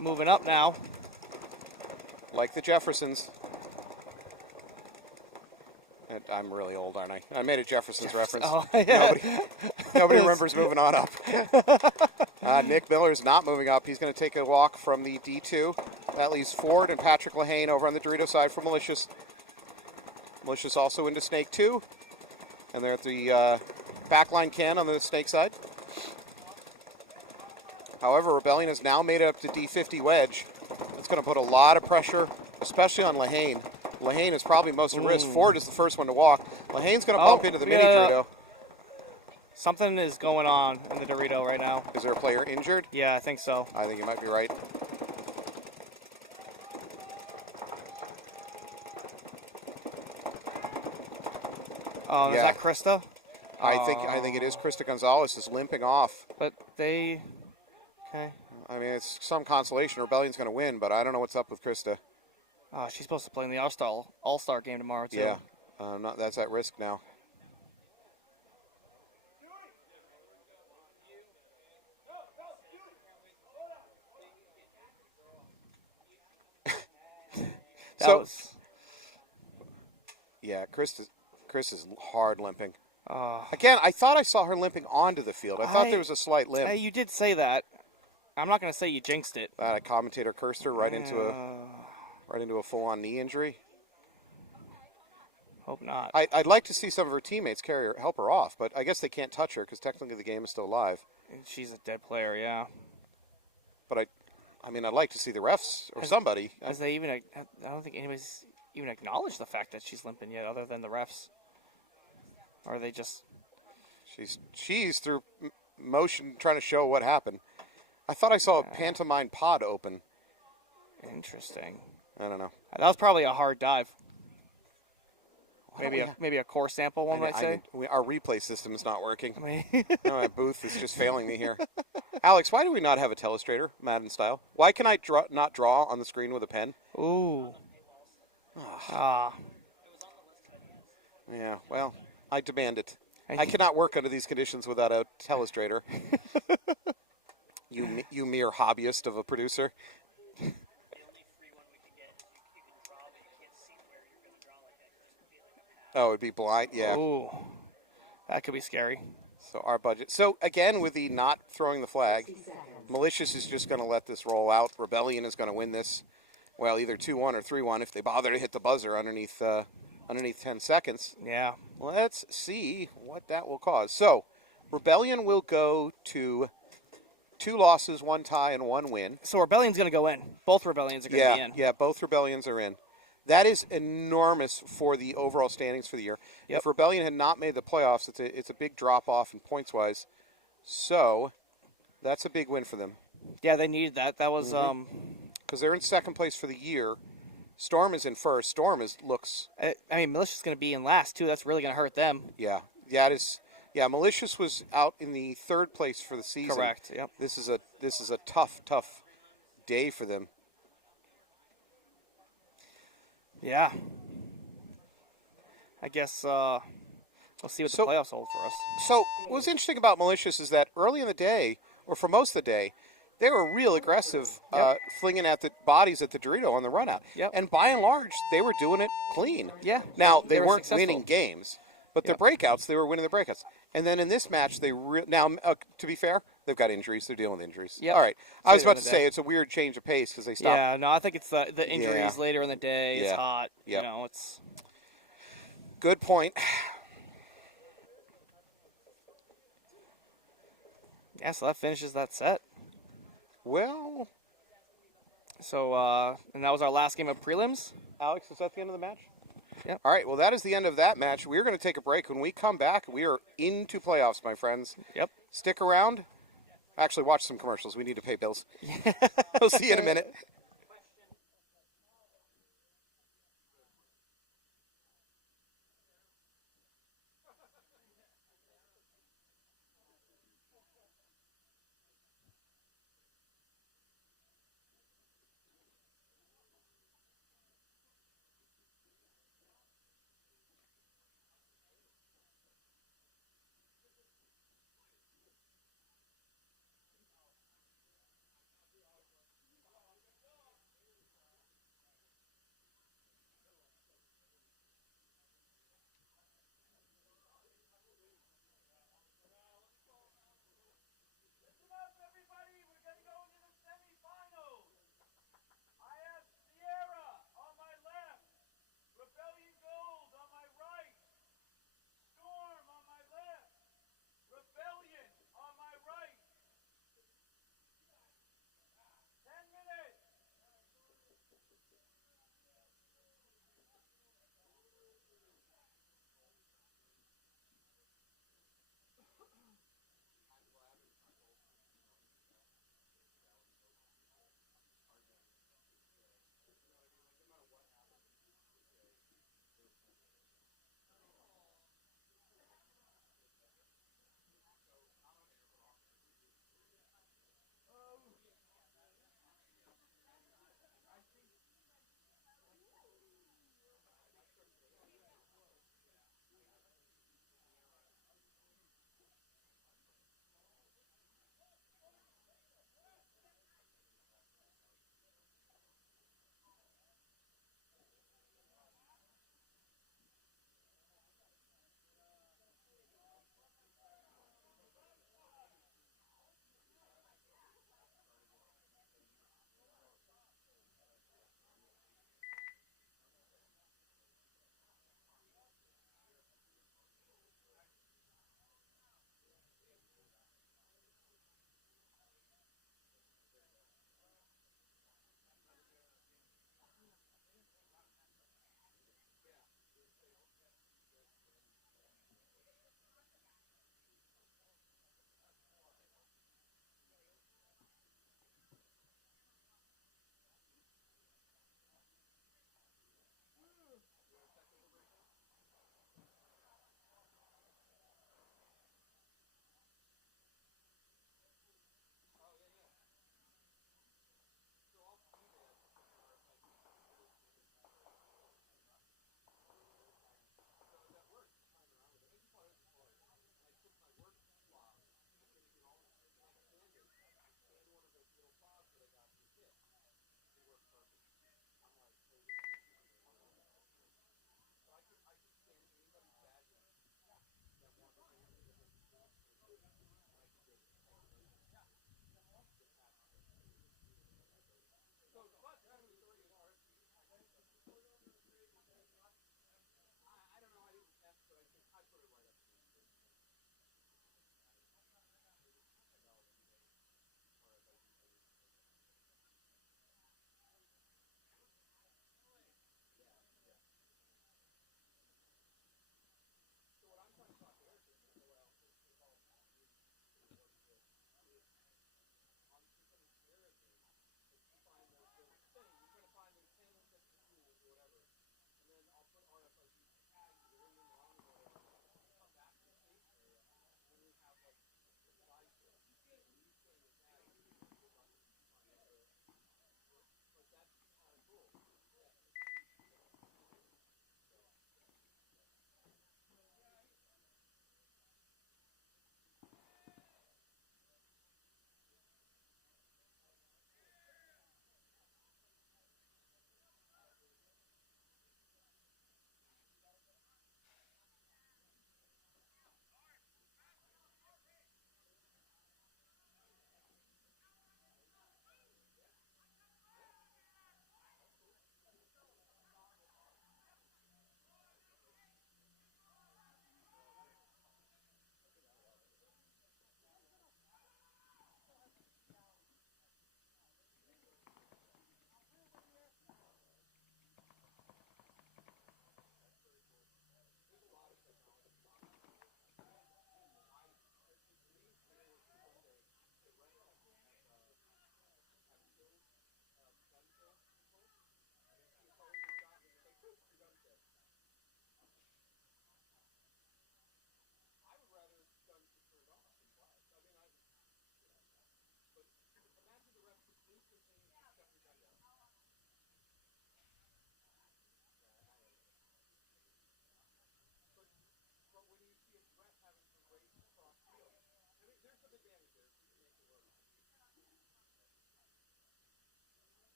Moving up now. like the Jeffersons. And I'm really old, aren't I? I made a Jeffersons reference. Oh, yeah. Nobody remembers moving on up. Nick Miller's not moving up. He's going to take a walk from the D2. That leaves Ford and Patrick Lehane over on the Dorito side for Malicious. Malicious also into Snake 2. And they're at the backline can on the Snake side. However, Rebellion has now made it up to D50 wedge. That's going to put a lot of pressure, especially on Lehane. Lehane is probably most at risk. Ford is the first one to walk. Lehane's going to bump into the mini Dorito. Something is going on in the Dorito right now. Is there a player injured? Yeah, I think so. I think you might be right. Oh, Yeah. is that Krista? I think it is. Krista Gonzalez is limping off. But they... Okay. I mean, it's some consolation. Rebellion's going to win, but I don't know what's up with Krista. She's supposed to play in the All-Star game tomorrow, too. Yeah, that's at risk now. Yeah, Chris is hard limping. Again, I thought I saw her limping onto the field. I thought there was a slight limp. You did say that. I'm not going to say you jinxed it. A commentator cursed her right into a full-on knee injury. Hope not. I'd like to see some of her teammates help her off, but I guess they can't touch her because technically the game is still live. She's a dead player, yeah. But I mean, I'd like to see the refs or somebody. I don't think anybody's even acknowledged the fact that she's limping yet, other than the refs. Or are they just... She's through motion trying to show what happened. I thought I saw a pantomime pod open. Interesting. I don't know. That was probably a hard dive. Maybe a core sample, one might say. Our replay system is not working. I mean, No, my booth is just failing me here. Alex, why do we not have a telestrator, Madden style? Why can I not draw on the screen with a pen? ooh. Yeah, well, I demand it. I cannot work under these conditions without a telestrator. You mere hobbyist of a producer. Oh, it'd be blind, yeah. Ooh. That could be scary. So our budget. So again, with the not throwing the flag, Malicious is just going to let this roll out. Rebellion is going to win this. Well, either 2-1 or 3-1 if they bother to hit the buzzer underneath 10 seconds. Yeah. Let's see what that will cause. So Rebellion will go to 2 losses, 1 tie, and 1 win. So Rebellion's going to go in. Both Rebellions are going to be in. Yeah, both Rebellions are in. That is enormous for the overall standings for the year. Yep. If Rebellion had not made the playoffs, it's a big drop-off in points-wise. So that's a big win for them. Yeah, they needed that. That was... Because they're in second place for the year. Storm is in first. Storm looks... I mean, Malicious going to be in last, too. That's really going to hurt them. Yeah. Yeah, it is... Yeah, Malicious was out in the third place for the season. Correct, yep. This is a tough day for them. Yeah. I guess we'll see what the playoffs hold for us. So what's interesting about Malicious is that early in the day, or for most of the day, they were real aggressive, flinging at the bodies at the Dorito on the run out. Yep. And by and large, they were doing it clean. Yeah. Now, they were weren't successful. winning games, but the breakouts, they were winning the breakouts. And then in this match, now, to be fair, they've got injuries. They're dealing with injuries. Yep. All right. I was about to say it's a weird change of pace because they stopped. Yeah, no, I think it's the injuries later in the day. It's hot. Yep. You know, it's... Good point. Yeah, so that finishes that set. Well, So, and that was our last game of prelims. Alex, is that the end of the match? Yep. All right, well, that is the end of that match. We're going to take a break. When we come back, we are into playoffs, my friends. Yep. Stick around. Actually, watch some commercials. We need to pay bills. We'll see you in a minute.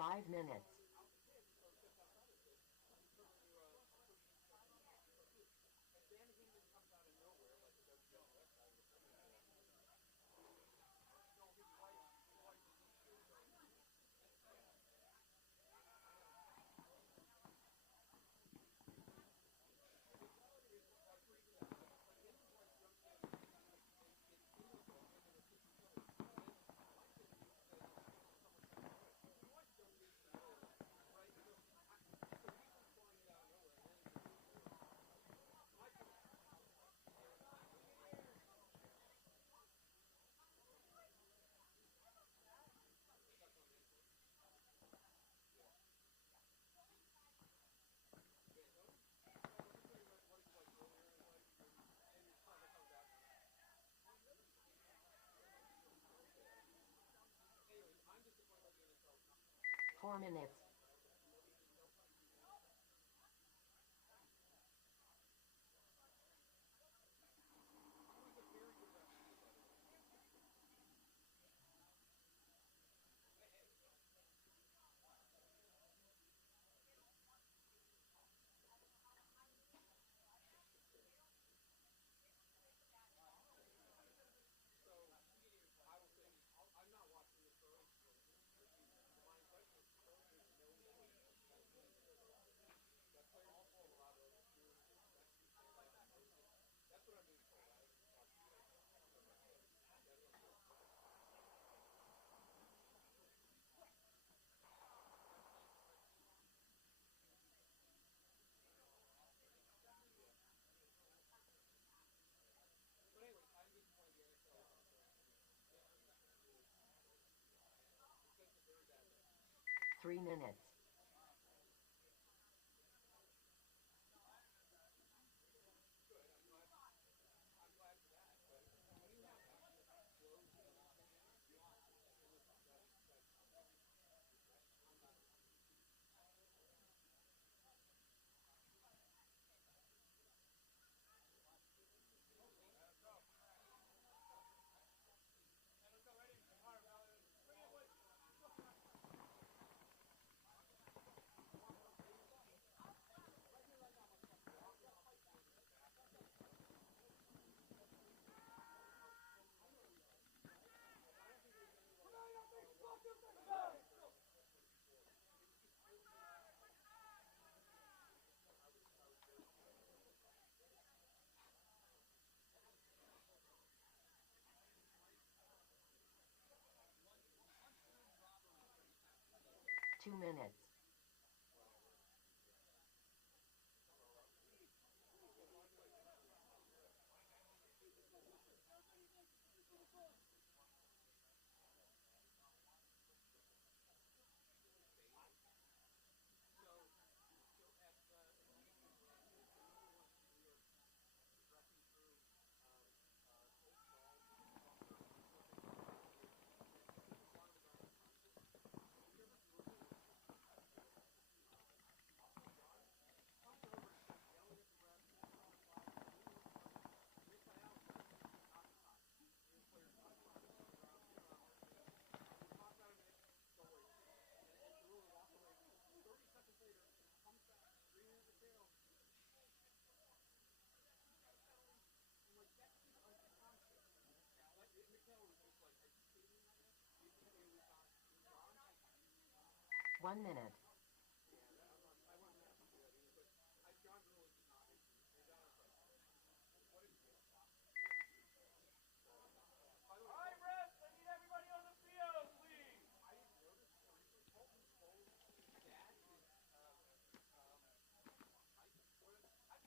5 minutes. Four minutes. Three minutes. Two minutes. One minute. Alright, refs, I need everybody on the field, please.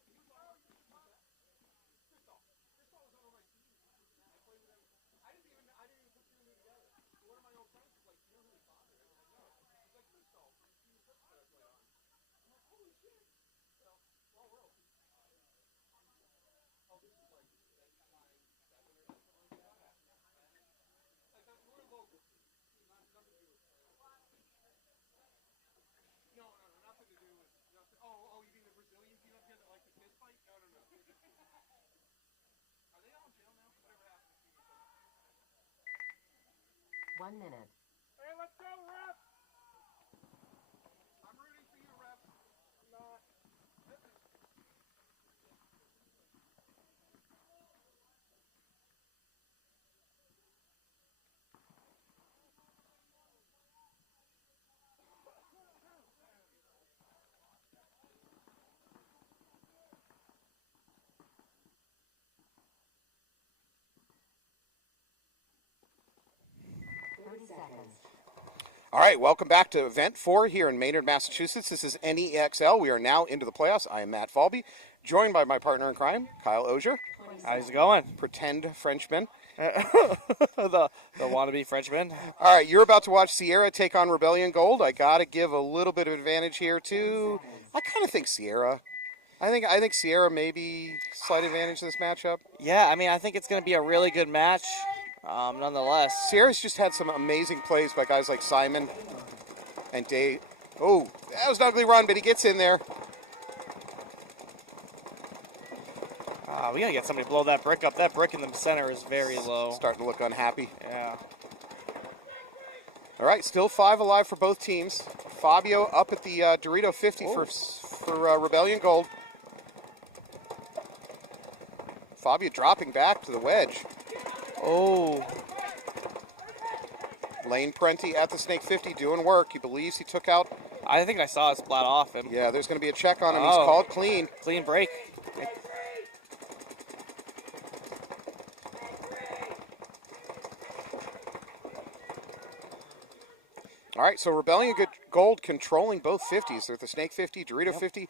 Paintball was over my team. I played with him. I didn't even put two and two together. So one of my old friends was like, "Do you know who his father is?" I'm like, "No." He's like, "Crystal from Team Football that I play on." I'm like, "Holy shit!" So small world. Oh, this is like 99, 7 or something like that. Like we're a local team. Nothing to do with playing. No, nothing to do with. Nothing. Oh, you mean the Brazilian team up here that like to fist fight? No. Are they all in jail now? Whatever happened to TV? 1 minute. Hey, let's go, ref! All right, welcome back to Event 4 here in Maynard, Massachusetts. This is NEXL. We are now into the playoffs. I am Matt Falby, joined by my partner in crime, Kyle Osier. How's it going? Pretend Frenchman. the wannabe Frenchman. All right, you're about to watch Sierra take on Rebellion Gold. I got to give a little bit of advantage here, too. I kind of think Sierra. I think Sierra maybe slight advantage in this matchup. Yeah, I mean, I think it's going to be a really good match, nonetheless. Sierra's just had some amazing plays by guys like Simon and Dave. Oh, that was an ugly run, but he gets in there. We got to get somebody to blow that brick up. That brick in the center is very low. Starting to look unhappy. Yeah. All right, still 5 alive for both teams. Fabio up at the Dorito 50 for Rebellion Gold. Fabio dropping back to the wedge. Oh. Lane Parenti at the Snake 50 doing work. He believes he took out. I think I saw it splat off him. Yeah, there's going to be a check on him. He's called clean. Clean break. All right, so Rebellion Gold controlling both 50s. They're at the Snake 50, Dorito 50.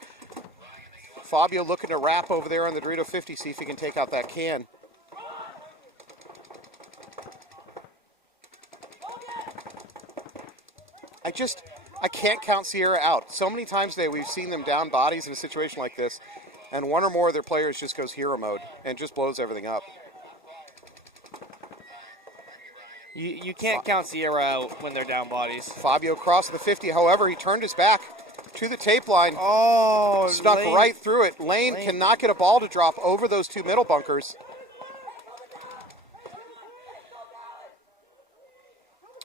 Fabio looking to wrap over there on the Dorito 50, see if he can take out that can. I can't count Sierra out. So many times today we've seen them down bodies in a situation like this, and one or more of their players just goes hero mode and just blows everything up. You can't count Sierra out when they're down bodies. Fabio crossed the 50, however, he turned his back to the tape line. Oh, snuck Lane. right through it. Lane cannot get a ball to drop over those two middle bunkers.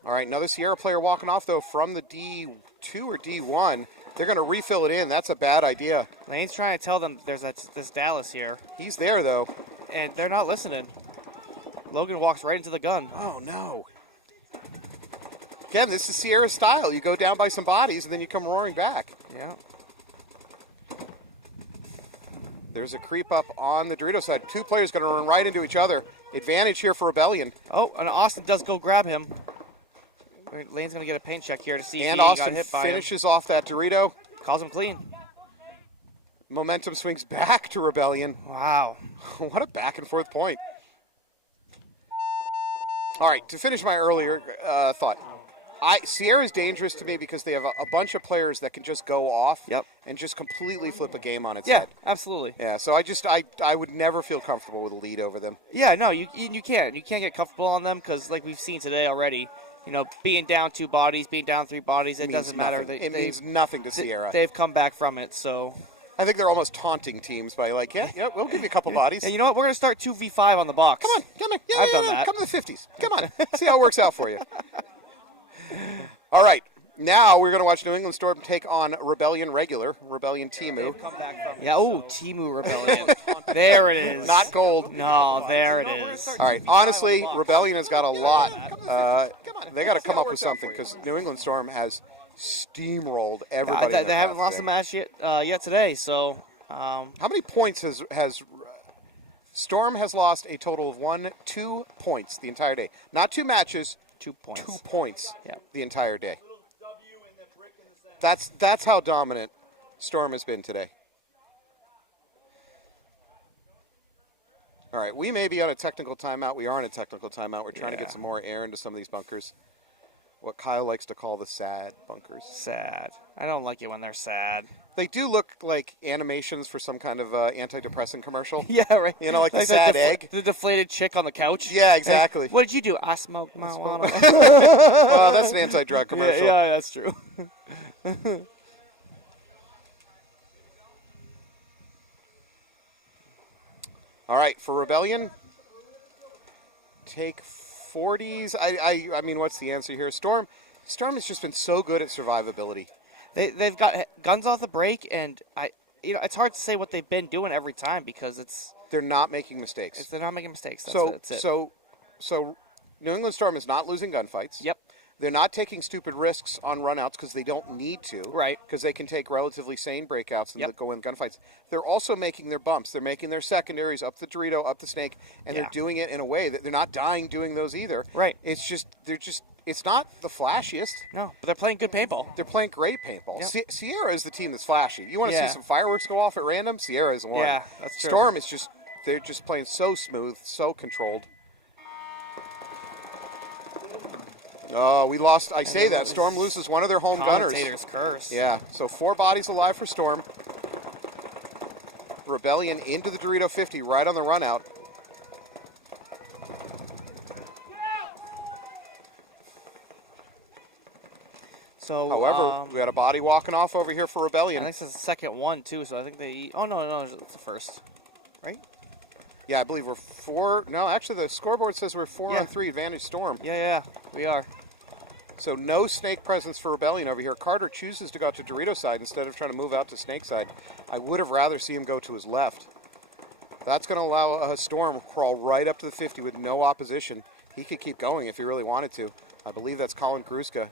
All right, another Sierra player walking off, though, from the D2 or D1. They're going to refill it in. That's a bad idea. Lane's trying to tell them there's this Dallas here. He's there, though. And they're not listening. Logan walks right into the gun. Oh, no. Again, this is Sierra style. You go down by some bodies, and then you come roaring back. Yeah. There's a creep up on the Dorito side. Two players going to run right into each other. Advantage here for Rebellion. Oh, and Austin does go grab him. Lane's going to get a paint check here to see and if he Austin got hit by finishes off that Dorito. Calls him clean. Momentum swings back to Rebellion. Wow. What a back and forth point. All right, to finish my earlier thought, Sierra's dangerous to me because they have a bunch of players that can just go off and just completely flip a game on its head. Yeah, absolutely. Yeah, so I would never feel comfortable with a lead over them. Yeah, no, you can't. You can't get comfortable on them because, like we've seen today already, being down 2 bodies, being down 3 bodies, it doesn't matter. It means nothing to Sierra. They've come back from it, so. I think they're almost taunting teams by like, yeah, we'll give you a couple bodies. And you know what? We're going to start 2v5 on the box. Come on. Yeah, I've done that. Come to the 50s. Come on. See how it works out for you. All right. Now we're going to watch New England Storm take on Rebellion Regular, Rebellion Timu. Yeah, Timu Rebellion. There it is. Not gold. No, there it is. All right. Honestly, Rebellion has got a lot. They got to come up with something because New England Storm has steamrolled everybody. They haven't lost a match yet today. So, how many points has Storm has lost a total of 2 points the entire day? Not 2 matches. 2 points. 2 points. Yeah. The entire day. That's how dominant Storm has been today. All right, we may be on a technical timeout. We are in a technical timeout. We're trying to get some more air into some of these bunkers. What Kyle likes to call the sad bunkers. Sad. I don't like it when they're sad. They do look like animations for some kind of antidepressant commercial. Yeah, right. Like the sad egg. The deflated chick on the couch. Yeah, exactly. What did you do? I smoked marijuana. Well, that's an anti-drug commercial. Yeah, that's true. All right, for Rebellion, take 40s. I mean, what's the answer here? Storm has just been so good at survivability. They've got guns off the break, and it's hard to say what they've been doing every time because they're not making mistakes. They're not making mistakes. That's it. So New England Storm is not losing gunfights. Yep. They're not taking stupid risks on runouts because they don't need to. Right. Because they can take relatively sane breakouts and go in gunfights. They're also making their bumps. They're making their secondaries up the Dorito, up the Snake, and they're doing it in a way that they're not dying doing those either. Right. It's just It's not the flashiest. No, but they're playing good paintball. They're playing great paintball. Yep. Sierra is the team that's flashy. You want to Yeah. see some fireworks go off at random? Sierra is the one. Yeah, that's true. Storm is just, they're just playing so smooth, so controlled. Oh, we lost. I say that. Storm loses one of their home gunners. Commentator's curse. Yeah, so 4 bodies alive for Storm. Rebellion into the Dorito 50 right on the run out. So, However, we got a body walking off over here for I Rebellion. think it's the second one, too, so I think they... Oh, no, it's the first. Right? Yeah, I believe we're 4. No, actually, the scoreboard says we're 4 Yeah. on 3 advantage Storm. Yeah, we are. So no snake presence for Rebellion over here. Carter chooses to go to Dorito side instead of trying to move out to snake side. I would have rather see him go to his left. That's going to allow Storm crawl right up to the 50 with no opposition. He could keep going if he really wanted to. I believe that's Colin Gruska.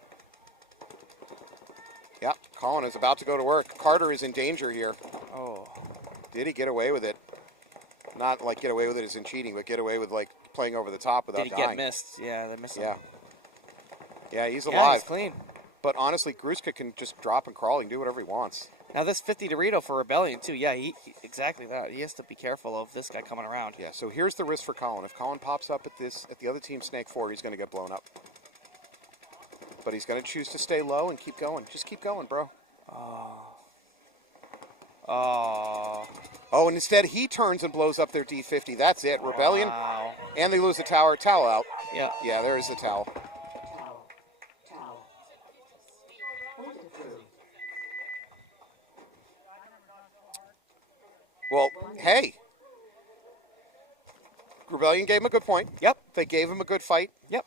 Yeah, Colin is about to go to work. Carter is in danger here. Oh. Did he get away with it? Not like get away with it as in cheating, but get away with like playing over the top without Did he dying. get missed? Yeah, they missed him. Yeah. Yeah, he's Yeah, alive. he's clean. But honestly, Gruska can just drop and crawl and do whatever he wants. Now this 50 Dorito for Rebellion, too. Yeah, exactly that. He has to be careful of this guy coming around. Yeah, so here's the risk for Colin. If Colin pops up at the other team's snake 4, he's going to get blown up. But he's going to choose to stay low and keep going. Just keep going, bro. Oh. Oh, and instead he turns and blows up their D50. That's it. Rebellion. Wow. And they lose the tower. Towel out. Yeah. Yeah, there is the towel. Towel. Point approved. Well, hey. Rebellion gave him a good point. Yep. They gave him a good fight. Yep.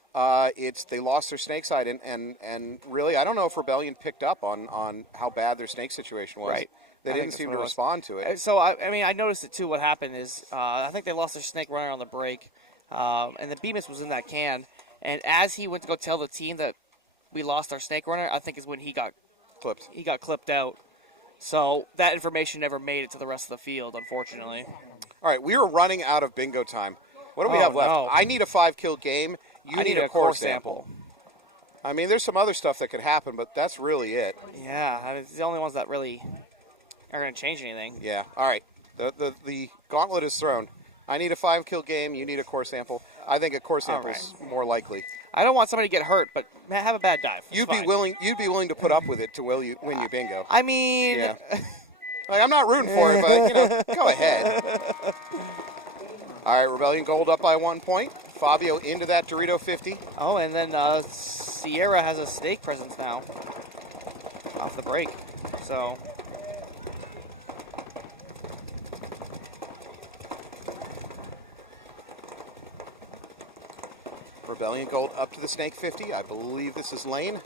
They lost their snake side, and really, I don't know if Rebellion picked up on how bad their snake situation was. Right. They I didn't think seem that's to what it was. respond to it. So, I mean, I noticed it, too. What happened is I think they lost their snake runner on the break, and the Bemis was in that can. And as he went to go tell the team that we lost our snake runner, I think is when he got clipped out. So that information never made it to the rest of the field, unfortunately. All right, we are running out of bingo time. What do we Oh, have left? no. I need a 5-kill game. You I need a core sample. I mean, there's some other stuff that could happen, but that's really it. Yeah, I mean, it's the only ones that really are going to change anything. Yeah. All right. The gauntlet is thrown. I need a 5-kill game. You need a core sample. I think a core sample is more likely. I don't want somebody to get hurt, but man, have a bad dive. It's You'd fine. be willing to put up with it to win you bingo. I mean, Yeah. Like, I'm not rooting for it, but go ahead. All right, Rebellion Gold up by 1 point. Fabio into that Dorito 50. oh, and then Sierra has a snake presence now off the break. So Rebellion Gold up to the Snake 50. I believe this is Lane.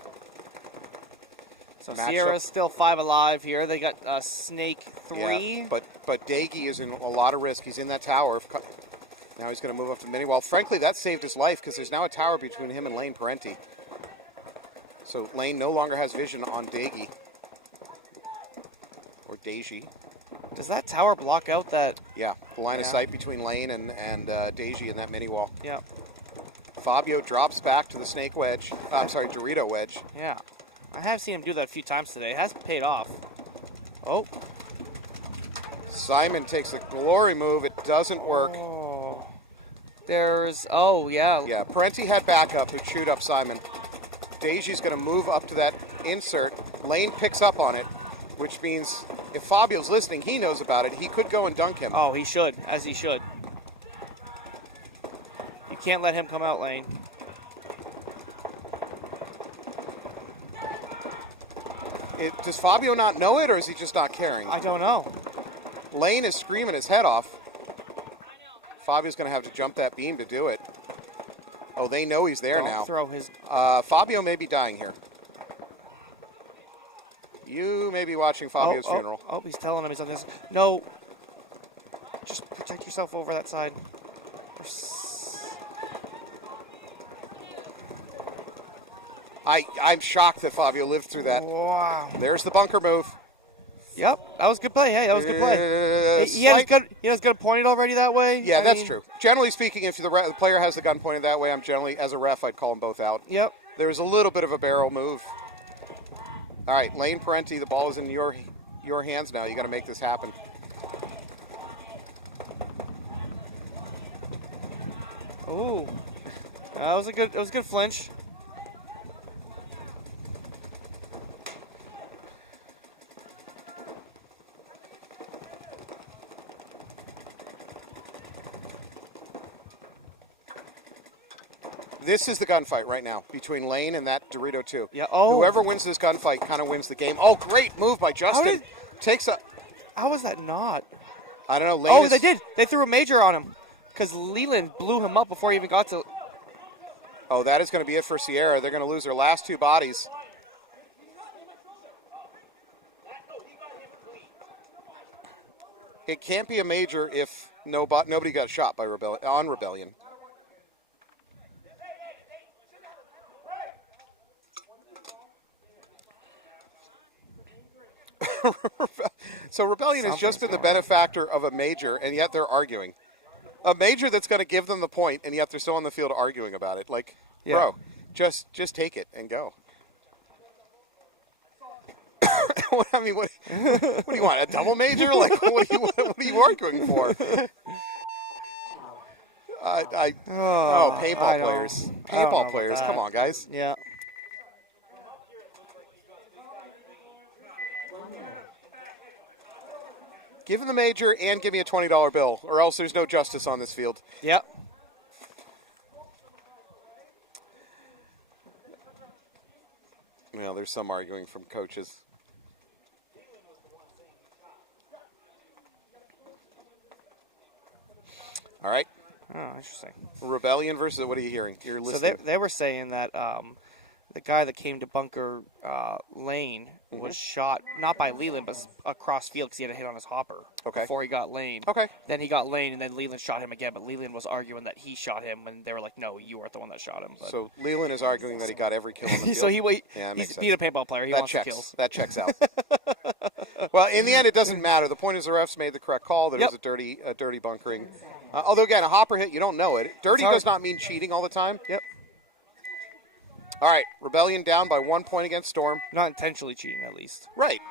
So Matched Sierra's up. still 5 alive here. They got Snake 3. Yeah, but Daggy is in a lot of risk. He's in that tower. Now he's going to move up to mini wall. Frankly, that saved his life because there's now a tower between him and Lane Parenti. So Lane no longer has vision on Daggy. Or Deji. Does that tower block out that? Yeah, the line of Yeah. sight between Lane and Deji in that mini wall. Yeah. Fabio drops back to the snake wedge. I'm sorry, Dorito wedge. Yeah. I have seen him do that a few times today. It has paid off. Oh. Simon takes a glory move. It doesn't work. Oh. There's. Oh, yeah. Yeah, Parenti had backup who chewed up Simon. Deji's going to move up to that insert. Lane picks up on it, which means if Fabio's listening, he knows about it. He could go and dunk him. Oh, he should, as he should. You can't let him come out, Lane. Does Fabio not know it, or is he just not caring? I don't know. Lane is screaming his head off. Fabio's going to have to jump that beam to do it. Oh, they know he's there Don't now. throw his. Fabio may be dying here. You may be watching Fabio's funeral. Oh, he's telling him he's on this. No. Just protect yourself over that side. I'm shocked that Fabio lived through that. Wow. There's the bunker move. Yep, that was a good play. Hey, that was a good play. He has good pointed already that way. Yeah, I that's mean, true. Generally speaking, if the player has the gun pointed that way, I'm generally, as a ref, I'd call them both out. Yep. There was a little bit of a barrel move. All right, Lane Parenti, the ball is in your hands now. You got to make this happen. Ooh, that was a good flinch. This is the gunfight right now between Lane and that Dorito 2. Yeah. Oh. Whoever wins this gunfight kind of wins the game. Oh, great move by Justin. How was that not? I don't know. Lane They did. They threw a major on him because Leland blew him up before he even got to. Oh, that is going to be it for Sierra. They're going to lose their last 2 bodies. It can't be a major if nobody got shot by Rebellion. So Rebellion has just been the benefactor of a major, and yet they're arguing. A major that's going to give them the point, and yet they're still on the field arguing about it. Like, Yeah. bro, just take it and go. I mean, what do you want? A double major? Like, what are you arguing for? Paintball players. Paintball players. Come on, guys. Yeah. Give him the major and give me a $20 bill, or else there's no justice on this field. Yep. Well, there's some arguing from coaches. All right. Oh, interesting. Rebellion versus, what are you hearing? You're So listening. they were saying that the guy that came to bunker Lane was shot, not by Leland, but across field because he had a hit on his hopper before he got Lane. Okay. Then he got Lane, and then Leland shot him again, but Leland was arguing that he shot him, and they were like, no, you weren't the one that shot him. But. So Leland is arguing that he got every kill on the field. So Yeah, that he's makes beat a sense. paintball player. He That wants checks. the kills. That checks out. Well, in the end, it doesn't matter. The point is the refs made the correct call. There was a dirty bunkering. Although, again, a hopper hit, you don't know it. Dirty does not mean cheating all the time. Yep. All right, Rebellion down by 1 point against Storm. Not intentionally cheating, at least. Right.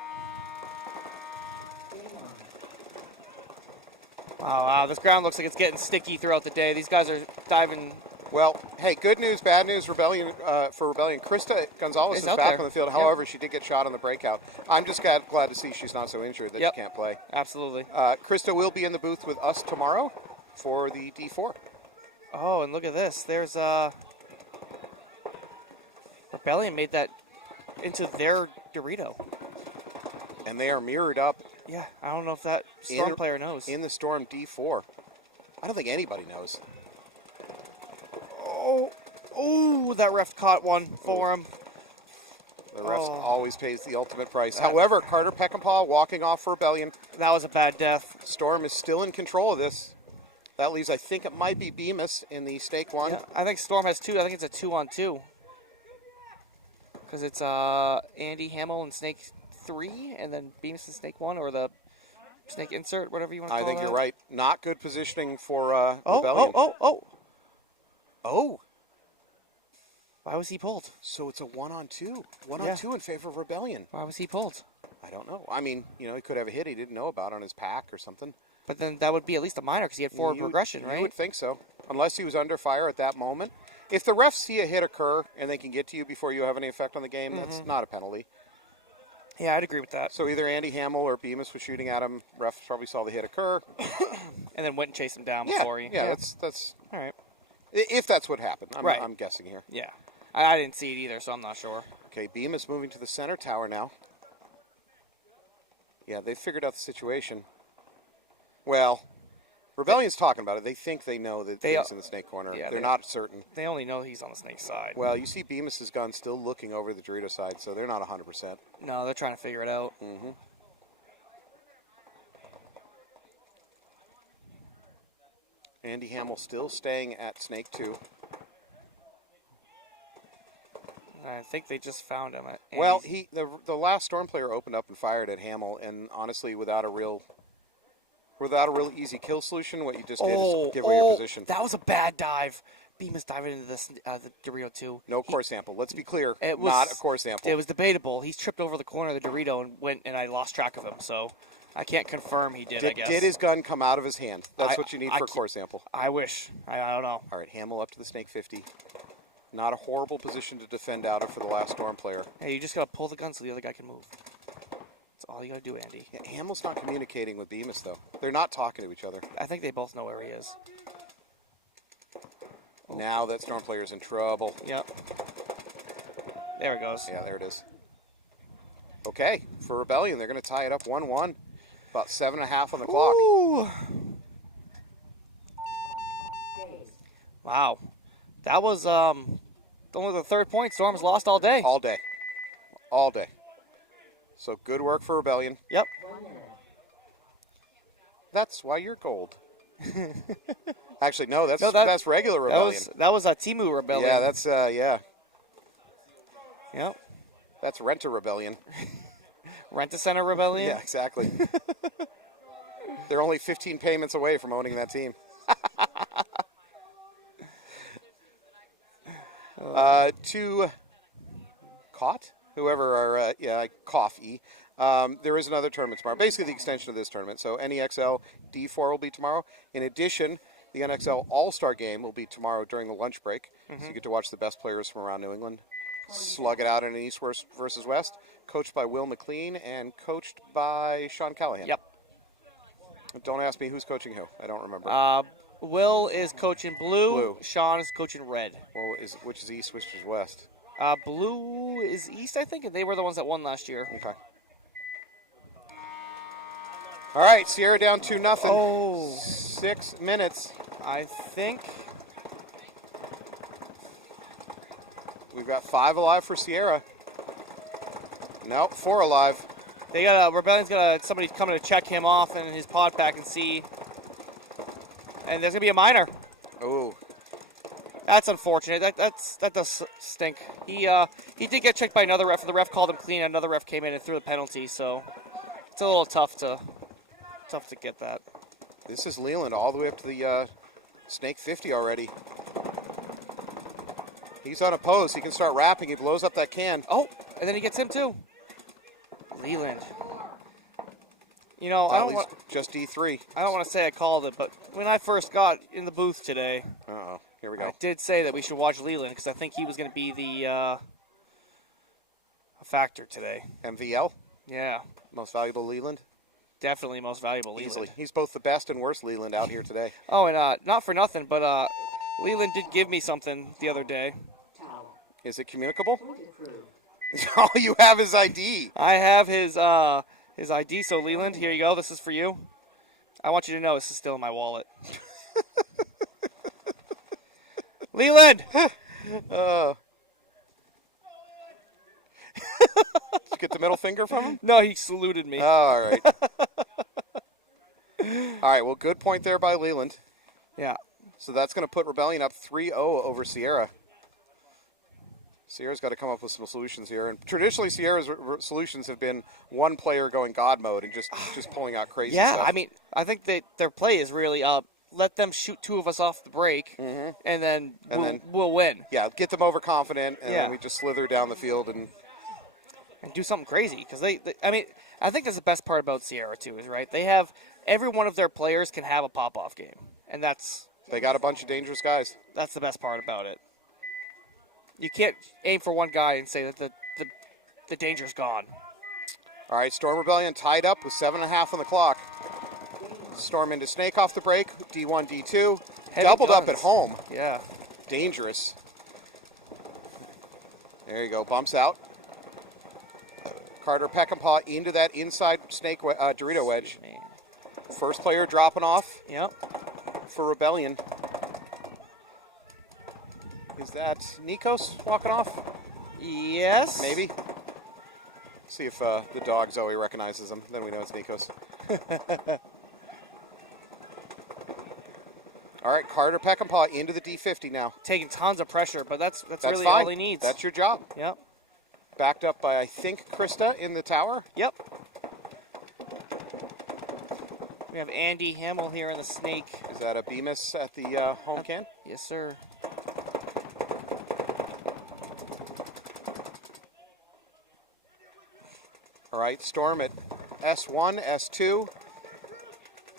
Wow, this ground looks like it's getting sticky throughout the day. These guys are diving. Well, hey, good news, bad news, Rebellion for Rebellion. Krista Gonzalez is out back there. on the field. However, she did get shot on the breakout. I'm just glad to see she's not so injured that she can't play. Absolutely. Krista will be in the booth with us tomorrow for the D4. Oh, and look at this. There's Rebellion made that into their Dorito. And they are mirrored up Yeah, I don't know if that Storm player knows. in the Storm D4. I don't think anybody knows. Oh, that ref caught one for him. The refs always pays the ultimate price. However, Carter Peckinpah walking off for Rebellion. That was a bad death. Storm is still in control of this. That leaves, I think it might be Bemis in the Snake 1. Yeah, I think Storm has 2. I think it's a 2-on-2. Because it's Andy Hamill and Snake 3, and then Bemis and Snake 1, or the Snake insert, whatever you want to call it. I think you're right. Not good positioning for Rebellion. Oh. Why was he pulled? So it's a 1-on-2. 1-on-2 in favor of Rebellion. Why was he pulled? I don't know. I mean, he could have a hit he didn't know about on his pack or something. But then that would be at least a minor because he had forward progression, right? You would think so. Unless he was under fire at that moment. If the refs see a hit occur and they can get to you before you have any effect on the game, that's not a penalty. Yeah, I'd agree with that. So either Andy Hamill or Bemis was shooting at him. Refs probably saw the hit occur. And then went and chased him down before he... Yeah, that's... All right. If that's what happened. Right. I'm guessing here. Yeah. I didn't see it either, so I'm not sure. Okay, Bemis moving to the center tower now. Yeah, they figured out the situation. Well, Rebellion's talking about it. They think they know that he's in the Snake corner. Yeah, they're not certain. They only know he's on the Snake side. Well, you see Bemis's gun still looking over the Dorito side, so they're not 100%. No, they're trying to figure it out. Mm-hmm. Andy Hamill still staying at Snake 2. I think they just found him. Well, the last Storm player opened up and fired at Hamill, and honestly, without a real easy kill solution, what you just did is give away your position. That was a bad dive. Bemis diving into the Dorito too. No core sample. Let's be clear. It was Not a core sample. It was debatable. He's tripped over the corner of the Dorito and I lost track of him. So I can't confirm he did. I guess. Did his gun come out of his hand? That's what you need for a core sample. I wish. I don't know. All right, Hamill up to the Snake 50. Not a horrible position to defend out of for the last Storm player. Hey, you just gotta pull the gun so the other guy can move. That's all you gotta do, Andy. Yeah, Hamill's not communicating with Bemis though. They're not talking to each other. I think they both know where he is. Now that Storm player's in trouble. Yep. There it goes. Yeah, there it is. Okay, for Rebellion, they're going to tie it up 1-1. About 7.5 on the clock. Ooh. Wow. That was only the third point Storm's lost all day. All day. All day. So good work for Rebellion. Yep. That's why you're gold. Actually, no, that's regular Rebellion. That was a Timu Rebellion. Yeah, that's, yeah. Yep. That's Rent-A Rebellion. Rent-A-Center Rebellion? Yeah, exactly. They're only 15 payments away from owning that team. To Caught? Whoever are, Coffee. There is another tournament tomorrow. Basically the extension of this tournament. So NEXL D4 will be tomorrow. In addition, the NXL All-Star Game will be tomorrow during the lunch break. So you get to watch the best players from around New England slug it out in an East versus West. Coached by Will McLean and coached by Sean Callahan. Yep. Don't ask me who's coaching who. I don't remember. Will is coaching blue. Sean is coaching red. Well, which is East, which is West? Blue is East, I think, and they were the ones that won last year. Okay. All right, Sierra down 2-0. Oh. 6 minutes. I think. We've got 5 alive for Sierra. Nope, 4 alive. They got Rebellion's got somebody coming to check him off in his pod pack and see. And there's gonna be a minor. Ooh. That's unfortunate. That does stink. He did get checked by another ref. The ref called him clean. Another ref came in and threw the penalty. So it's a little tough to get that. This is Leland all the way up to the Snake 50 already. He's unopposed. He can start rapping. He blows up that can. Oh, and then he gets him too. Leland. You know, I don't want just D3. I don't want to say I called it, but when I first got in the booth today, here we go. I did say that we should watch Leland because I think he was going to be the a factor today. MVL? Yeah. Most valuable Leland? Definitely most valuable Leland. Easily. He's both the best and worst Leland out here today. Oh, and not for nothing, but Leland did give me something the other day. Is it communicable? All you have is ID. I have his ID, so Leland, here you go. This is for you. I want you to know this is still in my wallet. Leland! Did you get the middle finger from him? No, he saluted me. Oh, all right. All right, well, good point there by Leland. Yeah. So that's going to put Rebellion up 3-0 over Sierra. Sierra's got to come up with some solutions here. And traditionally, Sierra's solutions have been one player going God mode and just pulling out crazy stuff. Yeah, I mean, I think that their play is really let them shoot 2 of us off the break, and then we'll win. Yeah, get them overconfident, and then we just slither down the field and do something crazy. Because I mean, I think that's the best part about Sierra too, is right. They have every one of their players can have a pop-off game, and they got a bunch of dangerous guys. That's the best part about it. You can't aim for one guy and say that the danger's gone. All right, Storm Rebellion tied up with 7.5 on the clock. Storm into Snake off the break. D1, D2. Heavy doubled guns. Up at home. Yeah. Dangerous. There you go. Bumps out. Carter Peckinpah into that inside Snake Dorito wedge. Man. First player dropping off. Yep. For Rebellion. Is that Nikos walking off? Yes. Maybe. See if the dog Zoe recognizes him. Then we know it's Nikos. All right, Carter Peckinpah into the D50 now. Taking tons of pressure, but that's really fine. all he needs. That's your job. Yep. Backed up by, I think, Krista in the tower. Yep. We have Andy Hamill here in the Snake. Is that a Bemis at the home can? Yes, sir. All right, Storm at S1, S2.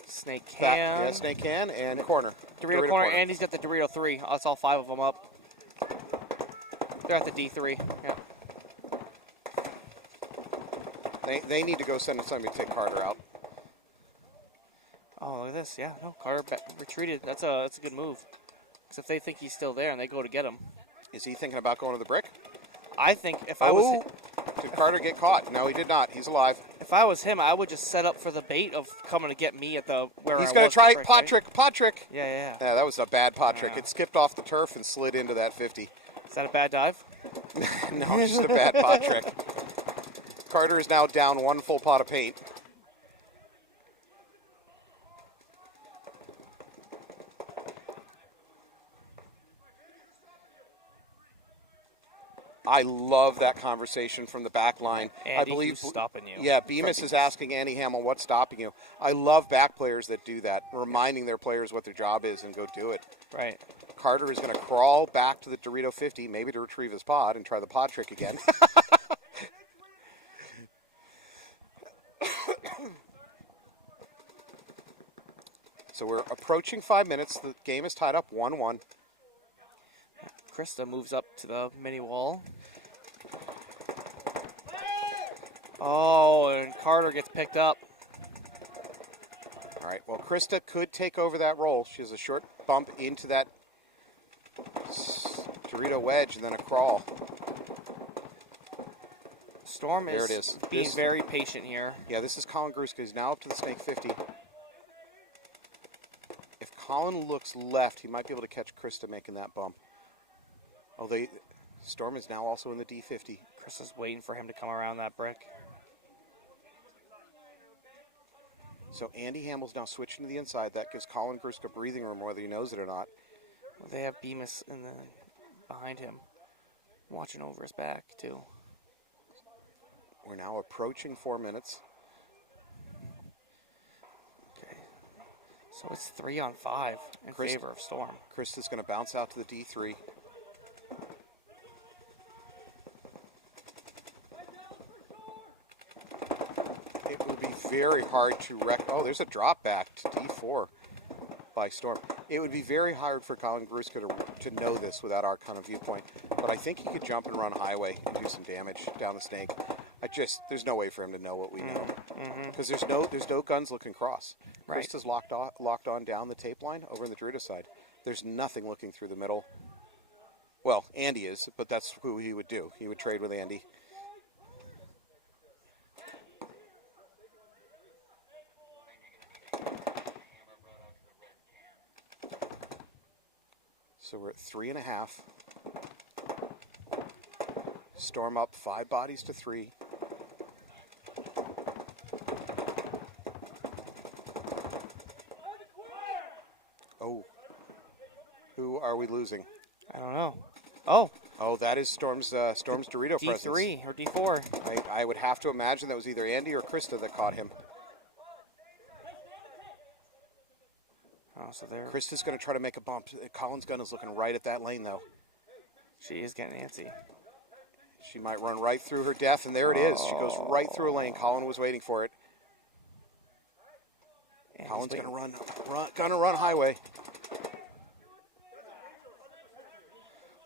Snake Back, can. yeah, snake can, and corner. Dorito corner. Andy's got the Dorito 3. That's all 5 of them up. They're at the D3. Yeah. They need to go send somebody to take Carter out. Oh, look at this. Yeah, no, Carter retreated. That's a good move. Because if they think he's still there and they go to get him. Is he thinking about going to the brick? I think if I was... Did Carter get caught? No, he did not. He's alive. If I was him, I would just set up for the bait of coming to get me at the where He's I going to was try the brick, pot right? trick, pot trick. Yeah. Yeah, that was a bad pot trick. Yeah. It skipped off the turf and slid into that 50. Is that a bad dive? No, it's just a bad pot trick. Carter is now down 1 full pot of paint. I love that conversation from the back line. Andy, I believe who's stopping you? Yeah, Bemis is asking Andy Hamill, what's stopping you? I love back players that do that, reminding their players what their job is and go do it. Right. Carter is going to crawl back to the Dorito 50, maybe to retrieve his pod and try the pod trick again. So we're approaching 5 minutes. The game is tied up 1-1. Krista moves up to the mini wall. Oh, and Carter gets picked up. All right, well, Krista could take over that role. She has a short bump into that Dorito wedge and then a crawl. Storm There is, it is. being This- very patient here. Yeah, this is Colin Gruska. He's now up to the snake 50. If Colin looks left, he might be able to catch Krista making that bump. Oh, Storm is now also in the D50. Krista's waiting for him to come around that brick. So Andy Hamill's now switching to the inside. That gives Colin Gruska breathing room, whether he knows it or not. Well, they have Bemis behind him, watching over his back, too. We're now approaching 4 minutes. Okay. So it's 3-on-5 in favor of Storm. Krista's going to bounce out to the D3. It would be very hard to Oh, there's a drop back to D4 by Storm. It would be very hard for Colin Gruska to know this without our kind of viewpoint. But I think he could jump and run highway and do some damage down the snake. There's no way for him to know what we know. Because there's no guns looking cross. Right. Krista's locked on down the tape line over on the Dorito side. There's nothing looking through the middle. Well, Andy is, but that's who he would do. He would trade with Andy. So we're at 3.5. Storm up 5 bodies to 3. Oh. Who are we losing? I don't know. Oh, Oh, that is Storm's Dorito presence. D3 or D4. I would have to imagine that was either Andy or Krista that caught him. Oh, so there. Krista's going to try to make a bump. Colin's gun is looking right at that lane, though. She is getting antsy. She might run right through her death, and there it is. She goes right through a lane. Colin was waiting for it. And Colin's going to run highway.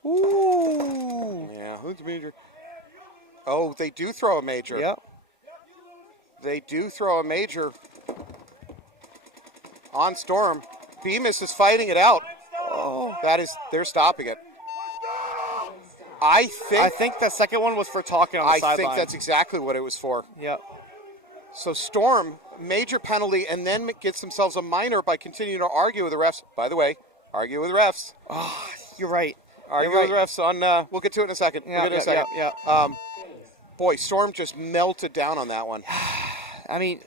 Ooh. Yeah, who's the major? Oh, they do throw a major. Yep. They do throw a major on Storm. Bemis is fighting it out. Oh, they're stopping it. I think the second one was for talking on the sideline. I think that's exactly what it was for. Yep. So Storm, major penalty, and then gets themselves a minor by continuing to argue with the refs. By the way, argue with refs. Oh, you're right. Argue with refs on. We'll get to it in a second. Boy, Storm just melted down on that one. I mean,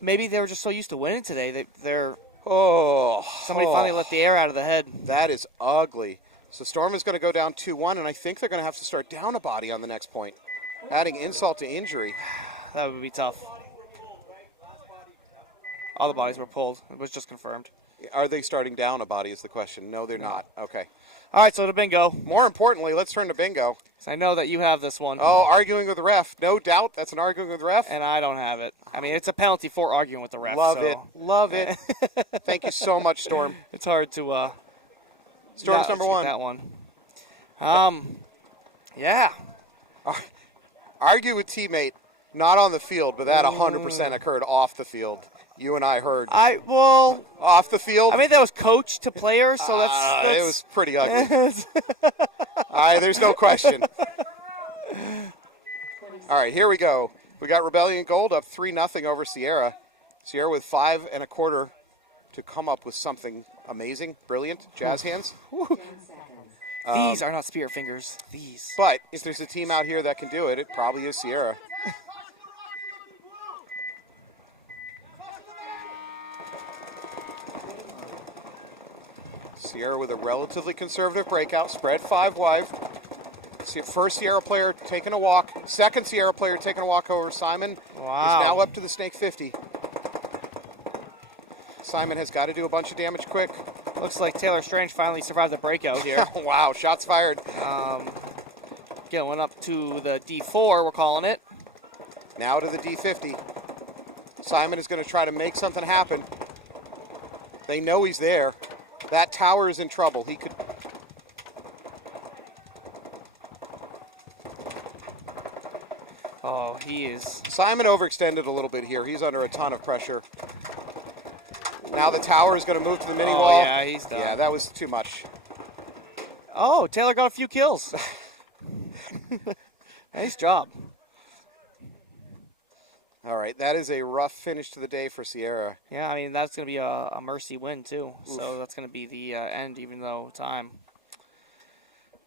maybe they were just so used to winning today. Somebody Somebody finally let the air out of the head. That is ugly. So Storm is going to go down 2-1, and I think they're going to have to start down a body on the next point, adding insult to injury. That would be tough. All the bodies were pulled. It was just confirmed. Are they starting down a body is the question. No, they're not. Okay. All right, so to bingo. More importantly, let's turn to bingo. So I know that you have this one. Oh, arguing with the ref. No doubt that's an arguing with the ref. And I don't have it. I mean, it's a penalty for arguing with the ref. Love so. it. Love it. Thank you so much, Storm. It's hard to... Storm's number one. That one. Yeah. Argue with teammate, not on the field, but that 100% occurred off the field. You and I heard. Well... Off the field? I mean, that was coach to player, so that's... It was pretty ugly. There's no question. All right, here we go. We got Rebellion Gold up 3-0 over Sierra. Sierra with 5 1/4 to come up with something amazing, brilliant. Jazz hands. These are not spirit fingers. These. But if there's a team out here that can do it, it probably is Sierra. Sierra with a relatively conservative breakout, spread 5 wide. First Sierra player taking a walk. Second Sierra player taking a walk over. Simon Wow. is now up to the snake 50. Simon has got to do a bunch of damage quick. Looks like Taylor Strange finally survived the breakout here. Wow, shots fired. Going up to the D4, we're calling it. Now to the D50. Simon is going to try to make something happen. They know he's there. That tower is in trouble. He could... Oh, he is... Simon overextended a little bit here. He's under a ton of pressure. Now the tower is going to move to the mini wall. Oh, yeah, he's done. Yeah, that was too much. Oh, Taylor got a few kills. Nice job. All right, that is a rough finish to the day for Sierra. Yeah, I mean, that's going to be a mercy win, too. Oof. So that's going to be the end, even though time.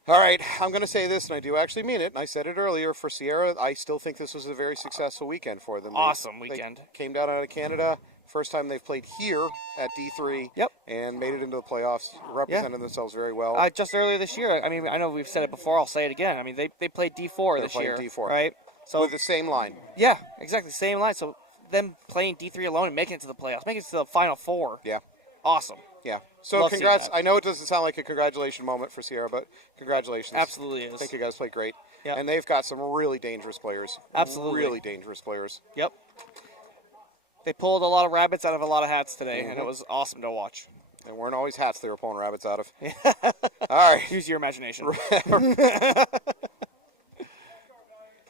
All right, I'm going to say this, and I do actually mean it, and I said it earlier. For Sierra, I still think this was a very successful weekend for them. Awesome weekend. They came down out of Canada. First time they've played here at D3. Yep. And made it into the playoffs. Represented themselves very well. Just earlier this year, I mean, I know we've said it before. I'll say it again. I mean, they played D4 this year. D4. Right? So with the same line. Yeah, exactly. Same line. So them playing D3 alone and making it to the playoffs, making it to the Final Four. Yeah. Awesome. Yeah. So congrats. I know it doesn't sound like a congratulation moment for Sierra, but congratulations. Absolutely is. I think you guys played great. Yeah. And they've got some really dangerous players. Absolutely. Really dangerous players. Yep. They pulled a lot of rabbits out of a lot of hats today, and it was awesome to watch. They weren't always hats they were pulling rabbits out of. All right. Use your imagination.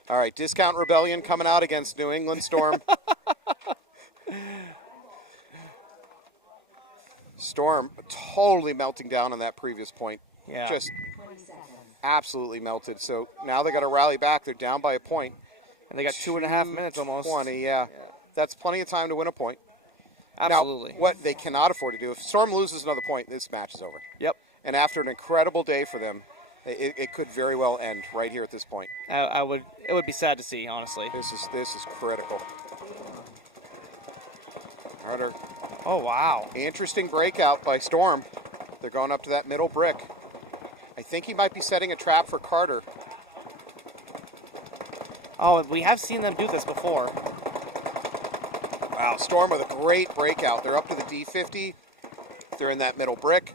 All right, Discount Rebellion coming out against New England Storm. Storm totally melting down on that previous point. Yeah. Just absolutely melted. So now they got to rally back. They're down by a point. And they got 2.5 minutes almost. 20, yeah. That's plenty of time to win a point. Absolutely. Now, what they cannot afford to do, if Storm loses another point, this match is over. Yep. And after an incredible day for them, it could very well end right here at this point. It would be sad to see, honestly. This is critical. Carter. Oh, wow. Interesting breakout by Storm. They're going up to that middle brick. I think he might be setting a trap for Carter. Oh, we have seen them do this before. Wow, Storm with a great breakout. They're up to the D50. They're in that middle brick.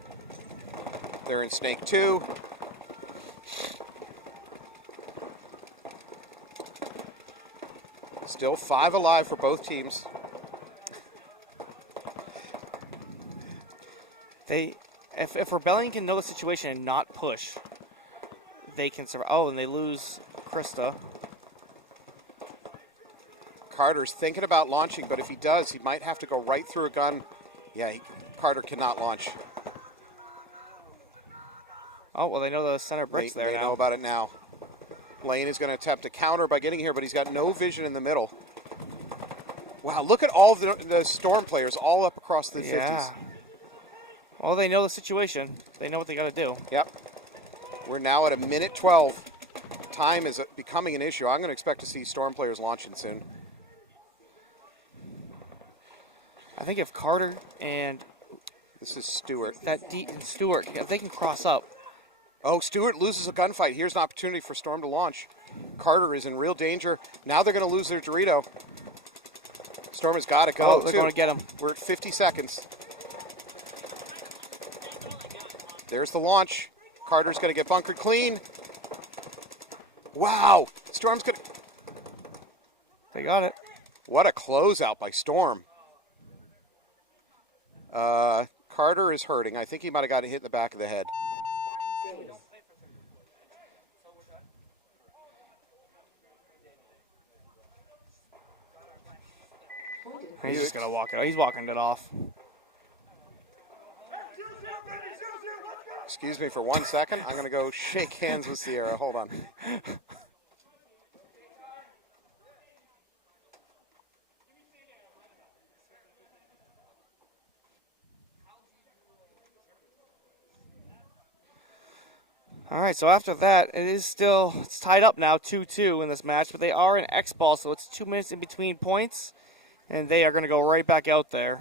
They're in Snake 2. Still 5 alive for both teams. If Rebellion can know the situation and not push, they can survive. Oh, and they lose Krista. Carter's thinking about launching, but if he does, he might have to go right through a gun. Yeah, Carter cannot launch. Oh, well, they know the center brick's there now. They know about it now. Lane is going to attempt to counter by getting here, but he's got no vision in the middle. Wow, look at all of the Storm players all up across the 50s. Well, they know the situation. They know what they got to do. Yep. We're now at a minute 12. Time is becoming an issue. I'm going to expect to see Storm players launching soon. I think if Carter and... This is Stewart. Stewart, if they can cross up. Oh, Stewart loses a gunfight. Here's an opportunity for Storm to launch. Carter is in real danger. Now they're going to lose their Dorito. Storm has got to go. Oh, they're going to get him. We're at 50 seconds. There's the launch. Carter's going to get bunkered clean. Wow. Storm's going to... They got it. What a closeout by Storm. Carter is hurting. I think he might have got hit in the back of the head. He's just going to walk it. He's walking it off. Excuse me for 1 second. I'm going to go shake hands with Sierra. Hold on. All right, so after that, it's tied up now, 2-2 in this match, but they are in X ball, so it's 2 minutes in between points, and they are going to go right back out there.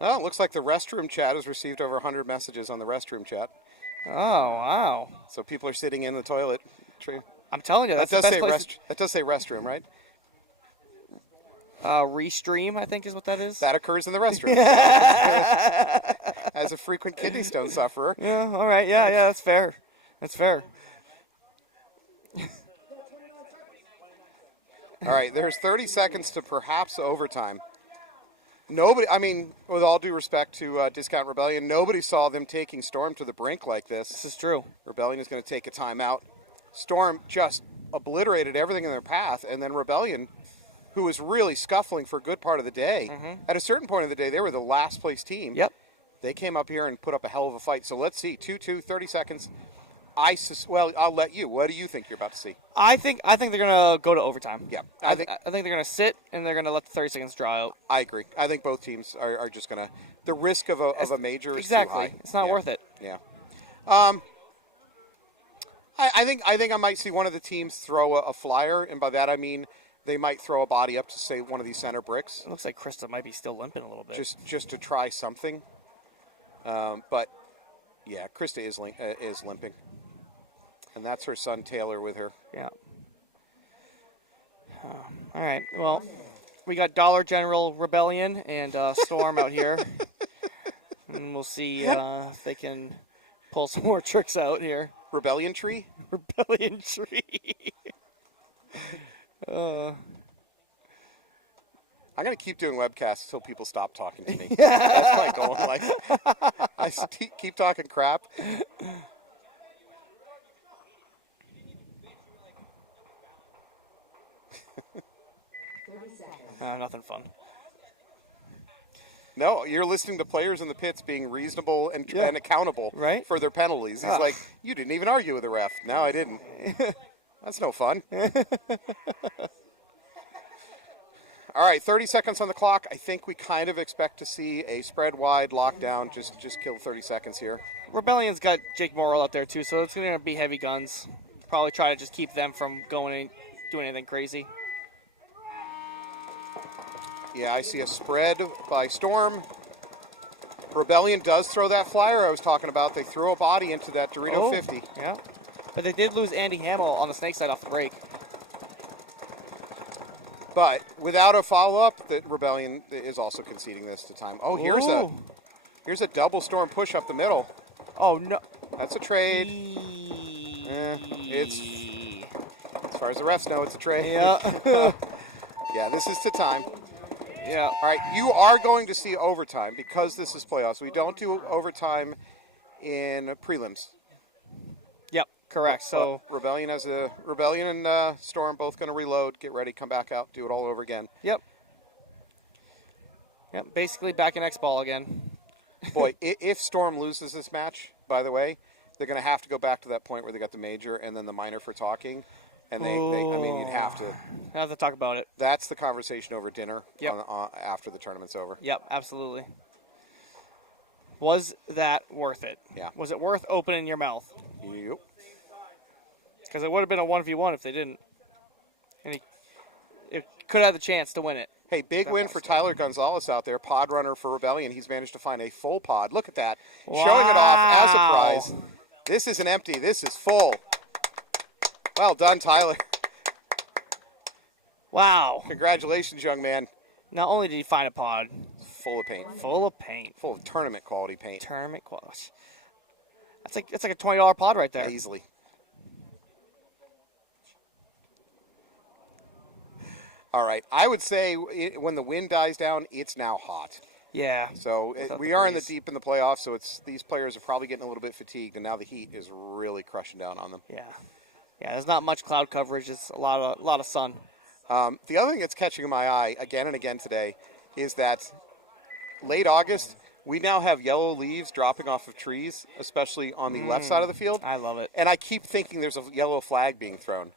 Well, it looks like the restroom chat has received over 100 messages on the restroom chat. Oh, wow. So people are sitting in the toilet. I'm telling you, that's the best place. That does say restroom, right? Restream, I think is what that is. That occurs in the restroom. As a frequent kidney stone sufferer. Yeah, all right. Yeah, that's fair. That's fair. All right, there's 30 seconds to perhaps overtime. Nobody, I mean, with all due respect to Discount Rebellion, nobody saw them taking Storm to the brink like this. This is true. Rebellion is going to take a timeout. Storm just obliterated everything in their path, and then Rebellion, who was really scuffling for a good part of the day, at a certain point of the day, they were the last place team. Yep. They came up here and put up a hell of a fight. So let's see, 2-2, 30 seconds. Well, I'll let you. What do you think you're about to see? I think they're gonna go to overtime. Yeah, I think they're gonna sit and they're gonna let the 30 seconds draw out. I agree. I think both teams are just gonna. The risk of a major is exactly. too high. It's not worth it. Yeah. I think I might see one of the teams throw a flyer, and by that I mean they might throw a body up to say one of these center bricks. It looks like Krista might be still limping a little bit. Just to try something. But yeah, Krista is limping. And that's her son Taylor with her. Yeah. All right. Well, we got Dollar General Rebellion and Storm out here. And we'll see if they can pull some more tricks out here. Rebellion Tree? Rebellion Tree. I'm going to keep doing webcasts until people stop talking to me. That's my goal in life. I keep talking crap. Nothing fun. No, you're listening to players in the pits being reasonable and accountable for their penalties. He's like, you didn't even argue with the ref. No, I didn't. That's no fun. All right, 30 seconds on the clock. I think we kind of expect to see a spread-wide lockdown. Just kill 30 seconds here. Rebellion's got Jake Morrill out there, too, so it's going to be heavy guns. Probably try to just keep them from doing anything crazy. Yeah, I see a spread by Storm. Rebellion does throw that flyer I was talking about. They threw a body into that Dorito 50. Yeah, but they did lose Andy Hamill on the snake side off the break. But without a follow-up, the Rebellion is also conceding this to time. Oh, here's a double Storm push up the middle. Oh, no. That's a trade. It's, as far as the refs know, it's a trade. Yeah. Yeah, this is to time. Yeah. All right, you are going to see overtime because this is playoffs. We don't do overtime in prelims. Yep, correct. So Rebellion and Storm both going to reload, get ready, come back out, do it all over again. Yep. Yep. Basically back in X ball again. Boy, if Storm loses this match, by the way, they're going to have to go back to that point where they got the major and then the minor for talking. And I mean, you'd have to talk about it. That's the conversation over dinner Yep. After the tournament's over. Yep, absolutely. Was that worth it? Yeah. Was it worth opening your mouth? Yep. Because it would have been a 1v1 if they didn't. And it could have had the chance to win it. Hey, big win for Tyler Gonzalez out there, pod runner for Rebellion. He's managed to find a full pod. Look at that. Wow. Showing it off as a prize. This isn't empty. This is full. Well done, Tyler. Wow. Congratulations, young man. Not only did he find a pod, Full of paint. full of paint, Full of tournament quality paint. tournament quality. That's like a $20 pod right there. Easily. All right. I would say when the wind dies down, it's now hot. Yeah. So we are in the deep in the playoffs, so these players are probably getting a little bit fatigued, and now the heat is really crushing down on them. Yeah. Yeah, there's not much cloud coverage. It's a lot of sun. The other thing that's catching my eye again and again today is that late August, we now have yellow leaves dropping off of trees, especially on the left side of the field. I love it. And I keep thinking there's a yellow flag being thrown.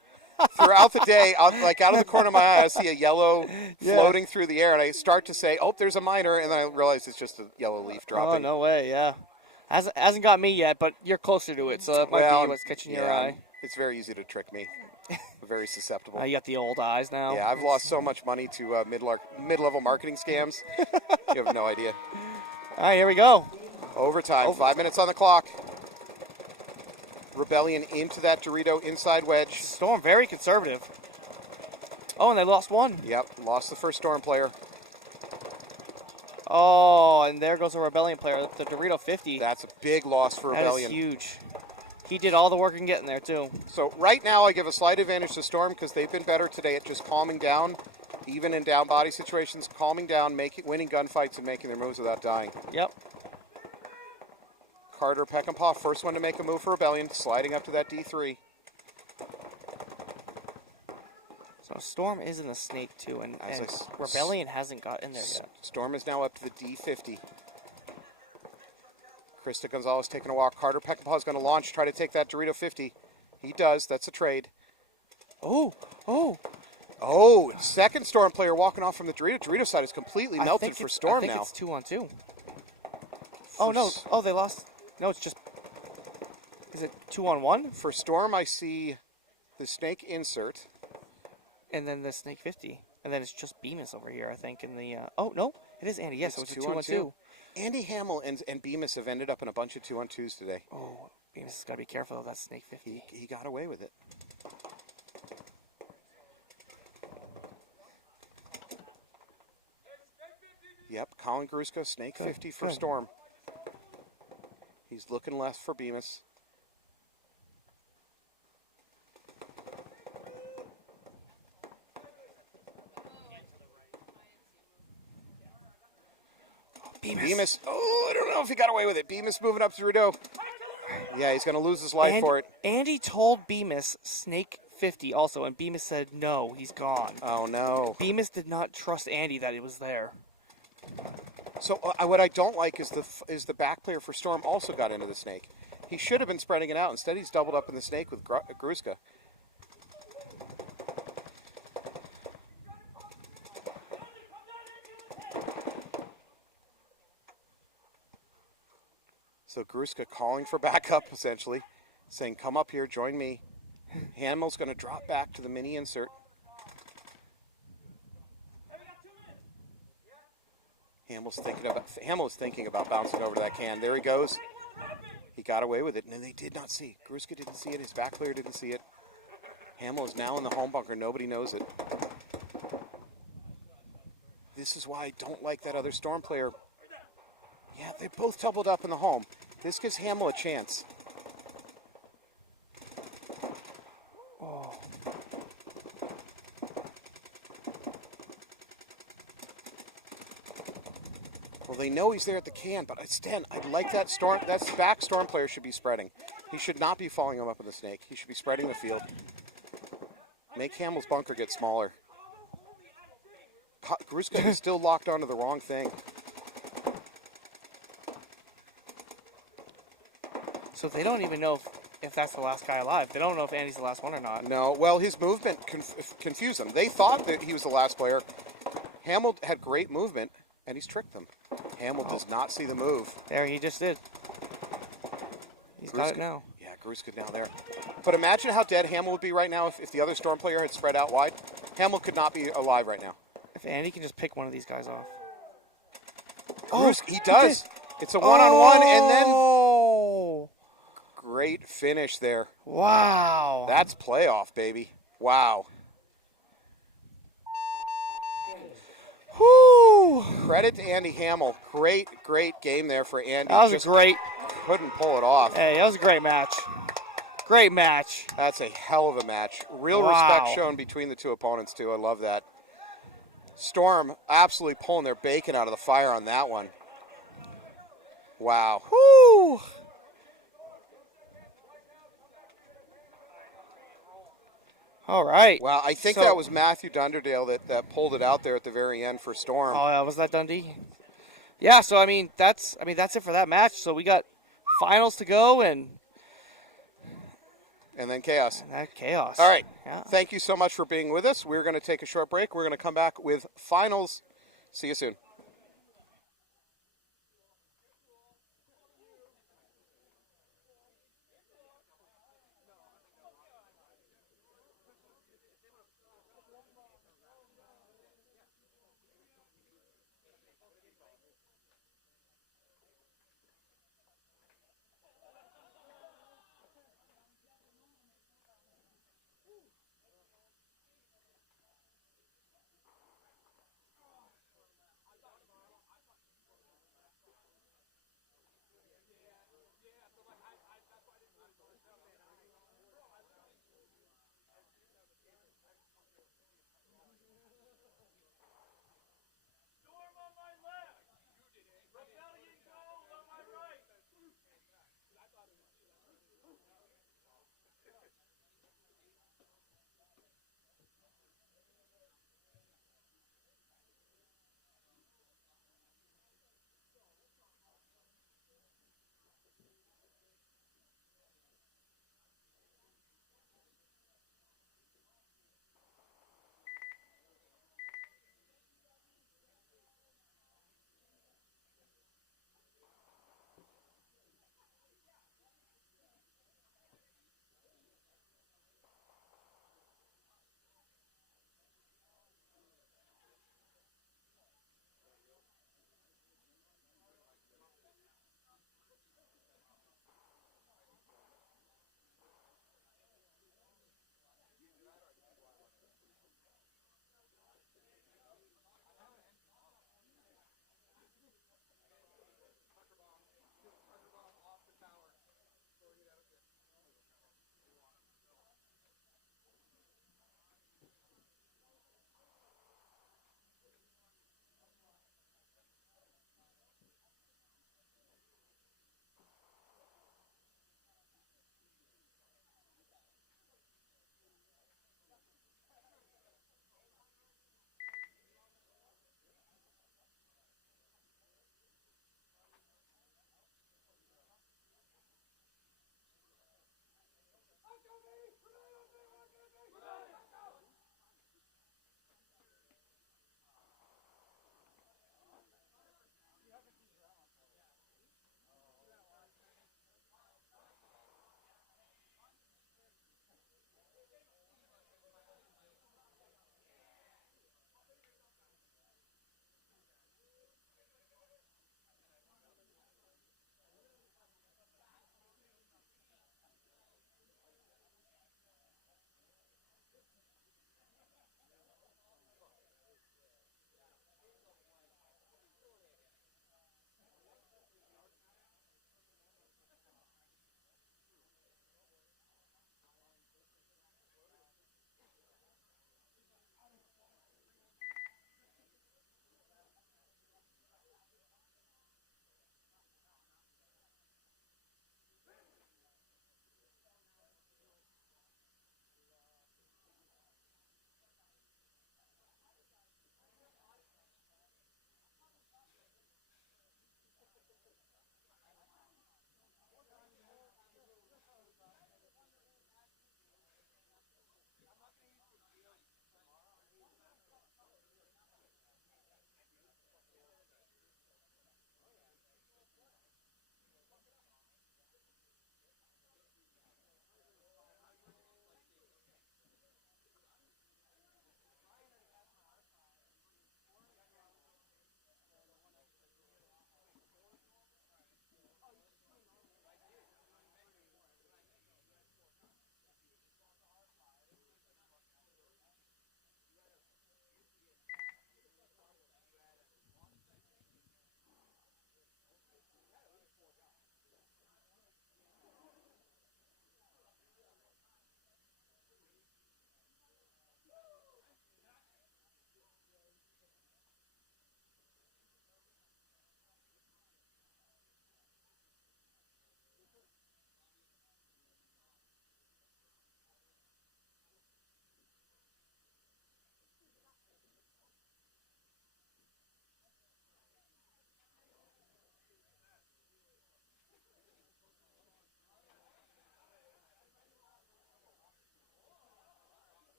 Throughout the day, like out of the corner of my eye, I see a yellow floating through the air, and I start to say, oh, there's a minor, and then I realize it's just a yellow leaf dropping. Oh, no way, yeah. Hasn't got me yet, but you're closer to it, so that might be what's catching your eye. It's very easy to trick me. Very susceptible. You got the old eyes now. Yeah, I've lost so much money to mid-level marketing scams. You have no idea. All right, here we go. Overtime, 5 minutes on the clock. Rebellion into that Dorito inside wedge. Storm very conservative. Oh, and they lost one. Yep, lost the first Storm player. Oh, and there goes a Rebellion player, the Dorito 50. That's a big loss for Rebellion. That is huge. He did all the work in getting there, too. So right now I give a slight advantage to Storm because they've been better today at just calming down, even in down body situations, calming down, winning gunfights, and making their moves without dying. Yep. Carter Peckinpah, first one to make a move for Rebellion, sliding up to that D3. So Storm is in the snake, too, and Rebellion hasn't got in there yet. Storm is now up to the D50. Krista Gonzalez taking a walk. Carter Peckinpah is going to launch, try to take that Dorito 50. He does. That's a trade. Oh, second Storm player walking off from the Dorito. Dorito side is completely melted for Storm now. I think it's 2-on-2. Oh, no. Oh, they lost. No, it's just... Is it 2-on-1? For Storm, I see the snake insert. And then the snake 50. And then it's just Bemis over here, I think, in the... Oh, no. It is Andy. Yes, so it's a 2-on-2. Andy Hamill and Bemis have ended up in a bunch of 2-on-2s today. Oh, Bemis has got to be careful of that snake 50. He got away with it. Yep, Colin Gruska, snake 50 for Storm. He's looking left for Bemis. Bemis. Oh, I don't know if he got away with it. Bemis moving up to Dorito. Yeah, he's going to lose his life for it. Andy told Bemis snake 50 also, and Bemis said no, he's gone. Oh, no. Bemis did not trust Andy that it was there. So what I don't like is the back player for Storm also got into the snake. He should have been spreading it out. Instead, he's doubled up in the snake with Gruska. So Gruska calling for backup, essentially, saying, come up here, join me. Hamill's going to drop back to the mini insert. Hamill's thinking about bouncing over to that can. There he goes. He got away with it, and they did not see. Gruska didn't see it. His back player didn't see it. Hamill is now in the home bunker. Nobody knows it. This is why I don't like that other Storm player. Yeah, they both doubled up in the home. This gives Hamill a chance. Oh. Well, they know he's there at the can, but I'd like that Storm. That back Storm player should be spreading. He should not be following him up in the snake. He should be spreading the field. Make Hamill's bunker get smaller. Gruska is still locked onto the wrong thing. So they don't even know if that's the last guy alive. They don't know if Andy's the last one or not. No, well, his movement confused them. They thought that he was the last player. Hamill had great movement, and he's tricked them. Hamill does not see the move. There, he just did. He's got it now. Yeah, Gruska now there. But imagine how dead Hamill would be right now if the other Storm player had spread out wide. Hamill could not be alive right now. If Andy can just pick one of these guys off. Oh, he does. It's a one-on-one, and then... Great finish there. Wow. That's playoff, baby. Wow. Whew. Credit to Andy Hamill. Great game there for Andy. That was Just a great. couldn't pull it off. Hey, that was a great match. Great match. That's a hell of a match. Real Wow. respect shown between the two opponents, too. I love that. Storm absolutely pulling their bacon out of the fire on that one. Wow. Whew. All right. Wow, I think So- that was Matthew Dunderdale that pulled it out there at the very end for Storm. Oh, yeah, was that Dundee? Yeah, so that's it for that match. So we got finals to go and And then Chaos. that chaos. All right. Yeah. Thank you so much for being with us. We're going to take a short break. We're going to come back with finals. See you soon.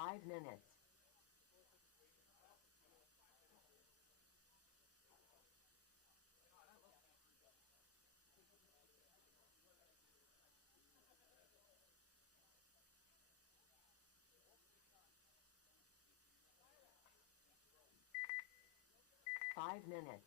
5 minutes. Five minutes.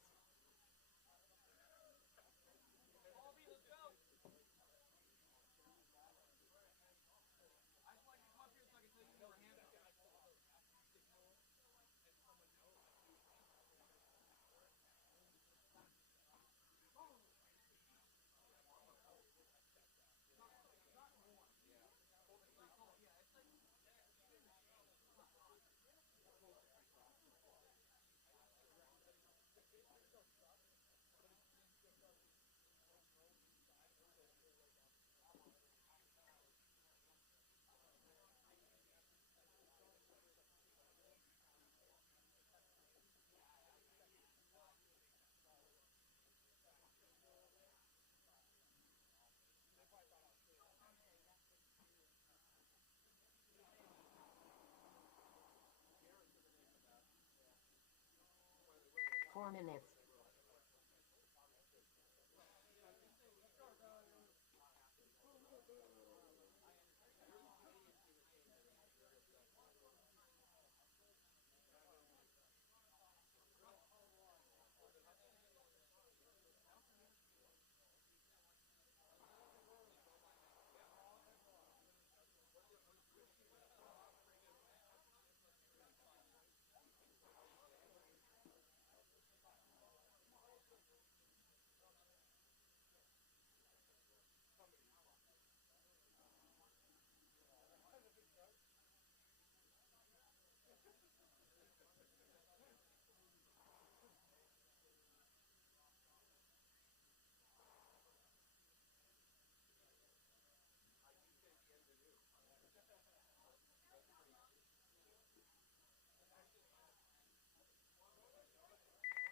Four minutes.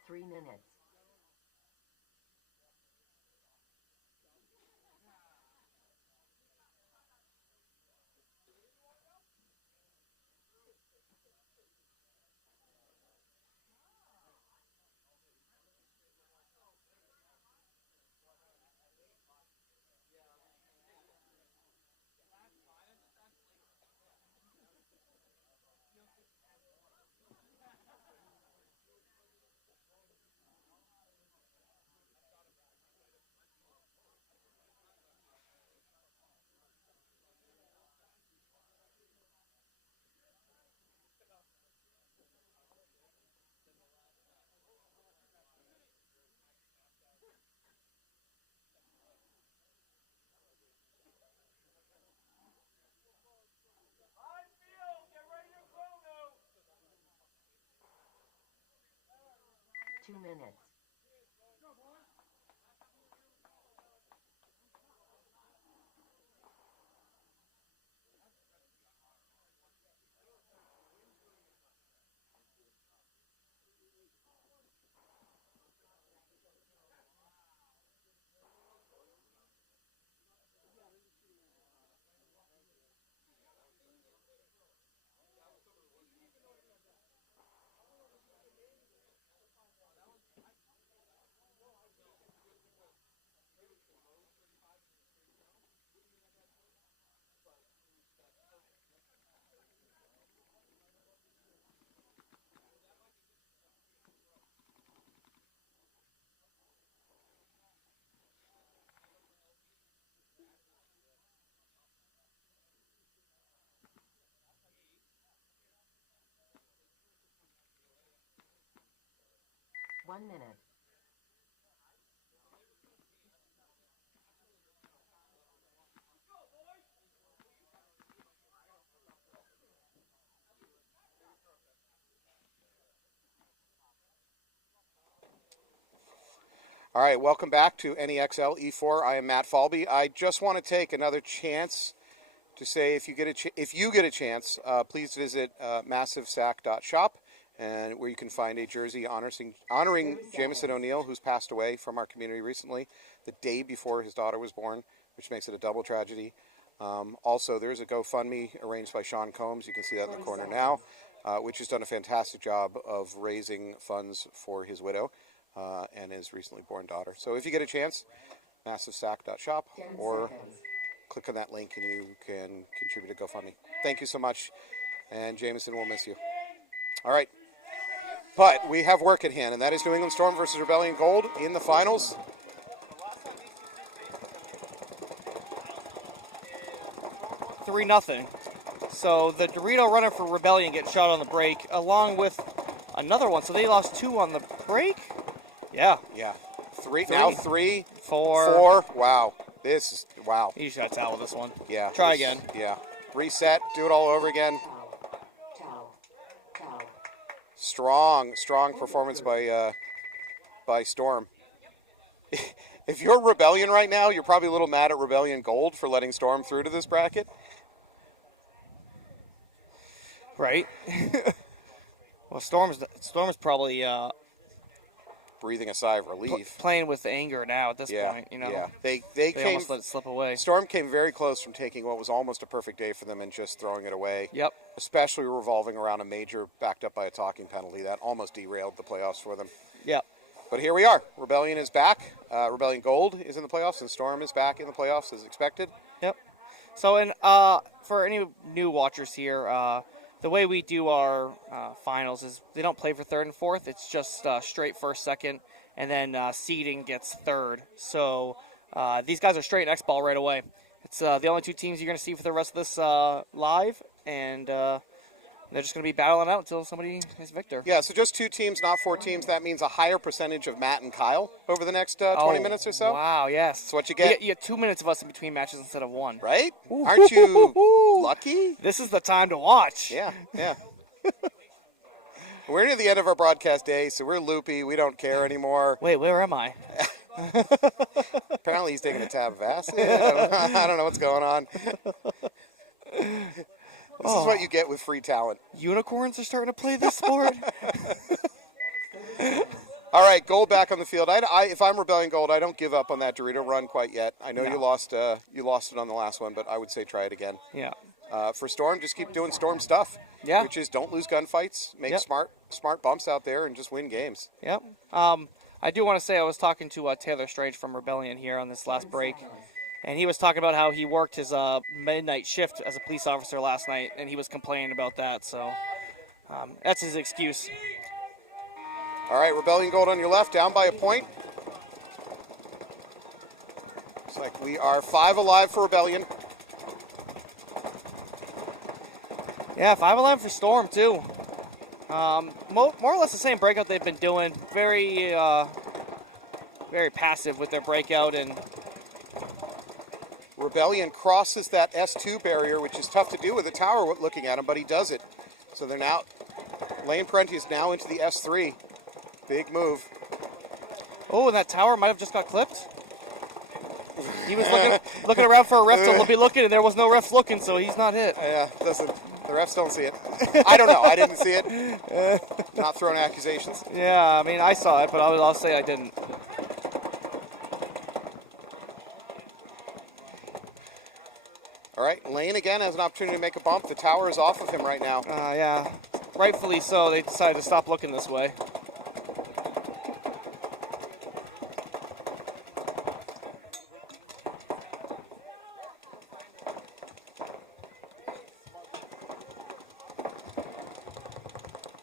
Three minutes. On field, get ready to go now. 2 minutes. One minute. All right, welcome back to NEXL E4. I am Matt Falby. I just want to take another chance to say if you get a chance, please visit massivesack.shop, and where you can find a jersey honoring Jameson O'Neill, who's passed away from our community recently, the day before his daughter was born, which makes it a double tragedy. Also, there's a GoFundMe arranged by Sean Combs. You can see that in the corner now, which has done a fantastic job of raising funds for his widow and his recently born daughter. So if you get a chance, massivesack.shop, or click on that link and you can contribute to GoFundMe. Thank you so much, and Jameson will miss you. All right. But we have work at hand, and that is New England Storm versus Rebellion Gold in the finals. 3-0. So the Dorito runner for Rebellion gets shot on the break, along with another one. So they lost 2 on the break? Yeah. Yeah. Now 3, 4. 4. Wow. This is, wow. You just got to towel this one. Yeah. Try again. Yeah. Reset. Do it all over again. Strong performance by Storm. If you're Rebellion right now, you're probably a little mad at Rebellion Gold for letting Storm through to this bracket. Right. Well, Storm is probably breathing a sigh of relief. Playing with anger now at this point, you know. Yeah. They almost let it slip away. Storm came very close from taking what was almost a perfect day for them and just throwing it away. Yep. Especially revolving around a major backed up by a talking penalty. That almost derailed the playoffs for them. Yep. But here we are. Rebellion is back. Rebellion Gold is in the playoffs, and Storm is back in the playoffs as expected. Yep. So, and for any new watchers here, the way we do our finals is they don't play for third and fourth. It's just straight first, second, and then seeding gets third. So these guys are straight NEXL right away. It's the only 2 teams you're going to see for the rest of this live, and they're just going to be battling out until somebody is victor. Yeah, so just 2 teams, not 4 teams. That means a higher percentage of Matt and Kyle over the next 20 minutes or so. Wow, yes. That's what you get. You get 2 minutes of us in between matches instead of 1. Right? Aren't you lucky? This is the time to watch. Yeah. We're near the end of our broadcast day, so we're loopy. We don't care anymore. Wait, where am I? Apparently he's taking a tab of acid. I don't know what's going on. This is what you get with free talent. Unicorns are starting to play this sport? All right, Gold back on the field. If I'm Rebellion Gold, I don't give up on that Dorito run quite yet. I know you lost it on the last one, but I would say try it again. Yeah. For Storm, just keep doing Storm stuff. Yeah. Which is don't lose gunfights, make smart bumps out there, and just win games. Yep. I do want to say I was talking to Taylor Strange from Rebellion here on this last break, and he was talking about how he worked his midnight shift as a police officer last night, and he was complaining about that. So that's his excuse. All right, Rebellion Gold on your left, down by a point. Looks like we are 5 alive for Rebellion. Yeah, 5 alive for Storm, too. More or less the same breakout they've been doing. Very passive with their breakout. And Rebellion crosses that S2 barrier, which is tough to do with a tower looking at him, but he does it. So they're now, Lane Parenti is now into the S3. Big move. Oh, and that tower might have just got clipped. He was looking around for a ref to be looking, and there was no ref looking, so he's not hit. Yeah, the refs don't see it. I don't know. I didn't see it. Not throwing accusations. Yeah, I mean, I saw it, but I'll say I didn't. All right, Lane again has an opportunity to make a bump. The tower is off of him right now. Yeah, rightfully so. They decided to stop looking this way.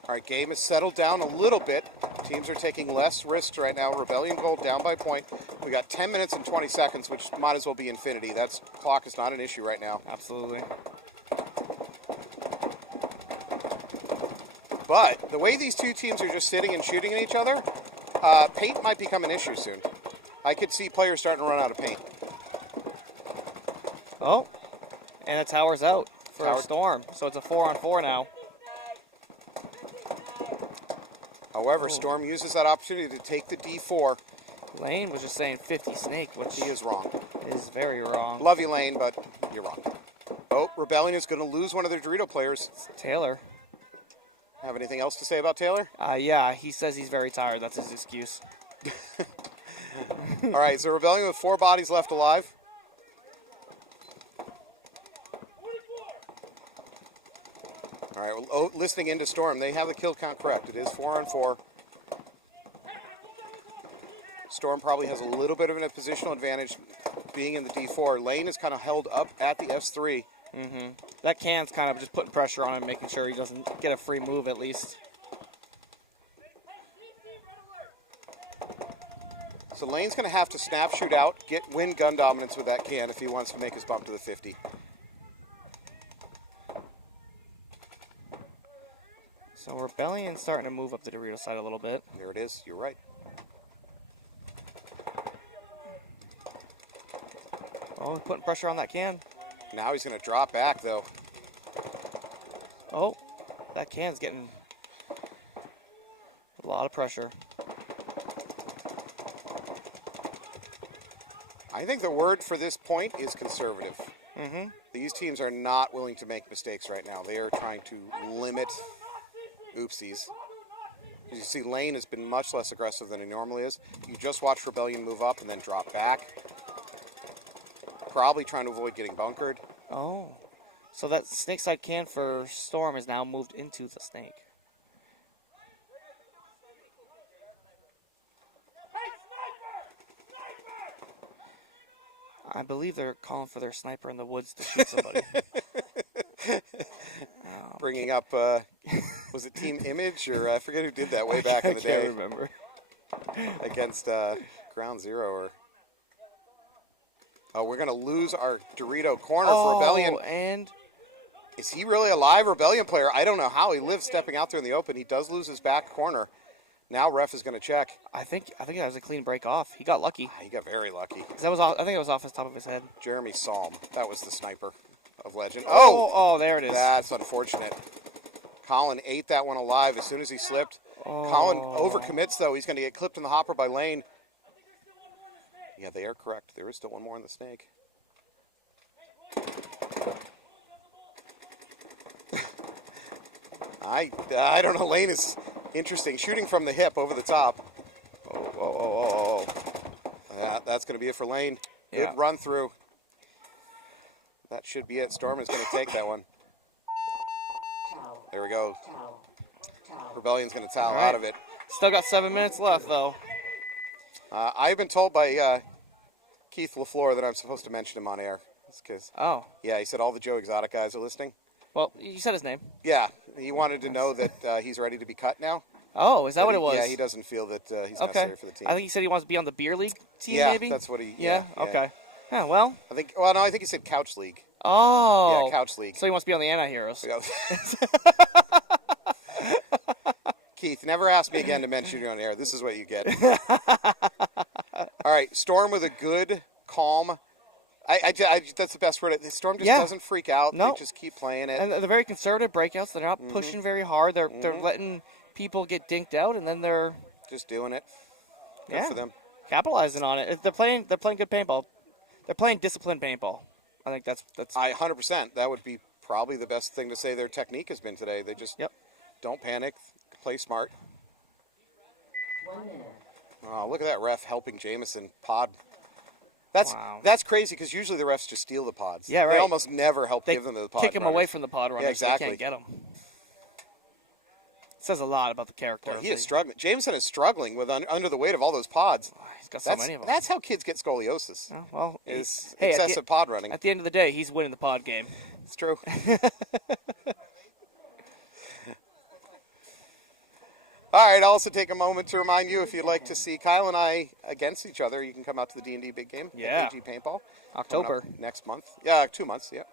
All right, game has settled down a little bit. Teams are taking less risks right now. Rebellion Gold down by point. We got 10 minutes and 20 seconds, which might as well be infinity. That clock is not an issue right now. Absolutely. But the way these 2 teams are just sitting and shooting at each other, paint might become an issue soon. I could see players starting to run out of paint. Oh, and the tower's out for a Storm. So it's a 4-on-4 now. However, Storm uses that opportunity to take the D4. Lane was just saying 50 snake, which He is wrong. is very wrong. Love you, Lane, but you're wrong. Oh, Rebellion is going to lose one of their Dorito players. Taylor. Have anything else to say about Taylor? Yeah, he says he's very tired. That's his excuse. All right, so Rebellion with 4 bodies left alive. All right, well, listening into Storm, they have the kill count correct. It is 4-on-4. Storm probably has a little bit of a positional advantage being in the D4. Lane is kind of held up at the S3. That can's kind of just putting pressure on him, making sure he doesn't get a free move at least. So Lane's going to have to snap, shoot out, win gun dominance with that can if he wants to make his bump to the 50. So Rebellion's starting to move up the Dorito side a little bit. There it is. You're right. Oh, he's putting pressure on that can. Now he's going to drop back, though. Oh, that can's getting a lot of pressure. I think the word for this point is conservative. These teams are not willing to make mistakes right now. They are trying to limit oopsies. As you see, Lane has been much less aggressive than he normally is. You just watch Rebellion move up and then drop back. Probably trying to avoid getting bunkered. Oh, so that snake side can for Storm is now moved into the snake. I believe they're calling for their sniper in the woods to shoot somebody. Bringing up, was it Team Image or I forget who did that way back in the day. I can't remember. Against Ground Zero or... Oh, we're going to lose our Dorito corner for Rebellion. And is he really a live Rebellion player? I don't know how he lives stepping out there in the open. He does lose his back corner. Now ref is going to check. I think that was a clean break off. He got lucky. He got very lucky. That was I think it was off the top of his head. Jeremy Salm. That was the sniper of legend. Oh, there it is. That's unfortunate. Colin ate that one alive as soon as he slipped. Colin overcommits, though. He's going to get clipped in the hopper by Lane. Yeah, they are correct. There is still one more in the snake. I don't know. Lane is interesting. Shooting from the hip over the top. Oh. That's going to be it for Lane. Good run through. That should be it. Storm is going to take that one. There we go. Rebellion's going to towel out of it. Still got 7 minutes left, though. I've been told by Keith LaFleur that I'm supposed to mention him on air. Oh. Yeah, he said all the Joe Exotic guys are listening. Well, you said his name. Yeah, he wanted to know that he's ready to be cut now. Oh, is that what it was? Yeah, he doesn't feel that he's necessary for the team. I think he said he wants to be on the beer league team, yeah, maybe? That's what he... Yeah, okay. Yeah, well... I think he said Couch League. Oh. Yeah, Couch League. So he wants to be on the Anti-Heroes. Keith, never ask me again to mention you on air. This is what you get. All right, Storm with a good, calm... that's the best word. The Storm just doesn't freak out. No. They just keep playing it. And they're very conservative breakouts. They're not pushing very hard. They're letting people get dinked out, and then they're just doing it. Good for them. Capitalizing on it. They're playing good paintball. They're playing disciplined paintball. I think that's. 100%. That would be probably the best thing to say their technique has been today. They just don't panic, play smart. 1 minute. Oh, look at that ref helping Jameson pod. That's crazy because usually the refs just steal the pods. Yeah, right. They almost never give them the pod. Kick them away from the pod runners. Yeah, exactly. They can't get them. It says a lot about the character. Well, he is struggling. Jameson is struggling with under the weight of all those pods. He's got so many of them. That's how kids get scoliosis. Oh, well, is excessive pod running. At the end of the day, he's winning the pod game. It's true. All right, I'll also take a moment to remind you, if you'd like to see Kyle and I against each other, you can come out to the D&D Big Game at AG Paintball. October. Next month. Yeah, 2 months, Yeah,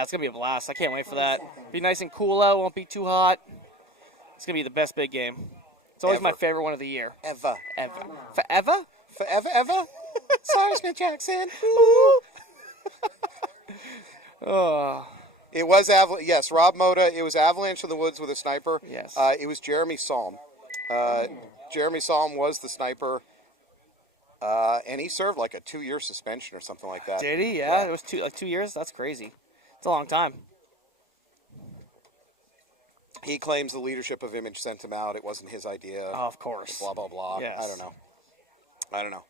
it's going to be a blast. I can't wait for that. Be nice and cool out. Won't be too hot. It's going to be the best big game. It's always my favorite one of the year. Ever. Forever? Forever? Sorry, Smith Jackson. Ooh. Oh. It was yes, Rob Moda. It was Avalanche in the Woods with a sniper. Yes. It was Jeremy Salm. Jeremy Salm was the sniper, and he served like a 2-year suspension or something like that. Did he? Yeah. It was 2 years. That's crazy. It's a long time. He claims the leadership of Image sent him out. It wasn't his idea. Oh, of course. Blah blah blah. Yes. I don't know.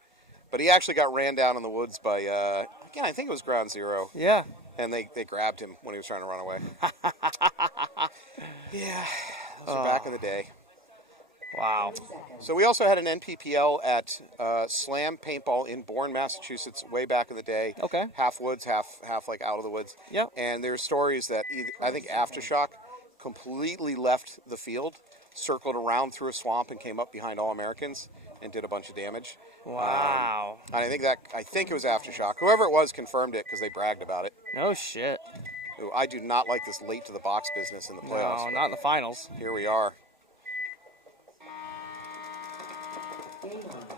But he actually got ran down in the woods by again. I think it was Ground Zero. Yeah. And they grabbed him when he was trying to run away. Yeah, those are back in the day. Wow. So we also had an NPPL at Slam Paintball in Bourne, Massachusetts, way back in the day. Okay. Half woods, half like out of the woods. Yep. And there's stories that I think Aftershock completely left the field, circled around through a swamp, and came up behind All Americans and did a bunch of damage. Wow. And I think it was Aftershock. Whoever it was confirmed it because they bragged about it. No shit. Ooh, I do not like this late to the box business in the playoffs. No, not in the finals. Here we are.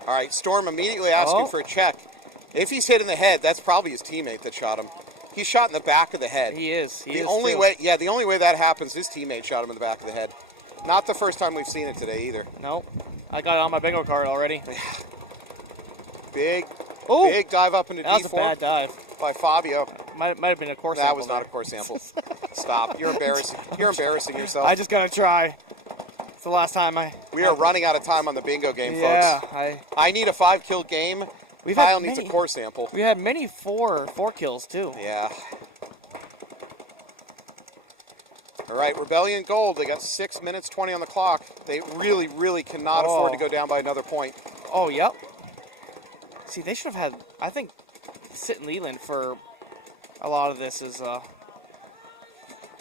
All right, Storm immediately asking for a check. If he's hit in the head, that's probably his teammate that shot him. He's shot in the back of the head. He is. The only way that happens, his teammate shot him in the back of the head. Not the first time we've seen it today either. Nope. I got it on my bingo card already. Big Ooh, dive up into D4. that was a bad dive. By Fabio. Might have been a core sample. That was not a core sample. Stop. You're embarrassing. You're embarrassing yourself. I just gotta try. It's the last time We are running out of time on the bingo game, yeah, folks. I need a 5-kill game. Kyle needs a core sample. We had many four kills too. Yeah. All right, Rebellion Gold. They got 6 minutes 20 on the clock. They really, really cannot afford to go down by another point. Oh, yep. See, they should have had. I think sitting Leland for a lot of this is.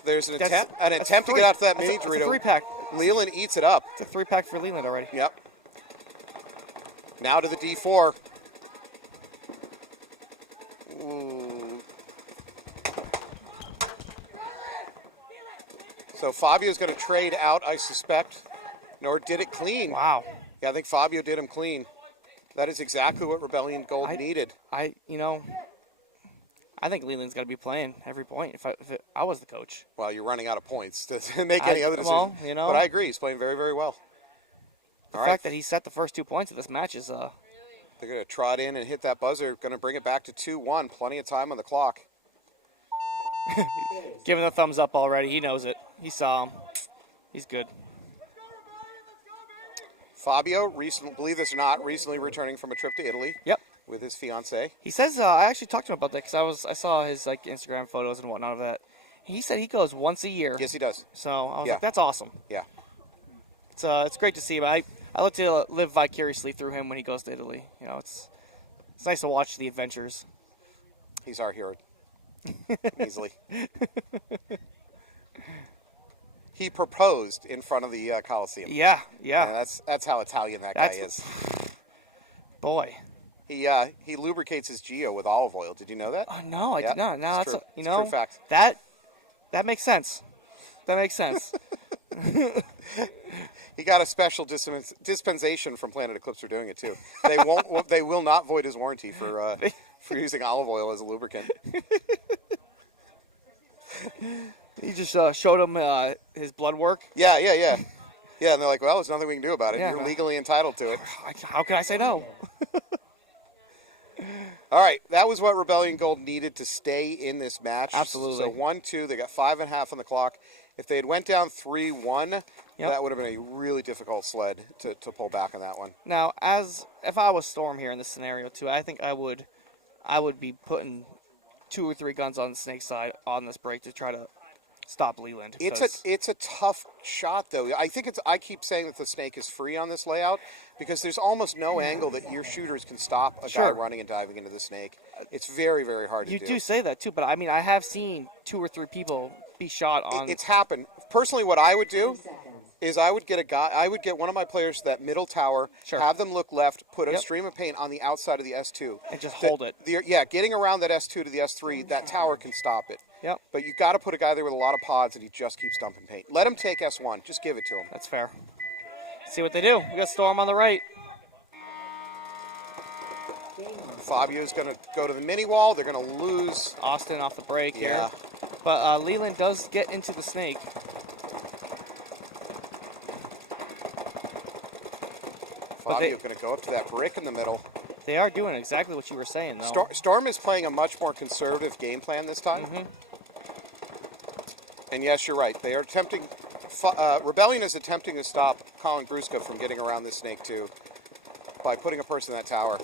There's an attempt to get out to that mini Dorito. It's a 3-pack. Leland eats it up. It's a 3-pack for Leland already. Yep. Now to the D4. Ooh. So Fabio's going to trade out, I suspect. Nor did it clean. Wow. Yeah, I think Fabio did him clean. That is exactly what Rebellion Gold needed. I think Leland's got to be playing every point. If I was the coach. Well, you're running out of points to make any other decision. Well, but I agree, he's playing very, very well. The fact that he set the first 2 points of this match is. They're going to trot in and hit that buzzer. Going to bring it back to 2-1. Plenty of time on the clock. Giving the thumbs up already. He knows it. He saw him. He's good. Fabio, believe this or not, recently returning from a trip to Italy. Yep. With his fiancée. He says, I actually talked to him about that because I saw his Instagram photos and whatnot of that. He said he goes once a year. Yes, he does. So I was like, that's awesome. Yeah. It's great to see him. I like to live vicariously through him when he goes to Italy. You know, it's nice to watch the adventures. He's our hero. Easily. He proposed in front of the Coliseum. Yeah. That's how Italian that guy is. Boy. He lubricates his Geo with olive oil. Did you know that? Oh no, I did not. No, it's that's true. It's a true fact. That makes sense. That makes sense. He got a special dispensation from Planet Eclipse for doing it too. They will not void his warranty for using olive oil as a lubricant. He just showed him his blood work. Yeah. Yeah, and they're like, well, there's nothing we can do about it. Yeah, You're legally entitled to it. How can I say no? All right, that was what Rebellion Gold needed to stay in this match. Absolutely. So 1-2, they got 5.5 on the clock. If they had went down 3-1, that would have been a really difficult sled to pull back on that one. Now, if I was Storm here in this scenario too, I think I would be putting 2 or 3 guns on the Snake side on this break to try to stop Leland. It's a tough shot though. I keep saying that the Snake is free on this layout because there's almost no angle that your shooters can stop a guy running and diving into the Snake. It's very, very hard to do. You do say that too, but I mean I have seen 2 or 3 people be shot on. It's happened. Personally, what I would do is I would get one of my players to that middle tower, have them look left, put a stream of paint on the outside of the S2. And just hold it. Getting around that S2 to the S3, that tower can stop it. Yep. But you got to put a guy there with a lot of pods and he just keeps dumping paint. Let him take S1. Just give it to him. That's fair. See what they do. We got Storm on the right. Fabio's going to go to the mini wall. They're going to lose Austin off the break here. But Leland does get into the Snake. Fabio's going to go up to that brick in the middle. They are doing exactly what you were saying, though. Storm is playing a much more conservative game plan this time. Mm-hmm. And yes, you're right. They are attempting. Rebellion is attempting to stop Colin Gruska from getting around this Snake too by putting a person in that tower.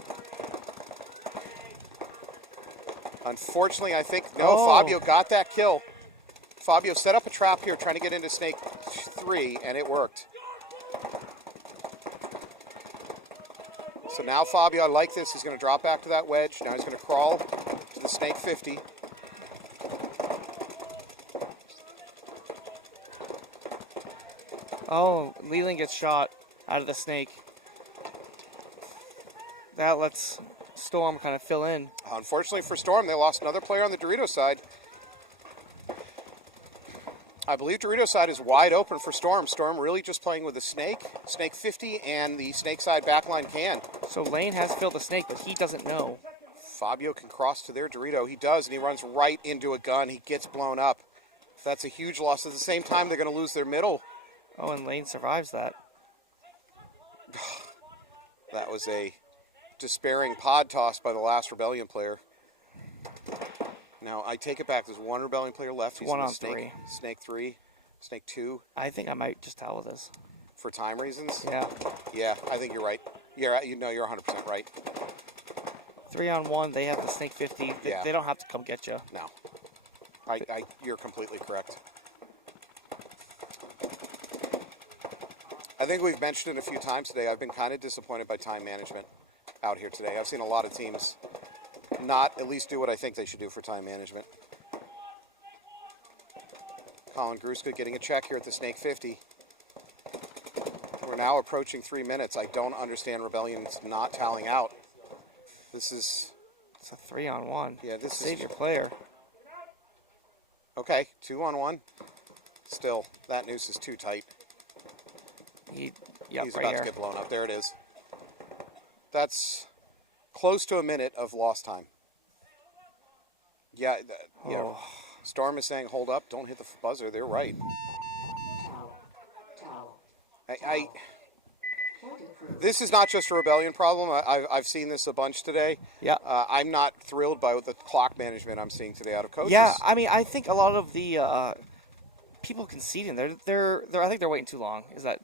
Unfortunately, I think, no, Oh. Fabio got that kill. Fabio set up a trap here trying to get into snake 3, and it worked. So now Fabio, I like this, he's going to drop back to that wedge. Now he's going to crawl to the snake 50. Oh, Leland gets shot out of the snake. That lets Storm kind of fill in. Unfortunately for Storm, they lost another player on the Dorito side. I believe Dorito side is wide open for Storm. Storm really just playing with the snake, snake 50, and the snake side backline can. So Lane has filled the snake, but he doesn't know. Fabio can cross to their Dorito. He does, and he runs right into a gun. He gets blown up. That's a huge loss. At the same time, they're going to lose their middle. Oh, and Lane survives that. That was a despairing pod toss by the last Rebellion player. Now, I take it back. There's one Rebellion player left. He's One in the on snake, 3. Snake 3, Snake 2. I think I might just tell with this. For time reasons? Yeah. Yeah, I think you're right. You're 100% right. 3-on-1, they have the snake 50. Yeah. They don't have to come get you. No. You're completely correct. I think we've mentioned it a few times today. I've been kind of disappointed by time management out here today. I've seen a lot of teams not at least do what I think they should do for time management. Colin Gruska getting a check here at the Snake 50. We're now approaching 3 minutes. I don't understand Rebellion's not tallying out. This is... It's a 3-on-1. Yeah, this Save is... your player. Okay, 2-on-1. Still, that noose is too tight. Yep, He's right about here. to get blown up. There it is. That's close to a minute of lost time. Yeah, Oh. Storm is saying, hold up, don't hit the buzzer. They're right. This is not just a Rebellion problem. I've seen this a bunch today. Yeah. I'm not thrilled by the clock management I'm seeing today out of coaches. Yeah, I mean, I think a lot of the people conceding, they're I think they're waiting too long. Is that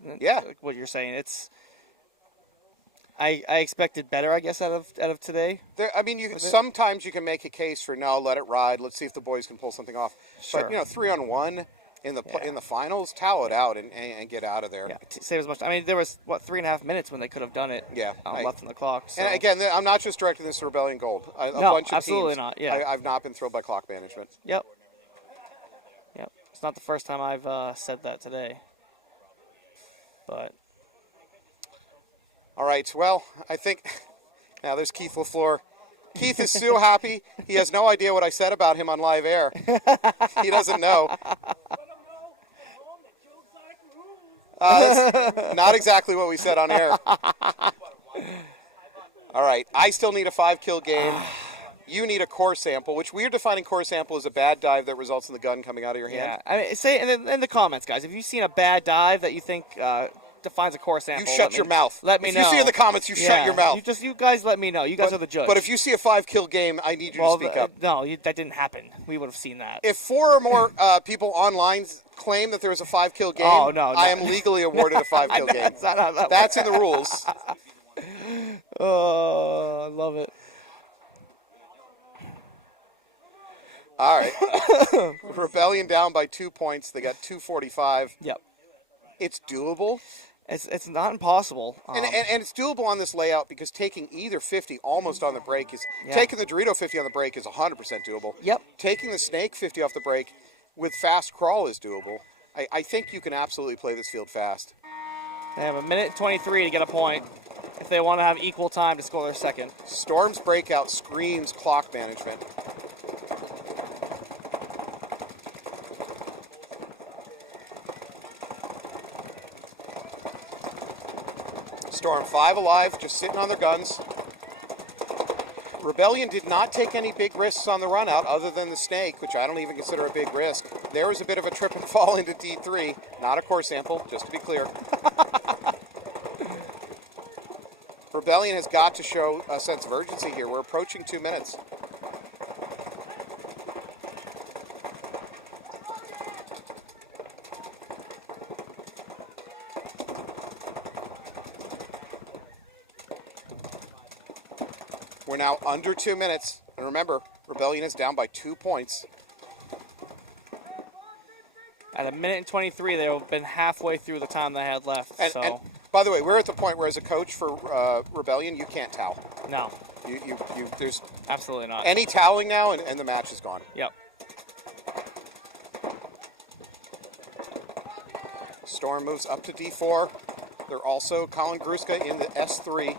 what you're saying? It's I expected better, I guess, out of today. I mean, sometimes you can make a case for no, let it ride. Let's see if the boys can pull something off. Sure. But 3-on-1 in the finals, towel it out and get out of there. Yeah, save as much. I mean, there was 3.5 minutes when they could have done it. Yeah, left on the clock. So. And again, I'm not just directing this to Rebellion Gold. A No, bunch of absolutely teams, not, yeah. I've not been thrilled by clock management. Yep. It's not the first time I've said that today. But. All right, well, I think now there's Keith LaFleur. Keith is so happy. He has no idea what I said about him on live air. He doesn't know. That's not exactly what we said on air. All right, I still need a 5-kill game. You need a core sample, which we're defining core sample as a bad dive that results in the gun coming out of your hand. Yeah, I mean, say in the comments, guys, if you've seen a bad dive that you think defines a core sample, You shut your mouth. Let me know. If you see in the comments, you shut your mouth. You guys let me know. You guys are the judge. But if you see a 5-kill game, I need you to speak up. No, that didn't happen. We would have seen that. If 4 or more people online claim that there was a 5-kill game, I am legally awarded a 5-kill game. That's not how that That's in the rules. Oh, I love it. All right. Rebellion down by 2 points. They got 245. Yep. It's doable. It's not impossible. And it's doable on this layout because taking either 50 almost on the break is... Yeah. Taking the Dorito 50 on the break is 100% doable. Yep. Taking the Snake 50 off the break with fast crawl is doable. I think you can absolutely play this field fast. They have 1:23 to get a point if they want to have equal time to score their second. Storm's breakout screams clock management. Storm 5 alive, just sitting on their guns. Rebellion did not take any big risks on the run out other than the Snake, which I don't even consider a big risk. There was a bit of a trip and fall into D3, not a core sample, just to be clear. Rebellion has got to show a sense of urgency here. We're approaching 2 minutes. We're now under 2 minutes. And remember, Rebellion is down by 2 points. At 1:23, they would have been halfway through the time they had left. And by the way, we're at the point where, as a coach for Rebellion, you can't towel. No. There's absolutely not. Any toweling now, and the match is gone. Yep. Storm moves up to D4. They're also Colin Gruska in the S3.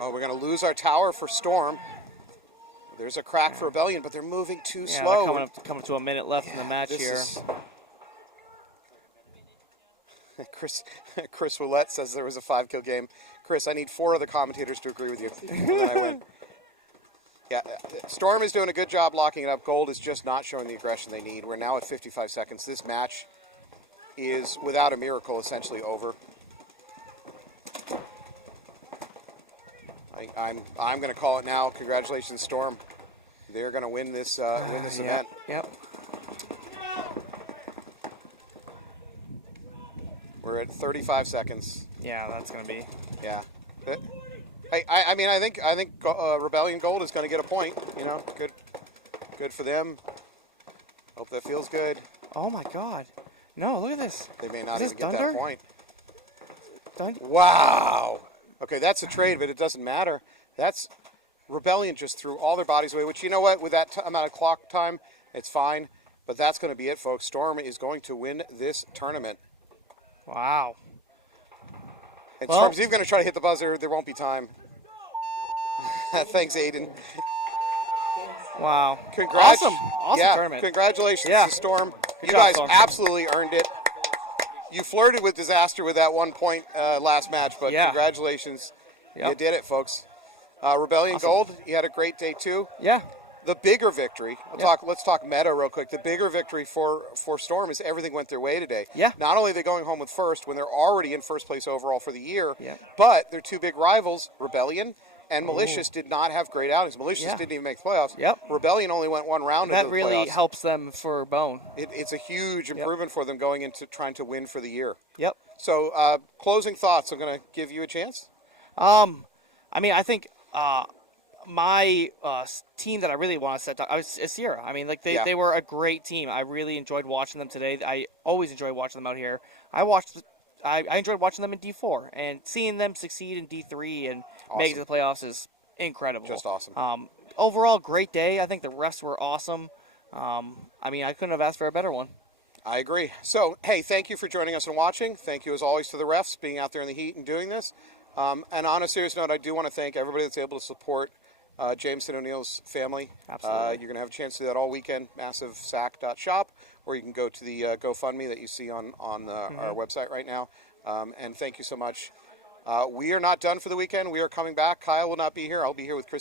Oh, we're going to lose our tower for Storm. There's a crack for Rebellion, but they're moving too slow. Coming up to a minute left in the match here. Chris Willette says there was a 5-kill game. Chris, I need 4 other commentators to agree with you, and then I win. Yeah, Storm is doing a good job locking it up. Gold is just not showing the aggression they need. We're now at 55 seconds. This match is, without a miracle, essentially over. I'm going to call it now. Congratulations, Storm. They're going to win this event. Yep. We're at 35 seconds. Yeah, that's going to be. Yeah. I mean, I think Rebellion Gold is going to get a point. You know, good for them. Hope that feels good. Oh my God! No, look at this. They may not even get Thunder? that point. Thunder? Wow. Okay, that's a trade, but it doesn't matter. That's Rebellion just threw all their bodies away. Which, you know what? With that amount of clock time, it's fine. But that's going to be it, folks. Storm is going to win this tournament. Wow. And Storm's even going to try to hit the buzzer. There won't be time. Thanks, Aiden. Wow. Awesome yeah, tournament. Congratulations to Storm. You guys absolutely earned it. You flirted with disaster with that 1 point last match, but congratulations. Yep. You did it, folks. Rebellion Gold, you had a great day too. Yeah. The bigger victory, let's talk meta real quick. The bigger victory for Storm is everything went their way today. Yeah. Not only are they going home with first when they're already in first place overall for the year, yeah, but their 2 big rivals, Rebellion and Malicious, did not have great outings. Malicious didn't even make the playoffs. Yep. Rebellion only went 1 round into the playoffs. That really helps them for Bone. It's a huge improvement for them going into trying to win for the year. Yep. So, closing thoughts. I'm going to give you a chance. I mean, I think my team that I really want to set up is Sierra. I mean, like they were a great team. I really enjoyed watching them today. I always enjoy watching them out here. I enjoyed watching them in D4, and seeing them succeed in D3 and make it to the playoffs is incredible. Just awesome. Overall, great day. I think the refs were awesome. I mean, I couldn't have asked for a better one. I agree. So, hey, thank you for joining us and watching. Thank you, as always, to the refs being out there in the heat and doing this. And on a serious note, I do want to thank everybody that's able to support Jameson O'Neill's family. Absolutely. You're going to have a chance to do that all weekend, massivesack.shop, or you can go to the GoFundMe that you see on our website right now. And thank you so much. We are not done for the weekend. We are coming back. Kyle will not be here. I'll be here with Chris